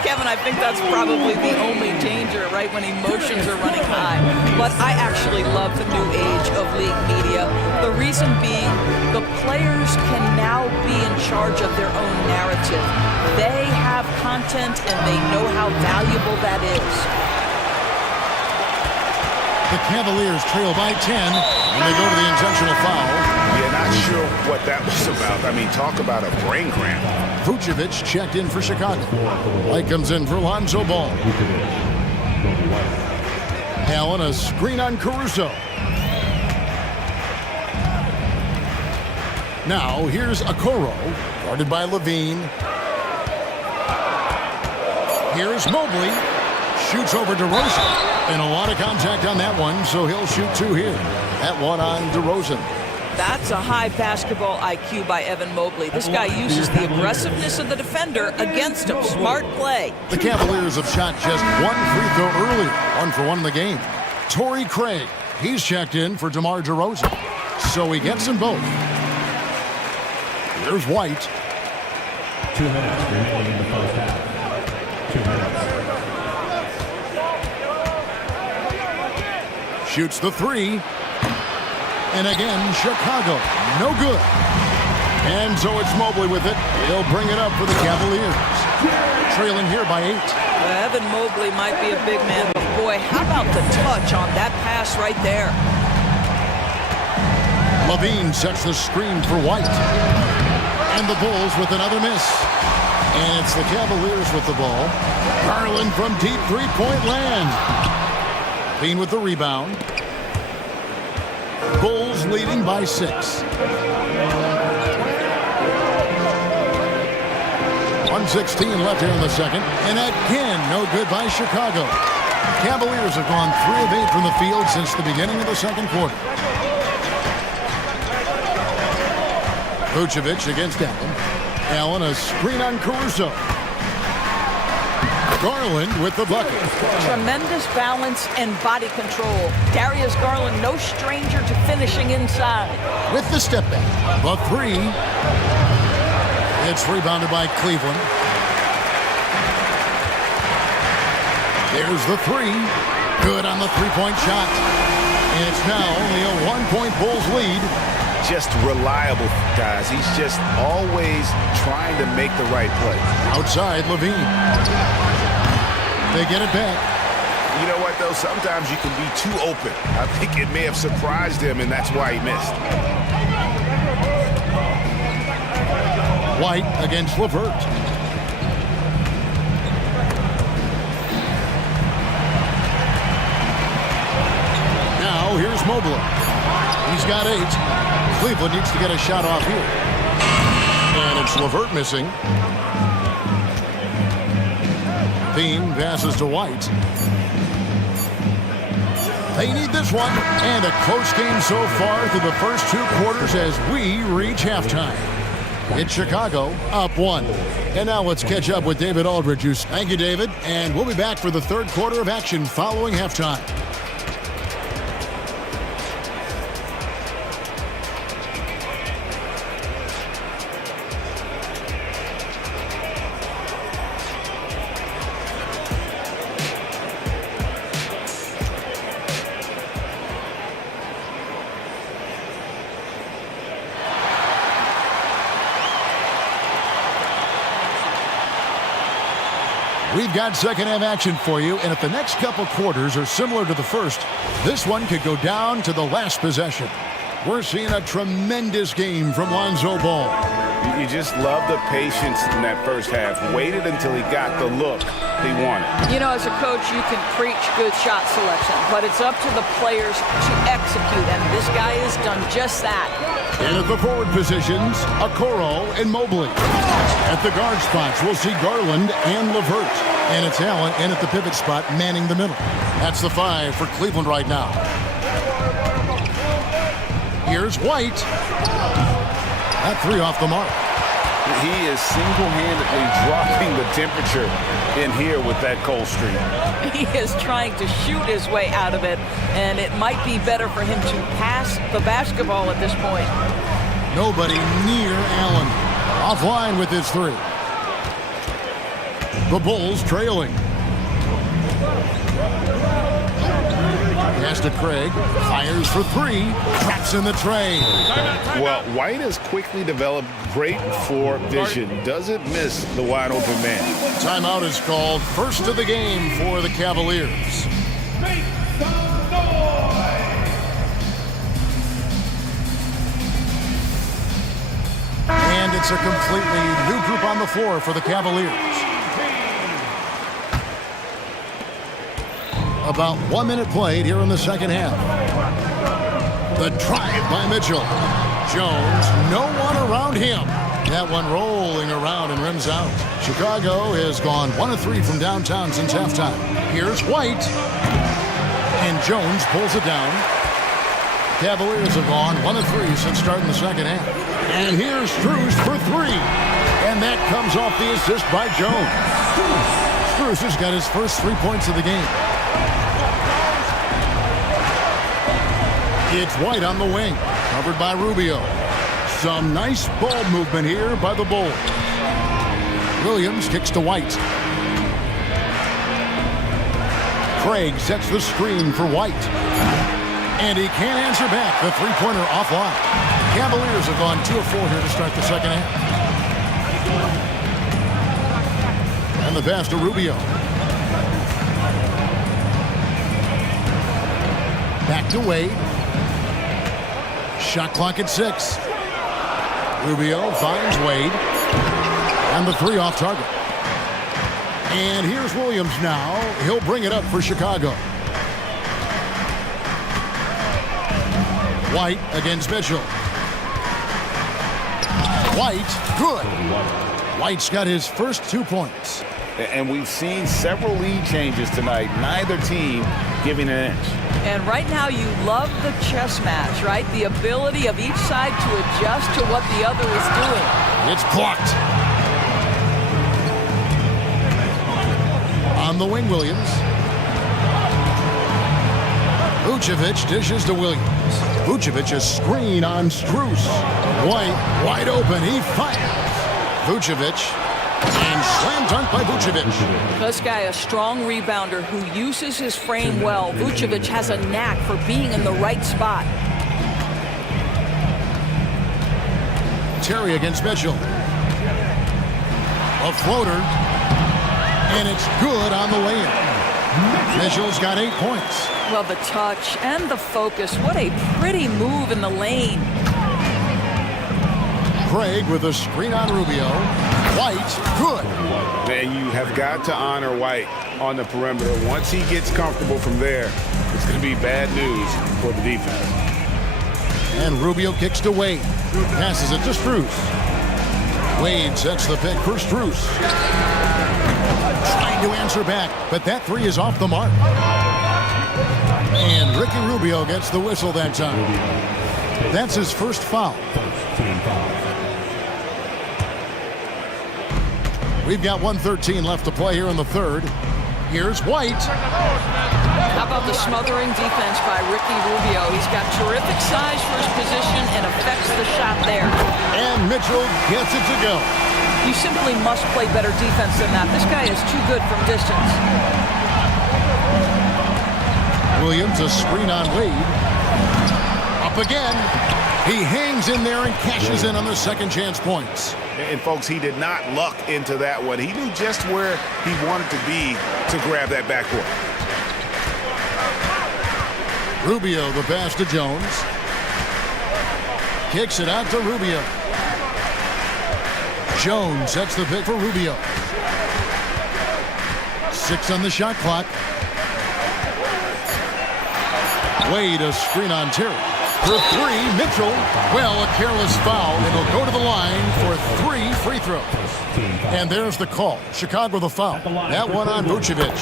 Kevin, I think that's probably the only danger, right, when emotions are running high. But I actually love the new age of league media. The reason being, the players can now be in charge of their own narrative. They have content, and they know how valuable that is. The Cavaliers trail by 10, and they go to the intentional foul. Yeah, not sure what that was about. I mean, talk about a brain cramp. Vucevic checked in for Chicago. White comes in for Lonzo Ball. Allen, a screen on Caruso. Now, here's Okoro, guarded by Levine. Here's Mobley. Shoots over DeRozan. And a lot of contact on that one, so he'll shoot 2 here. That one on DeRozan. That's a high basketball IQ by Evan Mobley. This guy uses the aggressiveness of the defender against him. Smart play. The Cavaliers have shot just 1 free throw earlier. 1 for 1 in the game. Torrey Craig, he's checked in for DeMar DeRozan. So he gets them both. Here's White. 2 minutes remaining in the first half. 2 minutes. Shoots the 3. And again, Chicago, no good. And so it's Mobley with it. He'll bring it up for the Cavaliers. Trailing here by 8. Well, Evan Mobley might be a big man, but boy, how about the touch on that pass right there? Levine sets the screen for White. And the Bulls with another miss. And it's the Cavaliers with the ball. Garland from deep three-point land. Levine with the rebound. Bulls leading by 6. 1:16 left here in the second. And again, no good by Chicago. Cavaliers have gone 3 of 8 from the field since the beginning of the second quarter. Vucevic against Allen. Allen a screen on Caruso. Garland with the bucket. Tremendous balance and body control. Darius Garland, no stranger to finishing inside. With the step back. The 3. It's rebounded by Cleveland. There's the 3. Good on the three-point shot. And it's now only a 1-point Bulls lead. Just reliable, guys. He's just always trying to make the right play. Outside, Levine. They get it back. You know what, though? Sometimes you can be too open. I think it may have surprised him, and that's why he missed. White against LeVert. Now, here's Mobley. He's got 8. Cleveland needs to get a shot off here. And it's LeVert missing. Thiem passes to White. They need this one. And a close game so far through the first 2 quarters as we reach halftime. It's Chicago up 1. And now let's catch up with David Aldridge. Thank you, David. And we'll be back for the third quarter of action following halftime. We've got second half action for you, and if the next couple quarters are similar to the first, this one could go down to the last possession. We're seeing a tremendous game from Lonzo Ball. You just love the patience in that first half. Waited until he got the look he wanted. You know, as a coach, you can preach good shot selection, but it's up to the players to execute, and this guy has done just that. And at the forward positions, Okoro and Mobley. At the guard spots, we'll see Garland and LeVert. And it's Allen in at the pivot spot, manning the middle. That's the 5 for Cleveland right now. Here's White. That 3 off the mark. He is single-handedly dropping the temperature in here with that cold streak. He is trying to shoot his way out of it, and it might be better for him to pass the basketball at this point. Nobody near Allen. Offline with his 3. The Bulls trailing. Pass to Craig. Fires for 3. Traps in the tray. Well, White has quickly developed great floor vision. Doesn't miss the wide open man. Timeout is called. First of the game for the Cavaliers. Make some noise! And it's a completely new group on the floor for the Cavaliers. About 1 minute played here in the second half. The drive by Mitchell. Jones, no one around him. That one rolling around and rims out. Chicago has gone 1 of 3 from downtown since halftime. Here's White. And Jones pulls it down. Cavaliers have gone 1 of 3 since starting the second half. And here's Strus for 3. And that comes off the assist by Jones. Strus has got his first 3 points of the game. It's White on the wing, covered by Rubio. Some nice ball movement here by the Bulls. Williams kicks to White. Craig sets the screen for White. And he can't answer back. The three-pointer offline. Cavaliers have gone 2 of 4 here to start the second half. And the pass to Rubio. Back to Wade. Shot clock at 6. Rubio finds Wade. And the 3 off target. And here's Williams now. He'll bring it up for Chicago. White against Mitchell. White, good. White's got his first 2 points. And we've seen several lead changes tonight. Neither team giving an inch. And right now you love the chess match, right? The ability of each side to adjust to what the other is doing. It's blocked. On the wing, Williams. Vucevic dishes to Williams. Vucevic a screen on Strus. White wide open. He fires. Vucevic. And slam dunk by Vucevic. This guy, a strong rebounder who uses his frame well. Vucevic has a knack for being in the right spot. Terry against Mitchell. A floater. And it's good on the way in. Mitchell's got 8 points. Well, the touch and the focus. What a pretty move in the lane. Craig with a screen on Rubio. White, good. Man, you have got to honor White on the perimeter. Once he gets comfortable from there, it's going to be bad news for the defense. And Rubio kicks to Wade. Passes it to Strus. Wade sets the pick for Strus. Trying to answer back, but that 3 is off the mark. And Ricky Rubio gets the whistle that time. That's his first foul. We've got 1:13 left to play here in the third. Here's White. How about the smothering defense by Ricky Rubio? He's got terrific size for his position and affects the shot there. And Mitchell gets it to go. You simply must play better defense than that. This guy is too good from distance. Williams a screen on Wade. Up again. He hangs in there and cashes in on the second chance points. And folks, he did not luck into that one. He knew just where he wanted to be to grab that backcourt. Rubio the pass to Jones. Kicks it out to Rubio. Jones sets the pick for Rubio. 6 on the shot clock. Wade a screen on Terry. For 3, Mitchell. Well, a careless foul. It'll go to the line for 3 free throws. And there's the call. Chicago the foul. That one on Vucevic.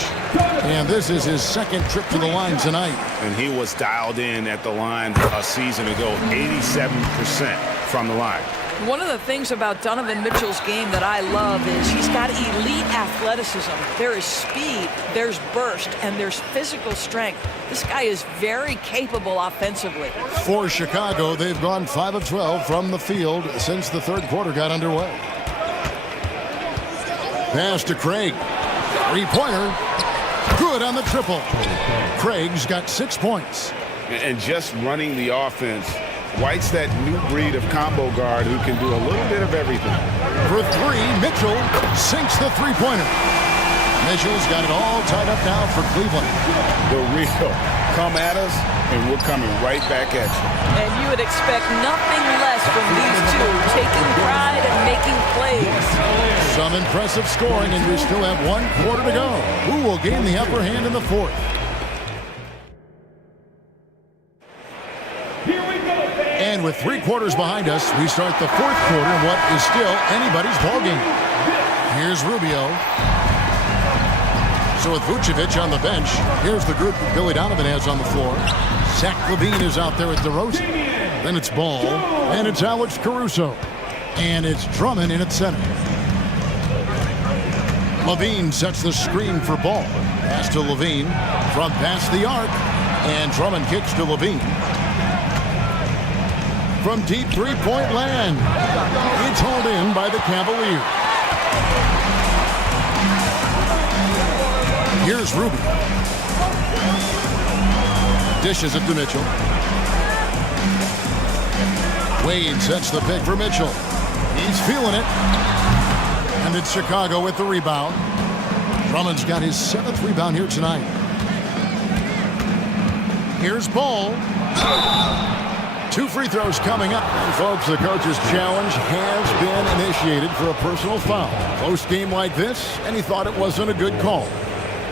And this is his second trip to the line tonight. And he was dialed in at the line a season ago, 87% from the line. One of the things about Donovan Mitchell's game that I love is he's got elite athleticism. There is speed, there's burst, and there's physical strength. This guy is very capable offensively. For Chicago, they've gone 5 of 12 from the field since the third quarter got underway. Pass to Craig. 3-pointer. Good on the triple. Craig's got 6 points. And just running the offense, White's that new breed of combo guard who can do a little bit of everything. For 3, Mitchell sinks the 3-pointer. Mitchell's got it all tied up now for Cleveland. The real come at us, and we're coming right back at you. And you would expect nothing less from these two, taking pride and making plays. Some impressive scoring, and we still have 1 quarter to go. Who will gain the upper hand in the fourth? And with 3 quarters behind us, we start the fourth quarter in what is still anybody's ballgame. Here's Rubio. So with Vucevic on the bench, here's the group that Billy Donovan has on the floor. Zach LaVine is out there at DeRozan. Then it's Ball, and it's Alex Caruso. And it's Drummond in at center. LaVine sets the screen for Ball. Pass to LaVine from past the arc, and Drummond kicks to LaVine. From deep 3-point land. It's hauled in by the Cavaliers. Here's Rubio. Dishes it to Mitchell. Wade sets the pick for Mitchell. He's feeling it. And it's Chicago with the rebound. Drummond's got his 7th rebound here tonight. Here's Ball. 2 free throws coming up. And folks, the coach's challenge has been initiated for a personal foul. Close game like this, and he thought it wasn't a good call.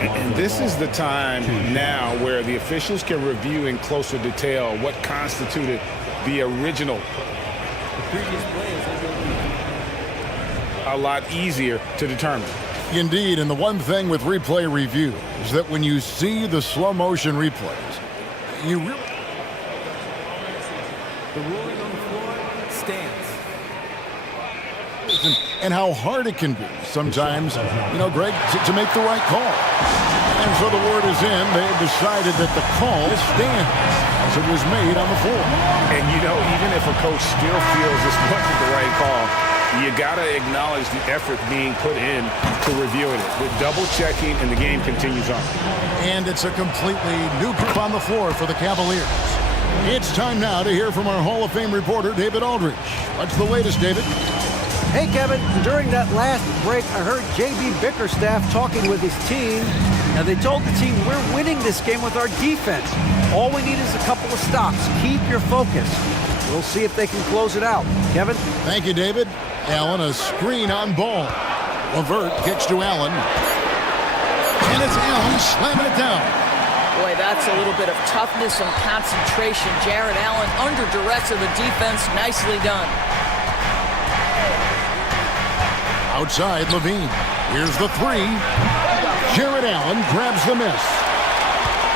And this is the time now where the officials can review in closer detail what constituted the original. A lot easier to determine. Indeed, and the one thing with replay review is that when you see the slow motion replays, you really... The ruling on the floor stands. And how hard it can be sometimes, Greg, to make the right call. And so the word is in. They've decided that the call stands as it was made on the floor. And, even if a coach still feels this wasn't the right call, you got to acknowledge the effort being put in to reviewing it. With double-checking, and the game continues on. And it's a completely new group on the floor for the Cavaliers. It's time now to hear from our Hall of Fame reporter, David Aldridge. What's the latest, David? Hey, Kevin, during that last break, I heard J.B. Bickerstaff talking with his team. Now, they told the team, we're winning this game with our defense. All we need is a couple of stops. Keep your focus. We'll see if they can close it out. Kevin? Thank you, David. Allen, a screen on Ball. Levert kicks to Allen. And it's Allen slamming it down. Boy, that's a little bit of toughness and concentration. Jared Allen under duress of the defense. Nicely done. Outside, Levine. Here's the 3. Jared Allen grabs the miss.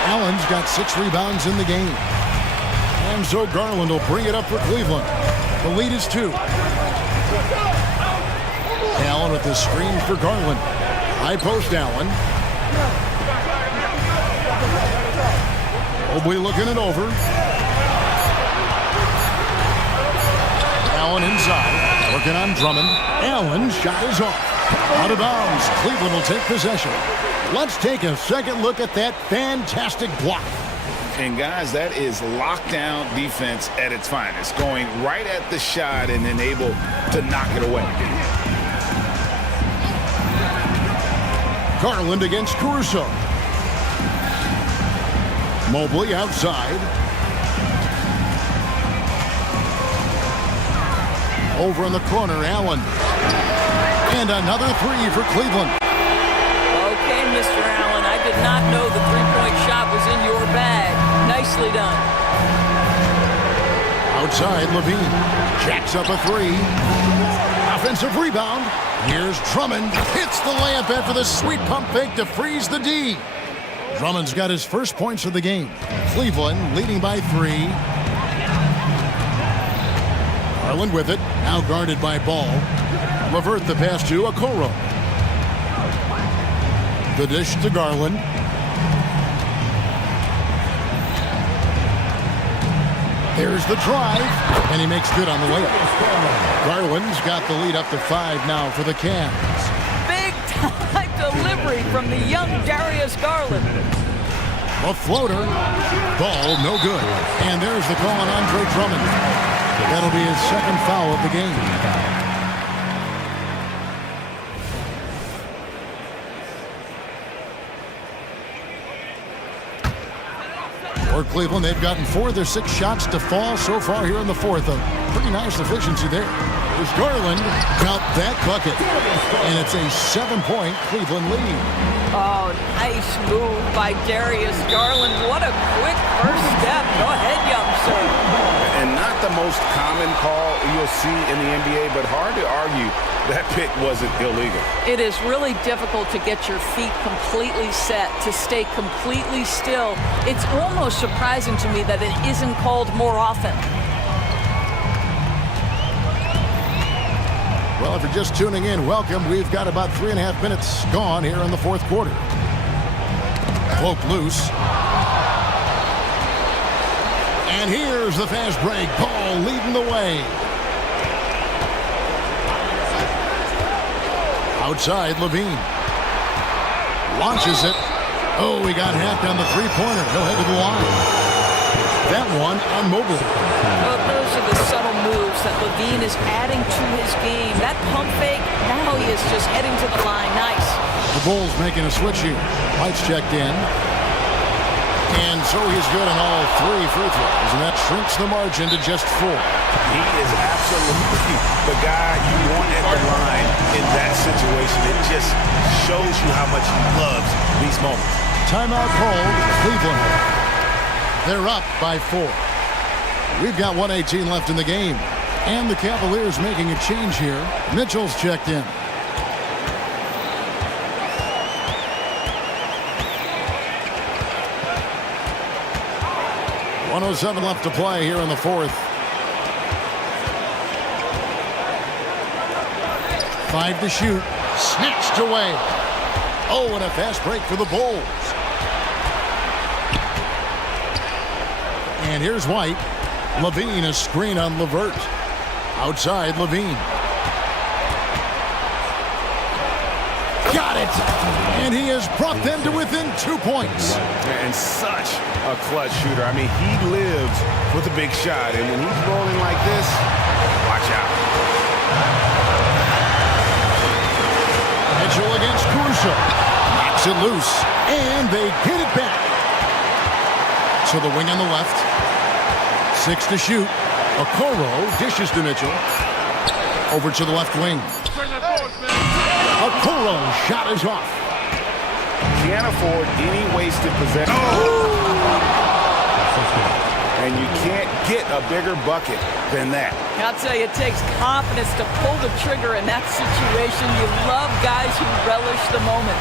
Allen's got 6 rebounds in the game. And so Garland will bring it up for Cleveland. The lead is 2. Allen with the screen for Garland. High post Allen. Mobley looking it over. Allen inside. Working on Drummond. Allen shot is off. Out of bounds. Cleveland will take possession. Let's take a second look at that fantastic block. And guys, that is lockdown defense at its finest. Going right at the shot and then able to knock it away. Garland against Caruso. Mobley outside. Over in the corner, Allen. And another 3 for Cleveland. Okay, Mr. Allen, I did not know the three-point shot was in your bag. Nicely done. Outside, Levine. Jacks up a 3. Offensive rebound. Here's Drummond. Hits the layup after the sweet pump fake to freeze the D. Drummond's got his first points of the game. Cleveland leading by 3. Garland with it. Now guarded by Ball. Levert the pass to Okoro. The dish to Garland. There's the drive, and he makes good on the layup. Garland's got the lead up to 5 now for the Cavs. Big-time delivery from the young Darius Garland. A floater. Ball, no good. And there's the call on Andre Drummond. That'll be his second foul of the game. For Cleveland, they've gotten 4 of their 6 shots to fall so far here in the 4th. A pretty nice efficiency there. There's Garland. Got that bucket. And it's a 7-point Cleveland lead. Oh, nice move by Darius Garland. What a quick first step. Go ahead, youngster. And not the most common call you'll see in the NBA, but hard to argue that pick wasn't illegal. It is really difficult to get your feet completely set, to stay completely still. It's almost surprising to me that it isn't called more often. Well, if you're just tuning in, welcome. We've got about 3.5 minutes gone here in the 4th quarter. Cloak loose. And here's the fast break. Ball leading the way. Outside, Levine. Launches it. Oh, he got hacked on the 3-pointer. He'll head to the line. That one on Mobley. Well, those are of the subtle moves that Levine is adding to his game. That pump fake, now he is just heading to the line. Nice. The Bulls making a switch here. White's checked in. And so he's good on all 3 free throws, and that shrinks the margin to just 4. He is absolutely the guy you want at the line in that situation. It just shows you how much he loves these moments. Timeout called, Cleveland. They're up by 4. We've got 1:18 left in the game. And the Cavaliers making a change here. Mitchell's checked in. .107 left to play here in the 4th. 5 to shoot. Snatched away. Oh, and a fast break for the Bulls. And here's White. Levine, a screen on LeVert. Outside, Levine. Got it! And he has brought them to within 2 points. And such a clutch shooter. I mean, he lives with a big shot. And when he's rolling like this, watch out. Mitchell against Caruso. Knocks it loose. And they get it back. To the wing on the left. 6 to shoot. Okoro dishes to Mitchell. Over to the left wing. Okoro's shot is off. Can't afford any wasted possession. And you can't get a bigger bucket than that. I'll tell you, it takes confidence to pull the trigger in that situation. You love guys who relish the moment.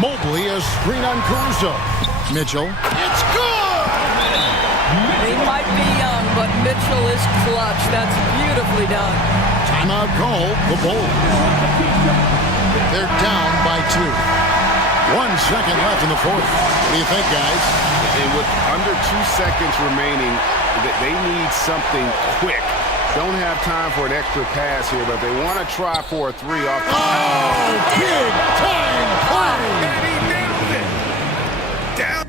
Mobley a screen on Caruso. Mitchell. It's good! He might be young, but Mitchell is clutch. That's beautifully done. Timeout call, the Bulls. They're down by 2. 1 second left in the 4th. What do you think, guys? And with under 2 seconds remaining, they need something quick. Don't have time for an extra pass here, but they want to try for a 3 off. Oh, big time play! And he nailed it! Down.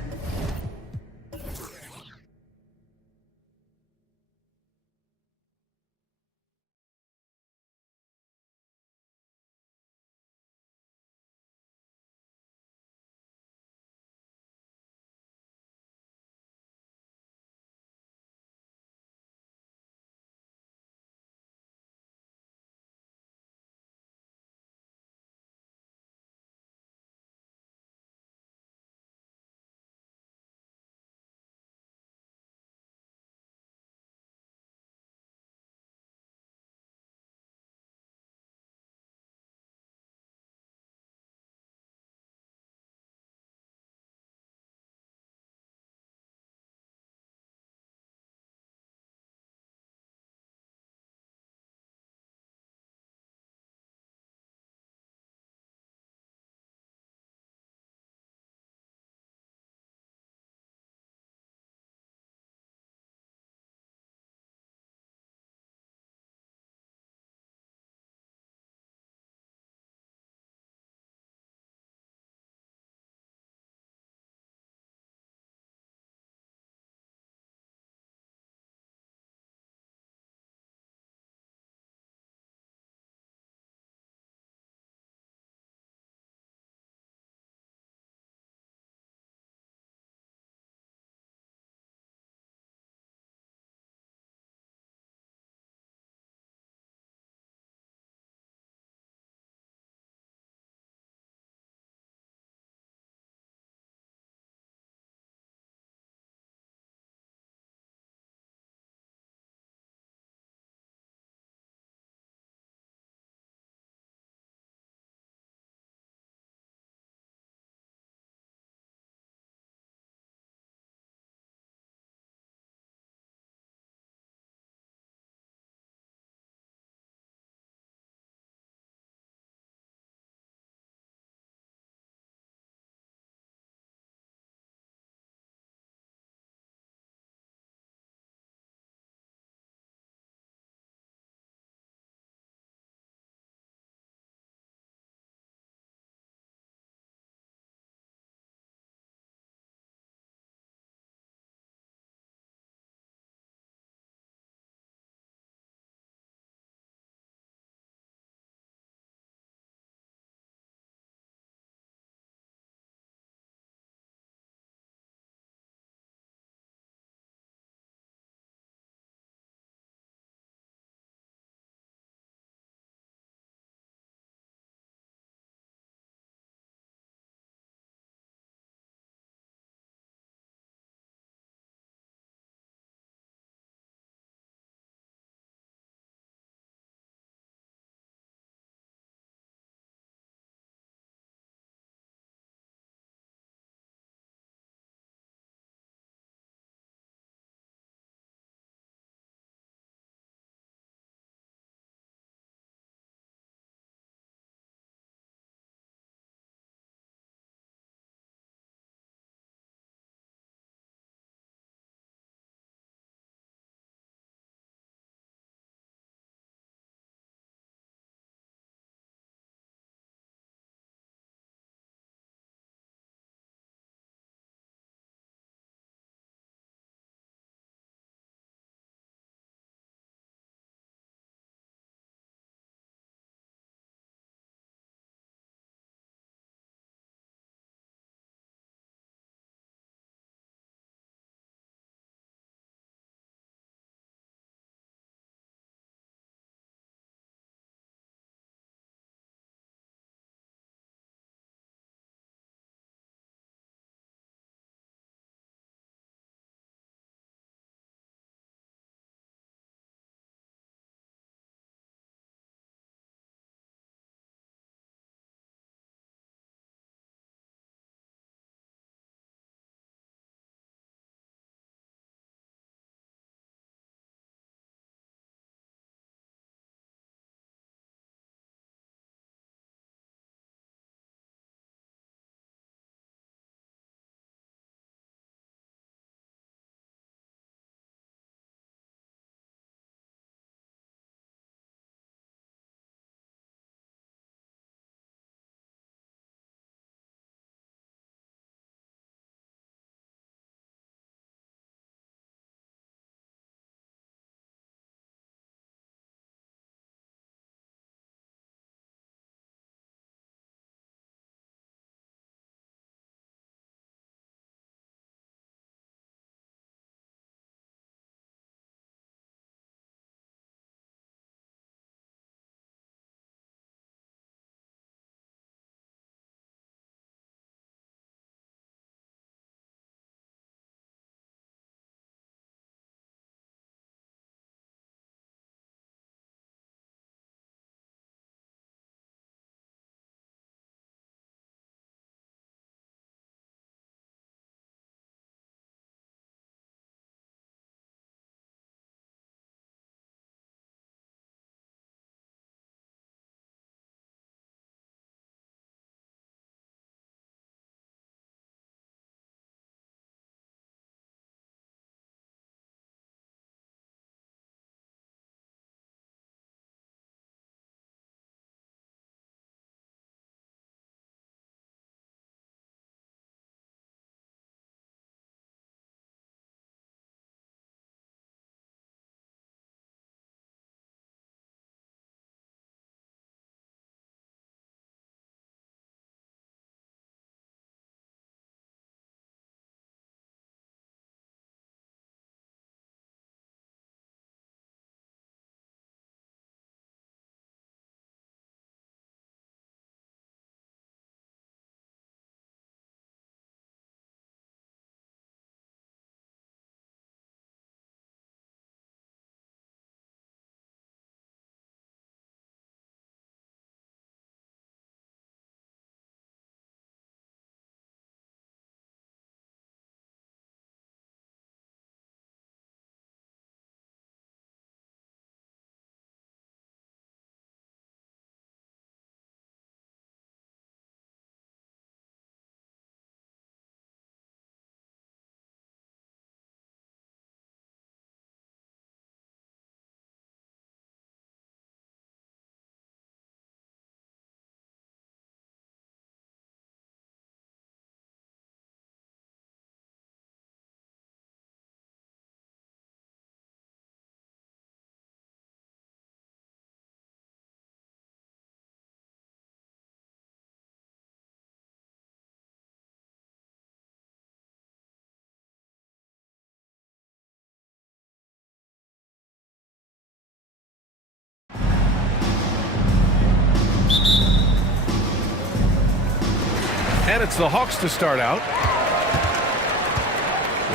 And it's the Hawks to start out.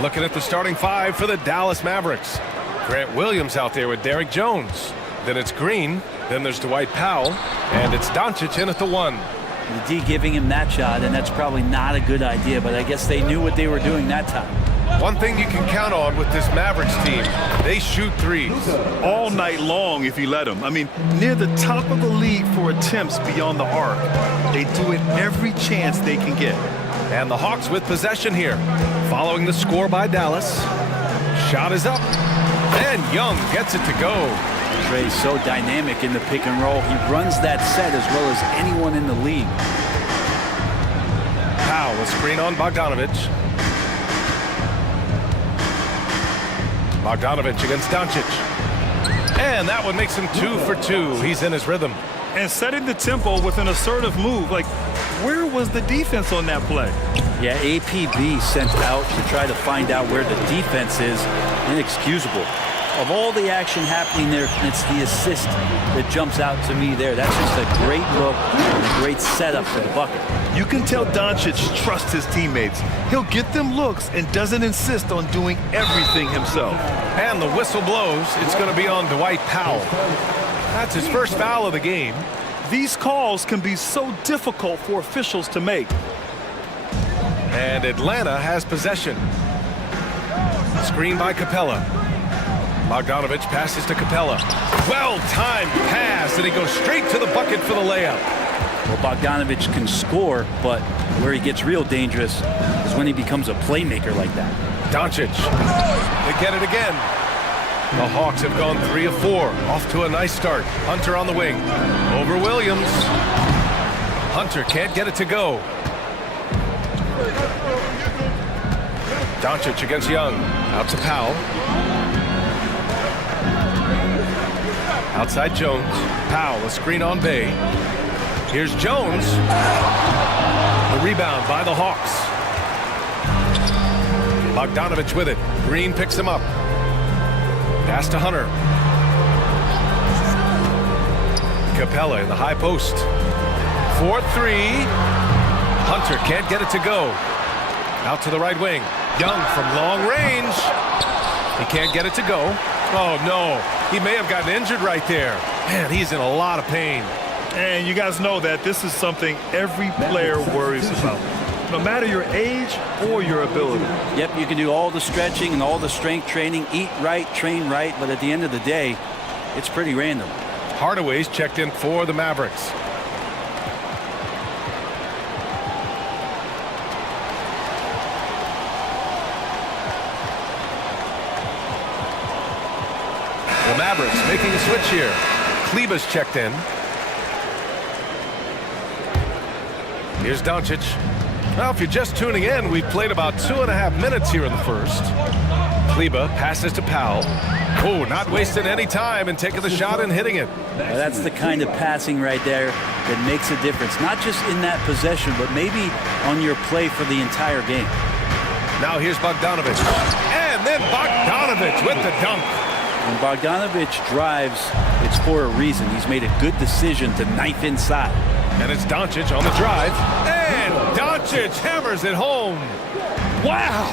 Looking at the starting five for the Dallas Mavericks. Grant Williams out there with Derrick Jones. Then it's Green. Then there's Dwight Powell. And it's Doncic in at the 1. The D giving him that shot, and that's probably not a good idea, but I guess they knew what they were doing that time. One thing you can count on with this Mavericks team, they shoot threes. All night long if you let them. I mean, near the top of the league for attempts beyond the arc. They do it every chance they can get. And the Hawks with possession here. Following the score by Dallas. Shot is up. And Young gets it to go. Trey's so dynamic in the pick and roll. He runs that set as well as anyone in the league. Powell, a screen on Bogdanovic. Bogdanovic against Doncic. And that one makes him 2 for 2. He's in his rhythm. And setting the tempo with an assertive move. Like, where was the defense on that play? Yeah, APB sent out to try to find out where the defense is. Inexcusable. Of all the action happening there, it's the assist that jumps out to me there. That's just a great look and a great setup for the bucket. You can tell Doncic trusts his teammates. He'll get them looks and doesn't insist on doing everything himself. And the whistle blows. It's going to be on Dwight Powell. That's his first foul of the game. These calls can be so difficult for officials to make. And Atlanta has possession. Screen by Capella. Bogdanovic passes to Capella. Well-timed pass, and he goes straight to the bucket for the layup. Well, Bogdanovic can score, but where he gets real dangerous is when he becomes a playmaker like that. Doncic. They get it again. The Hawks have gone 3 of 4. Off to a nice start. Hunter on the wing. Over Williams. Hunter can't get it to go. Doncic against Young. Out to Powell. Outside Jones. Powell, a screen on Bay. Here's Jones. The rebound by the Hawks. Bogdanovic with it. Green picks him up. Pass to Hunter. Capella in the high post. 4-3. Hunter can't get it to go. Out to the right wing. Young from long range. He can't get it to go. Oh, no. He may have gotten injured right there. Man, he's in a lot of pain. And you guys know that this is something every player worries about, no matter your age or your ability. Yep, you can do all the stretching and all the strength training, eat right, train right, but at the end of the day, it's pretty random. Hardaway's checked in for the Mavericks. The Mavericks making a switch here. Kleba's checked in. Here's Doncic. Well, if you're just tuning in, we've played about 2.5 minutes here in the first. Kleba passes to Powell. Oh, not wasting any time and taking the shot and hitting it. Well, that's the kind of passing right there that makes a difference. Not just in that possession, but maybe on your play for the entire game. Now here's Bogdanovic. And then Bogdanovic with the dunk. When Bogdanovic drives, it's for a reason. He's made a good decision to knife inside. And it's Doncic on the drive. And Doncic hammers it home. Wow!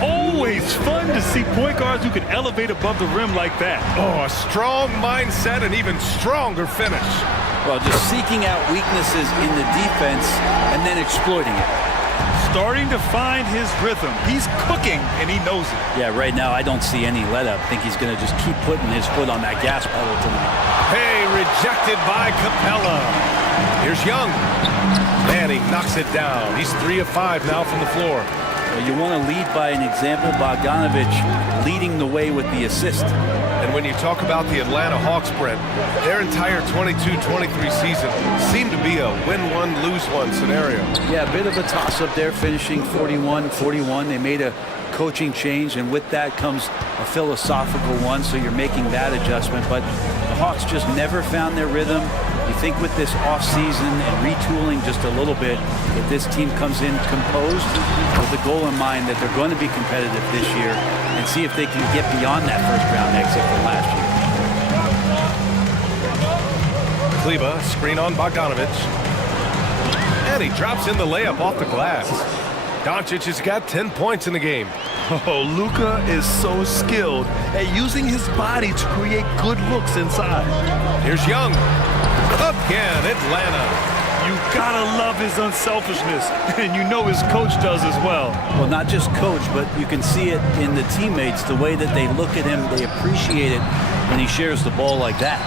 Always fun to see point guards who can elevate above the rim like that. Oh, a strong mindset and even stronger finish. Well, just seeking out weaknesses in the defense and then exploiting it. Starting to find his rhythm. He's cooking, and he knows it. Yeah, right now I don't see any let up. I think he's going to just keep putting his foot on that gas pedal tonight. Hey, rejected by Capella. Here's Young. Manning knocks it down. He's 3 of 5 now from the floor. Well, you want to lead by an example. Bogdanovic leading the way with the assist. And when you talk about the Atlanta Hawks, Brent, their entire 22-23 season seemed to be a win-one, lose-one scenario. Yeah, a bit of a toss-up there, finishing 41-41. They made a coaching change, and with that comes a philosophical one, so you're making that adjustment. But the Hawks just never found their rhythm. You think with this offseason and retooling just a little bit, that this team comes in composed with the goal in mind that they're going to be competitive this year and see if they can get beyond that first-round exit from last year. Kleba, screen on Bogdanovic. And he drops in the layup off the glass. Doncic has got 10 points in the game. Oh, Luka is so skilled at using his body to create good looks inside. Here's Young. Again, Atlanta. You gotta love his unselfishness, and you know his coach does as well. Well, not just coach, but you can see it in the teammates, the way that they look at him, they appreciate it when he shares the ball like that.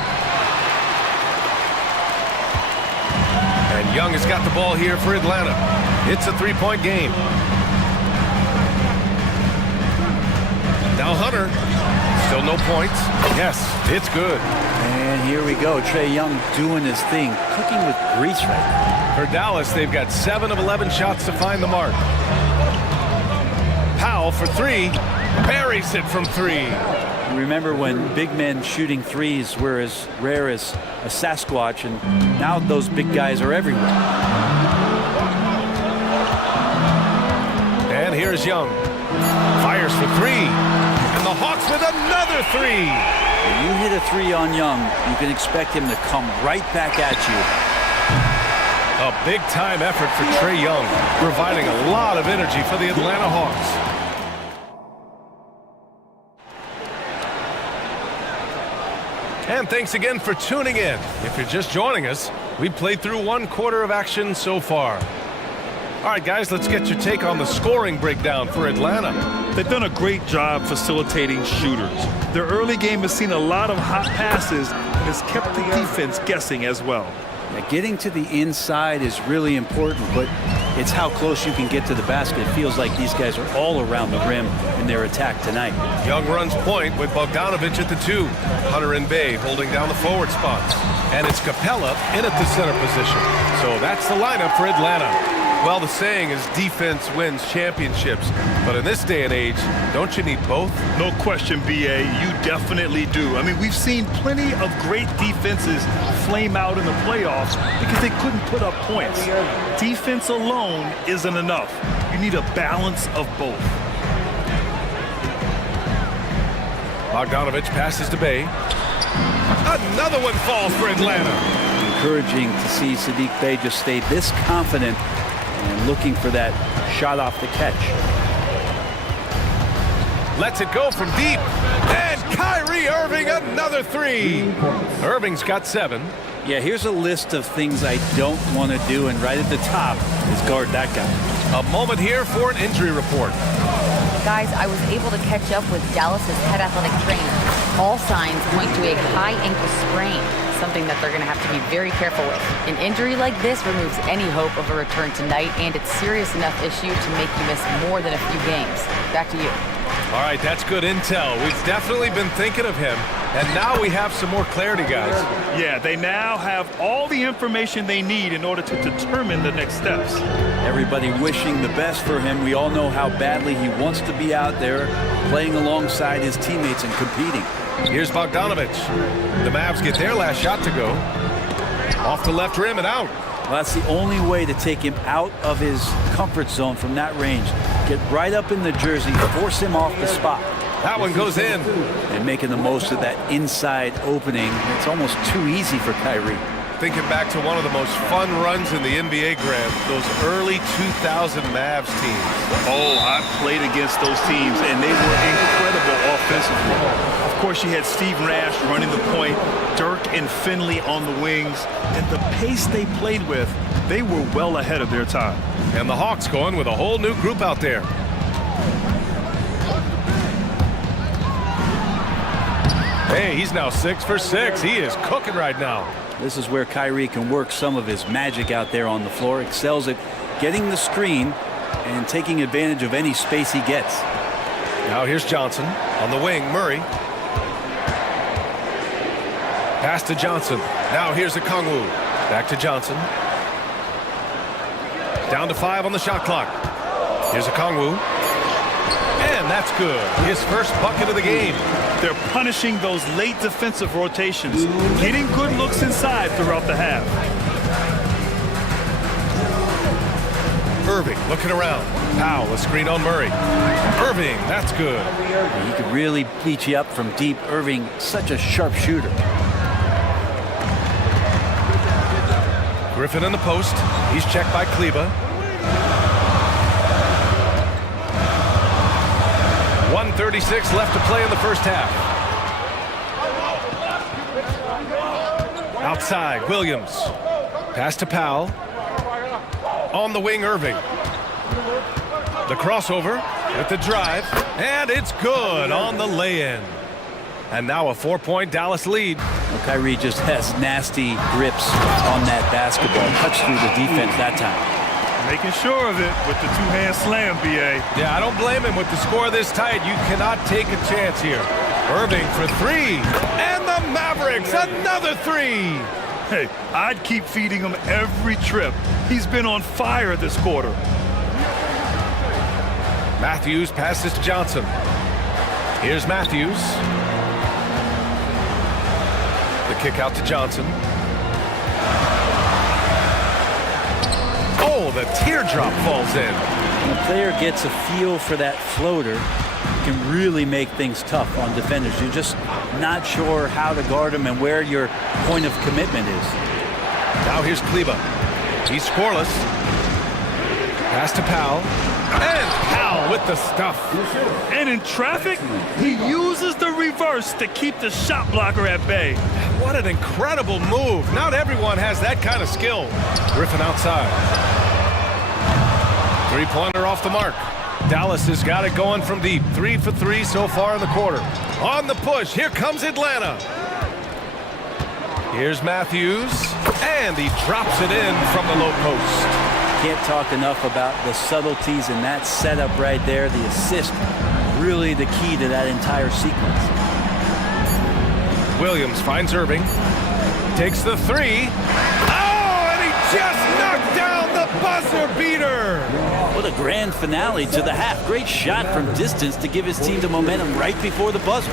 And Young has got the ball here for Atlanta. It's a three-point game. Now Hunter. Still no points. Yes, it's good. And here we go. Trae Young doing his thing, cooking with grease right now. For Dallas, they've got 7 of 11 shots to find the mark. Powell for three. Buries it from three. Remember when big men shooting threes were as rare as a Sasquatch, and now those big guys are everywhere. And here's Young. Fires for three. And the Hawks with another three. When you hit a three on Young, you can expect him to come right back at you. A big-time effort for Trae Young, providing a lot of energy for the Atlanta Hawks. And thanks again for tuning in. If you're just joining us, we've played through one quarter of action so far. All right, guys, let's get your take on the scoring breakdown for Atlanta. They've done a great job facilitating shooters. Their early game has seen a lot of hot passes and has kept the defense guessing as well. Yeah, getting to the inside is really important, but it's how close you can get to the basket. It feels like these guys are all around the rim in their attack tonight. Young runs point with Bogdanovic at the 2. Hunter and Bay holding down the forward spots. And it's Capella in at the center position. So that's the lineup for Atlanta. Well, the saying is defense wins championships. But in this day and age, don't you need both? No question, B.A. You definitely do. I mean, we've seen plenty of great defenses flame out in the playoffs because they couldn't put up points. Defense alone isn't enough. You need a balance of both. Bogdanovic passes to Bay. Another one falls for Atlanta. Encouraging to see Saddiq Bey just stay this confident and looking for that shot off the catch. Lets it go from deep. And Kyrie Irving, another three. Irving's got 7. Yeah, here's a list of things I don't want to do, and right at the top is guard that guy. A moment here for an injury report. Guys, I was able to catch up with Dallas's head athletic trainer. All signs point to a high ankle sprain, something that they're going to have to be very careful with. An injury like this removes any hope of a return tonight, and it's serious enough issue to make you miss more than a few games. Back to you. All right, that's good intel. We've definitely been thinking of him, and now we have some more clarity, guys. Yeah, they now have all the information they need in order to determine the next steps. Everybody wishing the best for him. We all know how badly he wants to be out there playing alongside his teammates and competing. Here's Bogdanovic. The Mavs get their last shot to go. Off the left rim and out. Well, that's the only way to take him out of his comfort zone from that range. Get right up in the jersey, force him off the spot. That one goes in. And making the most of that inside opening. It's almost too easy for Kyrie. Thinking back to one of the most fun runs in the NBA, Grant, those early 2000 Mavs teams. Oh, I played against those teams, and they were incredible offensively. Of course, you had Steve Nash running the point, Dirk and Finley on the wings, and the pace they played with, they were well ahead of their time. And the Hawks going with a whole new group out there. Hey, he's now 6 for 6. He is cooking right now. This is where Kyrie can work some of his magic out there on the floor. Excels at getting the screen and taking advantage of any space he gets. Now here's Johnson on the wing. Murray. Pass to Johnson. Now here's Okongwu. Back to Johnson. Down to 5 on the shot clock. Here's Okongwu. And that's good. His first bucket of the game. They're punishing those late defensive rotations, getting good looks inside throughout the half. Irving looking around. Powell, a screen on Murray. Irving, that's good. He could really beat you up from deep. Irving, such a sharp shooter. Griffin in the post. He's checked by Kleba. 1:36 left to play in the first half. Outside, Williams. Pass to Powell. On the wing, Irving. The crossover with the drive, and it's good on the lay-in. And now a 4-point Dallas lead. Well, Kyrie just has nasty grips on that basketball. Cuts through the defense that time. Making sure of it with the two-hand slam, B.A. Yeah, I don't blame him with the score this tight. You cannot take a chance here. Irving for three. And the Mavericks, another three. Hey, I'd keep feeding him every trip. He's been on fire this quarter. Matthews passes to Johnson. Here's Matthews. The kick out to Johnson. Oh, the teardrop falls in. When a player gets a feel for that floater, can really make things tough on defenders. You're just not sure how to guard them and where your point of commitment is. Now here's Kleba. He's scoreless. Pass to Powell. And Powell with the stuff. And in traffic, he uses the reverse to keep the shot blocker at bay. What an incredible move. Not everyone has that kind of skill. Griffin outside. Three-pointer off the mark. Dallas has got it going from deep. 3 for 3 so far in the quarter. On the push, here comes Atlanta. Here's Matthews, and he drops it in from the low post. Can't talk enough about the subtleties in that setup right there. The assist, really the key to that entire sequence. Williams finds Irving. Takes the three. Oh, and he just knocked down the buzzer beater. What a grand finale to the half. Great shot from distance to give his team the momentum right before the buzzer.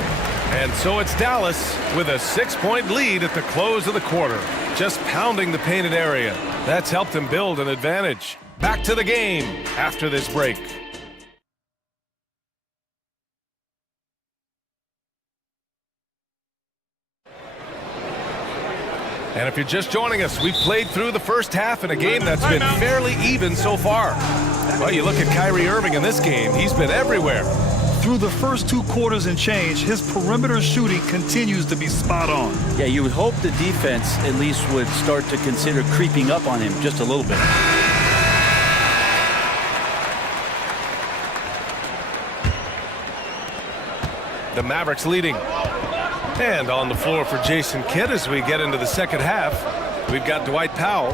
And so it's Dallas with a 6-point lead at the close of the quarter. Just pounding the painted area. That's helped him build an advantage. Back to the game after this break. And if you're just joining us, we've played through the first half in a game that's been fairly even so far. Well, you look at Kyrie Irving in this game, he's been everywhere. Through the first 2 quarters and change, his perimeter shooting continues to be spot on. Yeah, you would hope the defense at least would start to consider creeping up on him just a little bit. The Mavericks leading. And on the floor for Jason Kidd as we get into the second half, we've got Dwight Powell,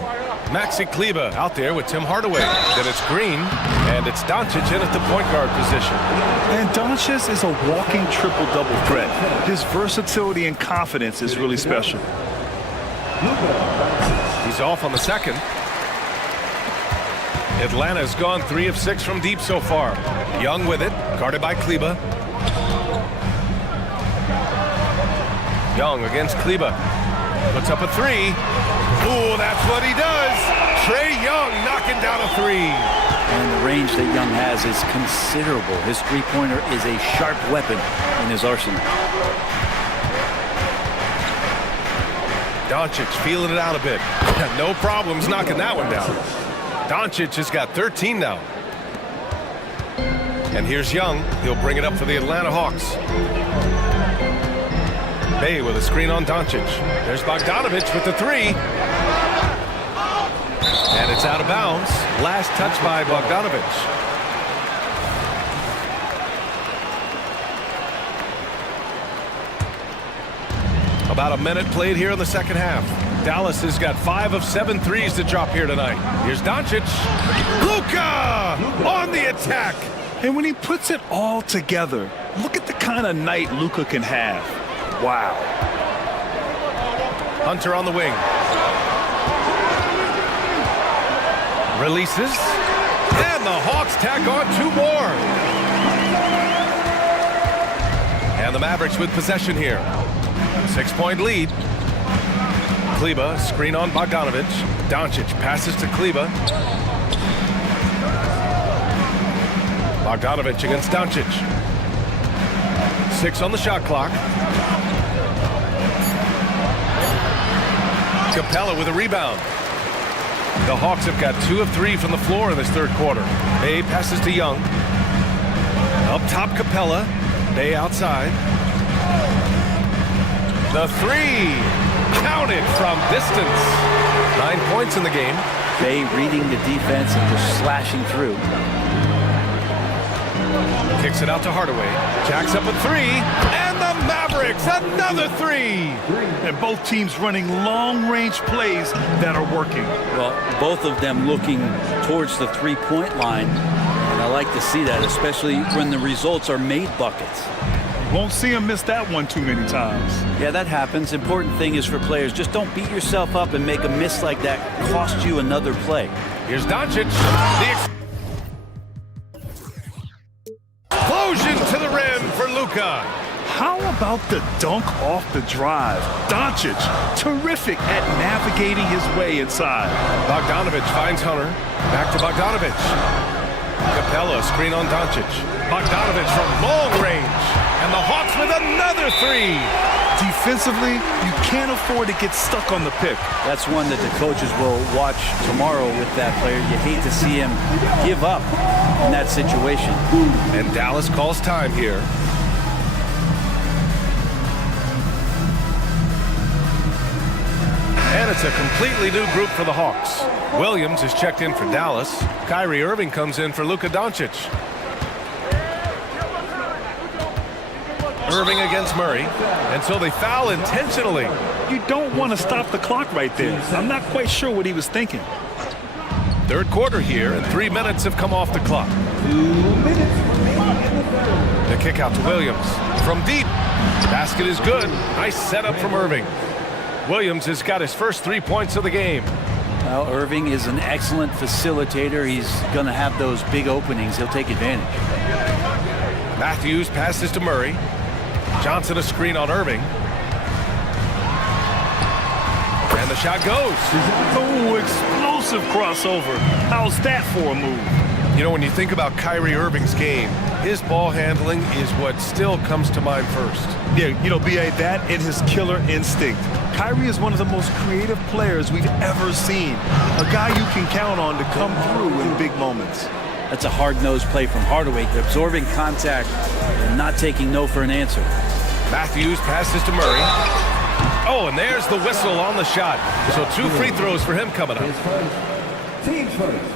Maxi Kleba out there with Tim Hardaway. Then it's Green, and it's Doncic in at the point guard position. And Doncic is a walking triple-double threat. His versatility and confidence is really special. He's off on the second. Atlanta's gone 3 of 6 from deep so far. Young with it, guarded by Kleba. Young against Kleba. Puts up a three. Ooh, that's what he does. Trae Young knocking down a three. And the range that Young has is considerable. His three-pointer is a sharp weapon in his arsenal. Doncic feeling it out a bit. No problems knocking that one down. Doncic has got 13 now. And here's Young. He'll bring it up for the Atlanta Hawks. Bay with a screen on Doncic. There's Bogdanovich with the three. And it's out of bounds. Last touch by Bogdanovich. About a minute played here in the second half. Dallas has got 5 of 7 threes to drop here tonight. Here's Doncic. Luka on the attack. And when he puts it all together, look at the kind of night Luka can have. Wow. Hunter on the wing. Releases. And the Hawks tack on 2 more. And the Mavericks with possession here. 6-point lead. Kleba, screen on Bogdanovich. Doncic passes to Kleba. Bogdanovich against Doncic. 6 on the shot clock. Capella with a rebound. The Hawks have got 2 of 3 from the floor in this third quarter. Bay passes to Young. Up top, Capella. Bay outside. The three. Counted from distance. 9 points in the game. Bay reading the defense and just slashing through. Kicks it out to Hardaway. Jacks up a three. And the Mavericks, another three. And both teams running long-range plays that are working. Well, both of them looking towards the three-point line. And I like to see that, especially when the results are made buckets. Won't see him miss that one too many times. Yeah, that happens. Important thing is for players, just don't beat yourself up and make a miss like that cost you another play. Here's Doncic. The explosion to the rim for Luka. How about the dunk off the drive? Doncic, terrific at navigating his way inside. Bogdanovic finds Hunter. Back to Bogdanovic. Capella, screen on Doncic. Bogdanovic from long range. And the Hawks with another three. Defensively, you can't afford to get stuck on the pick. That's one that the coaches will watch tomorrow with that player. You hate to see him give up in that situation. And Dallas calls time here. And it's a completely new group for the Hawks. Williams is checked in for Dallas. Kyrie Irving comes in for Luka Doncic. Irving against Murray. And so they foul intentionally. You don't want to stop the clock right there. I'm not quite sure what he was thinking. Third quarter here, and 3 minutes have come off the clock. 2 minutes remaining in the third. The kick out to Williams. From deep. Basket is good. Nice setup from Irving. Williams has got his first 3 points of the game. Well, Irving is an excellent facilitator. He's going to have those big openings. He'll take advantage. Matthews passes to Murray. Johnson a screen on Irving. And the shot goes. Oh, explosive crossover. How's that for a move? You know, when you think about Kyrie Irving's game, his ball handling is what still comes to mind first. Yeah, you know, B.A., that and his killer instinct. Kyrie is one of the most creative players we've ever seen. A guy you can count on to come through in big moments. That's a hard-nosed play from Hardaway, absorbing contact and not taking no for an answer. Matthews passes to Murray. Oh, and there's the whistle on the shot. So 2 free throws for him coming up. Team first.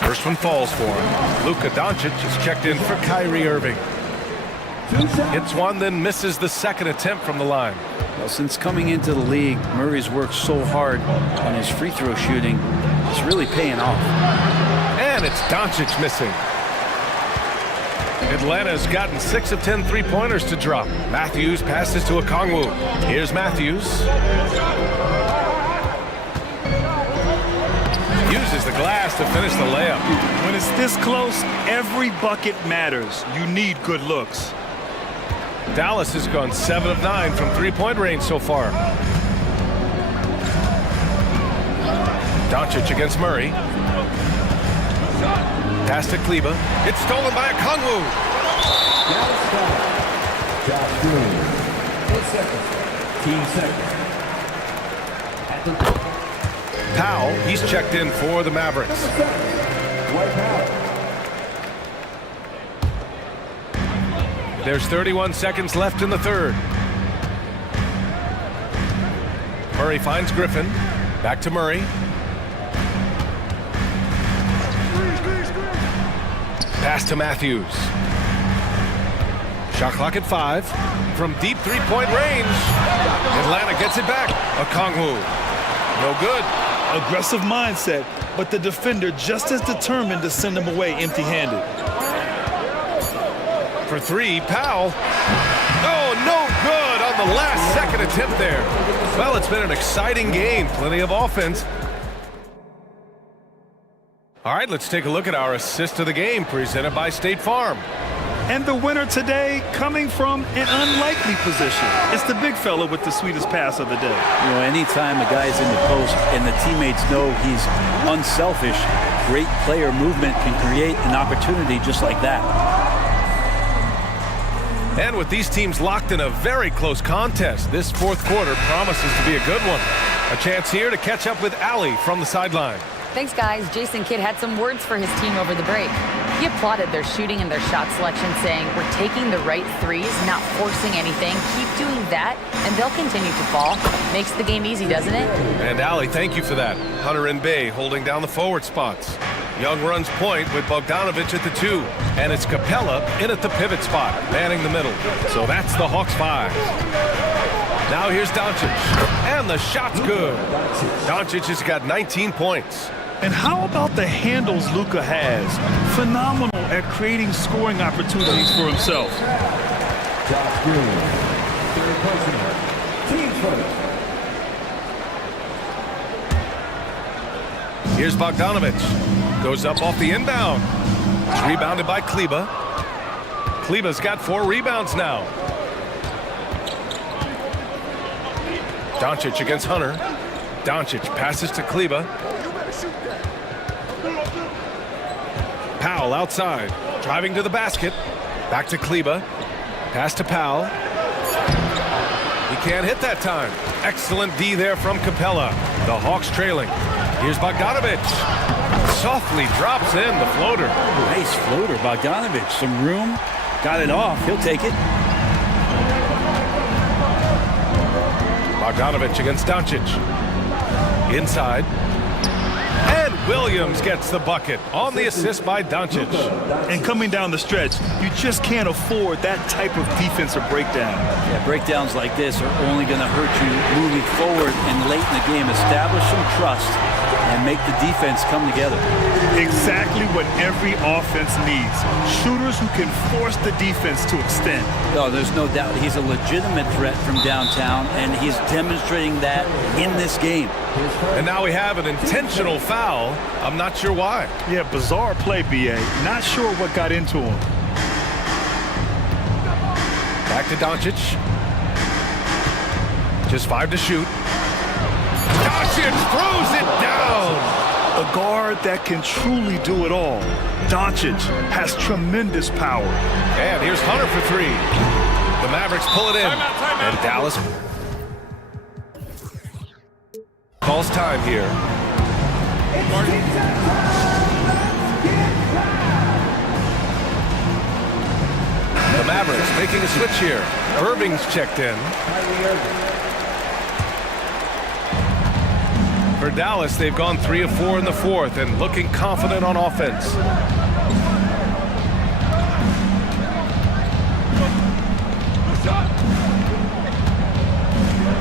First one falls for him. Luka Doncic is checked in for Kyrie Irving. Hits one, then misses the second attempt from the line. Well, since coming into the league, Murray's worked so hard on his free throw shooting. It's really paying off. And it's Doncic missing. Atlanta's gotten 6 of 10 three-pointers to drop. Matthews passes to Okongwu. Here's Matthews. Uses the glass to finish the layup. When it's this close, every bucket matters. You need good looks. Dallas has gone 7 of 9 from three-point range so far. Doncic against Murray. Pass to Kleba. It's stolen by Okongwu. Josh Green. 8 seconds. Team second. At the Powell, he's checked in for the Mavericks. Dwight Powell. There's 31 seconds left in the third. Murray finds Griffin. Back to Murray. Pass to Matthews. Shot clock at 5. From deep three-point range. Atlanta gets it back. Okongwu. No good. Aggressive mindset, but the defender just as determined to send him away empty-handed. For 3, Powell. Oh, no good on the last second attempt there. Well, it's been an exciting game. Plenty of offense. All right, let's take a look at our assist of the game presented by State Farm. And the winner today coming from an unlikely position. It's the big fella with the sweetest pass of the day. You know, anytime a guy's in the post and the teammates know he's unselfish, great player movement can create an opportunity just like that. And with these teams locked in a very close contest, this fourth quarter promises to be a good one. A chance here to catch up with Allie from the sideline. Thanks, guys. Jason Kidd had some words for his team over the break. He applauded their shooting and their shot selection, saying, "We're taking the right threes, not forcing anything. Keep doing that, and they'll continue to fall." Makes the game easy, doesn't it? And Allie, thank you for that. Hunter and Bay holding down the forward spots. Young runs point with Bogdanovich at the 2. And it's Capella in at the pivot spot, manning the middle. So that's the Hawks 5. Now here's Doncic. And the shot's good. Doncic has got 19 points. And how about the handles Luka has? Phenomenal at creating scoring opportunities for himself. Here's Bogdanovich. Goes up off the inbound. It's rebounded by Kleba. Kleba's got 4 rebounds now. Doncic against Hunter. Doncic passes to Kleba. Powell outside, driving to the basket. Back to Kleba. Pass to Powell. He can't hit that time. Excellent D there from Capella. The Hawks trailing. Here's Bogdanovich. Softly drops in the floater. Nice floater, Bogdanovich. Some room. Got it off. He'll take it. Bogdanovich against Doncic. Inside. And Williams gets the bucket on the assist by Doncic. And coming down the stretch, you just can't afford that type of defensive breakdown. Yeah, breakdowns like this are only going to hurt you moving forward and late in the game. Establish some trust and make the defense come together. Exactly what every offense needs. Shooters who can force the defense to extend. No, there's no doubt he's a legitimate threat from downtown, and he's demonstrating that in this game. And now we have an intentional foul. I'm not sure why. Yeah, bizarre play, B.A. Not sure what got into him. Back to Doncic. Just 5 to shoot. Doncic throws it down. A guard that can truly do it all. Doncic has tremendous power. And here's Hunter for 3. The Mavericks pull it in. And Dallas calls time here. The Mavericks making a switch here. Irving's checked in. For Dallas, they've gone 3 of 4 in the fourth and looking confident on offense.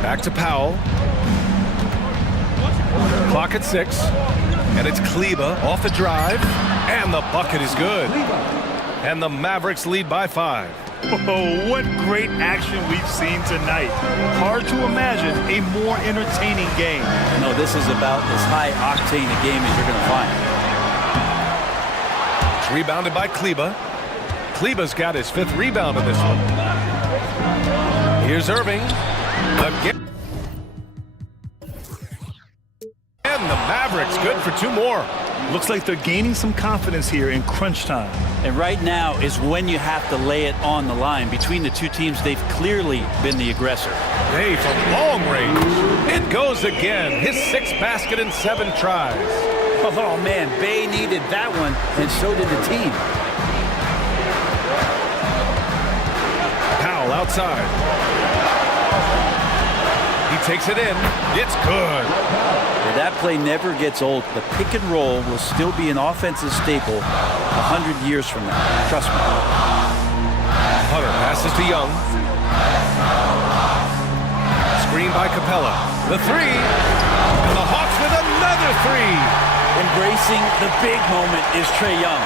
Back to Powell. Clock at 6. And it's Kleba off the drive. And the bucket is good. And the Mavericks lead by 5. Oh, what great action we've seen tonight. Hard to imagine a more entertaining game. No, this is about as high-octane a game as you're going to find. It's rebounded by Kleba. Kleba's got his 5th rebound in this one. Here's Irving. Again. And the Mavericks good for 2 more. Looks like they're gaining some confidence here in crunch time. And right now is when you have to lay it on the line. Between the two teams, they've clearly been the aggressor. Hey, from long range. It goes again. His 6th basket in 7 tries. Oh, man, Bay needed that one, and so did the team. Powell outside. He takes it in. It's good. That play never gets old. The pick and roll will still be an offensive staple 100 years from now. Trust me. Hunter passes to Young. Screen by Capella. The 3. And the Hawks with another 3. Embracing the big moment is Trae Young.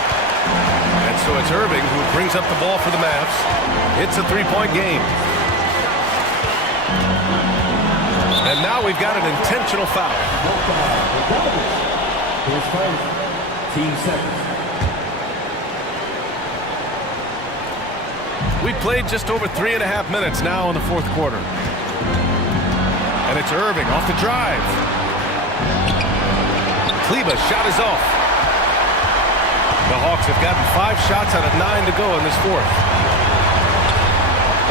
And so it's Irving who brings up the ball for the Mavs. It's a 3-point game. And now we've got an intentional foul. Team seconds. We played just over 3.5 minutes now in the fourth quarter. And it's Irving off the drive. Kleba's shot is off. The Hawks have gotten 5 shots out of 9 to go in this fourth.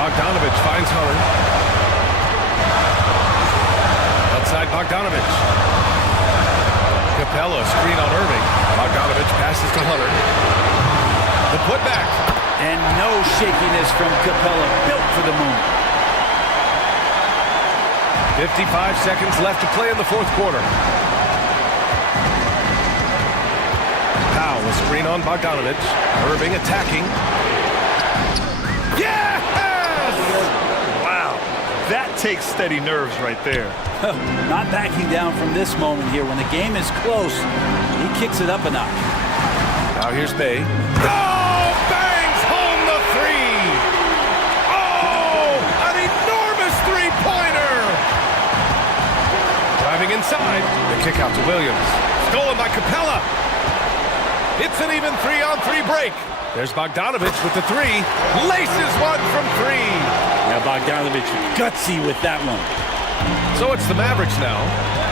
Bogdanovich finds Hunter. Outside Bogdanovich. Capella, screen on Irving. Bogdanovich passes to Hunter. The putback. And no shakiness from Capella, built for the moment. 55 seconds left to play in the fourth quarter. Powell will screen on Bogdanovich. Irving attacking. Yes! Wow, that takes steady nerves right there. Not backing down from this moment here. When the game is close, he kicks it up a notch. Now here's Bay. Oh, bangs home the three. Oh, an enormous three-pointer. Driving inside. The kick out to Williams. Stolen by Capella. It's an even 3-on-3 break. There's Bogdanovich with the three. Laces one from three. Yeah, Bogdanovich gutsy with that one. So it's the Mavericks now.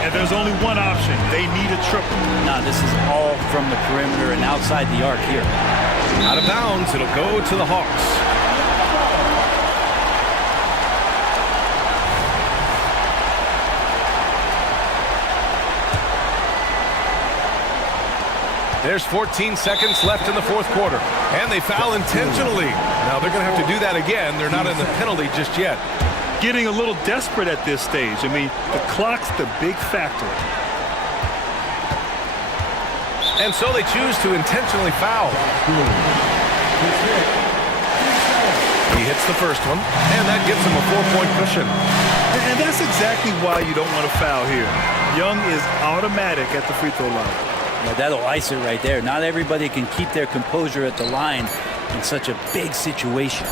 And there's only one option. They need a triple. Nah, this is all from the perimeter and outside the arc here. Out of bounds, it'll go to the Hawks. There's 14 seconds left in the fourth quarter. And they foul intentionally. Now they're going to have to do that again. They're not in the penalty just yet. Getting a little desperate at this stage. I mean, the clock's the big factor. And so they choose to intentionally foul. He hits the first one, and that gives him a 4-point cushion. And that's exactly why you don't want to foul here. Young is automatic at the free throw line. Yeah, that'll ice it right there. Not everybody can keep their composure at the line in such a big situation.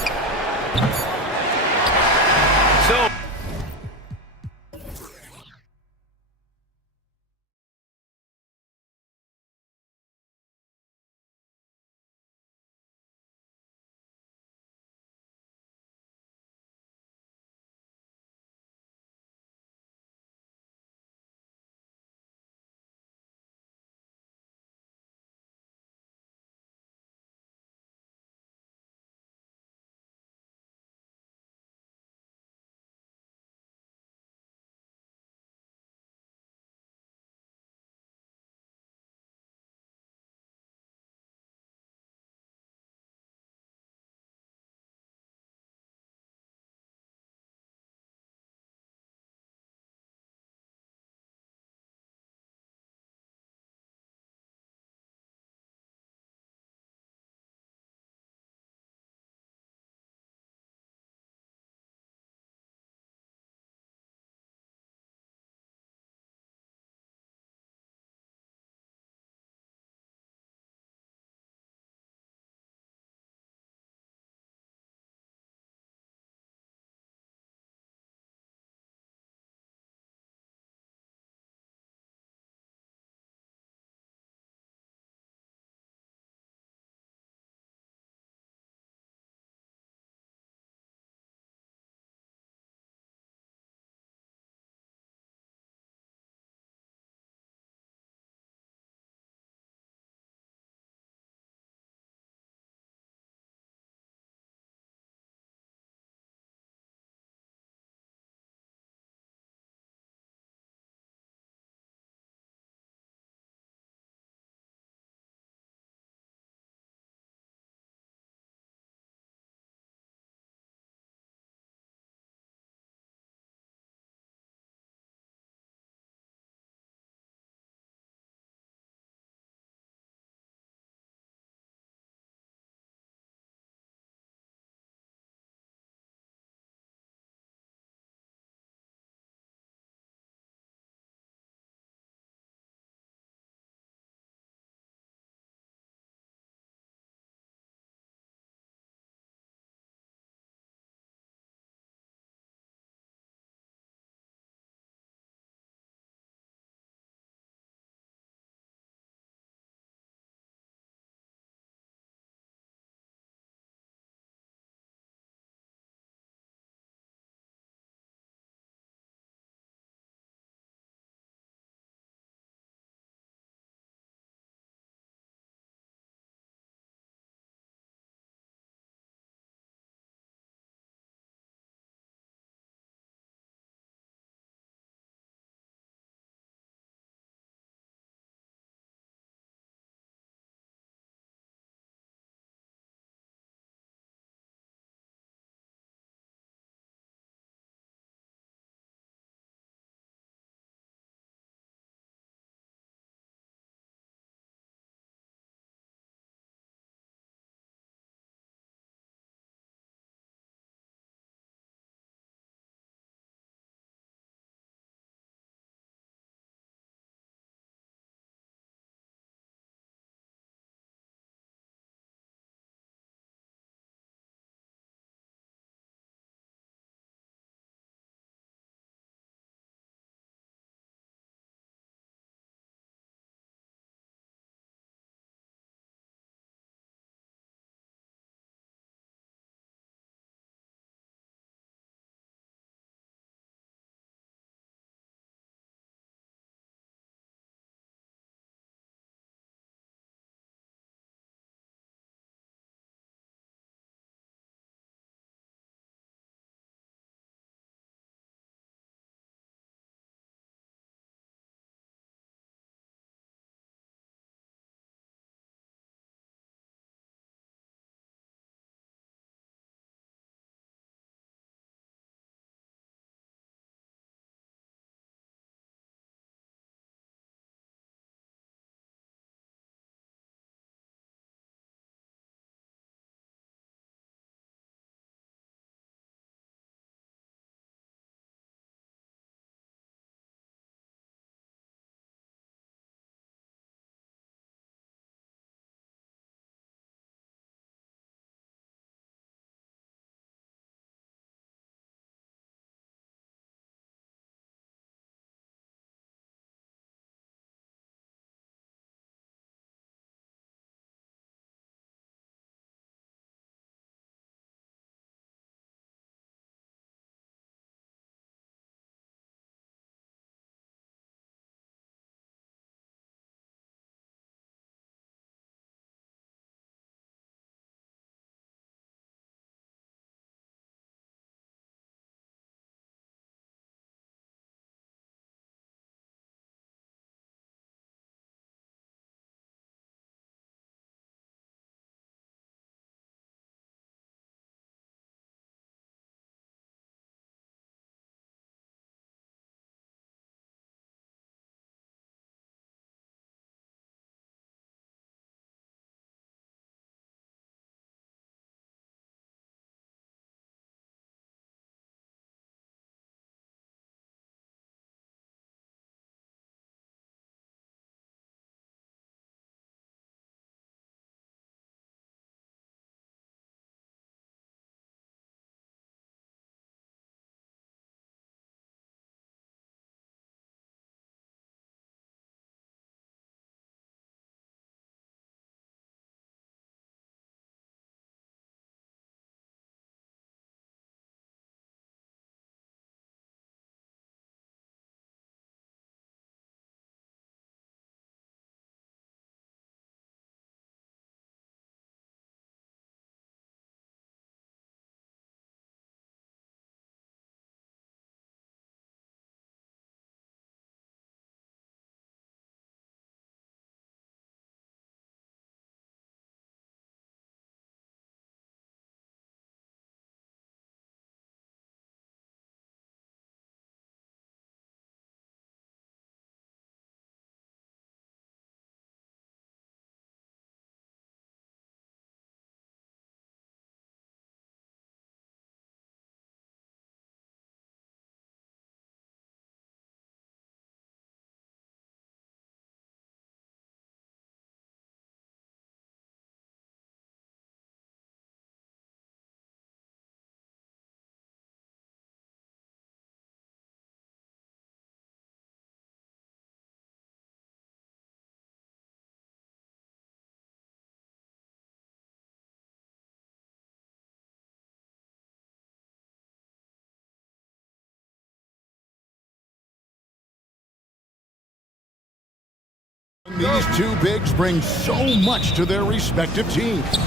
These two bigs bring so much to their respective teams.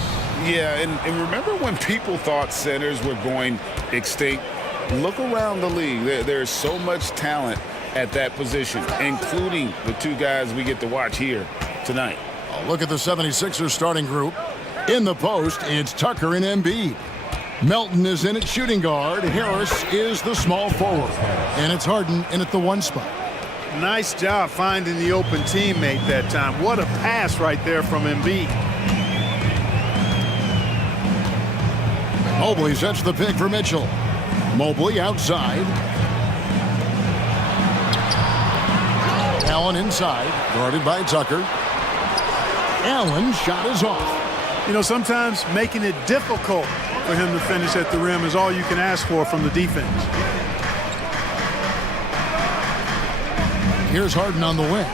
Yeah, and remember when people thought centers were going extinct? Look around the league. There's so much talent at that position, including the two guys we get to watch here tonight. Look at the 76ers starting group. In the post, it's Tucker and Embiid. Melton is in at shooting guard. Harris is the small forward. And it's Harden in at the one spot. Nice job finding the open teammate that time. What a pass right there from Embiid. Mobley sets the pick for Mitchell. Mobley outside. Allen inside, guarded by Tucker. Allen's shot is off. You know, sometimes making it difficult for him to finish at the rim is all you can ask for from the defense. Here's Harden on the wing.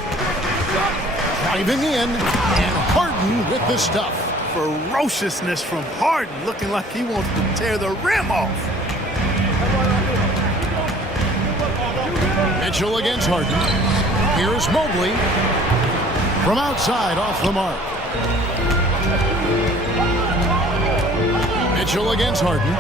Driving in, and Harden with the stuff. Ferociousness from Harden, looking like he wants to tear the rim off. Mitchell against Harden. Here's Mobley. From outside, off the mark. Mitchell against Harden.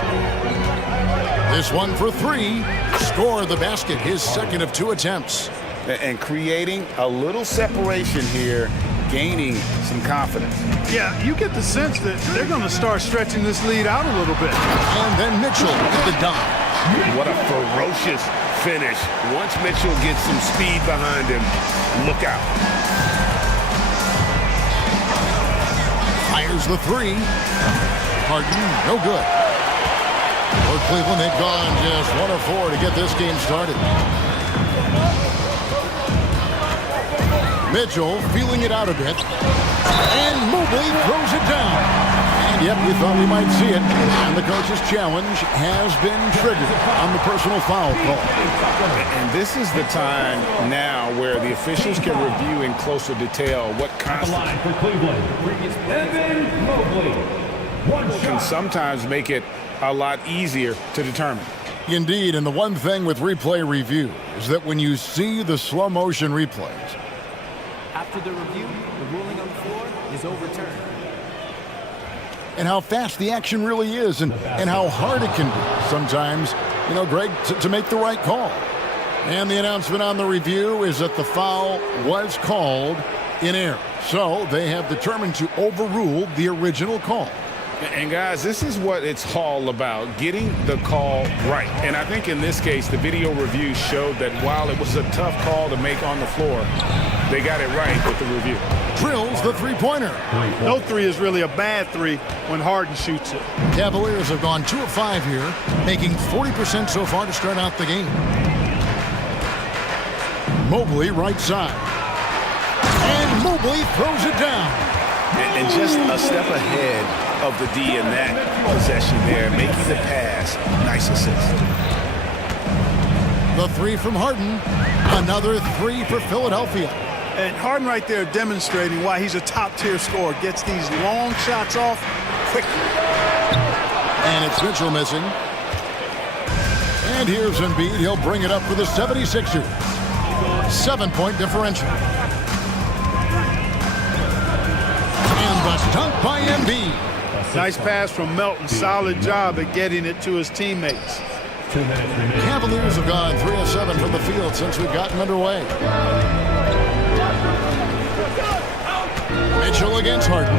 This one for three. Score the basket, his second of 2 attempts. And creating a little separation here, gaining some confidence. Yeah, you get the sense that they're going to start stretching this lead out a little bit. And then Mitchell with the dunk. What a ferocious finish. Once Mitchell gets some speed behind him, look out. Fires the three. Harden, no good. For Cleveland, they've gone just 1 of 4 to get this game started. Mitchell feeling it out a bit. And Mobley throws it down. And yep, we thought we might see it. And the coach's challenge has been triggered on the personal foul call. And this is the time now where the officials can review in closer detail what constitutes for Cleveland. Evan Mobley. Can sometimes make it a lot easier to determine. Indeed, and the one thing with replay review is that when you see the slow motion replays, after the review, the ruling on the floor is overturned. And how fast the action really is and how hard it can be sometimes, you know, Greg, to make the right call. And the announcement on the review is that the foul was called in error. So they have determined to overrule the original call. And guys, this is what it's all about, getting the call right. And I think in this case, the video review showed that while it was a tough call to make on the floor, they got it right with the review. Drills the three-pointer. No three is really a bad three when Harden shoots it. Cavaliers have gone 2 of 5 here, making 40% so far to start out the game. Mobley right side. And Mobley throws it down. And just a step ahead of the D in that possession there, making the pass. Nice assist. The three from Harden. Another three for Philadelphia. And Harden right there demonstrating why he's a top-tier scorer. Gets these long shots off quickly. And it's Mitchell missing. And here's Embiid. He'll bring it up for the 76ers. 7-point differential. And the dunk by Embiid. Nice pass from Melton. Solid job at getting it to his teammates. 2 minutes remaining. Cavaliers have gone 3 of 7 from the field since we've gotten underway. Mitchell against Harden.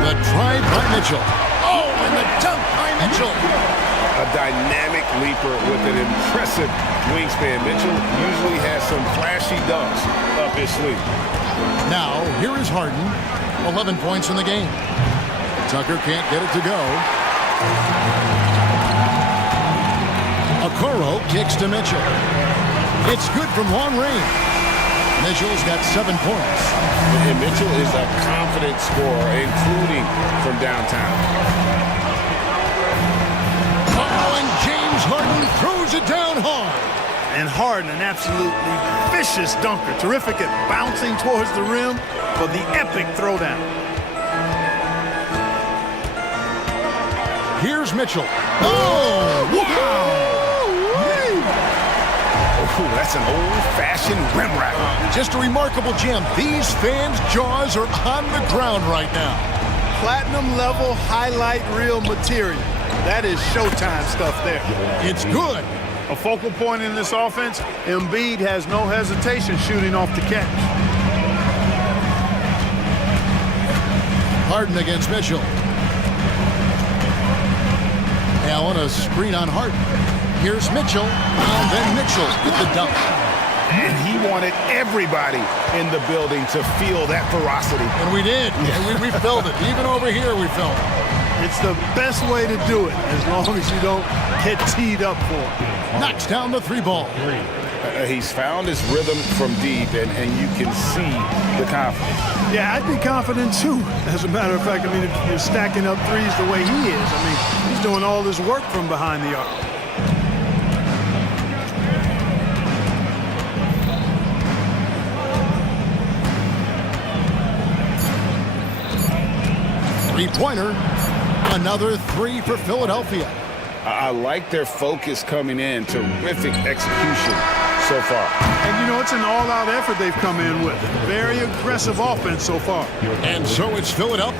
The drive by Mitchell. Oh, and the dunk by Mitchell. A dynamic leaper with an impressive wingspan. Mitchell usually has some flashy dunks up his sleeve. Now, here is Harden. 11 points in the game. Tucker can't get it to go. Okoro kicks to Mitchell. It's good from long range. Mitchell's got 7 points. And Mitchell is a confident scorer, including from downtown. Oh, and James Harden throws it down hard. And Harden, an absolutely vicious dunker. Terrific at bouncing towards the rim for the epic throwdown. Here's Mitchell. Oh, wow! Ooh, that's That's an old-fashioned rim rack. Just a remarkable gem. These fans' jaws are on the ground right now. Platinum level highlight reel material. That is Showtime stuff there. It's good. A focal point in this offense, Embiid has no hesitation shooting off the catch. Harden against Mitchell. Allen, a screen on Harden. Here's Mitchell, and then Mitchell with the dunk. And he wanted everybody in the building to feel that ferocity. And we did. we felt it. Even over here, we felt it. It's the best way to do it, as long as you don't get teed up for it. Knocks down the three ball. He's found his rhythm from deep, and you can see the confidence. Yeah, I'd be confident too. As a matter of fact, I mean, if you're stacking up threes the way he is, I mean, he's doing all this work from behind the arc. Three-pointer. Another three for Philadelphia. I like their focus coming in. Terrific execution so far. And, you know, it's an all-out effort they've come in with. Very aggressive offense so far. And so it's Philadelphia.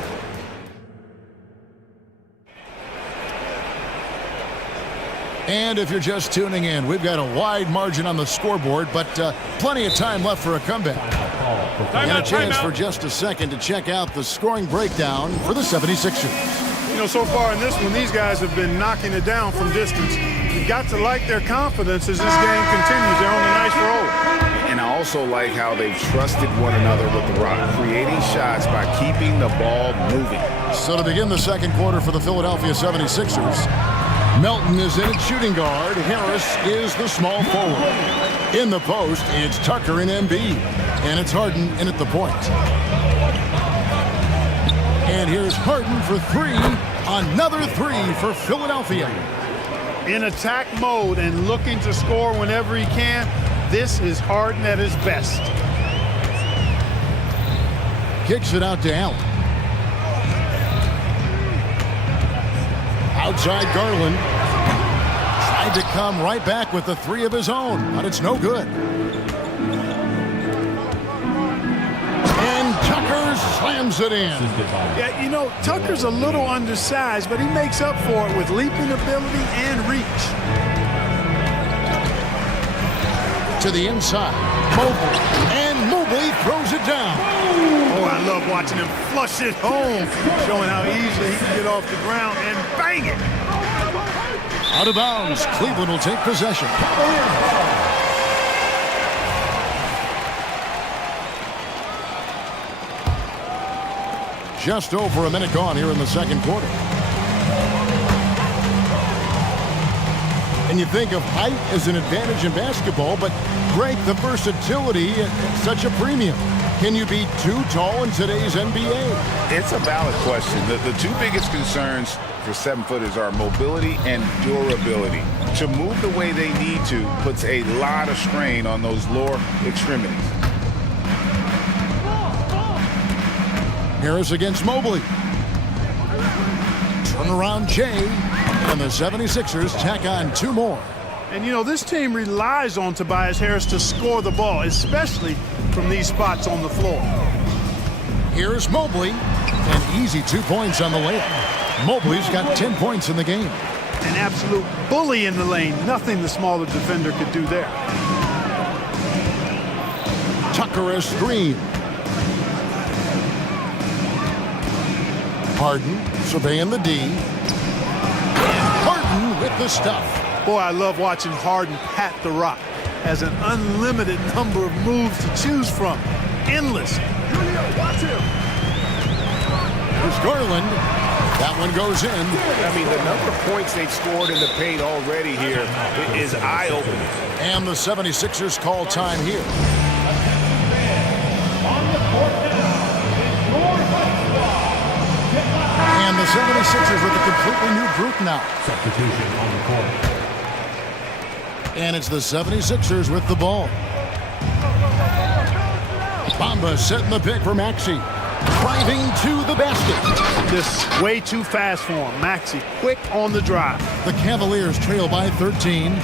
And if you're just tuning in, we've got a wide margin on the scoreboard, but plenty of time left for a comeback. And a chance for just a second to check out the scoring breakdown for the 76ers. You know, so far in this one, these guys have been knocking it down from distance. You've got to like their confidence as this game continues. They're on a nice roll. And I also like how they've trusted one another with the rock, creating shots by keeping the ball moving. So to begin the second quarter for the Philadelphia 76ers, Melton is in at shooting guard. Harris is the small forward. In the post, it's Tucker and Embiid. And it's Harden in at the point. And here's Harden for three. Another three for Philadelphia. In attack mode and looking to score whenever he can, this is Harden at his best. Kicks it out to Allen. Outside Garland. Tried to come right back with the three of his own, but it's no good. And Tucker slams it in. Yeah, you know, Tucker's a little undersized, but he makes up for it with leaping ability and reach. To the inside. Mobley. And Mobley throws it down. Oh, I love watching him flush it home, showing how easily he can get off the ground and bang it. Out of bounds. Cleveland will take possession. Just over a minute gone here in the second quarter. And you think of height as an advantage in basketball, but Greg, the versatility at such a premium. Can you be too tall in today's NBA? It's a valid question. The two biggest concerns for 7-footers are mobility and durability. To move the way they need to puts a lot of strain on those lower extremities. Harris against Mobley. Turnaround Jay. And the 76ers tack on two more. And, you know, this team relies on Tobias Harris to score the ball, especially from these spots on the floor. Here's Mobley. An easy 2 points on the layup. Mobley's got 10 points in the game. An absolute bully in the lane. Nothing the smaller defender could do there. Tucker a screen. Harden surveying the D. Harden with the stuff. Boy, I love watching Harden pat the rock. Has an unlimited number of moves to choose from. Endless. Watch him. Here's Garland. That one goes in. I mean, the number of points they've scored in the paint already here is eye-opening. And the 76ers call time here. And the 76ers with a completely new group now. Substitution on the court. And it's the 76ers with the ball. Bamba setting the pick for Maxey. Driving to the basket. This way too fast for him. Maxey quick on the drive. The Cavaliers trail by 13.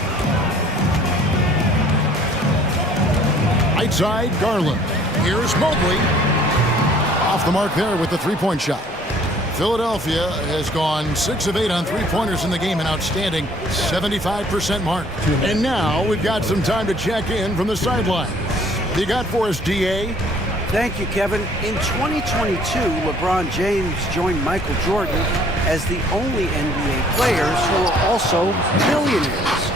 Right side, Garland. Here's Mobley. Off the mark there with the three-point shot. Philadelphia has gone 6 of 8 on three-pointers in the game, an outstanding 75% mark. And now we've got some time to check in from the sideline. You got for us, DA? Thank you, Kevin. In 2022, LeBron James joined Michael Jordan as the only NBA players who are also millionaires.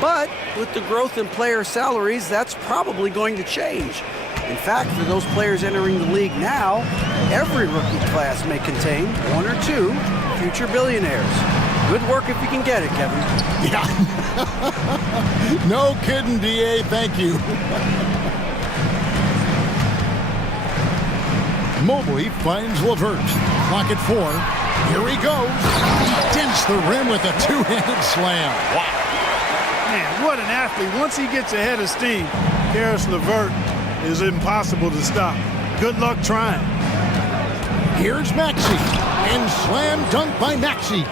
But with the growth in player salaries, that's probably going to change. In fact, for those players entering the league now, every rookie class may contain 1 or 2 future billionaires. Good work if you can get it, Kevin. Yeah. No kidding, DA. Thank you. Mobley finds LeVert. Clock at 4. Here he goes. He dents the rim with a two-handed slam. Wow. Man, what an athlete. Once he gets ahead of steam, Karis LeVert is impossible to stop. Good luck trying. Here's Maxey. And slam dunk by Maxey.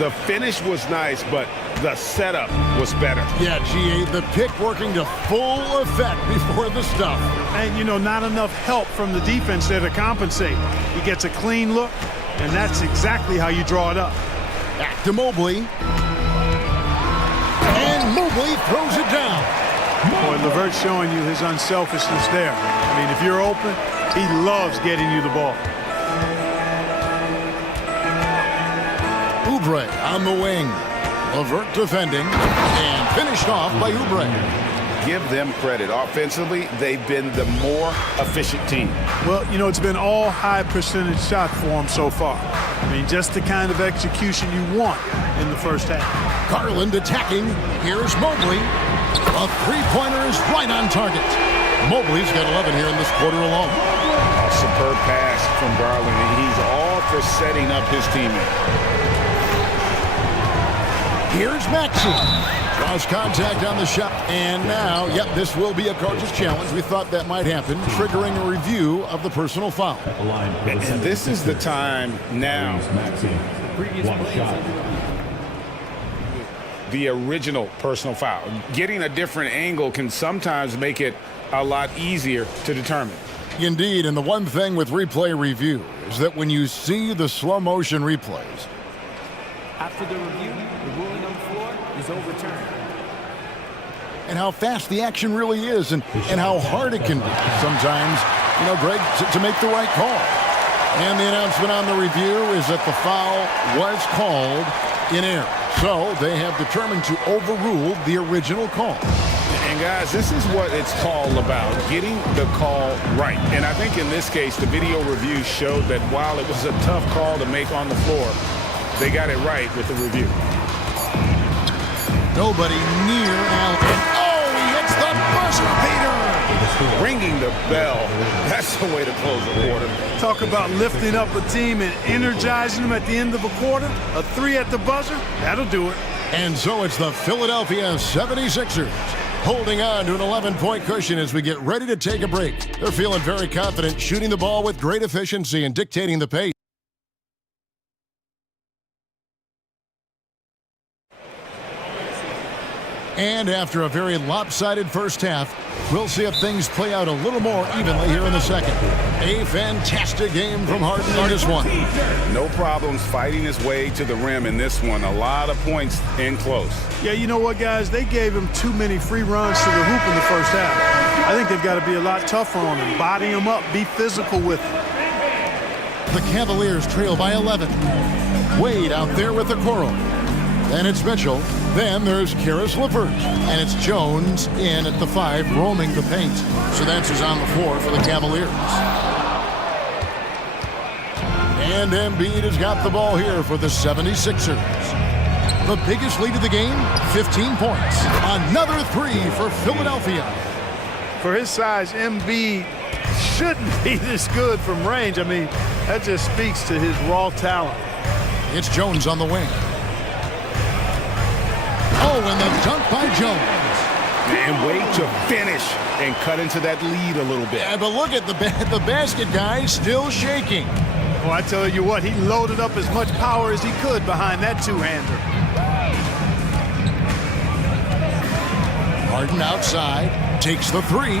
The finish was nice, but the setup was better. Yeah, GA, the pick working to full effect before the stuff. And, you know, not enough help from the defense there to compensate. He gets a clean look, and that's exactly how you draw it up. Back to Mobley. And Mobley throws it down. Boy, LeVert's showing you his unselfishness there. I mean, if you're open, he loves getting you the ball. Oubre on the wing. LeVert defending, and finished off by Oubre. Give them credit. Offensively, they've been the more efficient team. Well, you know, it's been all high percentage shot for them so far. I mean, just the kind of execution you want in the first half. Garland attacking. Here's Mobley. A three-pointer is right on target. Mobley's got 11 here in this quarter alone. A superb pass from Garland. He's all for setting up his teammate. Here's Maxey. Draws contact on the shot. And now, yep, this will be a coach's challenge. We thought that might happen, triggering a review of the personal foul. And this is the time now. The original personal foul. Getting a different angle can sometimes make it a lot easier to determine. Indeed, and the one thing with replay review is that when you see the slow motion replays, After the review, the ruling on the floor is overturned. and how fast the action really is, and how hard it can be sometimes, you know, Greg, to make the right call. And the announcement on the review is that the foul was called in error. So they have determined to overrule the original call. And guys, this is what it's all about, getting the call right. And I think in this case, the video review showed that while it was a tough call to make on the floor, they got it right with the review. Nobody near Allen. Oh, he hits the buzzer beater. Ringing the bell. That's the way to close the quarter. Talk about lifting up a team and energizing them at the end of a quarter. A 3 at the buzzer, that'll do it. And so it's the Philadelphia 76ers holding on to an 11-point cushion as we get ready to take a break. They're feeling very confident, shooting the ball with great efficiency and dictating the pace. And after a very lopsided first half, we'll see if things play out a little more evenly here in the second. A fantastic game from Harden in this one. No problems fighting his way to the rim in this one. A lot of points in close. Yeah, you know what, guys? They gave him too many free runs to the hoop in the first half. I think they've got to be a lot tougher on him. Body him up, be physical with him. The Cavaliers trail by 11. Wade out there with the Coral. Then it's Mitchell. Then there's Karis LeVert. And it's Jones in at the 5, roaming the paint. So that's who's on the floor for the Cavaliers. And Embiid has got the ball here for the 76ers. The biggest lead of the game, 15 points. Another 3 for Philadelphia. For his size, Embiid shouldn't be this good from range. I mean, that just speaks to his raw talent. It's Jones on the wing. Oh, and the dunk by Jones. And wait to finish and cut into that lead a little bit. Yeah, but look at the basket guy still shaking. Well, I tell you what, he loaded up as much power as he could behind that two-hander. Harden outside, takes the 3.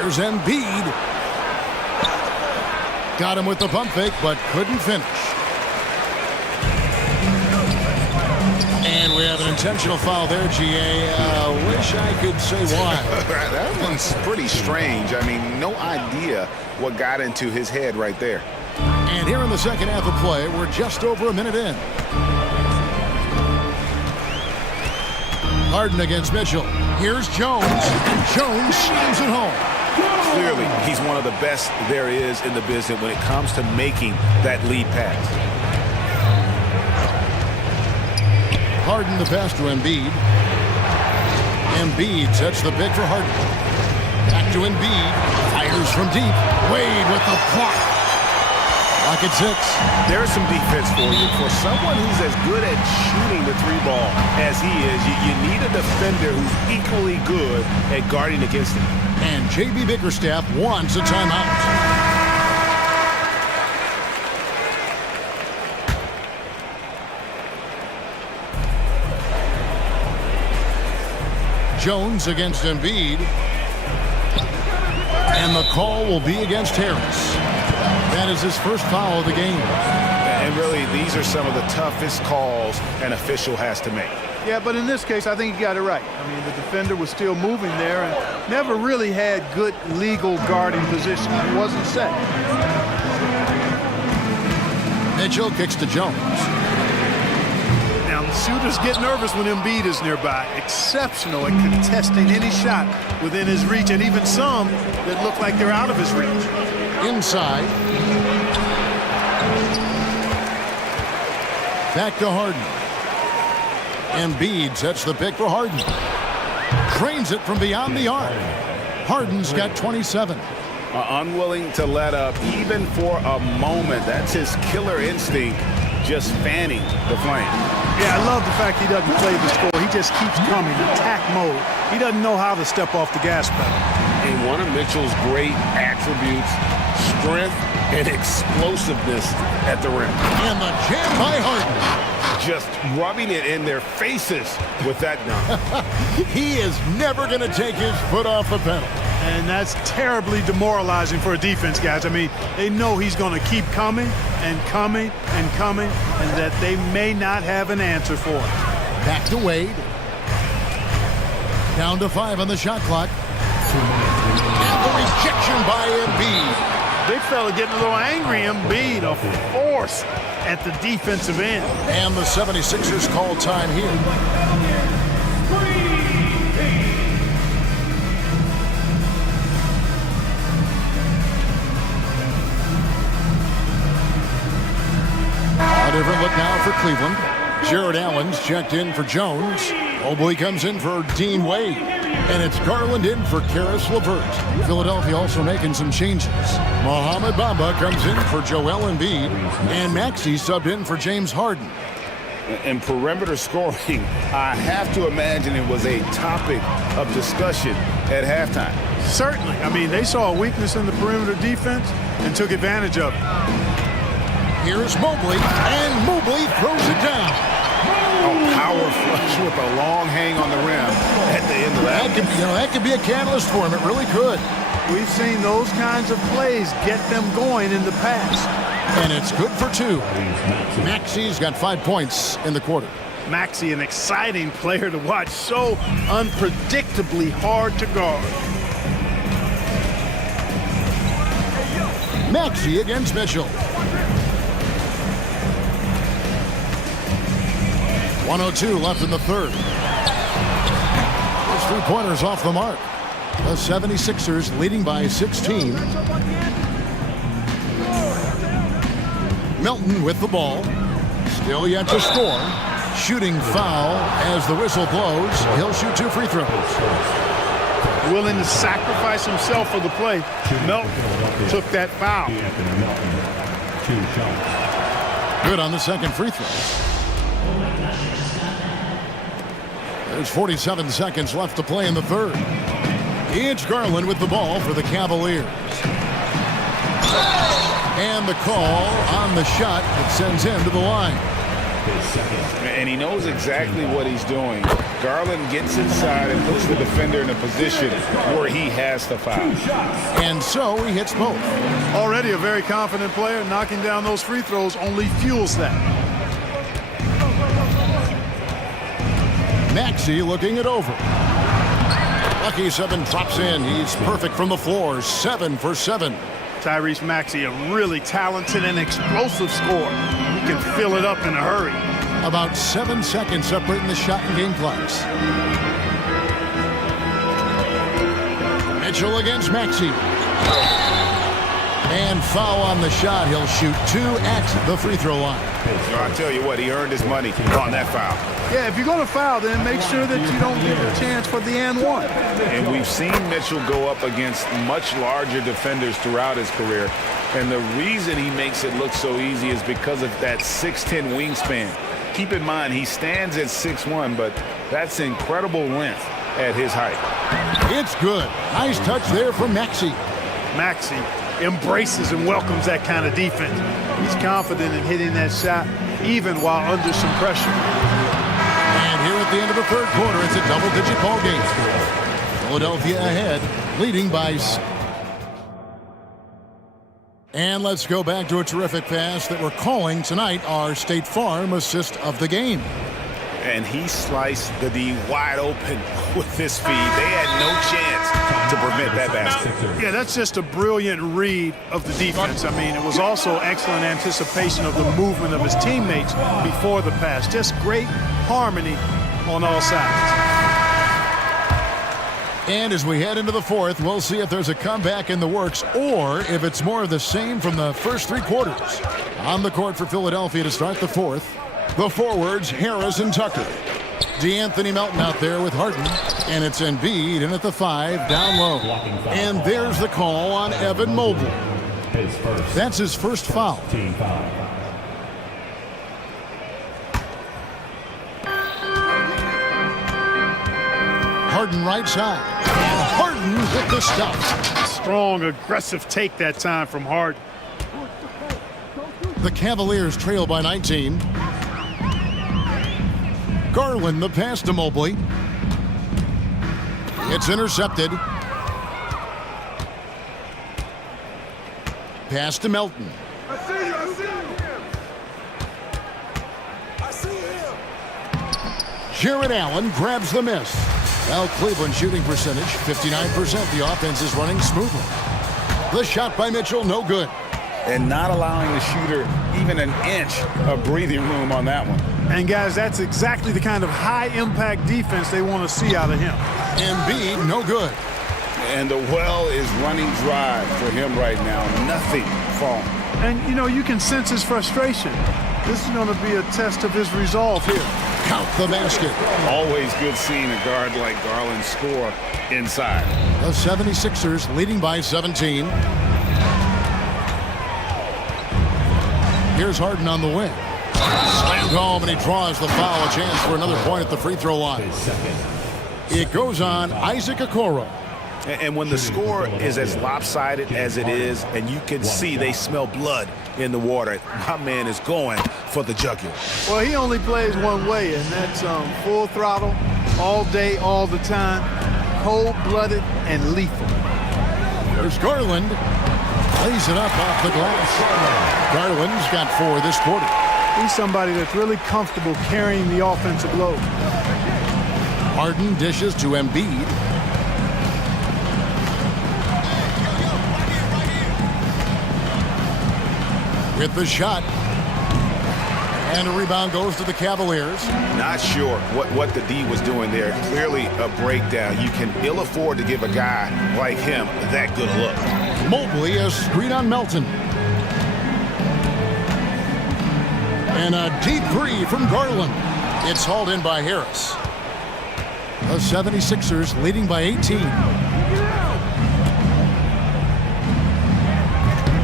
Here's Embiid. Got him with the pump fake, but couldn't finish. And we have an intentional foul there, GA. Wish I could say why. That one's pretty strange. I mean, no idea what got into his head right there. And here in the second half of play, we're just over a minute in. Harden against Mitchell. Here's Jones. Jones slams it home. Clearly, he's one of the best there is in the business when it comes to making that lead pass. Harden the pass to Embiid. Embiid sets the pick for Harden. Back to Embiid. Fires from deep. Wade with the block. Lock at 6. There's some defense for you. For someone who's as good at shooting the three ball as he is, you need a defender who's equally good at guarding against him. And JB Bickerstaff wants a timeout. Jones against Embiid. And the call will be against Harris. That is his first foul of the game. And really, these are some of the toughest calls an official has to make. Yeah, but in this case, I think he got it right. I mean, the defender was still moving there and never really had good legal guarding position. It wasn't set. Mitchell kicks to Jones. Now, the shooters get nervous when Embiid is nearby. Exceptional at contesting any shot within his reach, and even some that look like they're out of his reach. Inside. Back to Harden. Embiid sets the pick for Harden. Trains it from beyond the arc. Harden's got 27. Unwilling to let up even for a moment. That's his killer instinct, just fanning the flame. Yeah, I love the fact he doesn't play the score. He just keeps coming, attack mode. He doesn't know how to step off the gas pedal. And one of Mitchell's great attributes, strength and explosiveness at the rim. And the jam by Harden. Just rubbing it in their faces with that dunk. He is never going to take his foot off the pedal. And that's terribly demoralizing for a defense, guys. I mean, they know he's going to keep coming and coming and coming, and that they may not have an answer for it. Back to Wade. Down to 5 on the shot clock. And the rejection by Embiid. Big fella getting a little angry. Embiid, a force at the defensive end. And the 76ers call time here. A different look now for Cleveland. Jared Allen's checked in for Jones. Mobley comes in for Dean Wade. And it's Garland in for Karis LeVert. Philadelphia also making some changes. Mohamed Bamba comes in for Joel Embiid. And Maxey subbed in for James Harden. And perimeter scoring, I have to imagine it was a topic of discussion at halftime. Certainly. I mean, they saw a weakness in the perimeter defense and took advantage of it. Here's Mobley, and Mobley throws it down. Oh, power flush with a long hang on the rim at the end of that. That could be a catalyst for him. It really could. We've seen those kinds of plays get them going in the past. And it's good for 2. Maxey's got 5 points in the quarter. Maxey, an exciting player to watch. So unpredictably hard to guard. Maxey against Mitchell. 1:02 left in the third. Those 3-pointers off the mark. The 76ers leading by 16. Melton with the ball. Still yet to score. Shooting foul as the whistle blows. He'll shoot 2 free throws. Willing to sacrifice himself for the play. Melton took that foul. Good on the second free throw. There's 47 seconds left to play in the third. It's Garland with the ball for the Cavaliers. And the call on the shot that sends him to the line. And he knows exactly what he's doing. Garland gets inside and puts the defender in a position where he has to foul. And so he hits both. Already a very confident player. Knocking down those free throws only fuels that. Maxey looking it over. Lucky 7 drops in. He's perfect from the floor. 7 for 7. Tyrese Maxey, a really talented and explosive scorer. He can fill it up in a hurry. About 7 seconds separating the shot and game clocks. Mitchell against Maxey. And foul on the shot. He'll shoot 2 at the free throw line. I'll tell you what, he earned his money on that foul. Yeah, if you're going to foul, then make sure that you don't give a chance for the and one. And we've seen Mitchell go up against much larger defenders throughout his career. And the reason he makes it look so easy is because of that 6'10" wingspan. Keep in mind, he stands at 6'1", but that's incredible length at his height. It's good. Nice touch there from Maxey. Maxey embraces and welcomes that kind of defense. He's confident in hitting that shot, even while under some pressure. And here at the end of the third quarter, it's a double-digit ball game. Philadelphia ahead, leading by... And let's go back to a terrific pass that we're calling tonight our State Farm assist of the game. And he sliced the D wide open with his feed. They had no chance to prevent that basket. Yeah, that's just a brilliant read of the defense. I mean, it was also excellent anticipation of the movement of his teammates before the pass. Just great harmony on all sides. And as we head into the fourth, we'll see if there's a comeback in the works or if it's more of the same from the first 3 quarters. On the court for Philadelphia to start the fourth, the forwards, Harris and Tucker. DeAnthony Melton out there with Harden. And it's Embiid in at the 5, down low. And there's the call on Evan Mobley. That's his first foul. Harden right side. And Harden with the stop. Strong, aggressive take that time from Harden. The Cavaliers trail by 19. Garland the pass to Mobley. It's intercepted. Pass to Melton. Jared Allen grabs the miss. Well, Cleveland shooting percentage, 59%. The offense is running smoothly. The shot by Mitchell, no good. And not allowing the shooter even an inch of breathing room on that one. And guys, that's exactly the kind of high-impact defense they want to see out of him. Embiid, no good. And the well is running dry for him right now. Nothing falling. And, you know, you can sense his frustration. This is going to be a test of his resolve here. Count the basket. Always good seeing a guard like Garland score inside. The 76ers leading by 17. Here's Harden on the wing. Slammed home, and he draws the foul. A chance for another point at the free throw line. It goes on Isaac Okoro. And when the score is as lopsided as it is, and you can see they smell blood in the water, my man is going for the jugular. Well, he only plays one way, and that's full throttle, all day, all the time, cold-blooded and lethal. There's Garland. Lays it up off the glass. Garland's got 4 this quarter. He's somebody that's really comfortable carrying the offensive load. Harden dishes to Embiid. With the shot. And a rebound goes to the Cavaliers. Not sure what the D was doing there. Clearly a breakdown. You can ill afford to give a guy like him that good look. Mobley, a screen on Melton. And a deep 3 from Garland. It's hauled in by Harris. The 76ers leading by 18.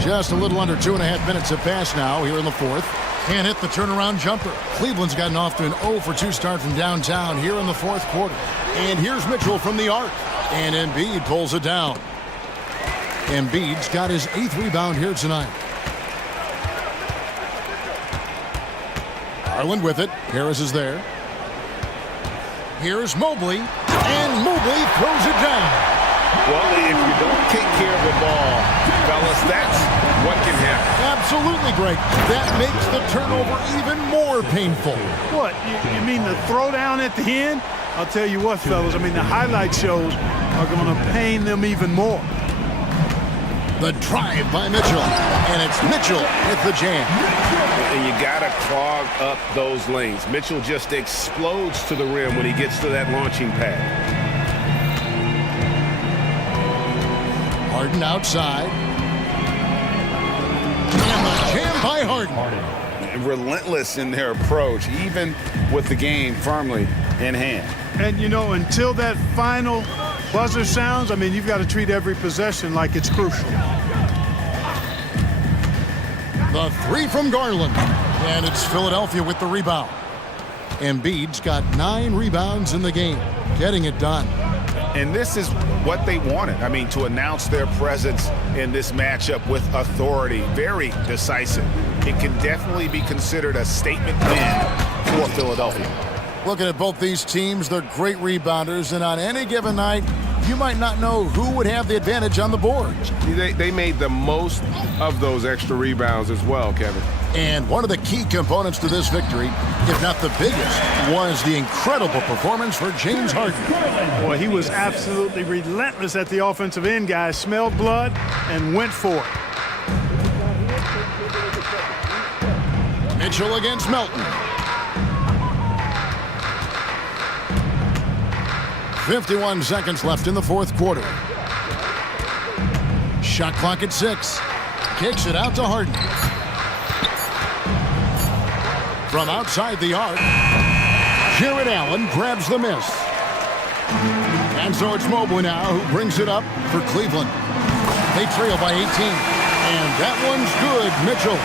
Just a little under 2.5 minutes have passed now here in the fourth. Can't hit the turnaround jumper. Cleveland's gotten off to an 0-for-2 start from downtown here in the fourth quarter. And here's Mitchell from the arc. And Embiid pulls it down. Embiid's got his 8th rebound here tonight. Garland with it. Harris is there. Here's Mobley, and Mobley throws it down. Well, if you don't take care of the ball, fellas, that's what can happen. Absolutely, Greg. That makes the turnover even more painful. What, you mean the throwdown at the end? I'll tell you what, fellas, I mean, the highlight shows are going to pain them even more. The drive by Mitchell, and it's Mitchell with the jam. And you got to clog up those lanes. Mitchell just explodes to the rim when he gets to that launching pad. Harden outside. And the jam by Harden. Relentless in their approach, even with the game firmly in hand. And, you know, until that final buzzer sounds, I mean, you've got to treat every possession like it's crucial. The three from Garland. And it's Philadelphia with the rebound. Embiid's got 9 rebounds in the game, getting it done. And this is what they wanted. I mean, to announce their presence in this matchup with authority, very decisive. It can definitely be considered a statement win for Philadelphia. Looking at both these teams, they're great rebounders, and on any given night, you might not know who would have the advantage on the boards. They made the most of those extra rebounds as well, Kevin. And one of the key components to this victory, if not the biggest, was the incredible performance for James Harden. Boy, he was absolutely relentless at the offensive end, guys. Smelled blood and went for it. Mitchell against Melton. 51 seconds left in the fourth quarter. Shot clock at 6. Kicks it out to Harden. From outside the arc, Jared Allen grabs the miss. And so it's Mobley now who brings it up for Cleveland. They trail by 18. And that one's good, Mitchell.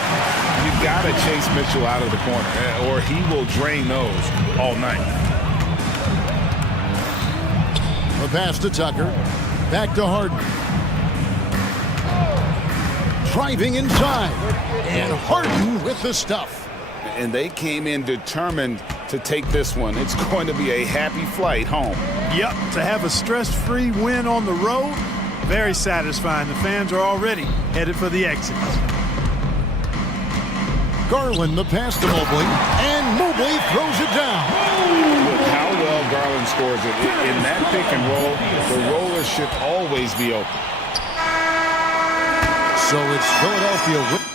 You got to chase Mitchell out of the corner, or he will drain those all night. A pass to Tucker. Back to Harden. Driving inside. And Harden with the stuff. And they came in determined to take this one. It's going to be a happy flight home. Yep, to have a stress-free win on the road, very satisfying. The fans are already headed for the exits. Garland the pass to Mobley, and Mobley throws it down. Look how well Garland scores it. In that pick and roll, the roller should always be open. So it's Philadelphia.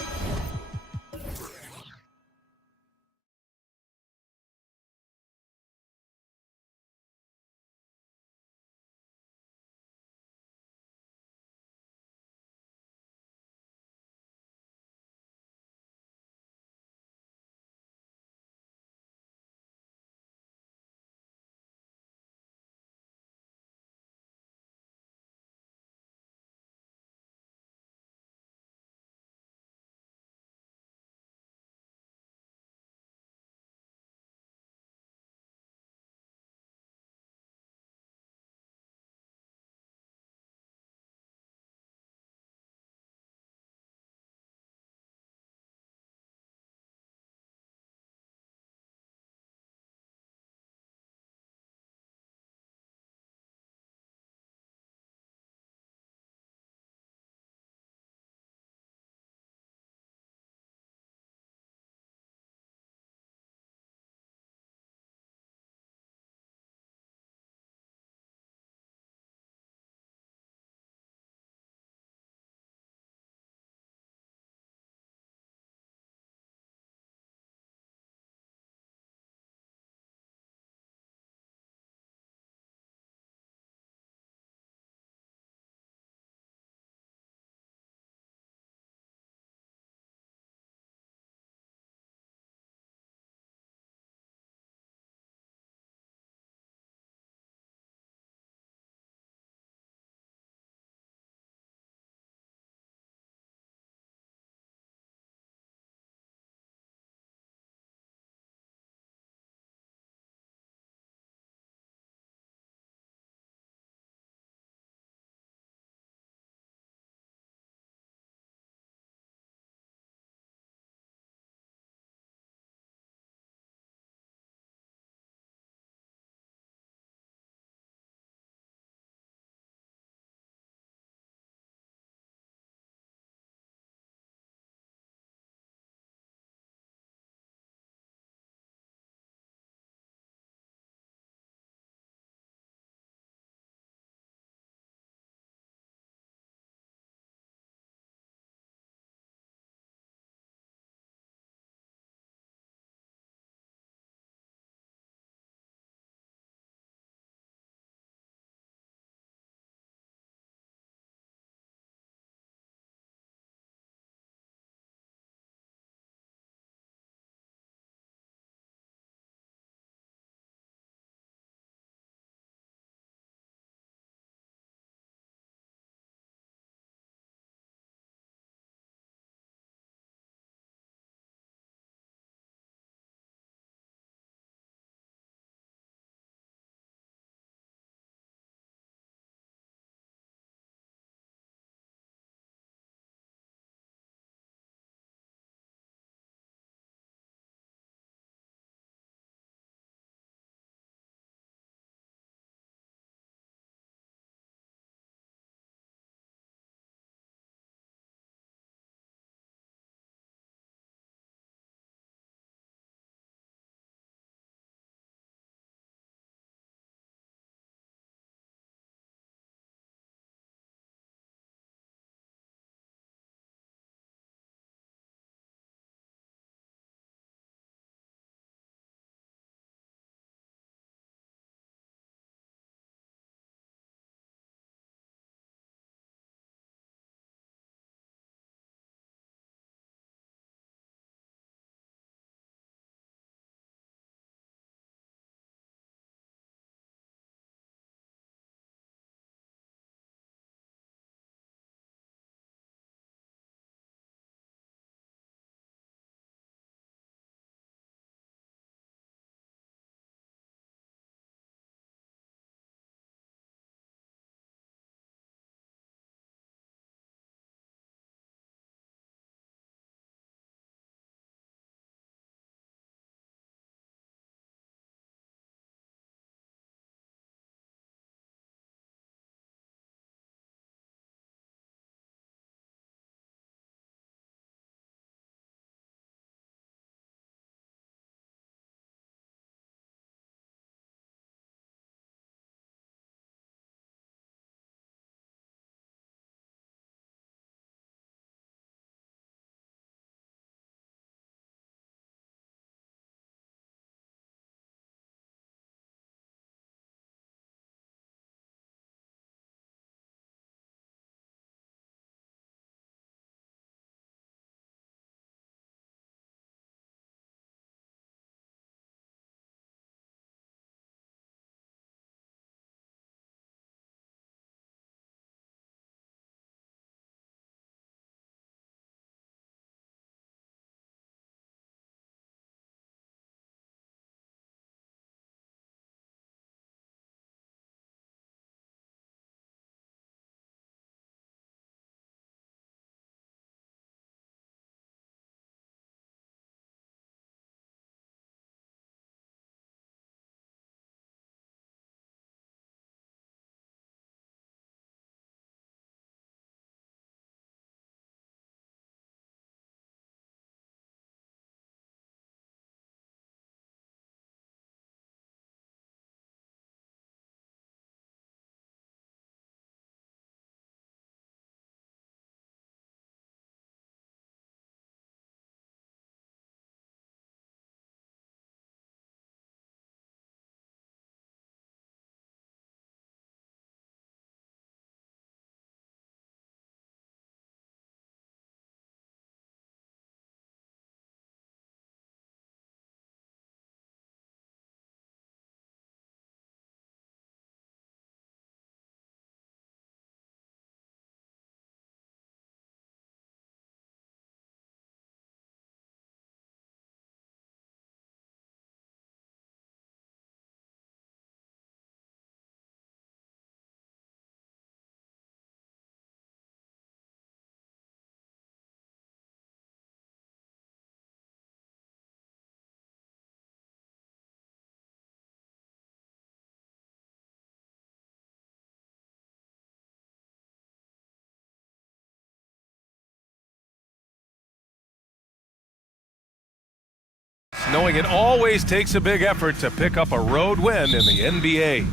knowing it always takes a big effort to pick up a road win in the NBA.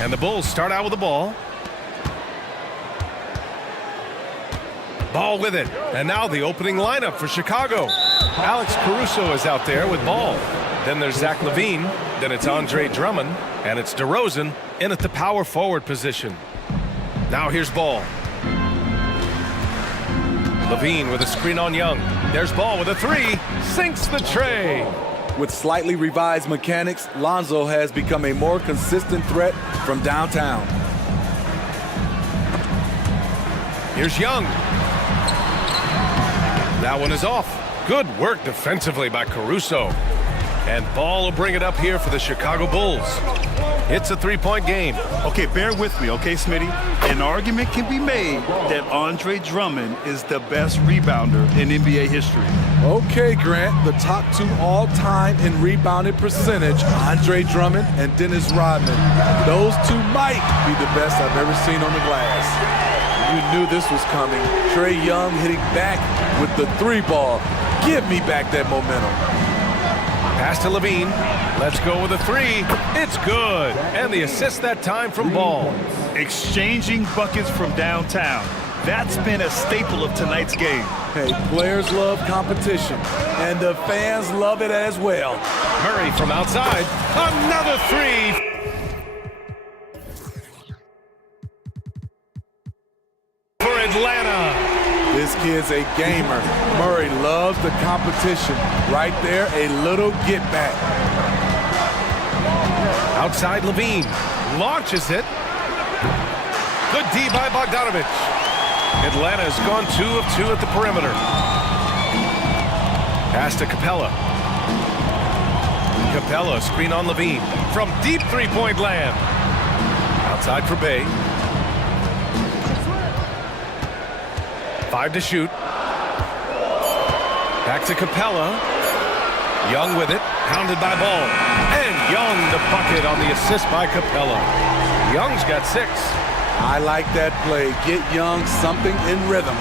And the Bulls start out with the ball. Ball with it. And now the opening lineup for Chicago. Alex Caruso is out there with ball. Then there's Zach LaVine. Then it's Andre Drummond. And it's DeRozan in at the power forward position. Now here's Ball. LaVine with a screen on Young. There's Ball with a three. Sinks the tray. With slightly revised mechanics, Lonzo has become a more consistent threat from downtown. Here's Young. That one is off. Good work defensively by Caruso. And Ball will bring it up here for the Chicago Bulls. It's a three-point game. Okay, bear with me, okay, Smitty? An argument can be made that Andre Drummond is the best rebounder in NBA history. Okay, Grant, the top two all-time in rebounded percentage, Andre Drummond and Dennis Rodman. Those two might be the best I've ever seen on the glass. You knew this was coming. Trae Young hitting back with the three ball. Give me back that momentum. Pass to LaVine. Let's go with a three. It's good. And the assist that time from Ball. Exchanging buckets from downtown. That's been a staple of tonight's game. Hey, players love competition, and the fans love it as well. Murray from outside. Another three. For Atlanta. This kid's a gamer. Murray loves the competition. Right there, a little get back. Outside LaVine. Launches it. Good D by Bogdanovich. Atlanta's gone 2 of 2 at the perimeter. Pass to Capella. Capella, screen on LaVine. From deep three-point land. Outside for Bay. 5 to shoot. Back to Capella. Young with it. Pounded by Ball. And Young the bucket on the assist by Capella. Young's got 6. I like that play. Get Young something in rhythm.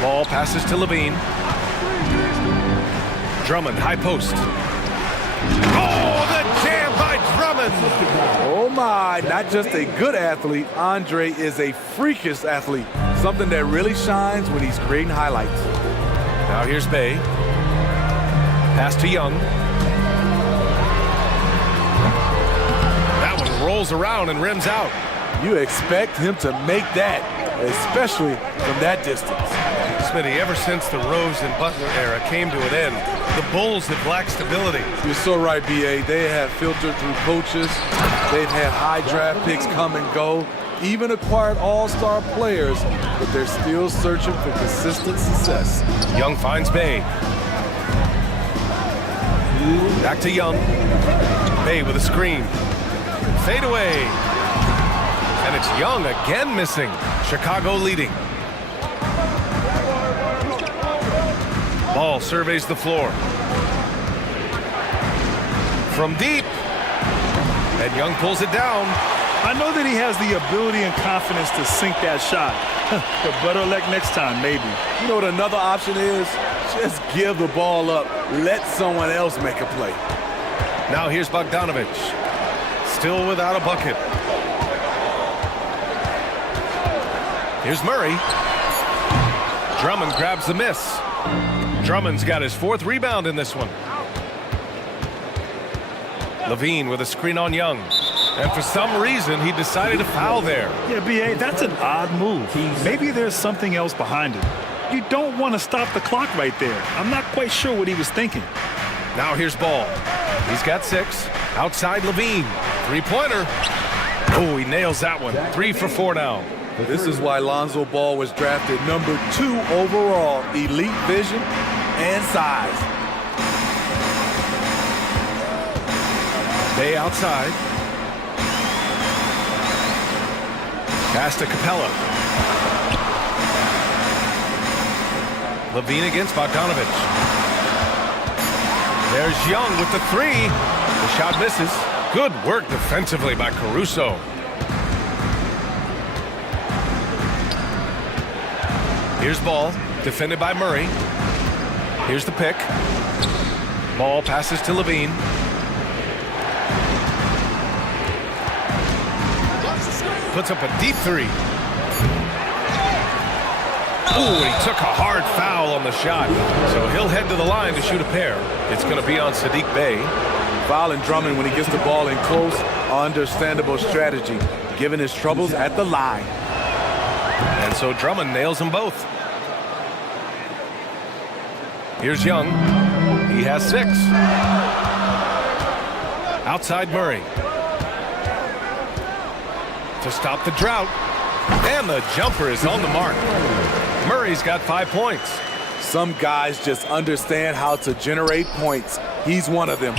Ball passes to LaVine. Drummond, high post. Oh, the jam by Drummond! Oh my, not just a good athlete, Andre is a freakish athlete. Something that really shines when he's creating highlights. Now here's Bay. Pass to Young. That one rolls around and rims out. You expect him to make that, especially from that distance. Smitty, ever since the Rose and Butler era came to an end, the Bulls have lacked stability. You're so right, B.A. They have filtered through coaches. They've had high draft picks come and go, even acquired all-star players, but they're still searching for consistent success. Young finds Bay. Back to Young. Bay with a screen. Fade away. And it's Young again missing. Chicago leading. Ball surveys the floor. From deep. And Young pulls it down. I know that he has the ability and confidence to sink that shot. But better luck next time, maybe. You know what another option is? Just give the ball up. Let someone else make a play. Now here's Bogdanovich. Still without a bucket. Here's Murray. Drummond grabs the miss. Drummond's got his 4th rebound in this one. LaVine with a screen on Young. And for some reason, he decided to foul there. Yeah, B.A., that's an odd move. Maybe there's something else behind it. You don't want to stop the clock right there. I'm not quite sure what he was thinking. Now here's Ball. He's got 6. Outside LaVine. Three-pointer. Oh, he nails that one. 3 for 4 now. This is why Lonzo Ball was drafted number 2 overall. Elite vision and size. Bay outside. Pass to Capella. LaVine against Bogdanovich. There's Young with the 3. The shot misses. Good work defensively by Caruso. Here's Ball. Defended by Murray. Here's the pick. Ball passes to Levine. Puts up a deep three. Ooh, he took a hard foul on the shot. So he'll head to the line to shoot a pair. It's going to be on Sadiq Bey. Fouling Drummond when he gets the ball in close, understandable strategy, given his troubles at the line. And so Drummond nails them both. Here's Young. He has 6. Outside Murray. To stop the drought. And the jumper is on the mark. Murray's got 5 points. Some guys just understand how to generate points. He's one of them.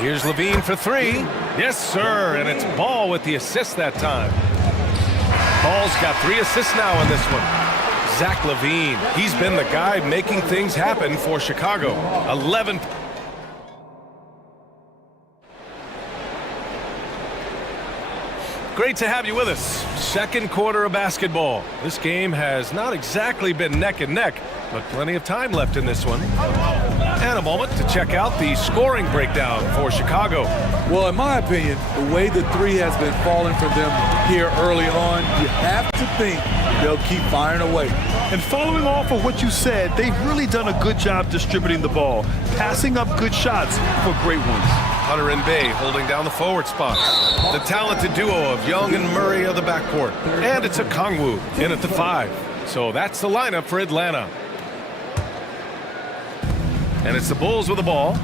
Here's Levine for 3. Yes, sir. And it's Ball with the assist that time. Ball's got 3 assists now in this one. Zach Levine. He's been the guy making things happen for Chicago. 11. Great to have you with us. Second quarter of basketball. This game has not exactly been neck and neck, but plenty of time left in this one. And a moment to check out the scoring breakdown for Chicago. Well, in my opinion, the way the 3 has been falling for them here early on, you have to think they'll keep firing away. And following off of what you said, they've really done a good job distributing the ball, passing up good shots for great ones. Hunter and Bey holding down the forward spots. The talented duo of Young and Murray of the backcourt. And it's a Kongwu in at the 5. So that's the lineup for Atlanta. And it's the Bulls with the ball.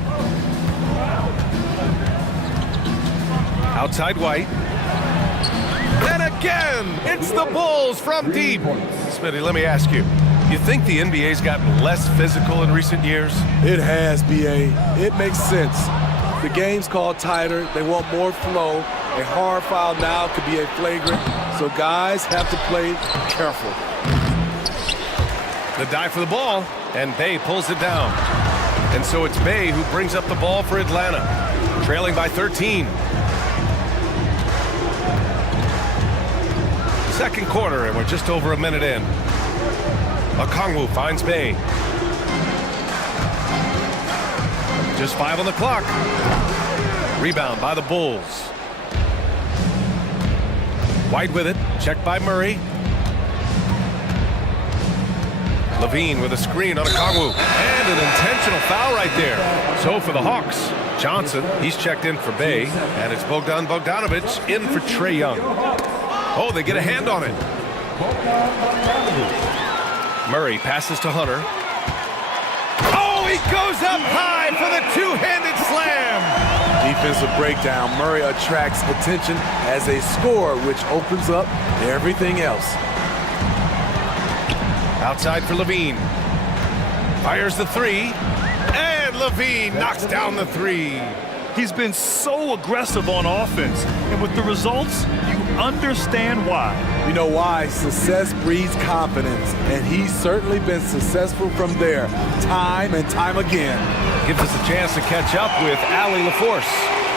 Outside White. And again, it's the Bulls from deep. Smitty, let me ask you. You think the NBA's gotten less physical in recent years? It has, B.A. It makes sense. The game's called tighter. They want more flow. A hard foul now could be a flagrant, so guys have to play careful. The dive for the ball, and Bey pulls it down. And so it's Bey who brings up the ball for Atlanta, trailing by 13. Second quarter, and we're just over a minute in. Okongwu finds Bey. Just 5 on the clock. Rebound by the Bulls. White with it, checked by Murray. Levine with a screen on Okongwu. And an intentional foul right there. So for the Hawks, Johnson, he's checked in for Bey. And it's Bogdan Bogdanovic in for Trae Young. Oh, they get a hand on it. Murray passes to Hunter. Oh, he goes up high for the two-handed slam. Defensive breakdown. Murray attracts attention as a scorer, which opens up everything else. Outside for Levine. Fires the 3. And Levine knocks down the 3. He's been so aggressive on offense, and with the results, you understand why. You know why? Success breeds confidence, and he's certainly been successful from there, time and time again. Gives us a chance to catch up with Allie LaForce.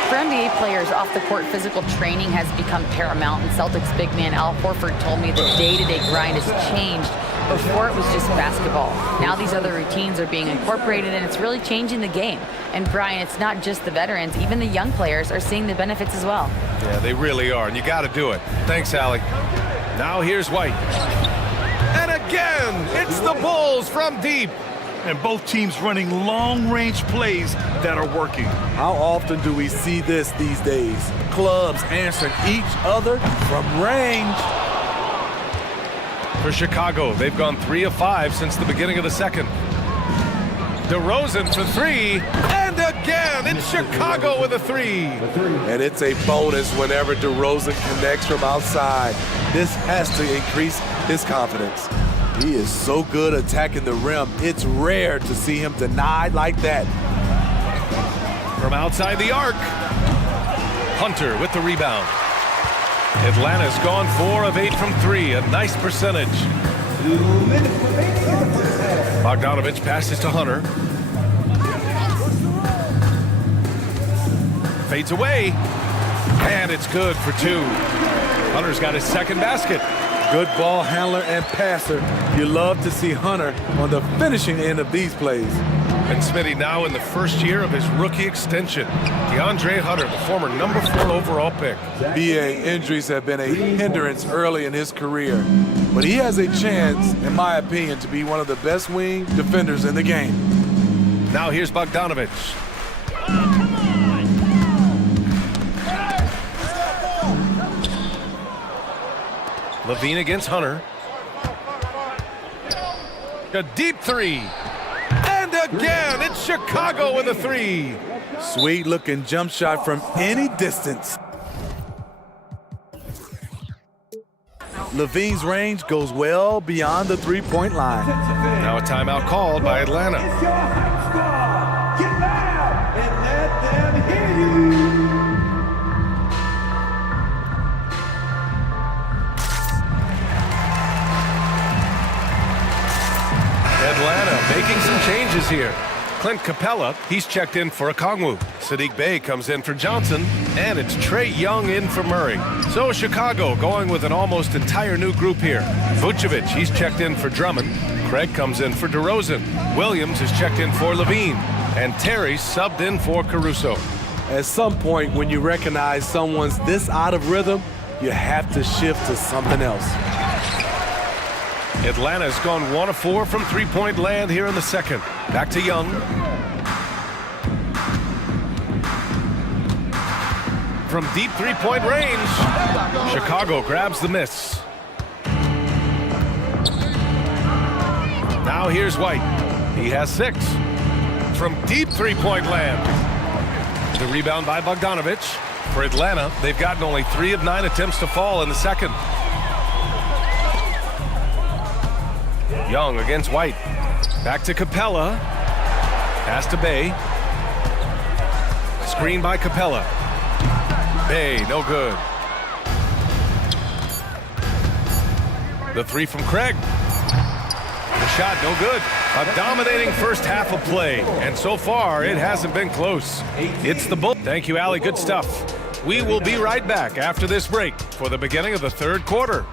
For NBA players, off-the-court physical training has become paramount, and Celtics big man Al Horford told me the day-to-day grind has changed. Before it was just basketball. Now these other routines are being incorporated, and it's really changing the game. And Brian, it's not just the veterans, even the young players are seeing the benefits as well. Yeah, they really are, and you got to do it. Thanks, Allie. Now here's White. And again, it's the Bulls from deep. And both teams running long-range plays that are working. How often do we see this these days? Clubs answering each other from range. For Chicago, they've gone 3 of 5 since the beginning of the second. DeRozan for 3, and again, it's Chicago with a 3. And it's a bonus whenever DeRozan connects from outside. This has to increase his confidence. He is so good attacking the rim. It's rare to see him denied like that. From outside the arc, Hunter with the rebound. Atlanta's gone 4 of 8 from 3, a nice percentage. Bogdanovic passes to Hunter. Fades away, and it's good for 2. Hunter's got his second basket. Good ball handler and passer. You love to see Hunter on the finishing end of these plays. And Smitty now in the first year of his rookie extension. DeAndre Hunter, the former number 4 overall pick. BA, injuries have been a hindrance early in his career, but he has a chance, in my opinion, to be one of the best wing defenders in the game. Now here's Bogdanovich. Levine against Hunter. A deep three. And again, it's Chicago with a 3. Sweet looking jump shot from any distance. Levine's range goes well beyond the three-point line. Now a timeout called by Atlanta. Get loud and let them hear you. Atlanta making some changes here. Clint Capella, he's checked in for Okongwu. Sadiq Bey comes in for Johnson, and it's Trey Young in for Murray. So Chicago going with an almost entire new group here. Vucevic, he's checked in for Drummond. Craig comes in for DeRozan. Williams is checked in for Levine. And Terry subbed in for Caruso. At some point, when you recognize someone's this out of rhythm, you have to shift to something else. Atlanta's gone 1 of 4 from three-point land here in the second. Back to Young. From deep three-point range, Chicago grabs the miss. Now here's White. He has 6. From deep three-point land. The rebound by Bogdanovich. For Atlanta, they've gotten only 3 of 9 attempts to fall in the second. Young against White. Back to Capella. Pass to Bey. Screen by Capella. Bey, no good. The 3 from Craig. The shot, no good. A dominating first half of play. And so far, it hasn't been close. It's the Bull. Thank you, Allie. Good stuff. We will be right back after this break for the beginning of the third quarter.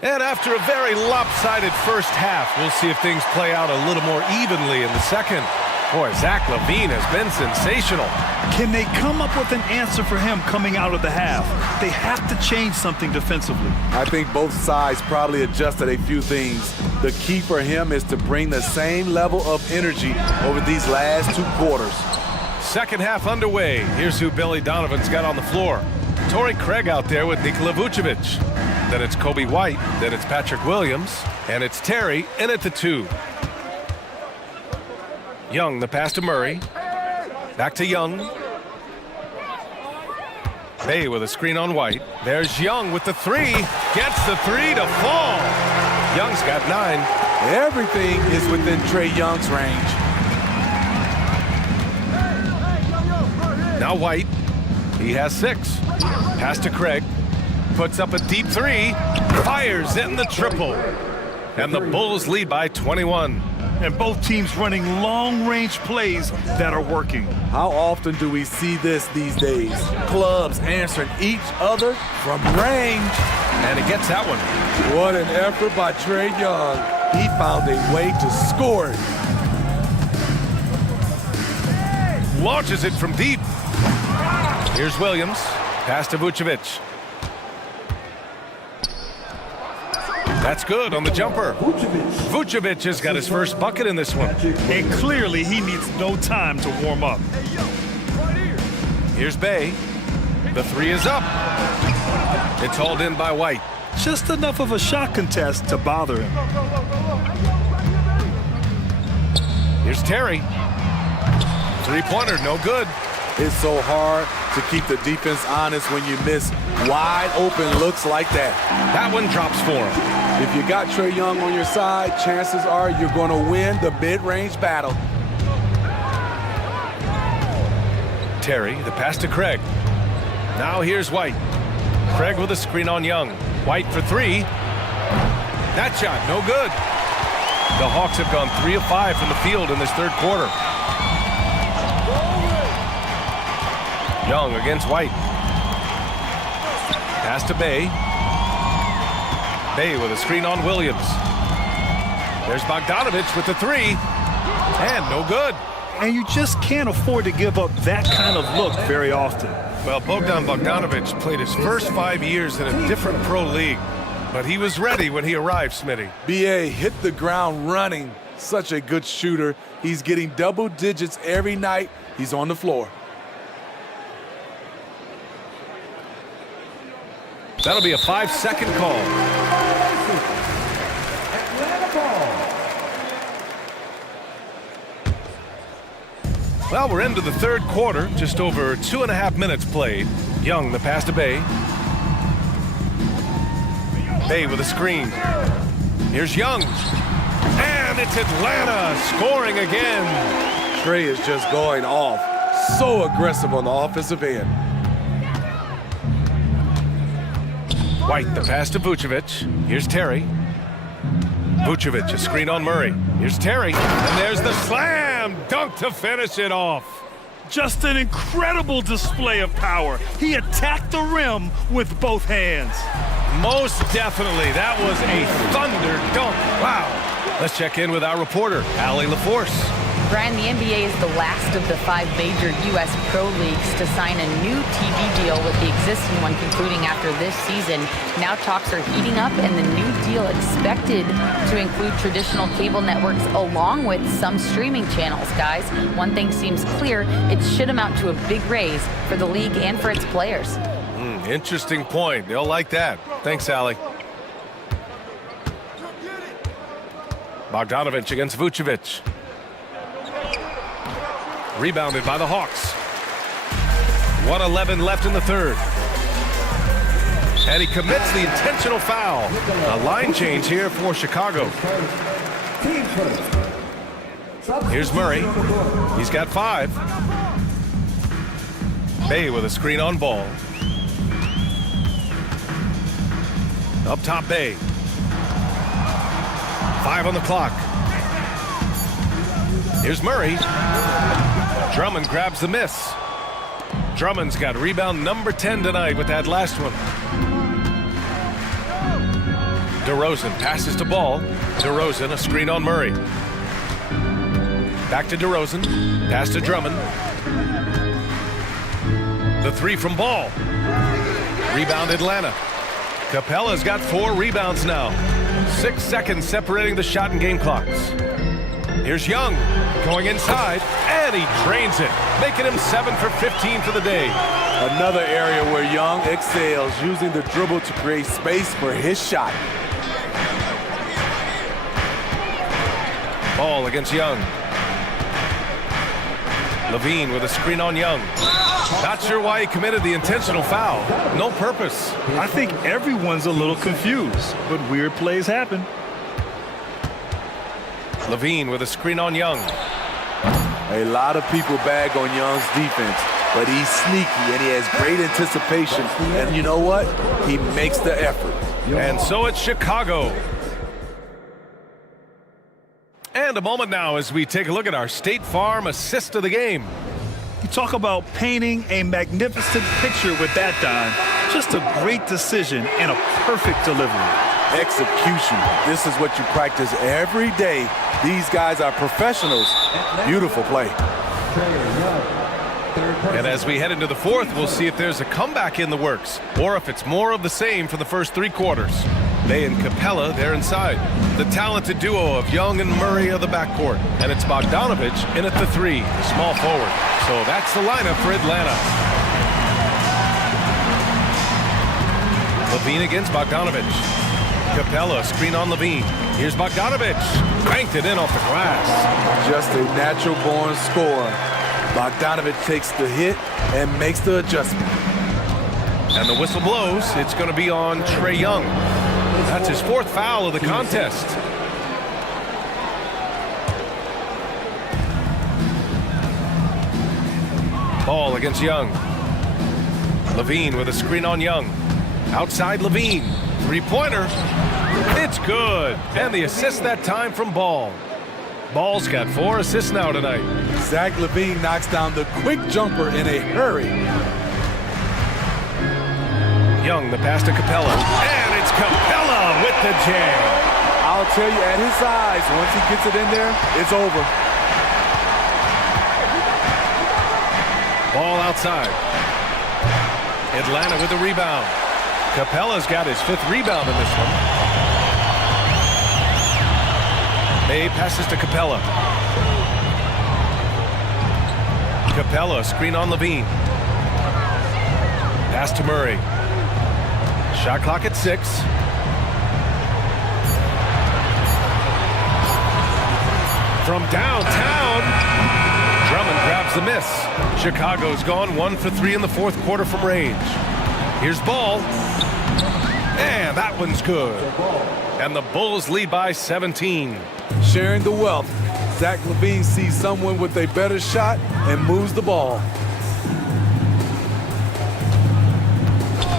And after a very lopsided first half, we'll see if things play out a little more evenly in the second. Boy, Zach LaVine has been sensational. Can they come up with an answer for him coming out of the half? They have to change something defensively. I think both sides probably adjusted a few things. The key for him is to bring the same level of energy over these last 2 quarters. Second half underway. Here's who Billy Donovan's got on the floor. Torrey Craig out there with Nikola Vucevic. Then it's Kobe White, then it's Patrick Williams, and it's Terry in at the 2. Young, the pass to Murray. Back to Young. Bey with a screen on White. There's Young with the 3. Gets the 3 to fall. Young's got 9. Everything is within Trey Young's range. Now White. He has 6. Pass to Craig. Puts up a deep 3, fires in the triple, and the Bulls lead by 21. And both teams running long-range plays that are working. How often do we see this these days? Clubs answering each other from range. And he gets that one. What an effort by Trey Young. He found a way to score it. Launches it from deep. Here's Williams. Pass to Vucevic. That's good on the jumper. Vucevic has got his first bucket in this one. And clearly he needs no time to warm up. Here's Bey. The 3 is up. It's hauled in by White. Just enough of a shot contest to bother him. Here's Terry. 3-pointer, no good. It's so hard to keep the defense honest when you miss wide open looks like that. That one drops for him. If you got Trey Young on your side, chances are you're going to win the mid-range battle. Terry, the pass to Craig. Now here's White. Craig with a screen on Young. White for three. That shot, no good. The Hawks have gone 3 of 5 from the field in this third quarter. Young against White. Pass to Bay. Bay with a screen on Williams. There's Bogdanovich with the three. And no good. And you just can't afford to give up that kind of look very often. Well, Bogdanovich played his first 5 years in a different pro league. But he was ready when he arrived, Smitty. BA hit the ground running. Such a good shooter. He's getting double digits every night he's on the floor. That'll be a 5-second call. Well, we're into the third quarter. Just over 2.5 minutes played. Young, the pass to Bay. Bay with a screen. Here's Young. And it's Atlanta scoring again. Trey is just going off. So aggressive on the offensive end. White, the pass to Vucevic. Here's Terry. Vucevic, a screen on Murray. Here's Terry. And there's the slam dunk to finish it off. Just an incredible display of power. He attacked the rim with both hands. Most definitely. That was a thunder dunk. Wow. Let's check in with our reporter, Allie LaForce. Brian, the NBA is the last of the 5 major U.S. pro leagues to sign a new TV deal, with the existing one concluding after this season. Now talks are heating up, and the new deal expected to include traditional cable networks along with some streaming channels, guys. One thing seems clear, it should amount to a big raise for the league and for its players. Interesting point. They'll like that. Thanks, Allie. Bogdanovich against Vucevic. Rebounded by the Hawks. 1:11 left in the third. And he commits the intentional foul. A line change here for Chicago. Here's Murray. He's got 5. Bay with a screen on Ball. Up top, Bay. 5 on the clock. Here's Murray. Drummond grabs the miss. Drummond's got rebound number 10 tonight with that last one. DeRozan passes to Ball. DeRozan, a screen on Murray. Back to DeRozan. Pass to Drummond. The three from Ball. Rebound Atlanta. Capella's got 4 rebounds now. 6 seconds separating the shot and game clocks. Here's Young going inside, and he drains it, making him 7 for 15 for the day. Another area where Young excels, using the dribble to create space for his shot. Ball against Young. Levine with a screen on Young. Not sure why he committed the intentional foul. No purpose. I think everyone's a little confused, but weird plays happen. Levine with a screen on Young. A lot of people bag on Young's defense, but he's sneaky and he has great anticipation. And you know what? He makes the effort. And so it's Chicago. And a moment now as we take a look at our State Farm assist of the game. You talk about painting a magnificent picture with that, Don. Just a great decision and a perfect delivery. Execution. This is what you practice every day. These guys are professionals. Beautiful play. And as we head into the fourth, we'll see if there's a comeback in the works or if it's more of the same for the first 3 quarters. Bay and Capella, they're inside. The talented duo of Young and Murray are the backcourt. And it's Bogdanovich in at the 3, the small forward. So that's the lineup for Atlanta. Levine against Bogdanovich. Capella, screen on Levine. Here's Bogdanovich. Banked it in off the glass. Just a natural-born scorer. Bogdanovich takes the hit and makes the adjustment. And the whistle blows. It's going to be on Trey Young. That's his 4th foul of the contest. Ball against Young. Levine with a screen on Young. Outside Levine. Three-pointer. It's good. And the assist that time from Ball. Ball's got 4 assists now tonight. Zach Levine knocks down the quick jumper in a hurry. Young, the pass to Capella. And it's Capella with the jam. I'll tell you, at his size, once he gets it in there, it's over. Ball outside. Atlanta with the rebound. Capella's got his 5th rebound in this one. May passes to Capella. Capella, screen on Levine. Pass to Murray. Shot clock at 6. From downtown, Drummond grabs the miss. Chicago's gone 1 for 3 in the 4th quarter from range. Here's Ball. And that one's good. And the Bulls lead by 17. Sharing the wealth. Zach Levine sees someone with a better shot and moves the ball.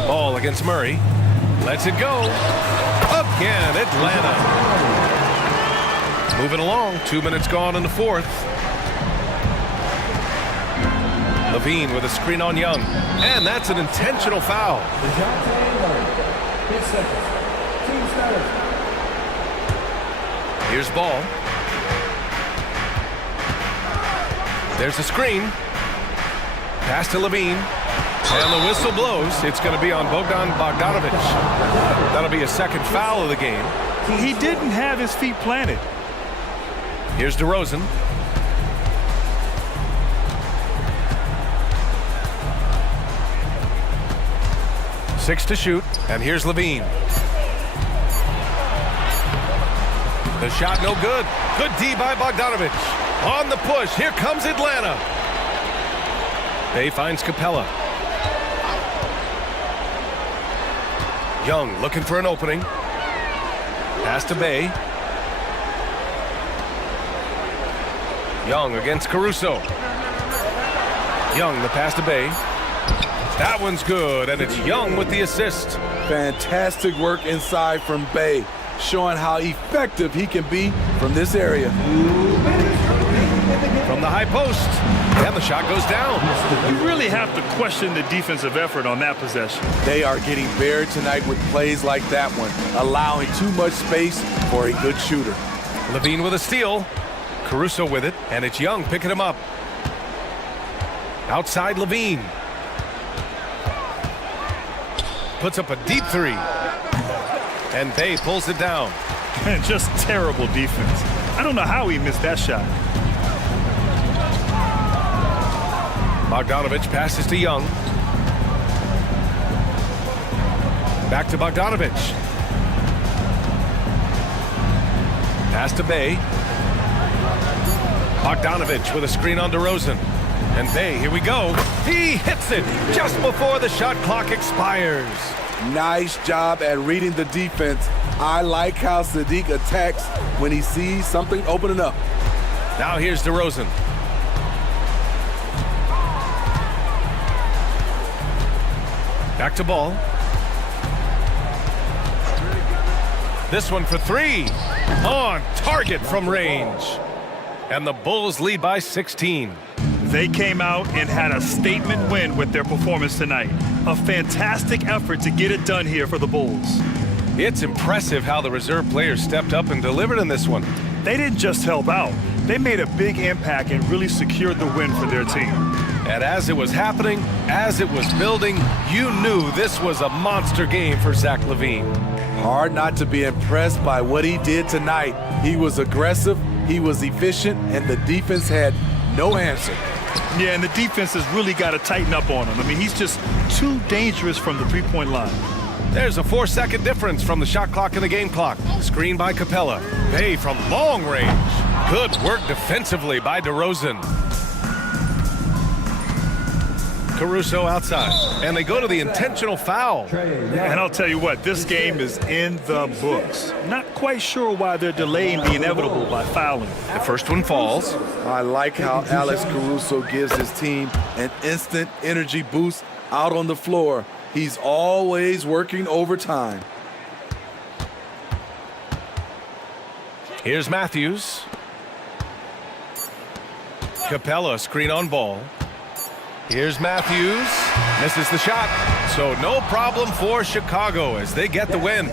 Ball against Murray. Lets it go. Again, Atlanta. Moving along. 2 minutes gone in the 4th. Levine with a screen on Young. And that's an intentional foul. Here's Ball. There's a screen. Pass to Levine. And the whistle blows. It's going to be on Bogdan Bogdanovic. That'll be a 2nd foul of the game. He didn't have his feet planted. Here's DeRozan. Six to shoot, and here's Levine. The shot no good. Good D by Bogdanovic. On the push, here comes Atlanta. Bay finds Capella. Young looking for an opening. Pass to Bay. Young against Caruso. Young, the pass to Bay. That one's good, and it's Young with the assist. Fantastic work inside from Bay, showing how effective he can be from this area. From the high post, and the shot goes down. You really have to question the defensive effort on that possession. They are getting buried tonight with plays like that one, allowing too much space for a good shooter. Levine with a steal. Caruso with it, and it's Young picking him up. Outside Levine. Puts up a deep 3. And Bay pulls it down. And just terrible defense. I don't know how he missed that shot. Bogdanovic passes to Young. Back to Bogdanovic. Pass to Bay. Bogdanovic with a screen on DeRozan. And Bay, here we go. He hits it just before the shot clock expires. Nice job at reading the defense. I like how Sadiq attacks when he sees something opening up. Now here's DeRozan. Back to Ball. This one for 3. On target from range. And the Bulls lead by 16. They came out and had a statement win with their performance tonight. A fantastic effort to get it done here for the Bulls. It's impressive how the reserve players stepped up and delivered in this one. They didn't just help out. They made a big impact and really secured the win for their team. And as it was happening, as it was building, you knew this was a monster game for Zach Levine. Hard not to be impressed by what he did tonight. He was aggressive, he was efficient, and the defense had no answer. Yeah, and the defense has really got to tighten up on him. I mean, he's just too dangerous from the three-point line. There's a 4-second difference from the shot clock and the game clock. Screen by Capella. Bay from long range. Good work defensively by DeRozan. Caruso outside. And they go to the intentional foul. And I'll tell you what, this game is in the books. Not quite sure why they're delaying the inevitable by fouling. The first one falls. I like how Alex Caruso gives his team an instant energy boost out on the floor. He's always working overtime. Here's Matthews. Capella, screen on ball. Here's Matthews. Misses the shot. So no problem for Chicago as they get the win.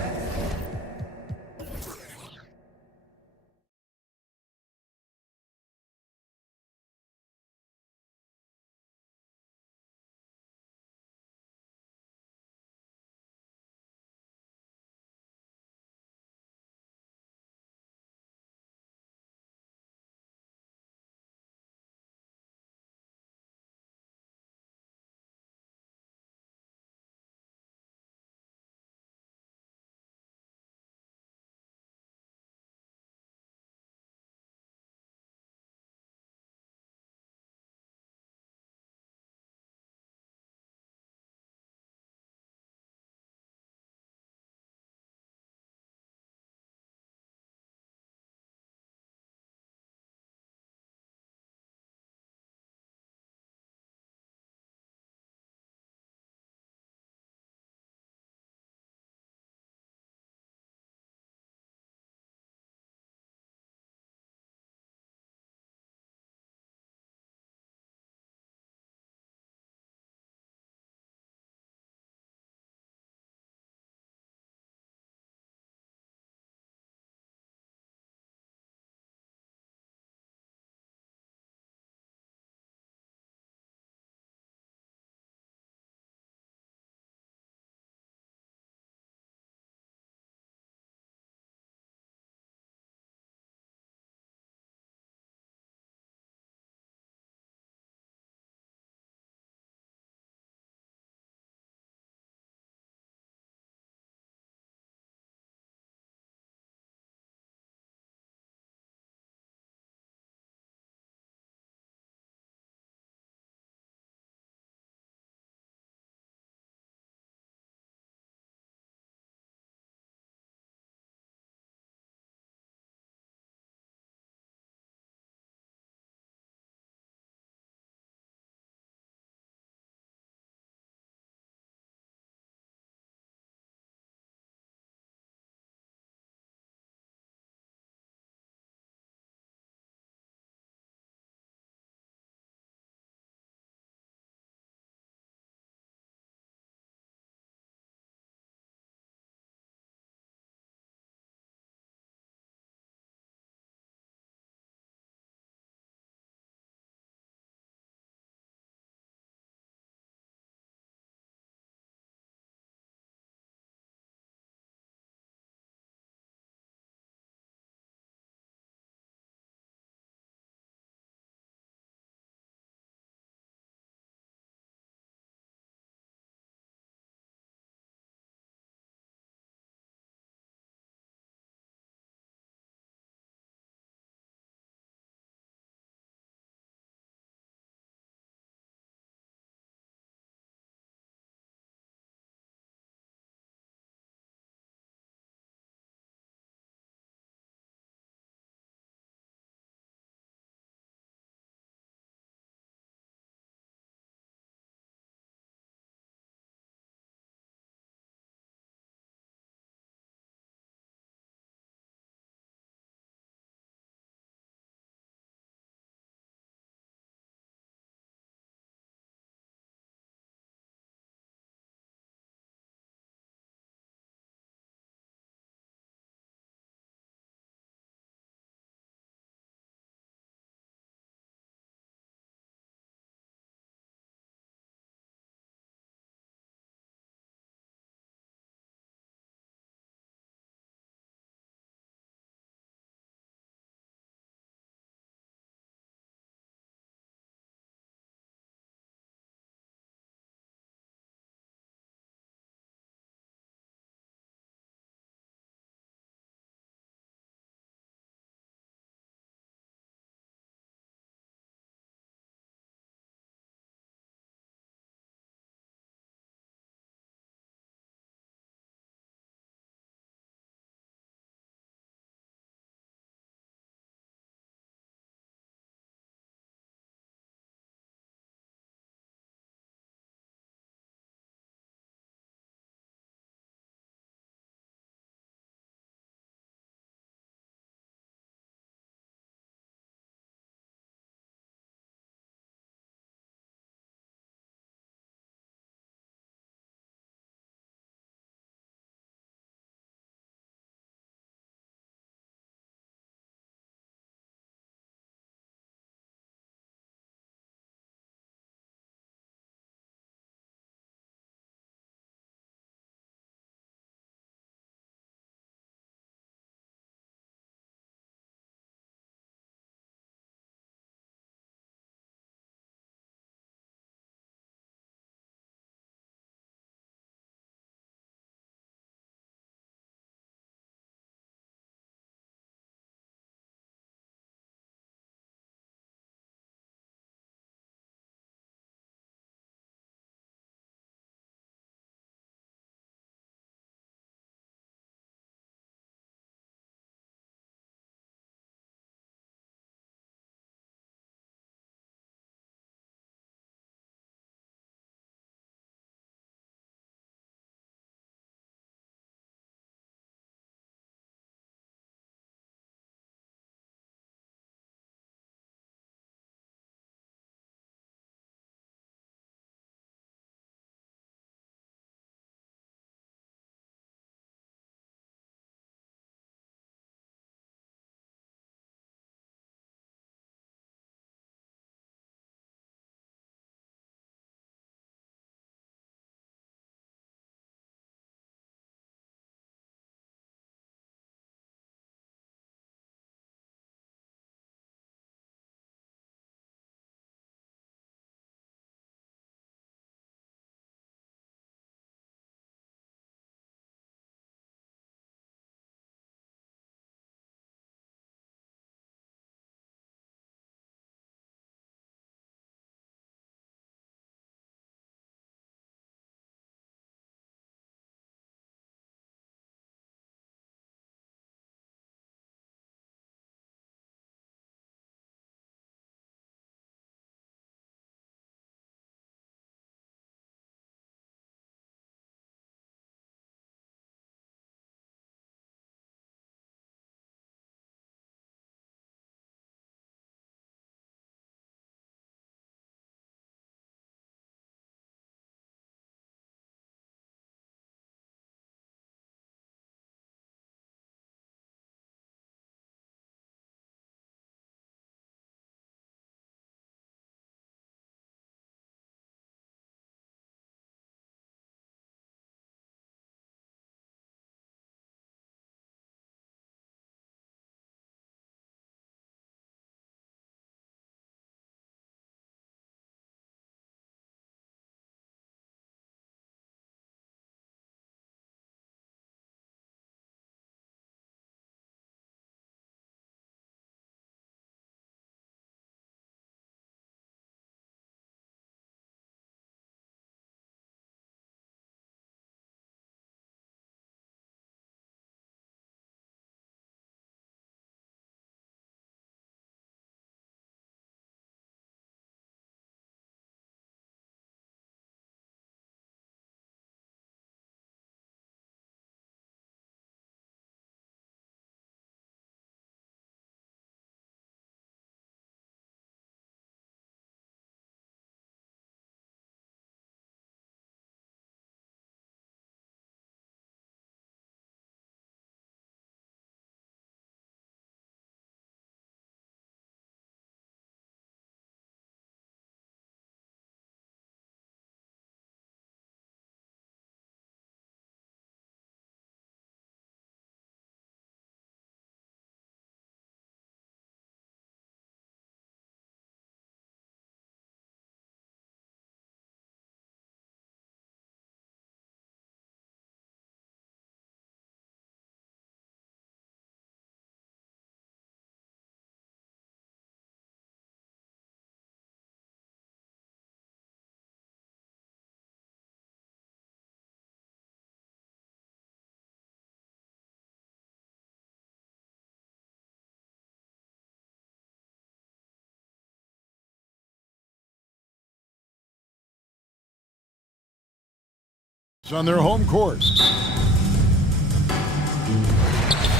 On their home court.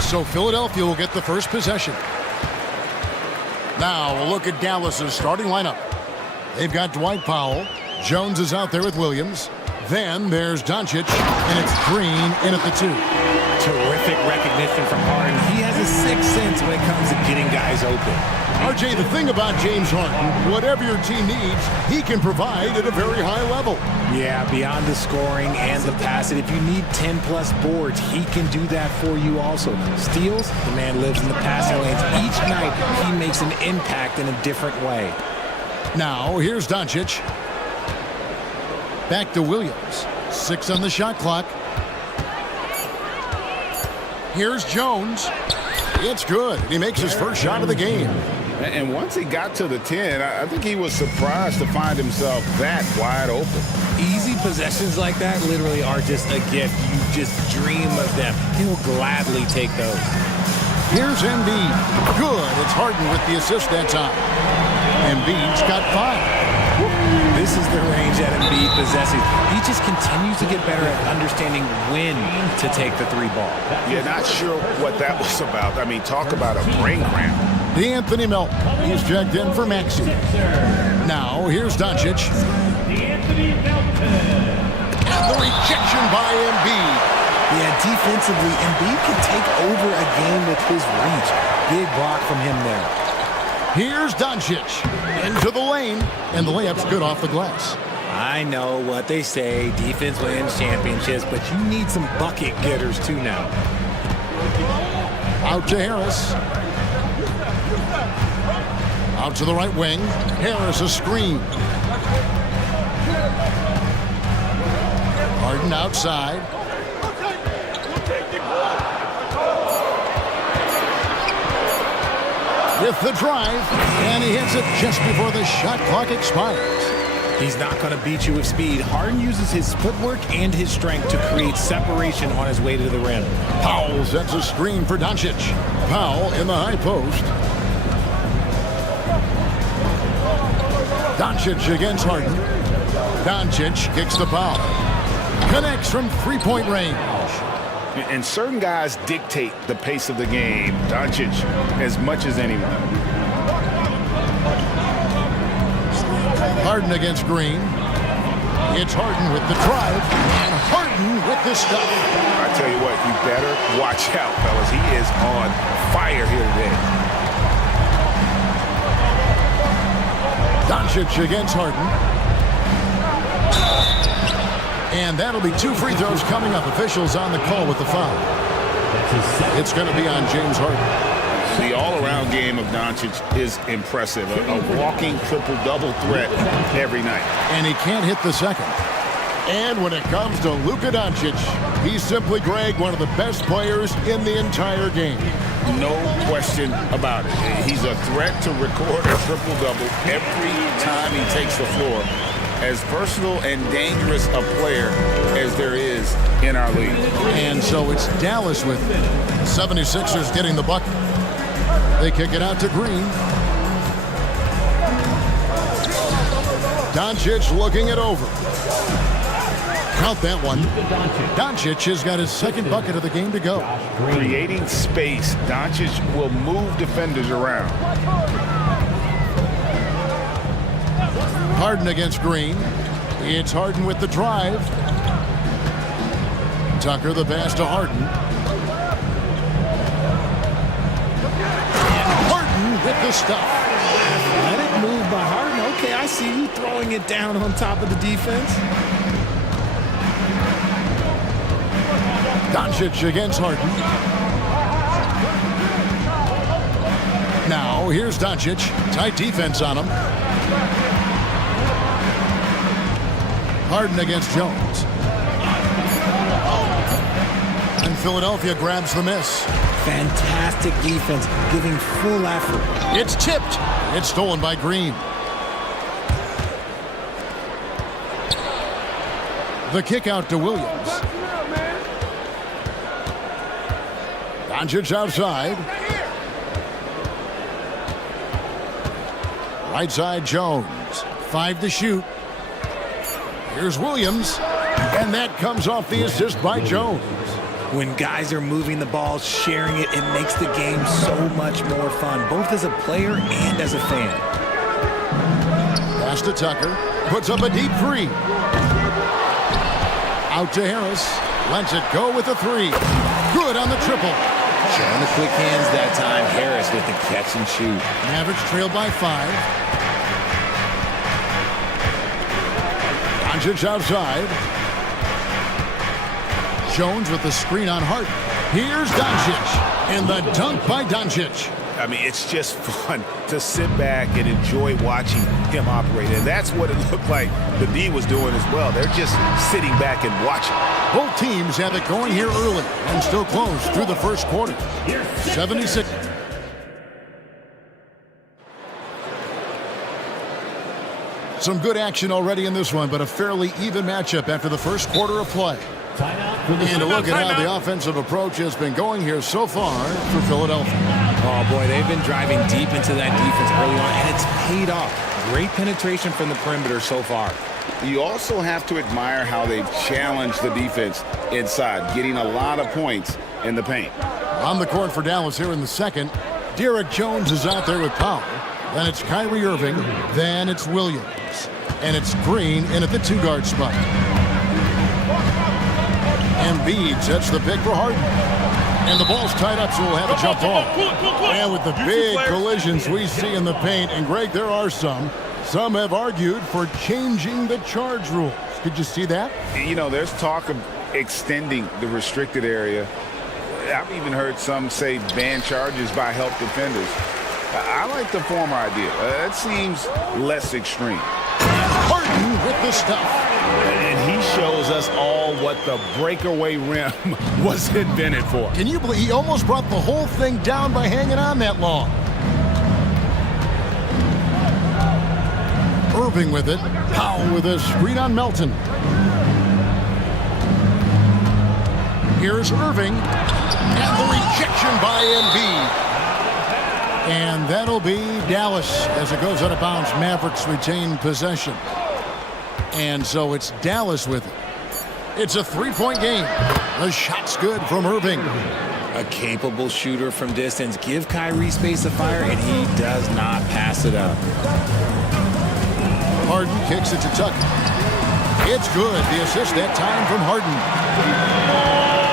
So Philadelphia will get the first possession. Now a look at Dallas's starting lineup. They've got Dwight Powell. Jones is out there with Williams. Then there's Doncic, and it's Green in at the 2. Terrific recognition from Harden. He has a sixth sense when it comes to getting guys open. RJ, the thing about James Harden, whatever your team needs, he can provide at a very high level. Yeah, beyond the scoring and the passing, if you need 10-plus boards, he can do that for you also. Steals, the man lives in the passing lanes. Each night, he makes an impact in a different way. Now, here's Doncic. Back to Williams. 6 on the shot clock. Here's Jones. It's good. He makes his first shot of the game. And once he got to the 10, I think he was surprised to find himself that wide open. Easy possessions like that literally are just a gift. You just dream of them. He'll gladly take those. Here's Embiid. Good. It's Harden with the assist that time. Embiid's got 5. This is the range that Embiid possesses. He just continues to get better at understanding when to take the 3 ball. Yeah, not sure what that was about. I mean, talk about a brain cramp. D'Anthony Melton. He's checked in for Maxey. Now, here's Doncic. And the rejection by Embiid. Yeah, defensively, Embiid can take over a game with his reach. Big block from him there. Here's Doncic into the lane, and the layup's good off the glass. I know what they say, defense wins championships, but you need some bucket getters too now. Out to Harris. Out to the right wing. Harris a screen. Harden outside. With the drive, and he hits it just before the shot clock expires. He's not going to beat you with speed. Harden uses his footwork and his strength to create separation on his way to the rim. Powell sets a screen for Doncic. Powell in the high post. Doncic against Harden. Doncic kicks the foul. Connects from three-point range. And certain guys dictate the pace of the game. Doncic as much as anyone. Harden against Green. It's Harden with the drive, and Harden with the stuff. I tell you what, you better watch out, fellas. He is on fire here today. Doncic against Harden. And that'll be 2 free throws coming up. Officials on the call with the foul. It's going to be on James Harden. The all-around game of Doncic is impressive. A walking triple-double threat every night. And he can't hit the second. And when it comes to Luka Doncic, he's simply, Greg, one of the best players in the entire game. No question about it. He's a threat to record a triple-double every time he takes the floor. As versatile and dangerous a player as there is in our league. And so it's Dallas with 76ers getting the bucket. They kick it out to Green. Doncic looking it over. Count that one. Doncic has got his second bucket of the game to go. Creating space. Doncic will move defenders around. Harden against Green. It's Harden with the drive. Tucker the pass to Harden. And Harden with the stuff. Let it move by Harden. Okay, I see you throwing it down on top of the defense. Doncic against Harden. Now here's Doncic. Tight defense on him. Harden against Jones. And Philadelphia grabs the miss. Fantastic defense, giving full effort. It's tipped. It's stolen by Green. The kick out to Williams. Doncic outside. Right side Jones. 5 to shoot. Here's Williams. And that comes off the assist by Jones. When guys are moving the ball, sharing it, it makes the game so much more fun, both as a player and as a fan. Pass to Tucker. Puts up a deep three. Out to Harris. Lets it go with a three. Good on the triple. Showing the quick hands that time. Harris with the catch and shoot. Mavericks trail by 5. Doncic outside. Jones with the screen on Hart. Here's Doncic. And the dunk by Doncic. I mean, it's just fun to sit back and enjoy watching him operate. And that's what it looked like the D was doing as well. They're just sitting back and watching. Both teams have it going here early and still close through the first quarter. 76. Some good action already in this one, but a fairly even matchup after the first quarter of play. And a look at how the offensive approach has been going here so far for Philadelphia. Oh, boy, they've been driving deep into that defense early on, and it's paid off. Great penetration from the perimeter so far. You also have to admire how they've challenged the defense inside, getting a lot of points in the paint. On the court for Dallas here in the second, Derek Jones is out there with Powell. Then it's Kyrie Irving. Then it's Williams. And it's Green in at the 2-guard spot. Embiid sets the pick for Harden. And the ball's tied up, so we'll have a jump ball. And with the big collisions we see in the paint, and Greg, there are some have argued for changing the charge rules. Did you see that? You know, there's talk of extending the restricted area. I've even heard some say ban charges by help defenders. I like the former idea. It seems less extreme. Harden with the stuff. And he shows us all what the breakaway rim was invented for. Can you believe he almost brought the whole thing down by hanging on that long? Irving with it. Powell with a screen on Melton. Here's Irving. And the rejection by Embiid. And that'll be Dallas as it goes out of bounds. Mavericks retain possession. And so it's Dallas with it. It's a 3-point game. The shot's good from Irving. A capable shooter from distance. Give Kyrie space to fire, and he does not pass it up. Harden kicks it to Tucker. It's good. The assist that time from Harden.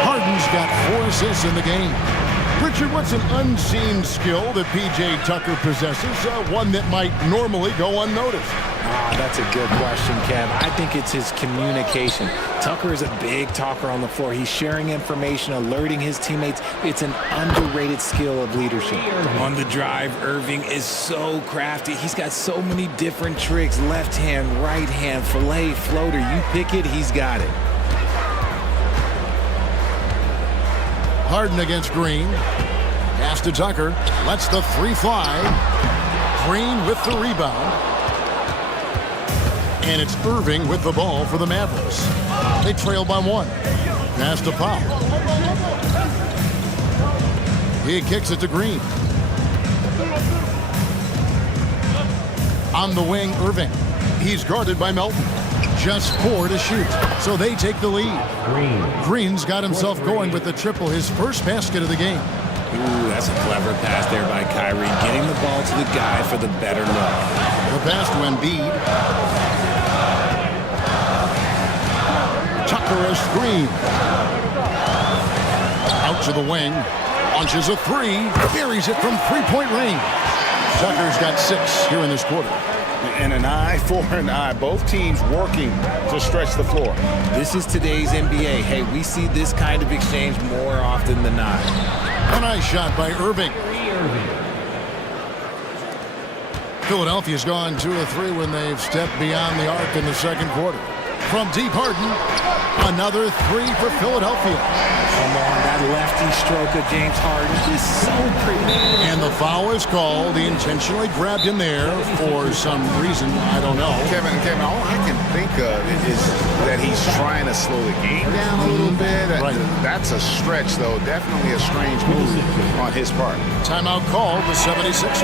Harden's got 4 assists in the game. Richard, what's an unseen skill that P.J. Tucker possesses, one that might normally go unnoticed? That's a good question, Kev. I think it's his communication. Tucker is a big talker on the floor. He's sharing information, alerting his teammates. It's an underrated skill of leadership. On the drive, Irving is so crafty. He's got so many different tricks. Left hand, right hand, fillet, floater. You pick it, he's got it. Harden against Green. Pass to Tucker. Lets the 3 fly. Green with the rebound. And it's Irving with the ball for the Mavericks. They trail by 1. Pass to Powell. He kicks it to Green. On the wing, Irving. He's guarded by Melton. Just 4 to shoot, so they take the lead. Green's got himself going with the triple, his first basket of the game. Ooh, that's a clever pass there by Kyrie, getting the ball to the guy for the better look. The pass to Embiid. Tucker a screen. Out to the wing. Launches a 3. Buries it from 3-point range. Tucker's got 6 here in this quarter. And an eye for an eye. Both teams working to stretch the floor. This is today's NBA. Hey, we see this kind of exchange more often than not. A nice shot by Irving. Philadelphia's gone 2 of 3 when they've stepped beyond the arc in the second quarter. From deep, Harden. Another 3 for Philadelphia. Come on, that lefty stroke of James Harden is so pretty. And the foul is called. He intentionally grabbed him there for some reason. I don't know. Kevin, all I can think of is that he's trying to slow the game down a little bit. Right. That's a stretch, though. Definitely a strange move on his part. Timeout called the 76ers.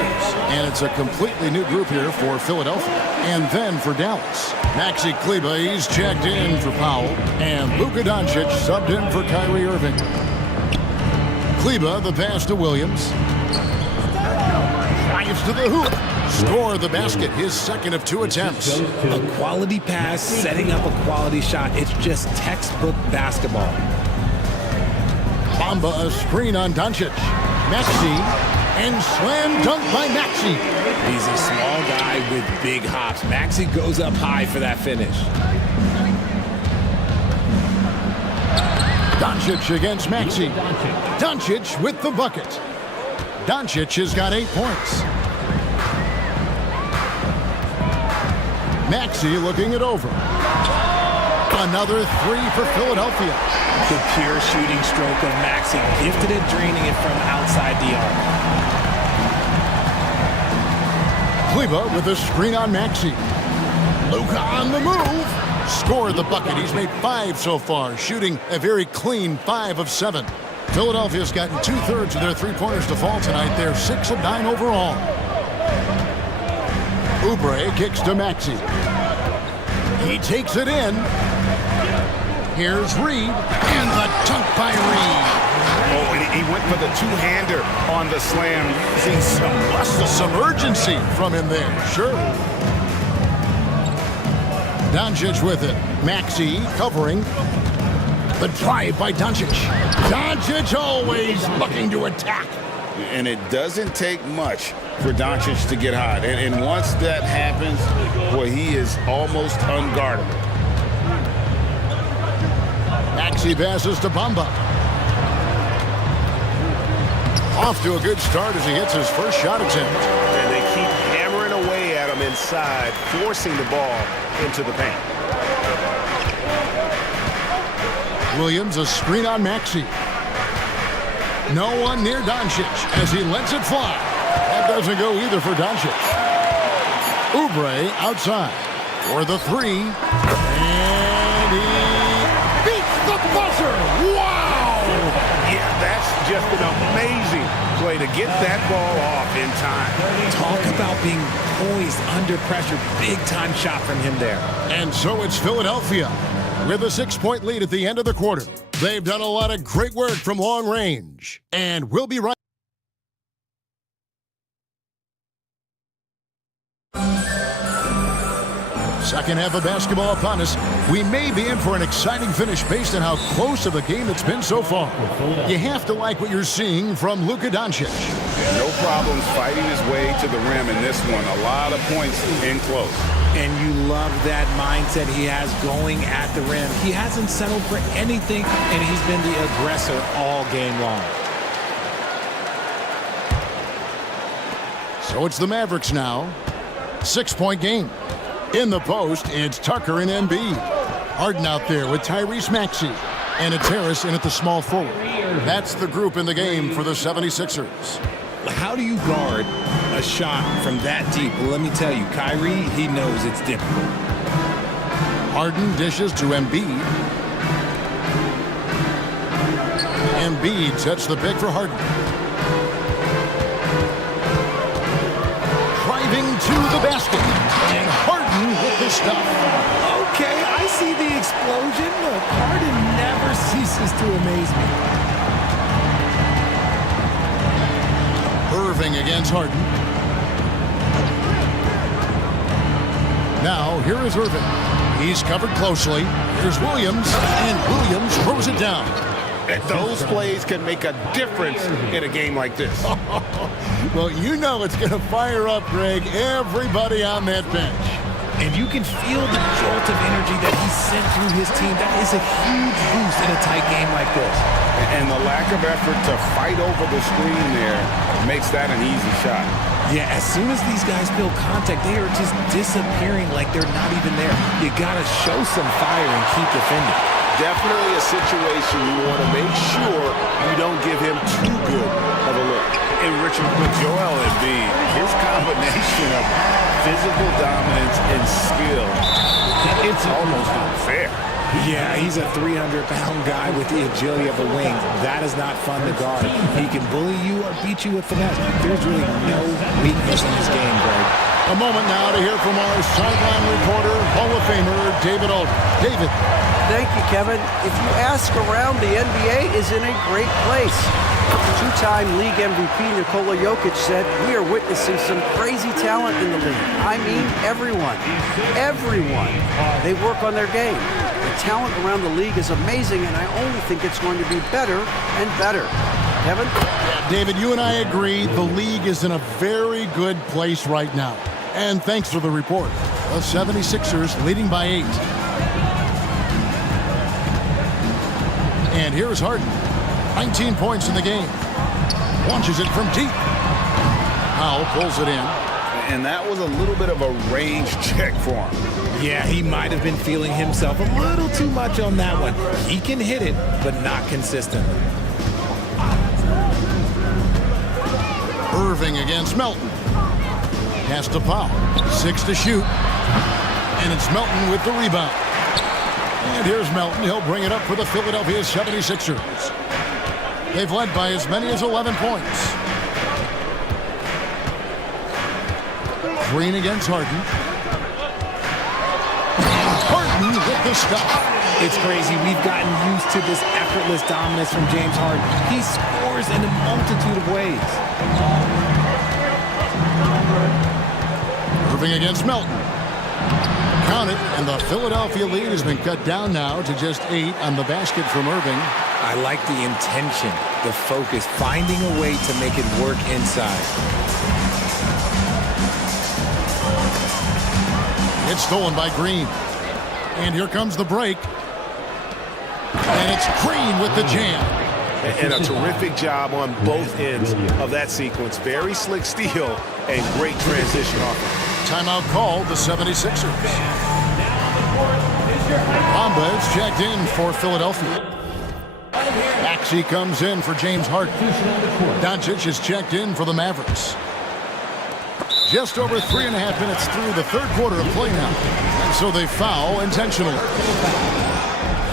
And it's a completely new group here for Philadelphia. And then for Dallas. Maxi Kleber, he's checked in for Powell, and Luka Doncic subbed in for Kyrie Irving. Kleba, the pass to Williams. Drives to the hoop. Score the basket, his second of 2 attempts. A quality pass, setting up a quality shot. It's just textbook basketball. Bamba a screen on Doncic. Maxey, and slam dunk by Maxey. He's a small guy with big hops. Maxey goes up high for that finish. Doncic against Maxey. Doncic with the bucket. Doncic has got 8 points. Maxey looking it over. Another 3 for Philadelphia. The pure shooting stroke of Maxey, gifted at draining it from outside the arc. Kleba with a screen on Maxey. Luka on the move. Scored the bucket. He's made 5 so far, shooting a very clean 5 of 7. Philadelphia's gotten 2/3 of their 3-pointers to fall tonight. They're 6 of 9 overall. Oubre kicks to Maxey. He takes it in. Here's Reed, and the dunk by Reed. Oh, and he went for the two-hander on the slam. Seeing some muscle. Some urgency from him there, sure. Doncic with it. Maxey covering. The drive by Doncic. Doncic always looking to attack. And it doesn't take much for Doncic to get hot. And once that happens, boy, he is almost unguardable. Maxey passes to Bamba. Off to a good start as he hits his first shot attempt. And they keep hammering away at him inside, forcing the ball into the paint. Williams a screen on Maxey. No one near Doncic as he lets it fly. That doesn't go either for Doncic. Oubre outside for the 3. And he beats the buzzer. Wow! Yeah, that's just an amazing play to get that ball off in time. Talk about being poised under pressure. Big time shot from him there. And so it's Philadelphia with a 6-point lead at the end of the quarter. They've done a lot of great work from long range. And we'll be right. Second half of basketball upon us. We may be in for an exciting finish based on how close of a game it's been so far. You have to like what you're seeing from Luka Doncic. No problems fighting his way to the rim in this one. A lot of points in close. And you love that mindset he has going at the rim. He hasn't settled for anything, and he's been the aggressor all game long. So it's the Mavericks now. 6-point game. In the post, it's Tucker and Embiid. Harden out there with Tyrese Maxey. And it's Harris in at the small forward. That's the group in the game for the 76ers. How do you guard a shot from that deep? Well, let me tell you, Kyrie, he knows it's difficult. Harden dishes to Embiid. Embiid sets the pick for Harden. Driving to the basket. And Harden with the stuff. Okay, I see the explosion. Look, Harden never ceases to amaze me. Irving against Harden. Now, here is Irving. He's covered closely. Here's Williams, and Williams throws it down. And those plays can make a difference in a game like this. Well, you know it's going to fire up, Greg, everybody on that bench. And you can feel the jolt of energy that he sent through his team. That is a huge boost in a tight game like this. And the lack of effort to fight over the screen there makes that an easy shot. Yeah, as soon as these guys feel contact, they are just disappearing like they're not even there. You got to show some fire and keep defending. Definitely a situation you want to make sure you don't give him too good of a look. And Richard, with Joel Embiid, his combination of physical dominance and skill, it's almost unfair. Yeah, he's a 300-pound guy with the agility of a wing. That is not fun to guard. He can bully you or beat you with finesse. There's really no weakness in his game, Greg. A moment now to hear from our sideline reporter, Hall of Famer David Aldridge. David. Thank you, Kevin. If you ask around, the NBA is in a great place. Two-time league MVP Nikola Jokic said, "We are witnessing some crazy talent in the league." I mean, everyone. Everyone. They work on their game. The talent around the league is amazing, and I only think it's going to be better and better. Kevin? David, you and I agree the league is in a very good place right now. And thanks for the report. The 76ers leading by 8. And here's Harden. 19 points in the game. Launches it from deep. Powell pulls it in. And that was a little bit of a range check for him. Yeah, he might have been feeling himself a little too much on that one. He can hit it, but not consistently. Irving against Melton. Pass to Powell. 6 to shoot. And it's Melton with the rebound. And here's Melton. He'll bring it up for the Philadelphia 76ers. They've led by as many as 11 points. Green against Harden. Harden with the stop. It's crazy. We've gotten used to this effortless dominance from James Harden. He scores in a multitude of ways. Irving against Melton. Count it, and the Philadelphia lead has been cut down now to just 8 on the basket from Irving. I like the intention, the focus, finding a way to make it work inside. It's stolen by Green. And here comes the break. And it's Green with the jam. And a terrific job on both ends of that sequence. Very slick steal and great transition offense. Timeout called the 76ers. Bamba is checked in for Philadelphia. Maxey comes in for James Harden. Doncic is checked in for the Mavericks. Just over 3.5 minutes through the third quarter of play now. And so they foul intentionally.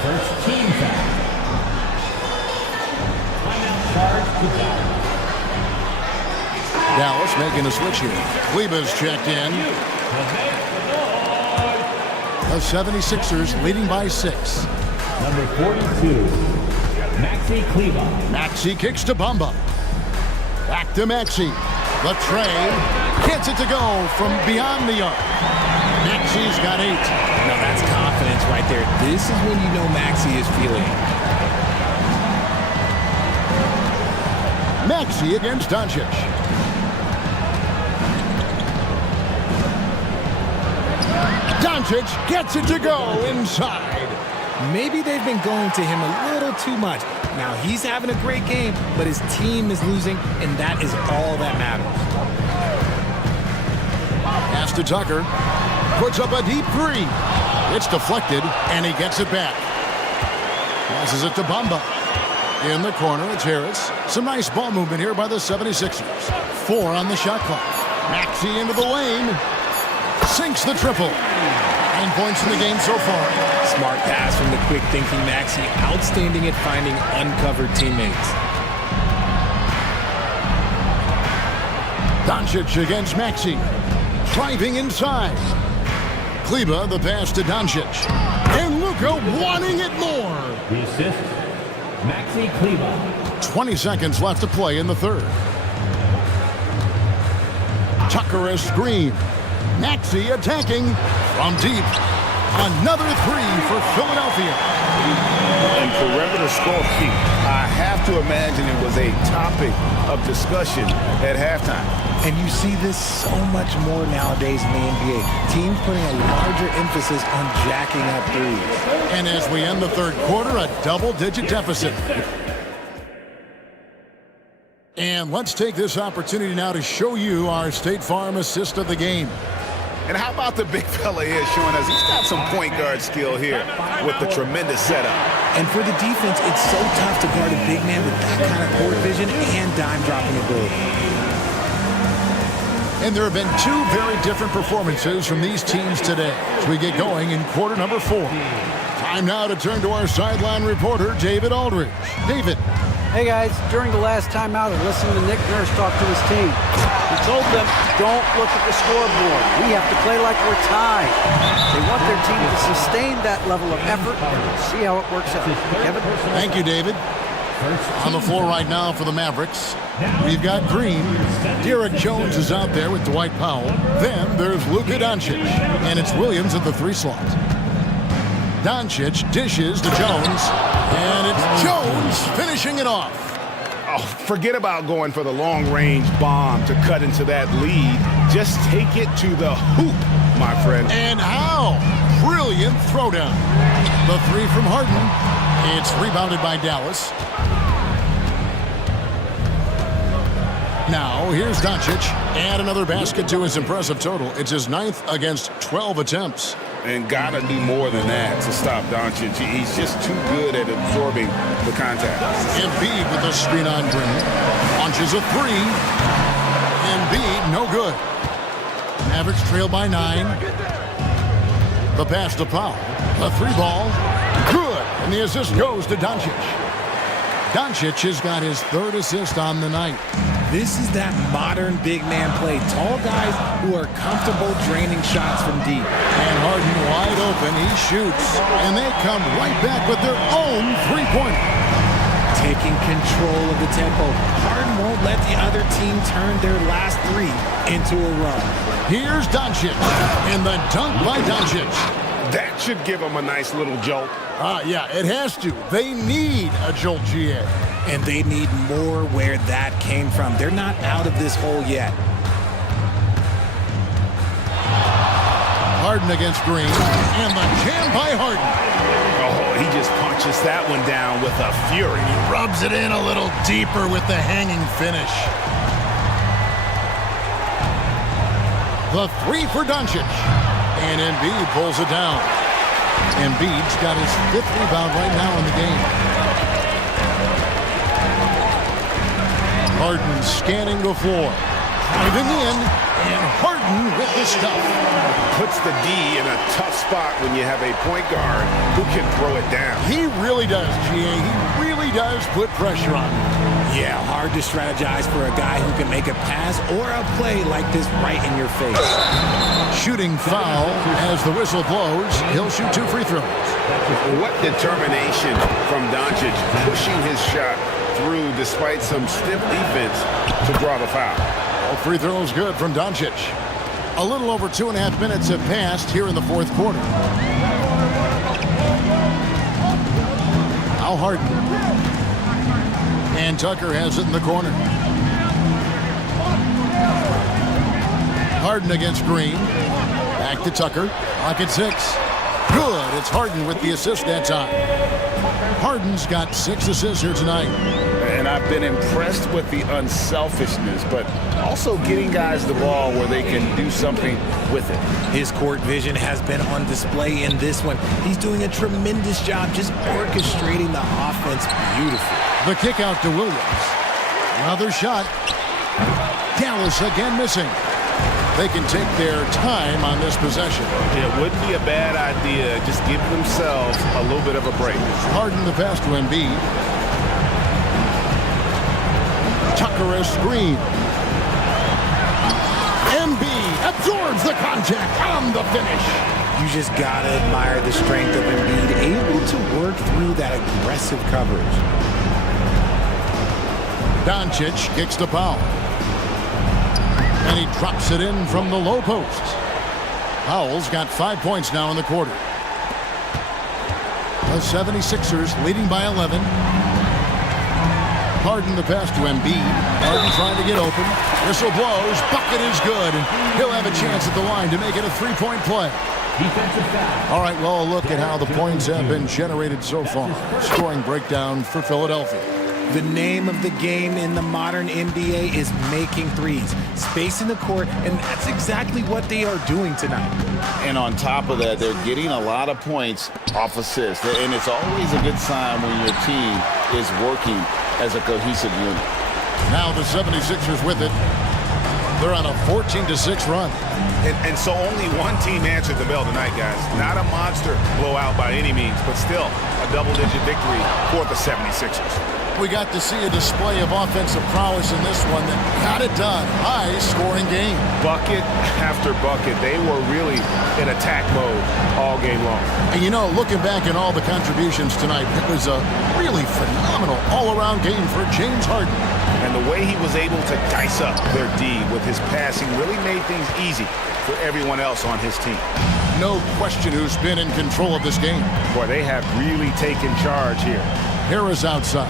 First team foul. Timeout charge to Dallas. Dallas making a switch here. Kleba's checked in. The 76ers leading by 6. Number 42, Maxey Kleber. Maxey kicks to Bamba. Back to Maxey. The tray. Gets it to go from beyond the arc. Maxey's got 8. Now that's confidence right there. This is when you know Maxey is feeling it. Maxey against Doncic. Doncic gets it to go inside. Maybe they've been going to him a little too much. Now he's having a great game, but his team is losing, and that is all that matters. Pass to Tucker. Puts up a deep 3. It's deflected, and he gets it back. Passes it to Bamba. In the corner, it's Harris. Some nice ball movement here by the 76ers. 4 on the shot clock. Maxey into the lane. Sinks the triple. 9 points in the game so far. Smart pass from the quick-thinking Maxey. Outstanding at finding uncovered teammates. Doncic against Maxey. Driving inside. Kleber, the pass to Doncic. And Luka wanting it more. The assist, Maxey Kleber. 20 seconds left to play in the third. Tucker a screen. Maxey attacking from deep. Another 3 for Philadelphia. And perimeter scoring, I have to imagine it was a topic of discussion at halftime. And you see this so much more nowadays in the NBA. Teams putting a larger emphasis on jacking up threes. And as we end the third quarter, a double-digit deficit. And let's take this opportunity now to show you our State Farm assist of the game. And how about the big fella here showing us he's got some point guard skill here with the tremendous setup. And for the defense, it's so tough to guard a big man with that kind of court vision and dime-dropping ability. And there have been 2 very different performances from these teams today as we get going in quarter number 4. Time now to turn to our sideline reporter, David Aldridge. David. Hey, guys. During the last timeout, I listened to Nick Nurse talk to his team. He told them, don't look at the scoreboard. We have to play like we're tied. They want their team to sustain that level of effort and see how it works out. Kevin? Thank you, David. On the floor right now for the Mavericks, we've got Green. Derek Jones is out there with Dwight Powell. Then there's Luka Doncic, and it's Williams at the 3 slot. Doncic dishes to Jones, and it's Jones finishing it off. Oh, forget about going for the long-range bomb to cut into that lead. Just take it to the hoop, my friend. And how? Brilliant throwdown. The 3 from Harden. It's rebounded by Dallas. Now, here's Doncic. And another basket to his impressive total. It's his 9th against 12 attempts. And gotta do more than that to stop Doncic. He's just too good at absorbing the contact. Embiid with a screen on Green. Launches a 3. Embiid, no good. Mavericks trail by 9. The pass to Powell. The 3 ball. Good. And the assist goes to Doncic. Doncic has got his 3rd assist on the night. This is that modern big man play. Tall guys who are comfortable draining shots from deep. And Harden wide open. He shoots. And they come right back with their own 3-pointer. Taking control of the tempo. Harden won't let the other team turn their last 3 into a run. Here's Doncic. And the dunk by Doncic. That should give them a nice little jolt. Yeah, it has to. They need a jolt, GA. And they need more where that came from. They're not out of this hole yet. Harden against Green. And the jam by Harden. Oh, he just punches that one down with a fury. He rubs it in a little deeper with the hanging finish. The 3 for Doncic. And Embiid pulls it down. Embiid's got his 5th rebound right now in the game. Harden scanning the floor. Driving in, and Harden with the stuff. Puts the D in a tough spot when you have a point guard who can throw it down. He really does, GA. He really does put pressure on him. Yeah, hard to strategize for a guy who can make a pass or a play like this right in your face. Shooting foul as the whistle blows. He'll shoot 2 free throws. What determination from Doncic pushing his shot through despite some stiff defense to draw the foul. All free throws good from Doncic. A little over 2.5 minutes have passed here in the 4th quarter. Now Harden. And Tucker has it in the corner. Harden against Green. Back to Tucker. Pocket 6. Good. It's Harden with the assist that time. Harden's got 6 assists here tonight. And I've been impressed with the unselfishness, but also getting guys the ball where they can do something with it. His court vision has been on display in this one. He's doing a tremendous job just orchestrating the offense beautifully. The kick out to Williams. Another shot. Dallas again missing. They can take their time on this possession. It wouldn't be a bad idea. Just give themselves a little bit of a break. Harden the pass to Embiid. Tucker a screen. Embiid absorbs the contact on the finish. You just gotta admire the strength of Embiid, able to work through that aggressive coverage. Doncic kicks to Powell. And he drops it in from the low post. Powell's got 5 points now in the quarter. The 76ers leading by 11. Harden the pass to Embiid. Harden trying to get open. Whistle blows. Bucket is good. And he'll have a chance at the line to make it a 3-point play. All right, well, look at how the points have been generated so far. Scoring breakdown for Philadelphia. The name of the game in the modern NBA is making threes, spacing the court, and that's exactly what they are doing tonight. And on top of that, they're getting a lot of points off assists. And it's always a good sign when your team is working as a cohesive unit. Now the 76ers with it. They're on a 14-6 run. And so only one team answered the bell tonight, guys. Not a monster blowout by any means, but still a double-digit victory for the 76ers. We got to see a display of offensive prowess in this one that got it done. High-scoring game. Bucket after bucket. They were really in attack mode all game long. And you know, looking back at all the contributions tonight, it was a really phenomenal all-around game for James Harden. And the way he was able to dice up their D with his passing really made things easy for everyone else on his team. No question who's been in control of this game. Boy, they have really taken charge here. Here is outside.